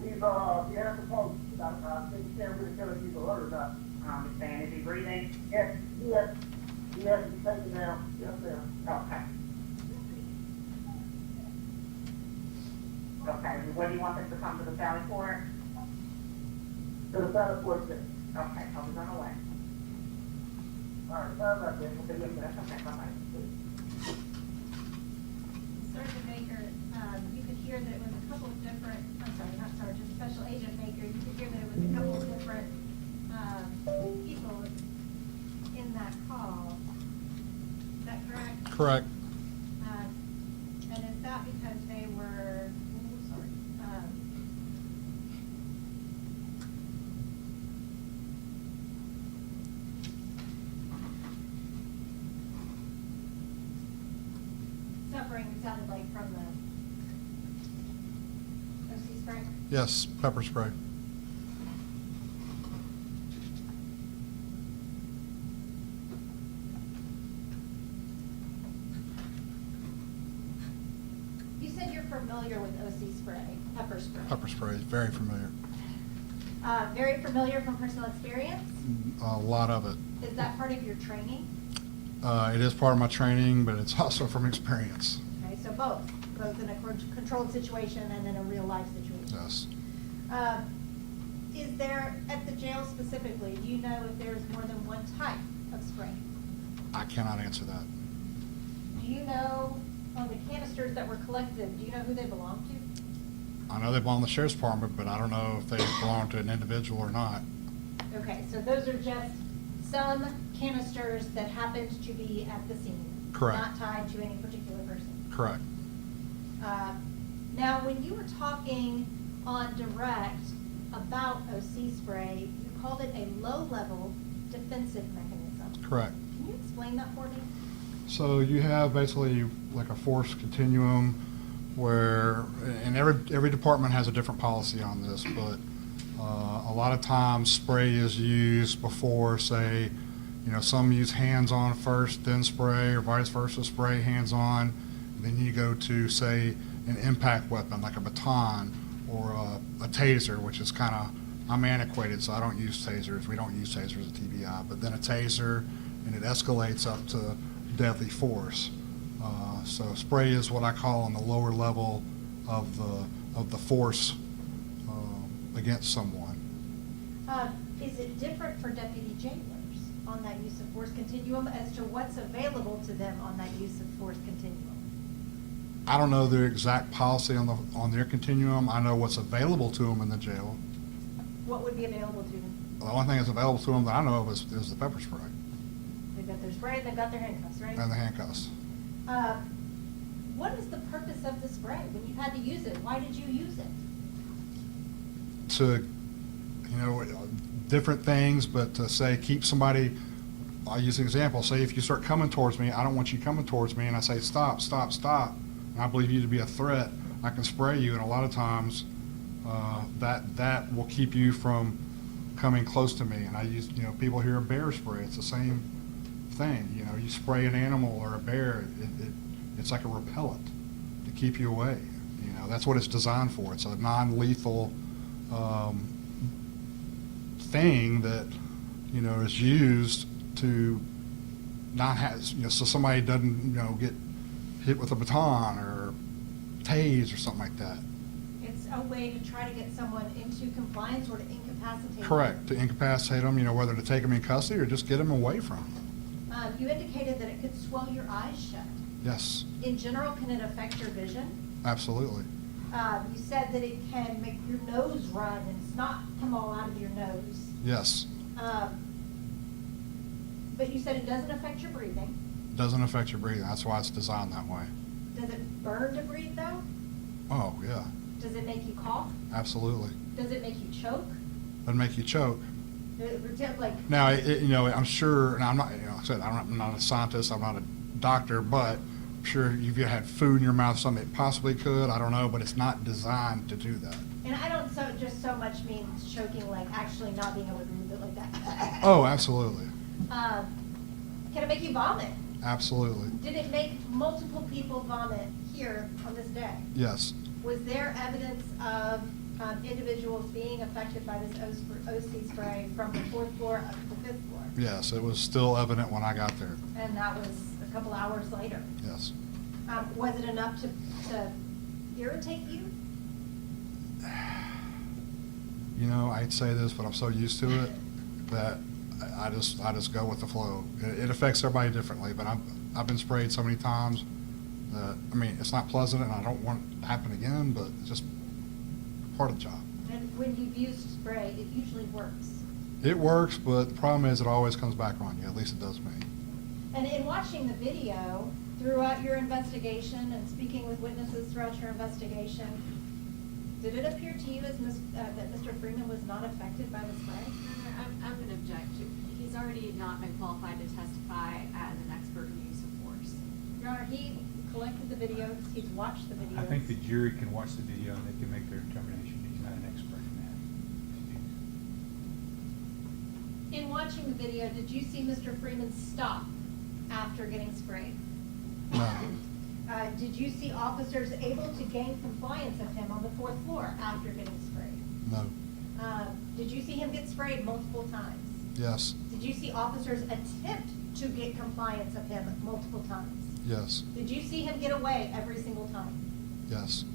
He's, he has the pulse. I think you can't really tell if he's alert or not. I understand, is he breathing? Yes, he has to be taken down. Yes, sir. Okay. Okay, when do you want us to come to the Sally Port? To the Sally Port, sir. Okay, I'll be on the way. All right, sorry about that. Okay, let me. That's okay, bye-bye. Sergeant Baker, you could hear that it was a couple of different, I'm sorry, not Sergeant, Special Agent Baker, you could hear that it was a couple of different, people in that call. Is that correct? Correct. And is that because they were, sorry, suffering, it sounded like, from the OC spray? Yes, pepper spray. familiar with OC spray, pepper spray? Pepper spray, very familiar. Very familiar from personal experience? A lot of it. Is that part of your training? It is part of my training, but it's also from experience. Okay, so both in a controlled situation and in a real life situation? Yes. Is there, at the jail specifically, do you know if there's more than one type of spray? I cannot answer that. Do you know, on the canisters that were collected, do you know who they belong to? I know they belong to the sheriff's department, but I don't know if they belong to an individual or not. Okay, so those are just some canisters that happened to be at the scene? Correct. Not tied to any particular person? Correct. Now, when you were talking on direct about OC spray, you called it a low-level defensive mechanism. Correct. Can you explain that for me? So you have basically like a force continuum where, and every department has a different policy on this, but a lot of times spray is used before, say, some use hands-on first, then spray, or vice versa, spray hands-on. Then you go to, say, an impact weapon like a baton or a taser, which is kind of, I'm antiquated, so I don't use tasers. We don't use tasers at TBI, but then a taser, and it escalates up to deadly force. So spray is what I call on the lower level of the force against someone. Is it different for deputy jailers on that use of force continuum as to what's available to them on that use of force continuum? I don't know their exact policy on their continuum. I know what's available to them in the jail. What would be available to them? The only thing that's available to them that I know of is the pepper spray They've got their spray and they've got their handcuffs, right? and the handcuffs. What is the purpose of the spray? When you had to use it, why did you use it? To, different things, but to say keep somebody, I'll use an example. Say if you start coming towards me, I don't want you coming towards me, and I say stop, stop, stop, and I believe you to be a threat, I can spray you, and a lot of times that will keep you from coming close to me. And I use, people hear a bear spray. It's the same thing. You spray an animal or a bear, it's like a repellent to keep you away. That's what it's designed for. It's a non-lethal thing that is used to not have, so somebody doesn't get hit with a baton or tased or something like that. It's a way to try to get someone into compliance or to incapacitate them. Correct, to incapacitate them, whether to take them in custody or just get them away from them. You indicated that it could swell your eyes shut. Yes, In general, can it affect your vision? absolutely. You said that it can make your nose run and snot come all out of your nose. Yes, But you said it doesn't affect your breathing. doesn't affect your breathing. That's why it's designed that way. Does it burn to breathe though? Oh, yeah, Does it make you cough? absolutely. Does it make you choke? Doesn't make you choke. Like, Now, I'm sure, and I'm not, like I said, I'm not a scientist, I'm not a doctor, but I'm sure if you had food in your mouth, something it possibly could, I don't know, but it's not designed to do that. and I don't just so much mean choking, like actually not being able to breathe it like that. Oh, absolutely, Can it make you vomit? absolutely, Did it make multiple people vomit here on this day? yes. Was there evidence of individuals being affected by this OC spray from the 4th floor up to the 5th floor? Yes, it was still evident when I got there, And that was a couple hours later. yes. Was it enough to irritate you? I'd say this, but I'm so used to it that I just go with the flow. It affects everybody differently, but I've been sprayed so many times that, it's not pleasant and I don't want it to happen again, but it's just part of the job. And when you've used spray, it usually works. It works, but the problem is it always comes back on you, at least it does me. And in watching the video throughout your investigation and speaking with witnesses throughout your investigation, did it appear to you that Mr. Freeman was not affected by the spray? I'm going to object. He's already not been qualified to testify as an expert in use of force. Your Honor, he collected the videos, he's watched the videos. I think the jury can watch the video and they can make their determination. He's not an expert in that. In watching the video, did you see Mr. Freeman stop after getting sprayed? No, Did you see officers able to gain compliance of him on the 4th floor after getting sprayed? No. Did you see him get sprayed multiple times? Yes. Did you see officers attempt to get compliance of him multiple times? Yes. Did you see him get away every single time? Yes.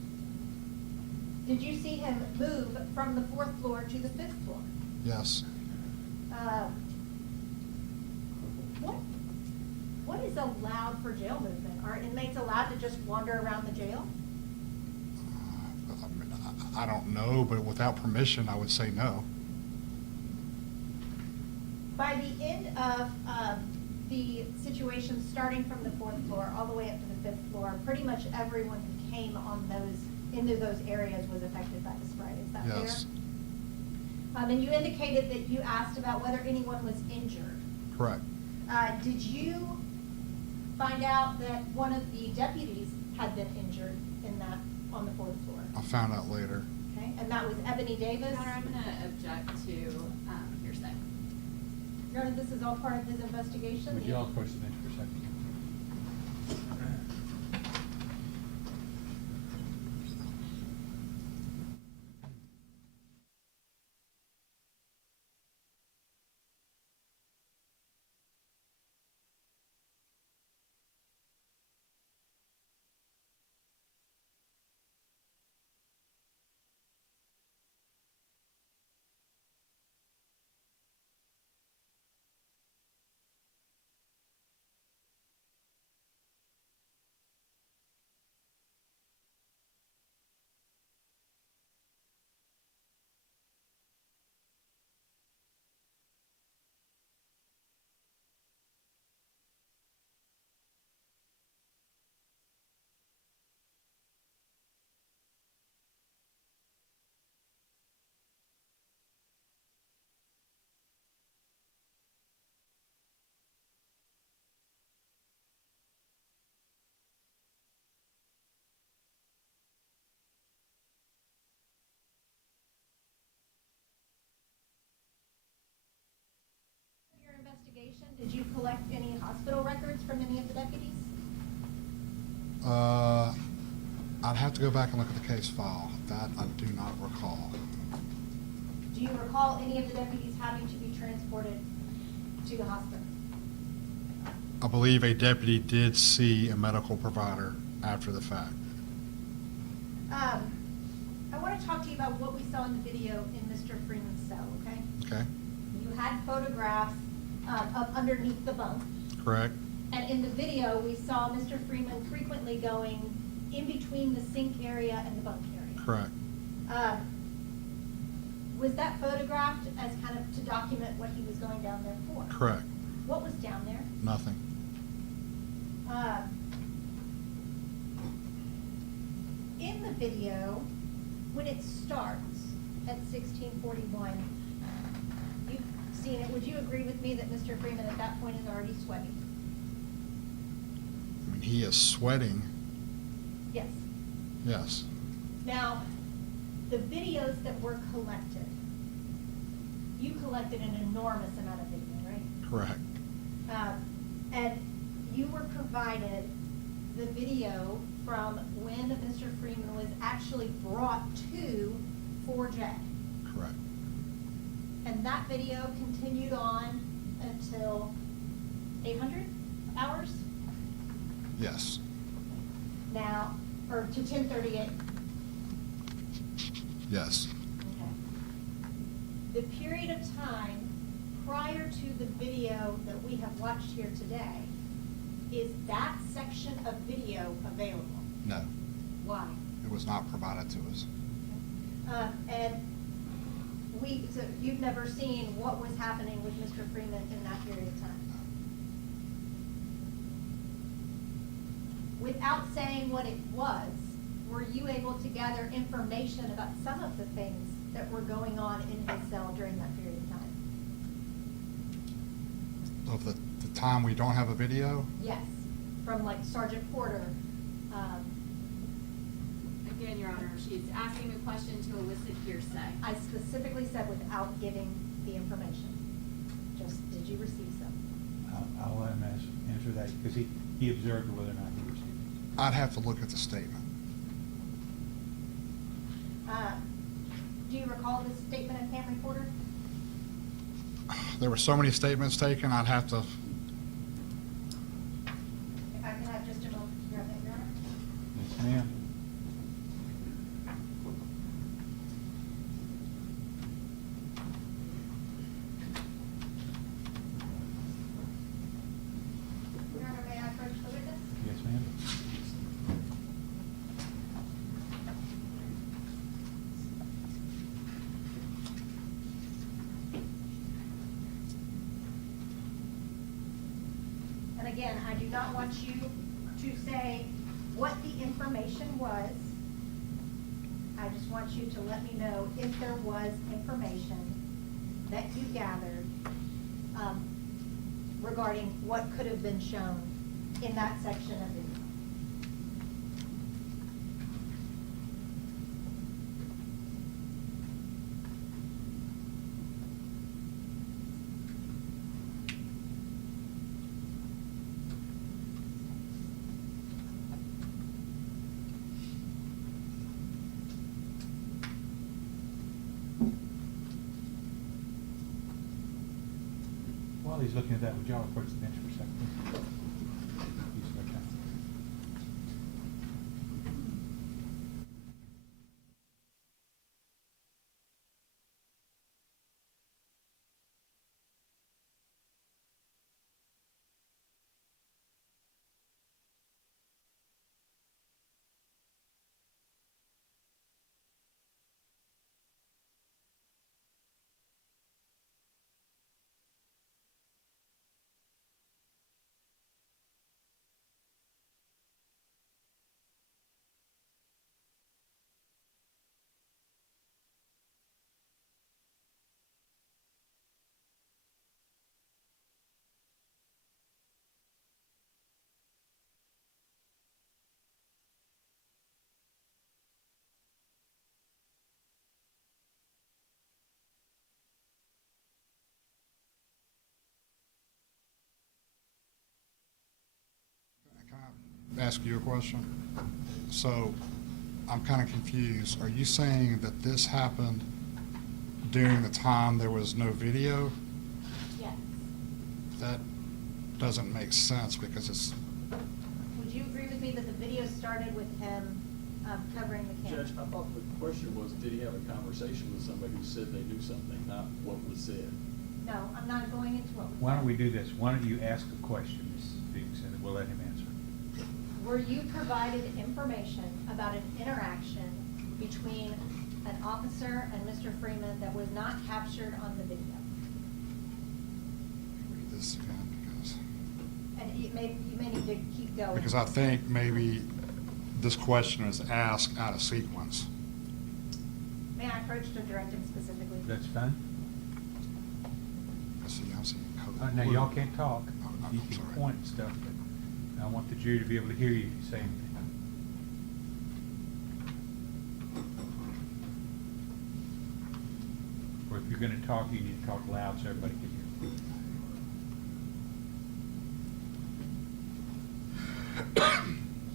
Did you see him move from the 4th floor to the 5th floor? Yes. What is allowed for jail movement? Are inmates allowed to just wander around the jail? I don't know, but without permission, I would say no. By the end of the situation, starting from the 4th floor all the way up to the 5th floor, pretty much everyone who came into those areas was affected by the spray. Is that fair? Yes. And you indicated that you asked about whether anyone was injured. Correct. Did you find out that one of the deputies had been injured on the 4th floor? I found out later. Okay, and that was Ebony Davis? Your Honor, I'm gonna object to hearsay. Your Honor, this is all part of his investigation? Would you all approach the bench for a second? Your investigation, did you collect any hospital records from any of the deputies? I'd have to go back and look at the case file. That I do not recall. Do you recall any of the deputies having to be transported to the hospital? I believe a deputy did see a medical provider after the fact. I want to talk to you about what we saw in the video in Mr. Freeman's cell, okay? Okay. You had photographs of underneath the bunk. Correct. And in the video, we saw Mr. Freeman frequently going in between the sink area and the bunk area. Correct. Was that photographed as kind of to document what he was going down there for? Correct. What was down there? Nothing. In the video, when it starts at 16:41, you've seen it. Would you agree with me that Mr. Freeman at that point is already sweating? I mean, he is sweating. Yes. Yes. Now, the videos that were collected, you collected an enormous amount of video, right? Correct. And you were provided the video from when Mr. Freeman was actually brought to 4J. Correct. And that video continued on until 800 hours? Yes. Now, or to 10:38. Yes. Okay. The period of time prior to the video that we have watched here today, is that section of video available? No. Why? It was not provided to us. And so you've never seen what was happening with Mr. Freeman in that period of time? Without saying what it was, were you able to gather information about some of the things that were going on in his cell during that period of time? Of the time we don't have a video? Yes, from like Sergeant Porter. Again, Your Honor, she's asking a question to elicit hearsay. I specifically said without giving the information. Just, did you receive some? I'll let him answer that, because he observed whether or not he received it. I'd have to look at the statement. Do you recall this statement of Pam Reporter? There were so many statements taken, I'd have to, If I could have just a moment to grab that, Your Honor. Yes, ma'am. Your Honor, may I approach the witness? Yes, ma'am. And again, I do not want you to say what the information was. I just want you to let me know if there was information that you gathered regarding what could have been shown in that section of video. While he's looking at that, would y'all approach the bench for a second? Use their time. Can I ask you a question? So, I'm kind of confused. Are you saying that this happened during the time there was no video? Yes. That doesn't make sense because it's, Would you agree with me that the video started with him covering the camera? Judge, I thought the question was, did he have a conversation with somebody who said they knew something, not what was said? No, I'm not going into what was Why don't said. we do this? Why don't you ask a question, Ms. Speaks, and we'll let him answer. Were you provided information about an interaction between an officer and Mr. Freeman that was not captured on the video? read this again because. And you may need to keep going. Because I think maybe this question is asked out of sequence. May I approach to direct him specifically? That's fine. I see, I'm seeing code. Now, y'all can't talk. Oh, You I'm can sorry. point and stuff, but I want the jury to be able to hear you say anything. Or if you're gonna talk, you need to talk loud so everybody can hear.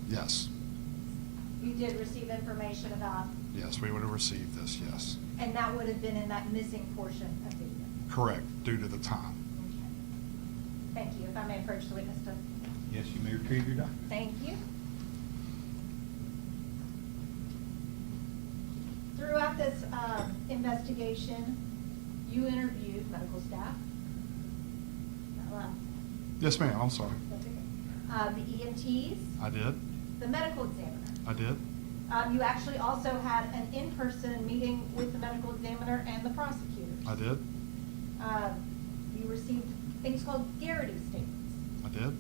Yes, You did receive information about, yes, we would have received this, yes. and that would have been in that missing portion of video. Correct, due to the time. Okay. Thank you. If I may approach the witness to. Yes, you may retrieve your document. Thank you. Throughout this investigation, you interviewed medical staff. Yes, ma'am, I'm sorry. That's okay. The EMTs, I did, the medical examiner. I did, You actually also had an in-person meeting with the medical examiner and the prosecutors. I did, You received things called Garrity statements. I did,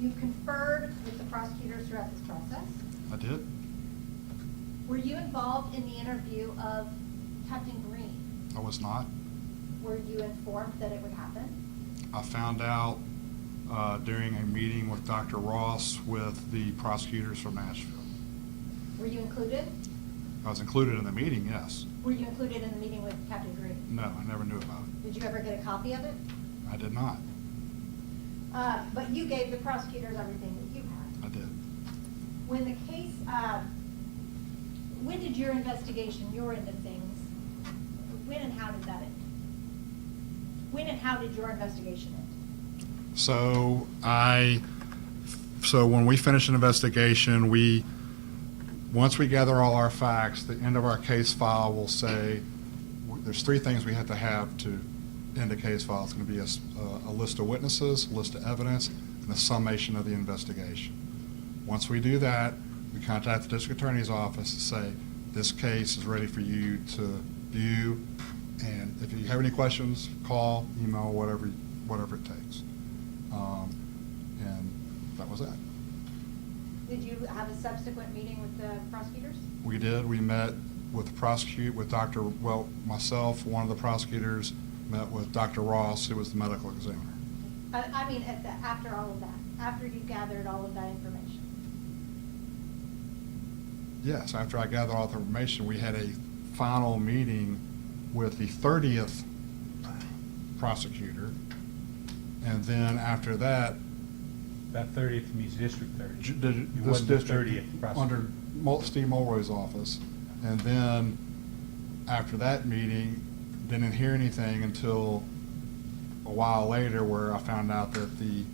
You conferred with the prosecutors throughout this process. I did. Were you involved in the interview of Captain Green? I was not. Were you informed that it would happen? I found out during a meeting with Dr. Ross with the prosecutors from Nashville. Were you included? I was included in the meeting, yes. Were you included in the meeting with Captain Green? No, I never knew about it. Did you ever get a copy of it? I did not. But you gave the prosecutors everything that you had. I did. when the case, when did your investigation, your end of things, when and how did that end? When and how did your investigation end? So when we finish an investigation, once we gather all our facts, the end of our case file will say, there's 3 things we have to end a case file. It's going to be a list of witnesses, a list of evidence, and a summation of the investigation. Once we do that, we contact the district attorney's office to say, this case is ready for you to view, and if you have any questions, call, email, whatever it takes. And that was that. Did you have a subsequent meeting with the prosecutors? We did. We met with myself, one of the prosecutors, met with Dr. Ross, who was the medical examiner. I mean, after all of that, after you gathered all of that information? Yes, after I gathered all the information, we had a final meeting with the 30th prosecutor, and then after that, That 30th means District 30. this It wasn't the district 30th prosecutor. under Steve Mulroy's office, and then after that meeting, didn't hear anything until a while later, where I found out that the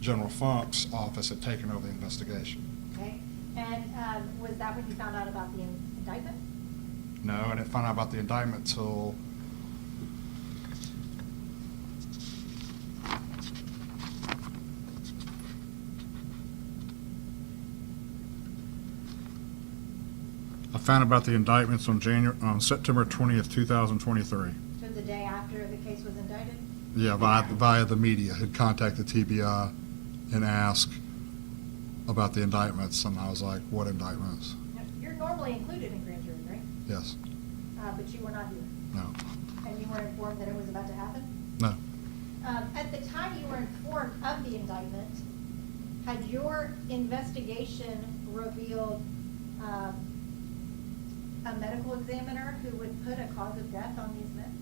General Funk's office had taken over the investigation. Okay, and was that when you found out about the indictment? No, I didn't find out about the indictment till on September 20th, 2023. So the day after the case was indicted? Yeah, via the media, had contacted TBI and asked about the indictments, and I was like, what indictments? You're normally included in grand jury, right? Yes. But you were not here? No. And you were informed that it was about to happen? No. At the time you were informed of the indictment, had your investigation revealed a medical examiner who would put a cause of death on these men?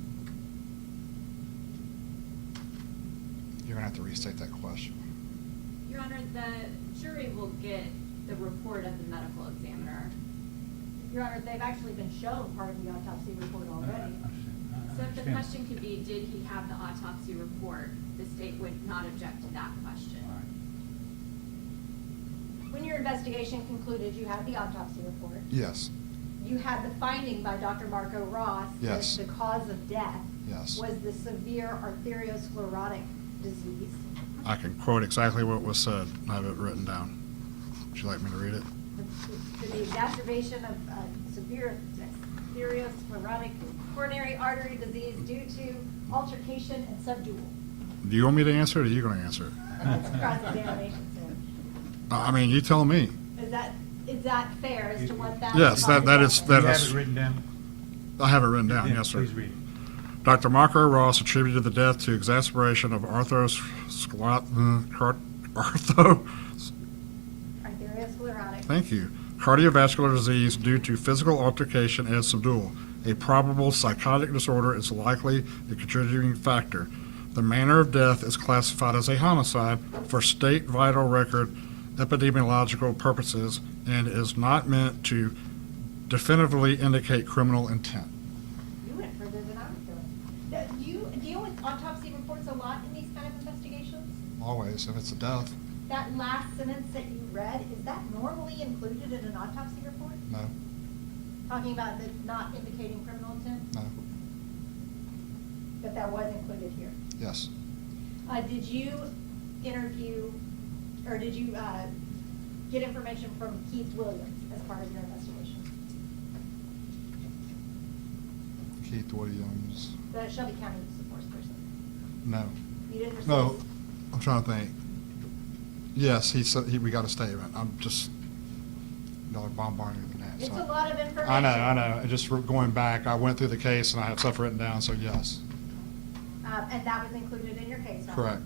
You're going to have to restate that question. Your Honor, the jury will get the report of the medical examiner. Your Honor, they've actually been shown part of the autopsy report already. So if the question could be, did he have the autopsy report, the state would not object to that question. When your investigation concluded, you had the autopsy report. Yes. You had the finding by Dr. Marco Ross Yes. that the cause of death Yes. was the severe arteriosclerotic disease. I can quote exactly what was said. I have it written down. Would you like me to read it? To the exacerbation of severe arteriosclerotic coronary artery disease due to altercation and subdual. Do you want me to answer it, or are you going to answer it? That's cross-examination, sir. I mean, you tell me. Is that fair as to what that? Yes, that is. Do you have it written down? I have it written down, Then yes, sir. Please read it. Dr. Marco Ross attributed the death to exacerbation of Arteriosclerotic. Thank you. Cardiovascular disease due to physical altercation and subdual. A probable psychotic disorder is likely a contributing factor. The manner of death is classified as a homicide for state vital record epidemiological purposes and is not meant to definitively indicate criminal intent. You went further than I was going. Do you deal with autopsy reports a lot in these kind of investigations? Always, if it's a death, That last sentence that you read, is that normally included in an autopsy report? no, Talking about the not indicating criminal intent? no, But that was included here. yes. Did you interview, or did you get information from Keith Williams as part of your investigation? Keith Williams, The Shelby County use of force person. no. You didn't receive? No, I'm trying to think. Yes, he said, we got a statement. I'm just, y'all are bombarding me with that. It's so. a lot of information. I know. Just going back, I went through the case and I have stuff written down, so yes. And that was included in your case, right? Correct.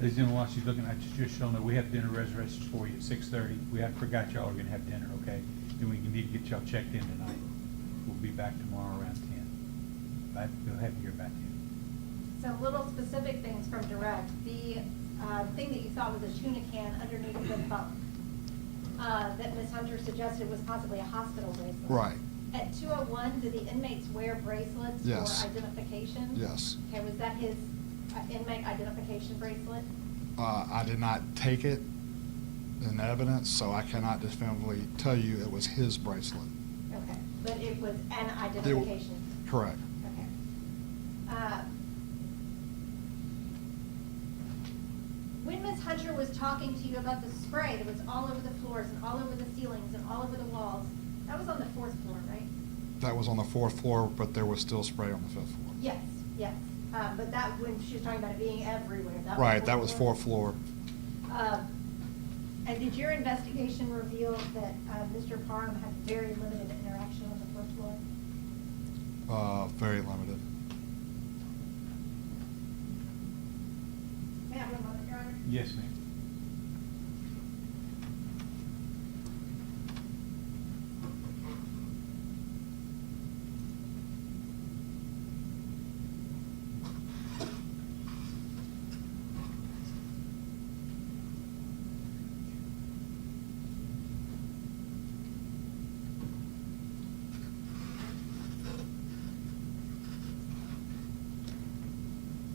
Ladies and gentlemen, while she's looking, I just shown that we have dinner reservations for you at 6:30. We forgot y'all are gonna have dinner, okay? Then we need to get y'all checked in tonight. We'll be back tomorrow around 10. you'll have to hear about that. Some little specific things from direct. The thing that you thought was a tuna can underneath the bunk that Ms. Hunter suggested was possibly a hospital bracelet. Right. At 201, do the inmates wear bracelets Yes. for identification? Yes. Okay, was that his inmate identification bracelet? I did not take it in evidence, so I cannot definitively tell you it was his bracelet. Okay, but it was an identification? Correct. Okay. When Ms. Hunter was talking to you about the spray that was all over the floors and all over the ceilings and all over the walls, that was on the 4th floor, right? That was on the 4th floor, but there was still spray on the 5th floor. Yes, yes. But that, when she was talking about it being everywhere, that was Right, that was 4th 4th floor. And did your investigation reveal that Mr. Parham had very limited interaction on the 4th floor? Very limited. May I have one moment, Your Honor? Yes, ma'am.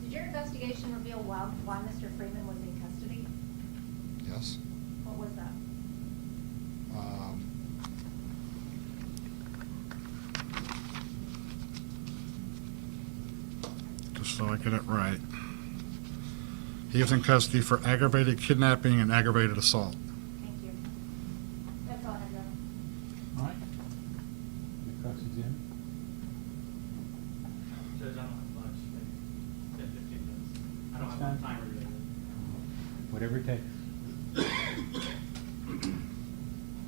Did your investigation reveal why Mr. Freeman was in custody? Yes. What was that? Just so I get it right. He was in custody for aggravated kidnapping and aggravated assault. Thank you. That's all I have, Your Honor. All right. Your cross-examine. Judge, I don't have much, maybe 10, 15 minutes. I don't That's have fine. enough time related. Whatever it takes.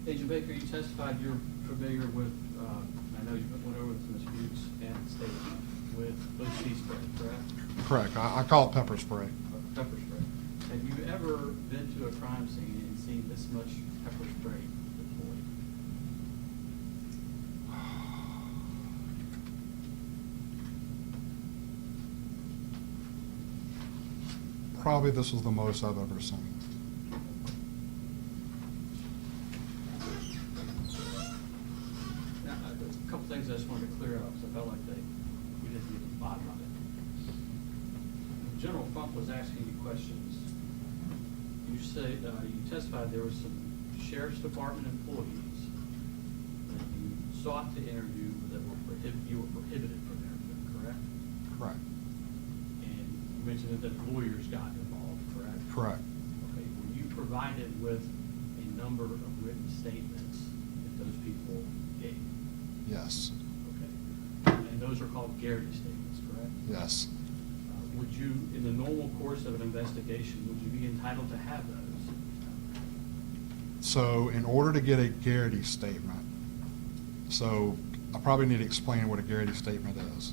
Agent Baker, you testified you're familiar with, I know you went over with Ms. Bukes and the statement with OC spray, correct? Correct. I call it pepper spray. Pepper spray. Have you ever been to a crime scene and seen this much pepper spray deployed? Probably this was the most I've ever seen. Now, a couple things I just wanted to clear up, because I felt like we didn't get to the bottom of it. General Funk was asking you questions. You say, you testified there were some sheriff's department employees that you sought to interview that were you were prohibited from interviewing, correct? Correct. And you mentioned that lawyers got involved, correct? Correct. Okay, were you provided with a number of written statements that those people gave? Yes. Okay. And those are called Garrity statements, correct? Yes. Would you, in the normal course of an investigation, would you be entitled to have those? So in order to get a Garrity statement, so I probably need to explain what a Garrity statement is.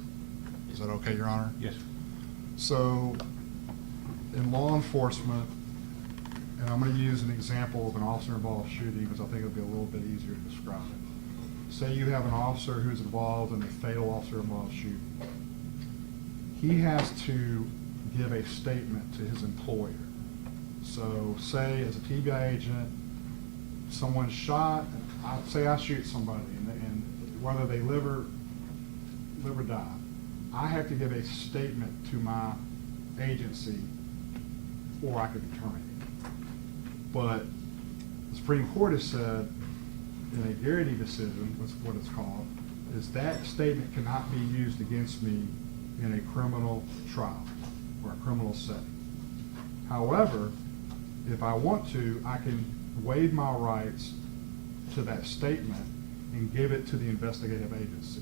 Is that okay, Your Honor? Yes. So in law enforcement, and I'm going to use an example of an officer-involved shooting because I think it'll be a little bit easier to describe it. Say you have an officer who's involved in a fatal officer-involved shooting. He has to give a statement to his employer. So say as a TBI agent, someone's shot, say I shoot somebody, and whether they live or die, I have to give a statement to my agency or I could be terminated. But the Supreme Court has said in a Garrity decision, that's what it's called, is that statement cannot be used against me in a criminal trial or a criminal setting. However, if I want to, I can waive my rights to that statement and give it to the investigative agency.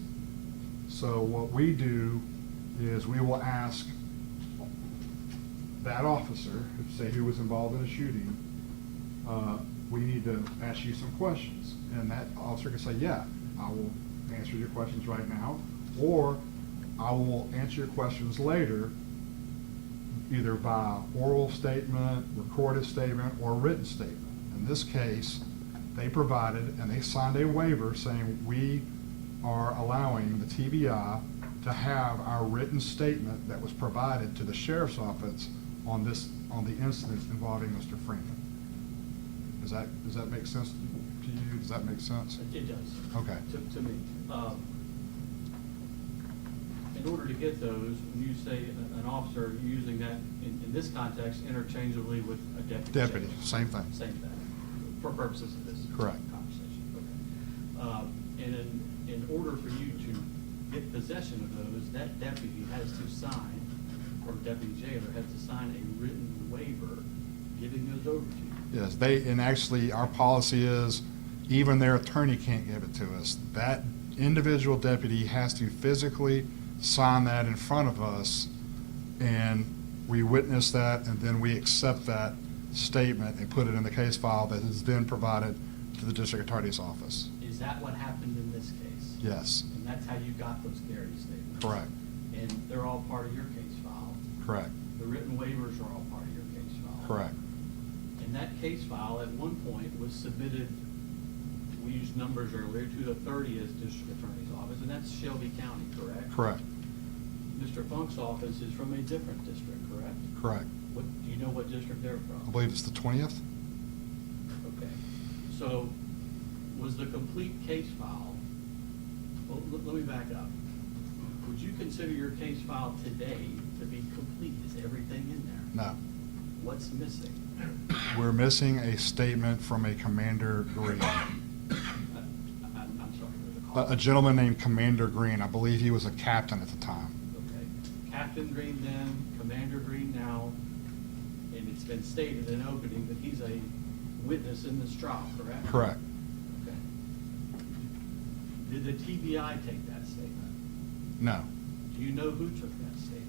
So what we do is we will ask that officer, say who was involved in a shooting, we need to ask you some questions. And that officer can say, yeah, I will answer your questions right now, or I will answer your questions later, either by oral statement, recorded statement, or written statement. In this case, they provided and they signed a waiver saying we are allowing the TBI to have our written statement that was provided to the sheriff's office on the incident involving Mr. Freeman. Does that make sense to you? Does that make sense? It does. Okay. To me. In order to get those, when you say an officer, you're using that in this context interchangeably with a deputy. Deputy, sheriff. same thing. Same thing, for purposes of this Correct. conversation. Okay. And in order for you to get possession of those, that deputy has to sign, or deputy jailer has to sign a written waiver giving those over to you. Yes, and actually, our policy is, even their attorney can't give it to us. That individual deputy has to physically sign that in front of us, and we witness that, and then we accept that statement and put it in the case file that is then provided to the district attorney's office. Is that what happened in this case? Yes, And that's how you got those Garrity statements? correct, And they're all part of your case file? correct, The written waivers are all part of your case file? correct. And that case file at one point was submitted, we used numbers earlier, to the 30th District Attorney's Office, and that's Shelby County, correct? Correct, Mr. Funk's office is from a different district, correct? correct. What, do you know what district they're from? I believe it's the 20th? Okay, so was the complete case file, well, let me back up. Would you consider your case file today to be complete? Is everything in there? No. What's missing? We're missing a statement from a Commander Green. I'm sorry, there's a call. A gentleman named Commander Green. I believe he was a captain at the time. Okay, Captain Green then, Commander Green now, and it's been stated in opening that he's a witness in this trial, correct? Correct. Okay. Did the TBI take that statement? No. Do you know who took that statement?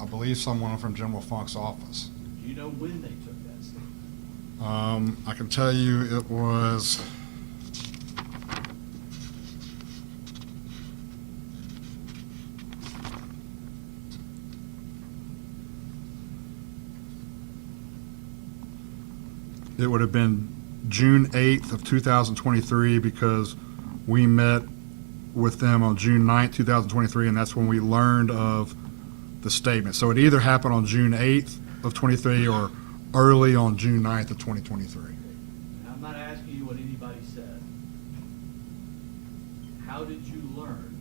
I believe someone from General Funk's office. Do you know when they took that statement? I can tell you it was. It would have been June 8th of 2023 because we met with them on June 9th, 2023, and that's when we learned of the statement. So it either happened on June 8th of 23 or early on June 9th of 2023. And I'm not asking you what anybody said. How did you learn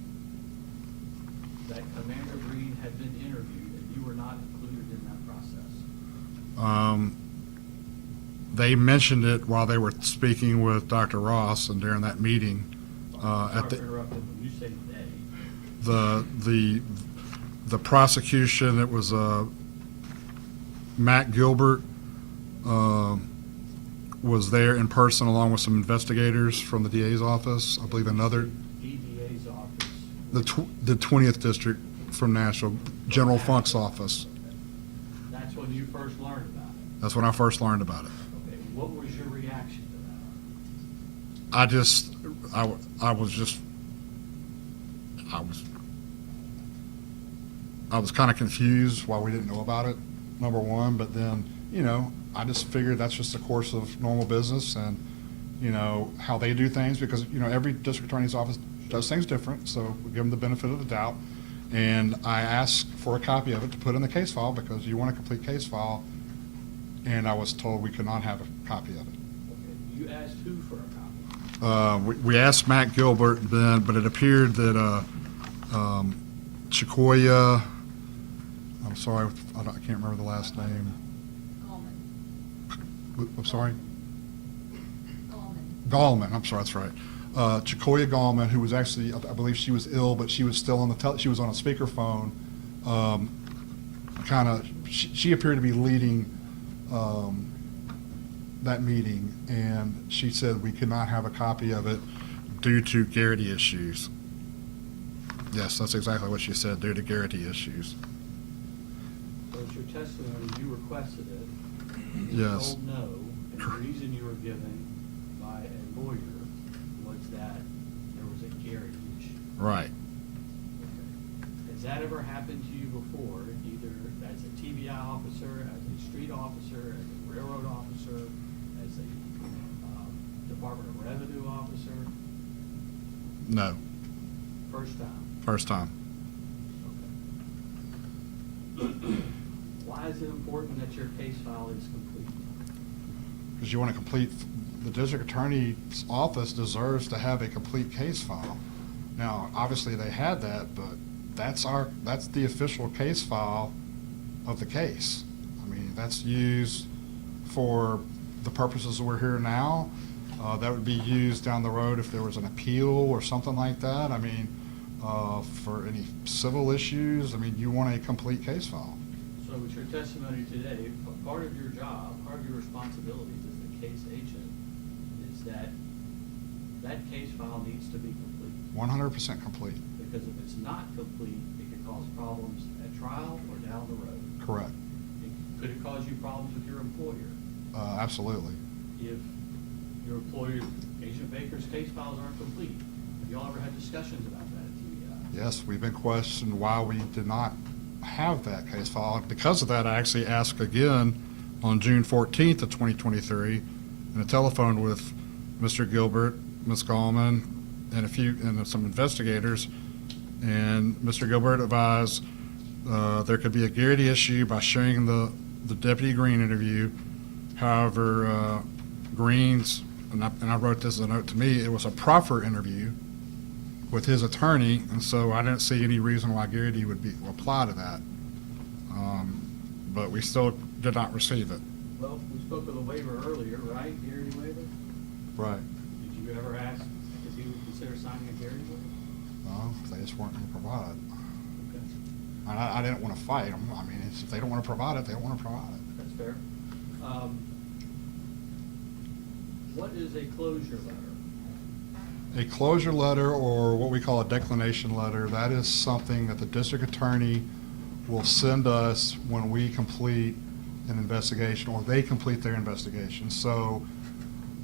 that Commander Green had been interviewed and you were not included in that process? They mentioned it while they were speaking with Dr. Ross, and during that meeting, Sorry at for interrupting, when you say they, the prosecution, it was Matt Gilbert was there in person along with some investigators from the DA's office. I believe another, DDA's office. the 20th district from Nashville, General Funk's office. That's when you first learned about it. That's when I first learned about it. Okay, what was your reaction to that? I was kind of confused why we didn't know about it, number one, but then, I just figured that's just the course of normal business and, how they do things, because, every district attorney's office does things different, so we give them the benefit of the doubt. And I asked for a copy of it to put in the case file because you want a complete case file, and I was told we could not have a copy of it. Okay, you asked who for a copy? We asked Matt Gilbert then, but it appeared that Chicoya, I'm sorry, I can't remember the last name. I'm sorry? Gallman, I'm sorry, that's right. Chicoya Gallman, who was actually, I believe she was ill, but she was still on she was on a speakerphone. She appeared to be leading that meeting, and she said we could not have a copy of it due to Garrity issues. Yes, that's exactly what she said, due to Garrity issues. So it's your testimony, you requested it. and Yes. You told no, and the reason you were given by a lawyer was that there was a Garrity issue. Right. Okay. Has that ever happened to you before, either as a TBI officer, as a street officer, as a railroad officer, as a Department of Revenue officer? No, First time? first time. Why is it important that your case file is complete? Because you want to complete, the district attorney's office deserves to have a complete case file. Now, obviously, they had that, but that's the official case file of the case. I mean, that's used for the purposes we're here now. That would be used down the road if there was an appeal or something like that. I mean, for any civil issues, I mean, you want a complete case file. So with your testimony today, part of your job, part of your responsibilities as the case agent is that that case file needs to be complete. 100% complete. Because if it's not complete, it could cause problems at trial or down the road. Correct. Could it cause you problems with your employer? Absolutely. If your employer, Agent Baker's case files aren't complete, have y'all ever had discussions about that at TBI? Yes, we've been questioned why we did not have that case file. Because of that, I actually asked again on June 14th of 2023 in a telephone with Mr. Gilbert, Ms. Gallman, and some investigators. And Mr. Gilbert advised there could be a Garrity issue by sharing the Deputy Green interview. However, Green's, and I wrote this as a note to me, it was a proffer interview with his attorney, and so I didn't see any reason why Garrity would apply to that. But we still did not receive it. Well, we spoke of the waiver earlier, right? Garrity waiver? Right. Did you ever ask if he would consider signing a Garrity waiver? No, they just weren't going to provide it. Okay, And I didn't want to fight them. I mean, if they don't want to provide it, they don't want to provide it. that's fair. What is a closure letter? A closure letter, or what we call a declination letter, that is something that the district attorney will send us when we complete an investigation, or they complete their investigation. So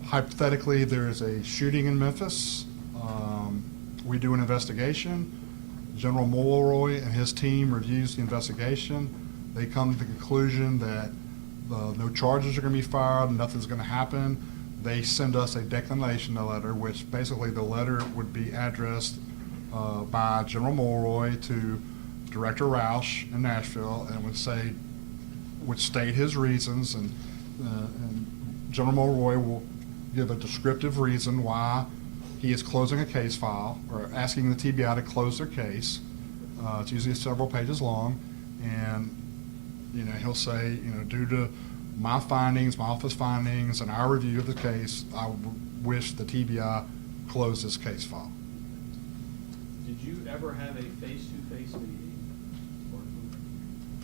hypothetically, there is a shooting in Memphis. We do an investigation. General Mulroy and his team reviews the investigation. They come to the conclusion that no charges are going to be filed, nothing's going to happen. They send us a declination letter, which basically the letter would be addressed by General Mulroy to Director Roush in Nashville, and would state his reasons, and General Mulroy will give a descriptive reason why he is closing a case file, or asking the TBI to close their case. It's usually several pages long, and he'll say, due to my findings, my office findings, and our review of the case, I wish the TBI close this case file. Did you ever have a face-to-face meeting? Or,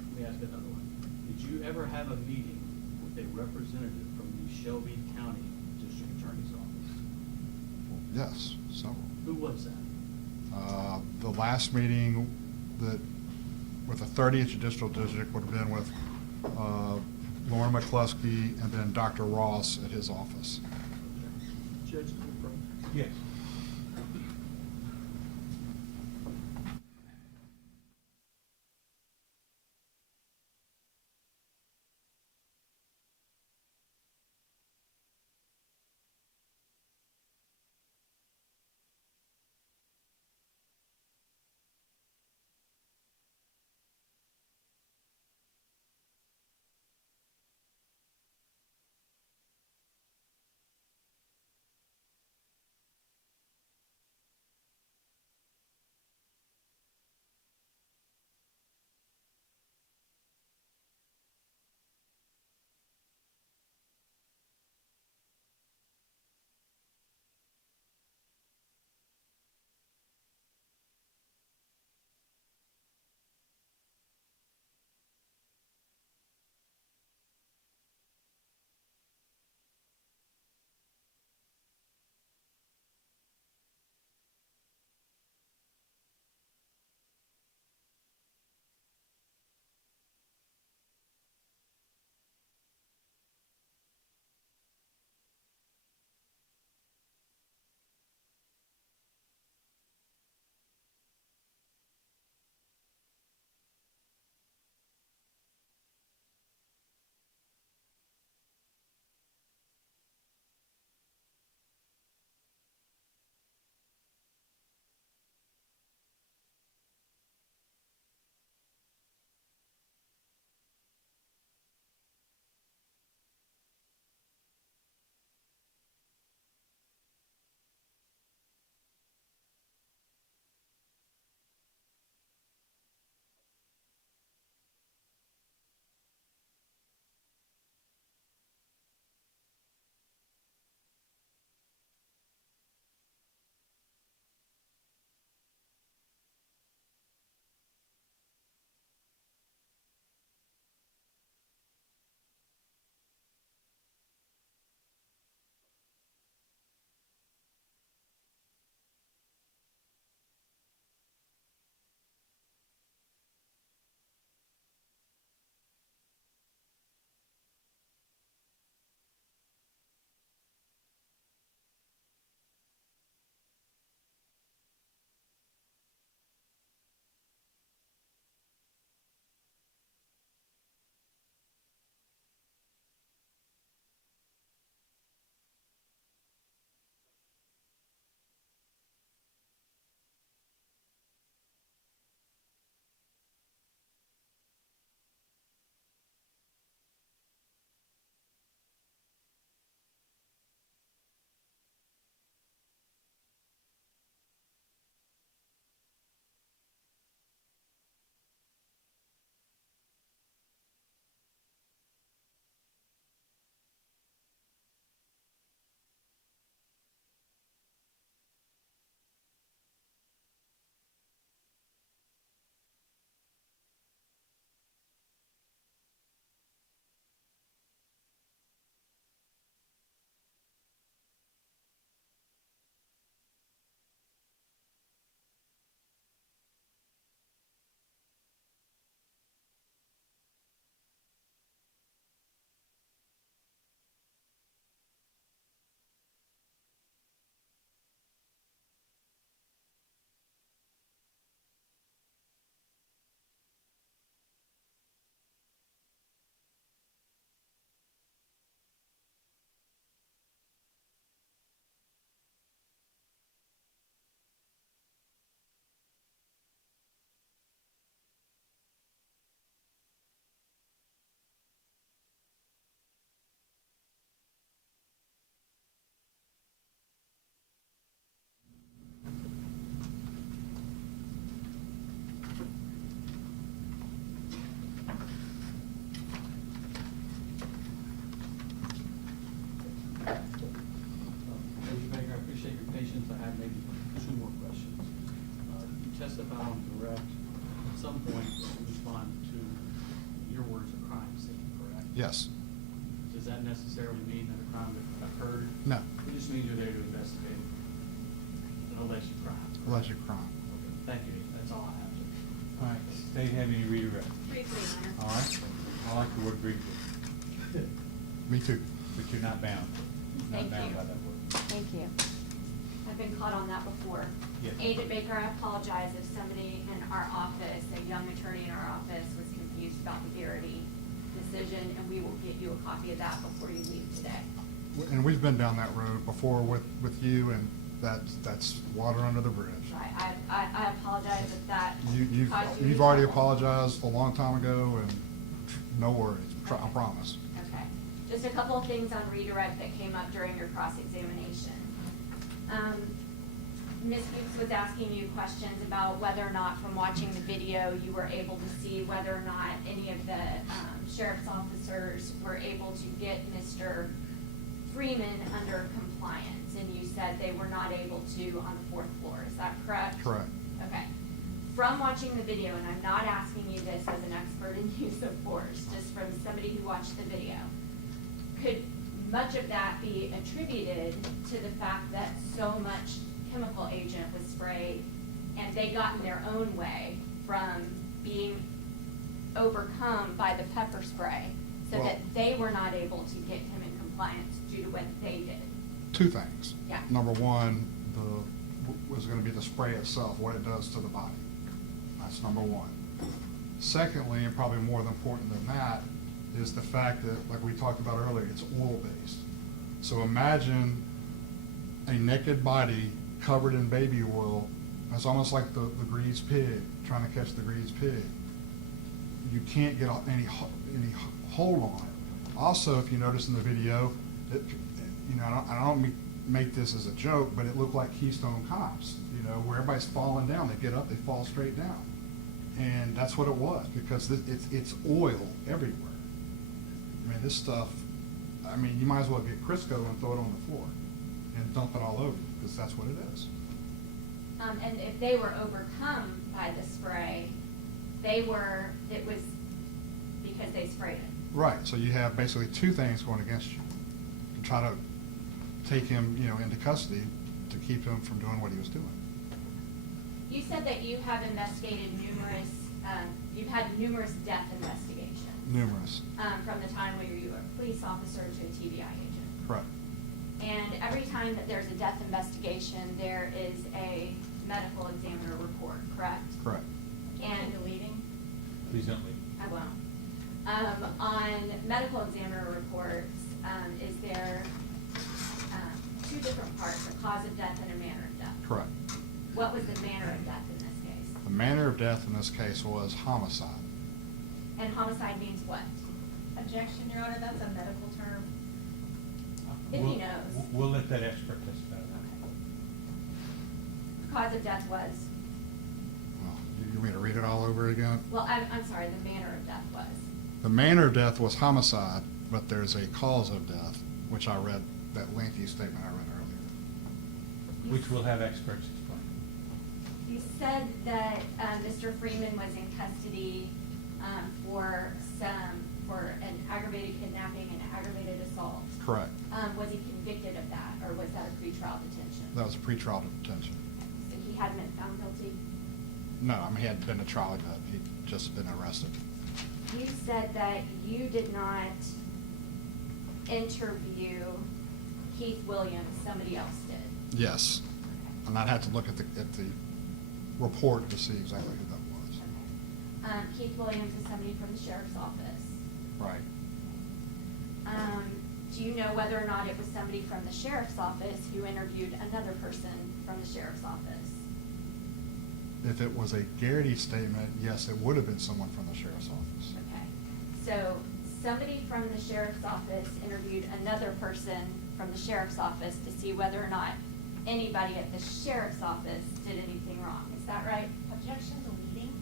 let me ask another one. Did you ever have a meeting with a representative from the Shelby County District Attorney's Office? Yes, several. Who was that? The last meeting with the 30th Judicial District would have been with Lauren McCluskey and then Dr. Ross at his office. Judge, Yes. questions. I had maybe 2 more questions. You testified on direct, at some point, you respond to your words, a crime scene, correct? Yes. Does that necessarily mean that a crime occurred? No. It just means you're there to investigate an alleged crime. Alleged crime. Okay, thank you. That's all I have. All right, State, have any redirect? Briefly, Your Honor. All right, I like the word briefly, Me too. but you're not bound. Thank Not bound you. by that word. Thank you. I've been caught on that before. Yes. Agent Baker, I apologize if somebody in our office, a young attorney in our office, was confused about the Garrity decision, and we will get you a copy of that before you leave today. And we've been down that road before with you, and that's water under the bridge. Right, I apologize if that You've caused you you've any already trouble. apologized a long time ago, and no worries, I promise. Okay. Just a couple of things on redirect that came up during your cross-examination. Ms. Fuchs was asking you questions about whether or not, from watching the video, you were able to see whether or not any of the sheriff's officers were able to get Mr. Freeman under compliance, and you said they were not able to on the 4th floor. Is that correct? Correct. Okay. From watching the video, and I'm not asking you this as an expert in use of force, just from somebody who watched the video, could much of that be attributed to the fact that so much chemical agent was sprayed and they got in their own way from being overcome by the pepper spray, so Well- that they were not able to get him in compliance due to what they did? 2 things. Yeah. Number one, was gonna be the spray itself, what it does to the body. That's number one. Secondly, and probably more important than that, is the fact that, like we talked about earlier, it's oil-based. So imagine a naked body covered in baby oil. It's almost like the greased pig, trying to catch the greased pig. You can't get any hold on it. Also, if you notice in the video, I don't make this as a joke, but it looked like Keystone Cops, where everybody's falling down. They get up, they fall straight down. And that's what it was, because it's oil everywhere. I mean, this stuff, you might as well get Crisco and throw it on the floor and dump it all over, because that's what it is. And if they were overcome by the spray, it was because they sprayed it. Right, so you have basically 2 things going against you. To try to take him, into custody to keep him from doing what he was doing. You said that you have investigated you've had numerous death investigations. Numerous. From the time when you were a police officer to a TBI agent. Correct. And every time that there's a death investigation, there is a medical examiner report, correct? Correct. And deleting? Please don't leave. I won't. On medical examiner reports, is there 2 different parts, a cause of death and a manner of death? Correct. What was the manner of death in this case? The manner of death in this case was homicide. And homicide means what? Objection, Your Honor, that's a medical term. If he We'll- knows. We'll let that expert testify. The cause of death was? Well, you want me to read it all over again? Well, I'm sorry, the manner of death was? The manner of death was homicide, but there's a cause of death, which I read, that lengthy statement I read earlier. Which we'll have experts explain. You said that Mr. Freeman was in custody for an aggravated kidnapping and aggravated assault. Correct. Was he convicted of that, or was that a pretrial detention? That was a pretrial detention. So he hadn't been found guilty? No, he hadn't been a trial yet. He'd just been arrested. You said that you did not interview Keith Williams, somebody else did. Yes. And I'd have to look at the report to see exactly who that was. Keith Williams is somebody from the sheriff's office. Right. Do you know whether or not it was somebody from the sheriff's office who interviewed another person from the sheriff's office? If it was a Garrity statement, yes, it would have been someone from the sheriff's office. Okay. So somebody from the sheriff's office interviewed another person from the sheriff's office to see whether or not anybody at the sheriff's office did anything wrong. Is that right? Objection to leading?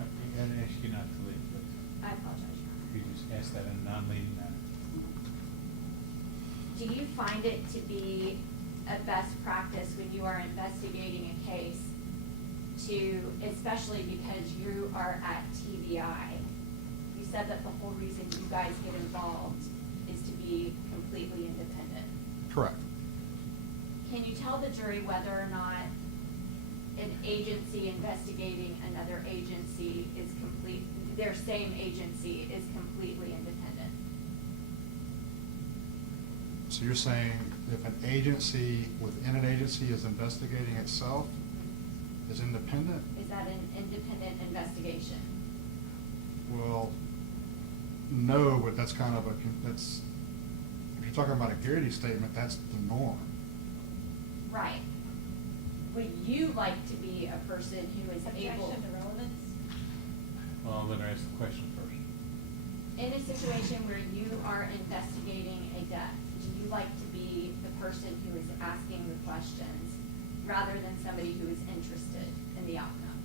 I'm going to ask you not to leave, please. I apologize, Your Honor. You just ask that in a non-leading manner. Do you find it to be a best practice when you are investigating a case to, especially because you are at TVI? You said that the whole reason you guys get involved is to be completely independent. Correct. Can you tell the jury whether or not an agency investigating another agency is their same agency is completely independent? So you're saying if an agency within an agency is investigating itself, is independent? Is that an independent investigation? Well, no, but that's kind of that's, if you're talking about a Garrity statement, that's the norm. Right. Would you like to be a person who is able? Objection to relevance? Well, I'm gonna ask the question first. In a situation where you are investigating a death, do you like to be the person who is asking the questions rather than somebody who is interested in the outcome?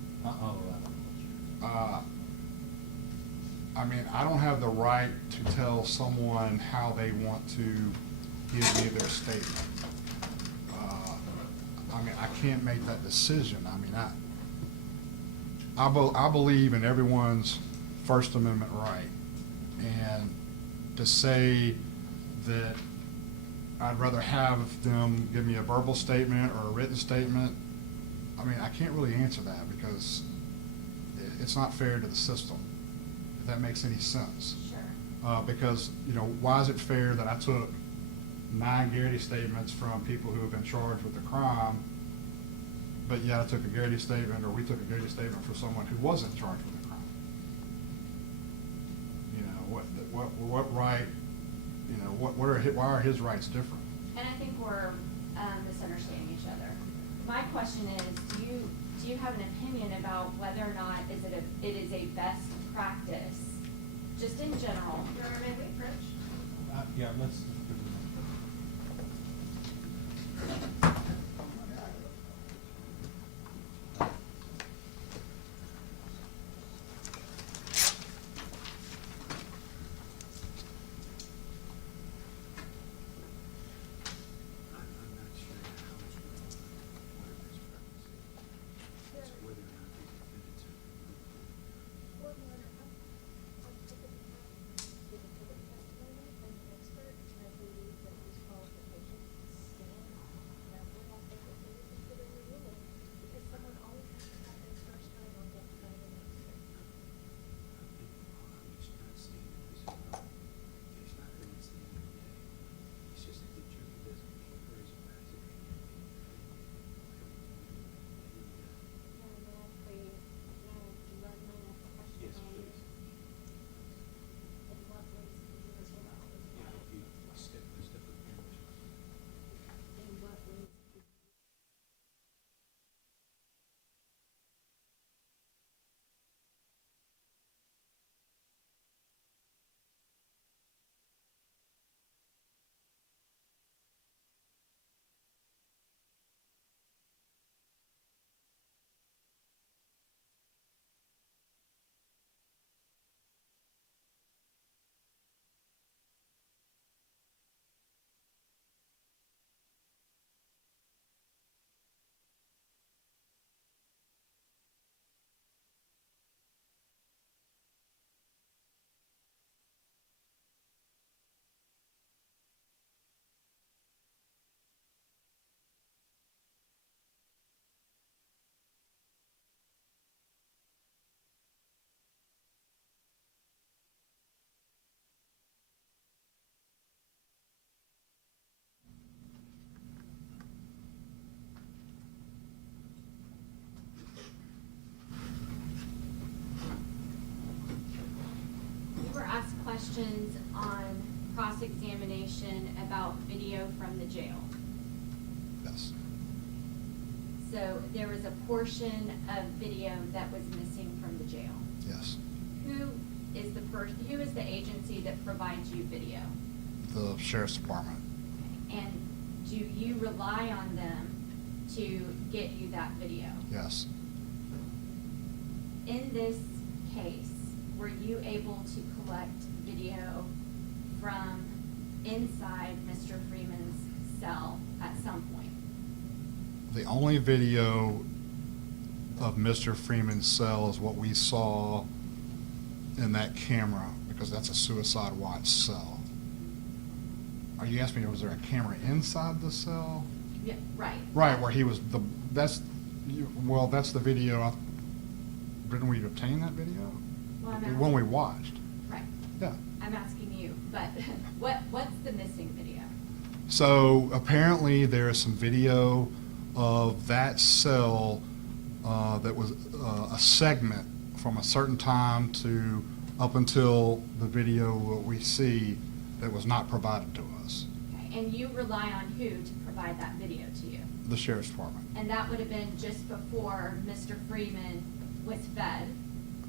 I mean, I don't have the right to tell someone how they want to give me their statement. I mean, I can't make that decision. I mean, I believe in everyone's First Amendment right. And to say that I'd rather have them give me a verbal statement or a written statement, I mean, I can't really answer that because it's not fair to the system, if that makes any sense. Sure. Because, you know, why is it fair that I took 9 Garrity statements from people who have been charged with a crime, but yet I took a Garrity statement, or we took a Garrity statement for someone who wasn't charged with a crime? You know, what right, you know, why are his rights different? And I think we're misunderstanding each other. My question is, do you have an opinion about whether or not it is a best practice, just in general? Your Honor, may we approach? Yeah, let's. We were asked questions on cross-examination about video from the jail. Yes. So there was a portion of video that was missing from the jail. Yes. Who is the agency that provides you video? The Sheriff's Department. And do you rely on them to get you that video? Yes. In this case, were you able to collect video from inside Mr. Freeman's cell at some point? The only video of Mr. Freeman's cell is what we saw in that camera, because that's a suicide watch cell. Are you asking me, was there a camera inside the cell? Yeah, right. Right, where he was, that's the video, didn't we obtain that video? Well, I'm The one we asking- watched, Right. yeah. I'm asking you, but what's the missing video? So apparently there is some video of that cell that was a segment from a certain time to up until the video what we see that was not provided to us, Okay, and you rely on who to provide that video to you? the sheriff's department. And that would have been just before Mr. Freeman was fed,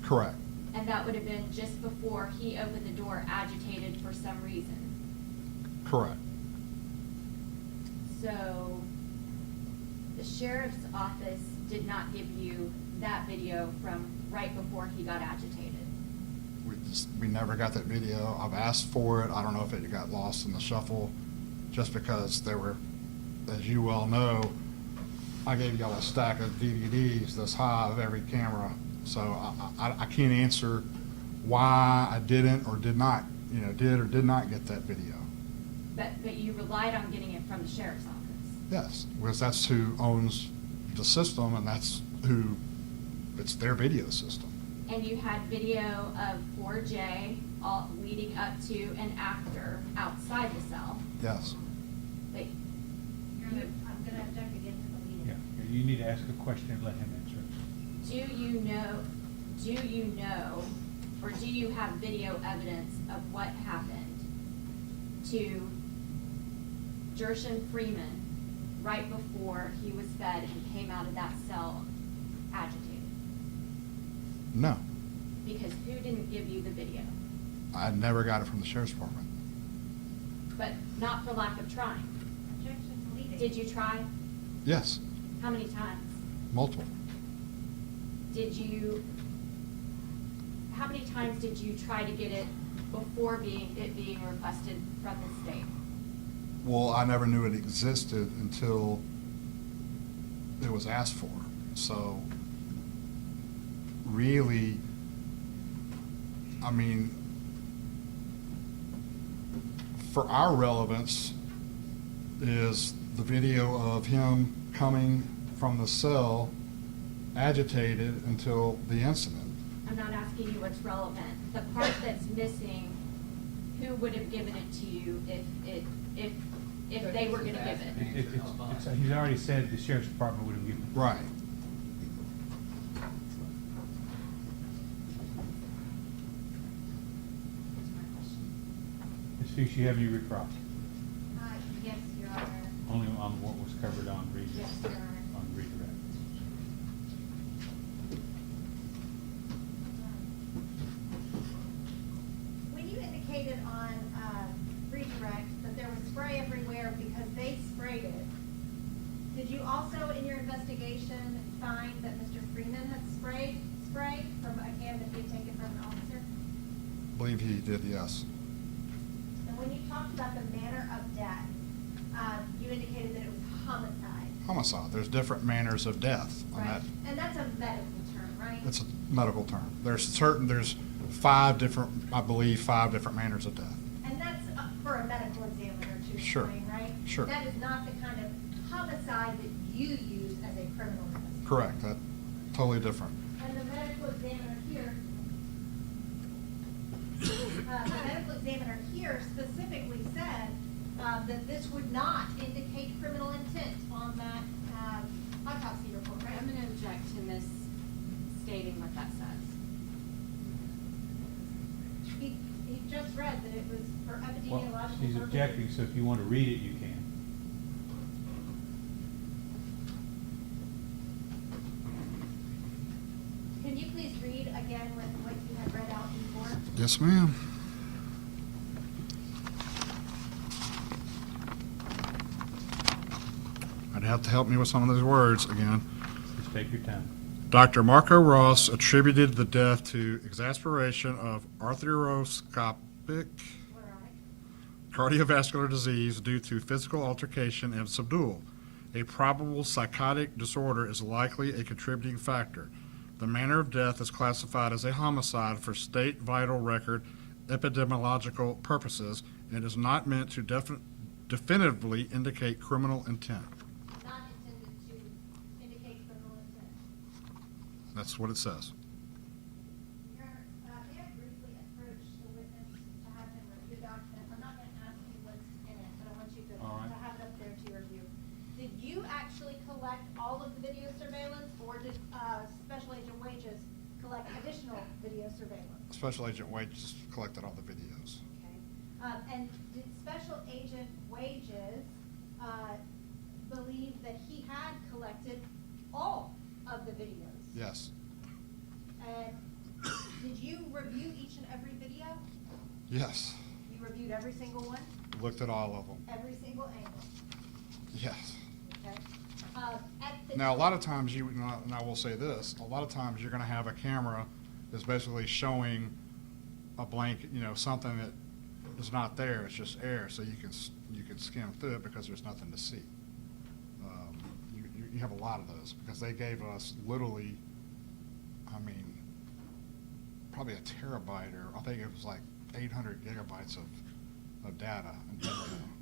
Correct. and that would have been just before he opened the door agitated for some reason. Correct. So, the sheriff's office did not give you that video from right before he got agitated. We never got that video. I've asked for it. I don't know if it got lost in the shuffle, just because there were, as you well know, I gave y'all a stack of DVDs this high of every camera. So I can't answer why I didn't or did not, did or did not get that video. But you relied on getting it from the sheriff's office. Yes, because that's who owns the system, and that's it's their video system. And you had video of 4J all leading up to and after outside the cell. Yes. But I'm gonna object again to the meeting. Yeah, you need to ask a question and let him answer it. do you know, or do you have video evidence of what happened to Gershun Freeman right before he was fed and came out of that cell agitated? No, Because who didn't give you the video? I never got it from the sheriff's department. But not for lack of trying. Objection deleted. Did you try? Yes, How many times? multiple. How many times did you try to get it before it being requested from the state? Well, I never knew it existed until it was asked for. So really, I mean, for our relevance is the video of him coming from the cell agitated until the incident. I'm not asking you what's relevant. The part that's missing, who would have given it to you if they were gonna give it? He's already said the sheriff's department would have given it. Right. Ms. Fuchs, you have any recross? Yes, Your Honor. Only on what was covered on Yes, Your Honor. redirect. When you indicated on redirect that there was spray everywhere because they sprayed it, did you also in your investigation find that Mr. Freeman had sprayed spray from a can that he had taken from an officer? I believe he did, yes. And when you talked about the manner of death, you indicated that it was homicide. Homicide. There's different manners of death on Right. that. And that's a medical term, right? It's a medical term. There's five different manners of death. And that's for a medical examiner to Sure. explain, right? Sure. That is not the kind of homicide that you use as a criminal investigation. Correct. That totally different. And the medical examiner here, specifically said that this would not indicate criminal intent on that autopsy report, right? I'm gonna object to Miss stating what that says. He just read that it was for Well, epidemiological she's purposes. objecting, so if you want to read it, you can. Can you please read again what you had read out before? Yes, ma'am. I'd have to help me with some of those words again. Just take your time. Dr. Marco Ross attributed the death to exasperation of arthroscopic cardiovascular disease due to physical altercation and subdual. A probable psychotic disorder is likely a contributing factor. The manner of death is classified as a homicide for state vital record epidemiological purposes and is not meant to definitively indicate criminal intent. Not intended to indicate criminal intent. That's what it says. Your Honor, may I briefly approach the witness to have him review the document? I'm not gonna ask you what's in it, but I want you to, All right. to have it up there to your review. Did you actually collect all of the video surveillance, or did, Special Agent Wages collect additional video surveillance? Special Agent Wages collected all the videos. Okay. And did Special Agent Wages, believe that he had collected all of the videos? Yes. And did you review each and every video? Yes. You reviewed every single one? Looked at all of them. Every single angle, Yes. okay? At the. Now, a lot of times and I will say this, a lot of times you're gonna have a camera that's basically showing a blank, something that is not there, it's just air, so you can skim through it because there's nothing to see. You have a lot of those, because they gave us literally, probably a terabyte, or I think it was like 800 gigabytes of data and video.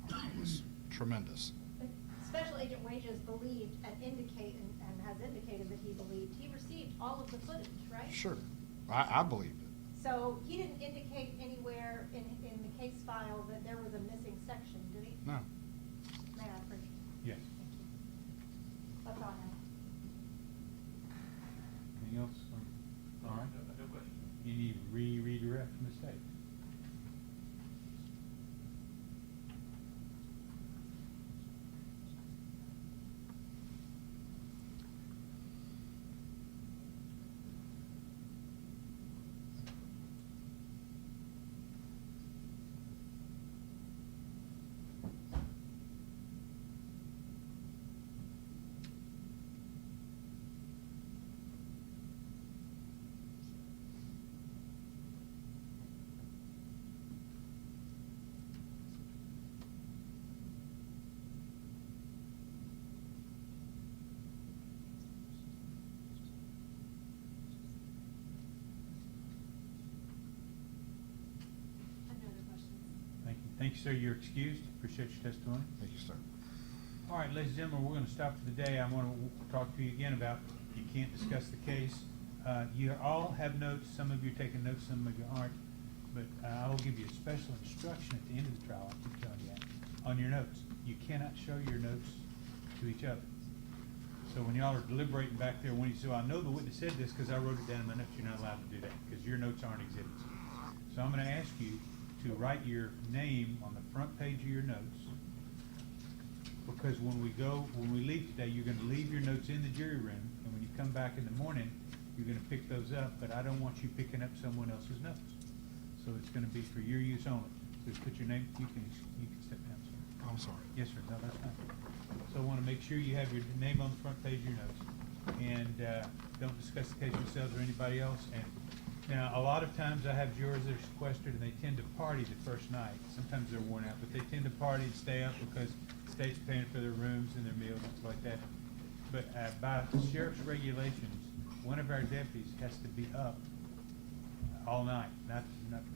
It was tremendous. But Special Agent Wages believed and has indicated that he believed he received all of the footage, right? Sure, I believed it. So he didn't indicate anywhere in the case file that there was a missing section, did he? No. May I approach? Yes. Thank you. That's all I have. Anything else? All right. You need redirect from the state. No other questions. Thank you. Thank you, sir. You're excused. Appreciate your testimony. Thank you, sir. All right, ladies and gentlemen, we're gonna stop for the day. I wanna talk to you again about, you can't discuss the case. You all have notes. Some of you are taking notes, some of you aren't. But I will give you a special instruction at the end of the trial, I keep telling you that, on your notes. You cannot show your notes to each other. So when y'all are deliberating back there, when you say, well, I know the witness said this because I wrote it down in my notes, you're not allowed to do that, because your notes aren't exhibits. So I'm gonna ask you to write your name on the front page of your notes, because when we leave today, you're gonna leave your notes in the jury room, and when you come back in the morning, you're gonna pick those up, but I don't want you picking up someone else's notes. So it's gonna be for your use only. So put your name, you can step down, sir. I'm sorry. Yes, sir, no, that's fine. So I wanna make sure you have your name on the front page of your notes, and, don't discuss the case yourselves or anybody else. And now, a lot of times I have jurors that are sequestered, and they tend to party the first night. Sometimes they're worn out, but they tend to party and stay up because the state's paying for their rooms and their meals and stuff like that. But, by sheriff's regulations, one of our deputies has to be up all night, not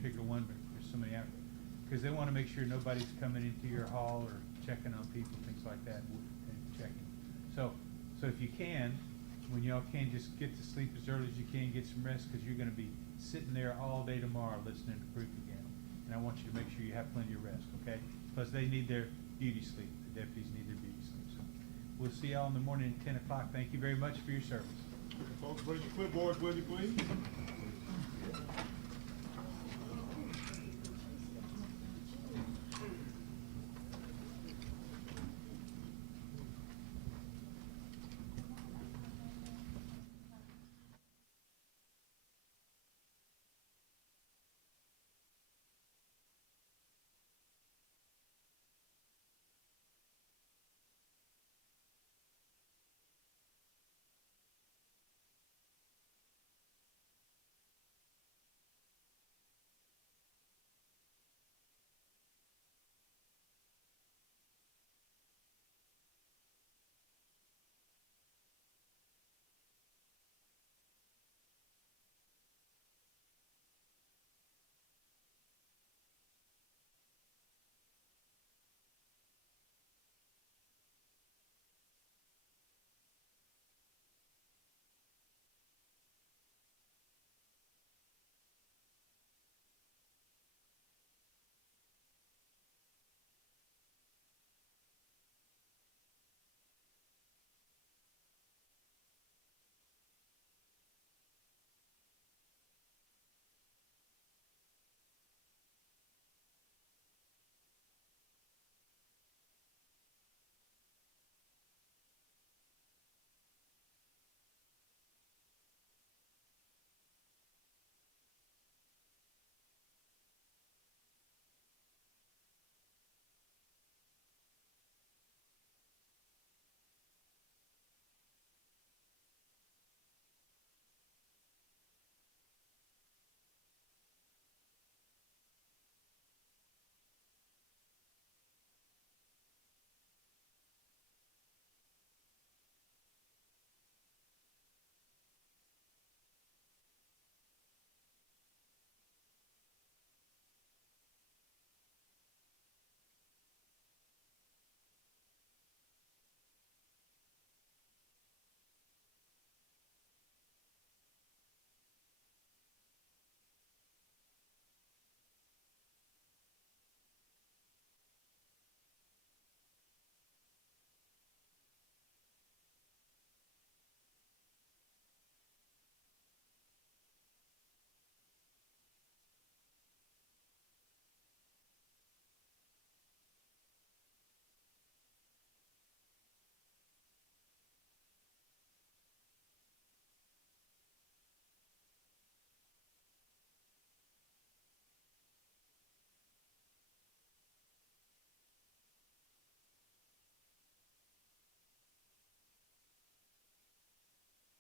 particular one, but there's so many out there. Because they wanna make sure nobody's coming into your hall or checking on people, things like that, and checking. So if you can, when y'all can, just get to sleep as early as you can, get some rest, because you're gonna be sitting there all day tomorrow listening to proof again. And I want you to make sure you have plenty of rest, okay? Plus, they need their beauty sleep, the deputies need their beauty sleep. So we'll see y'all in the morning at 10 o'clock. Thank you very much for your service. Folks, bring your clipboards with you, please.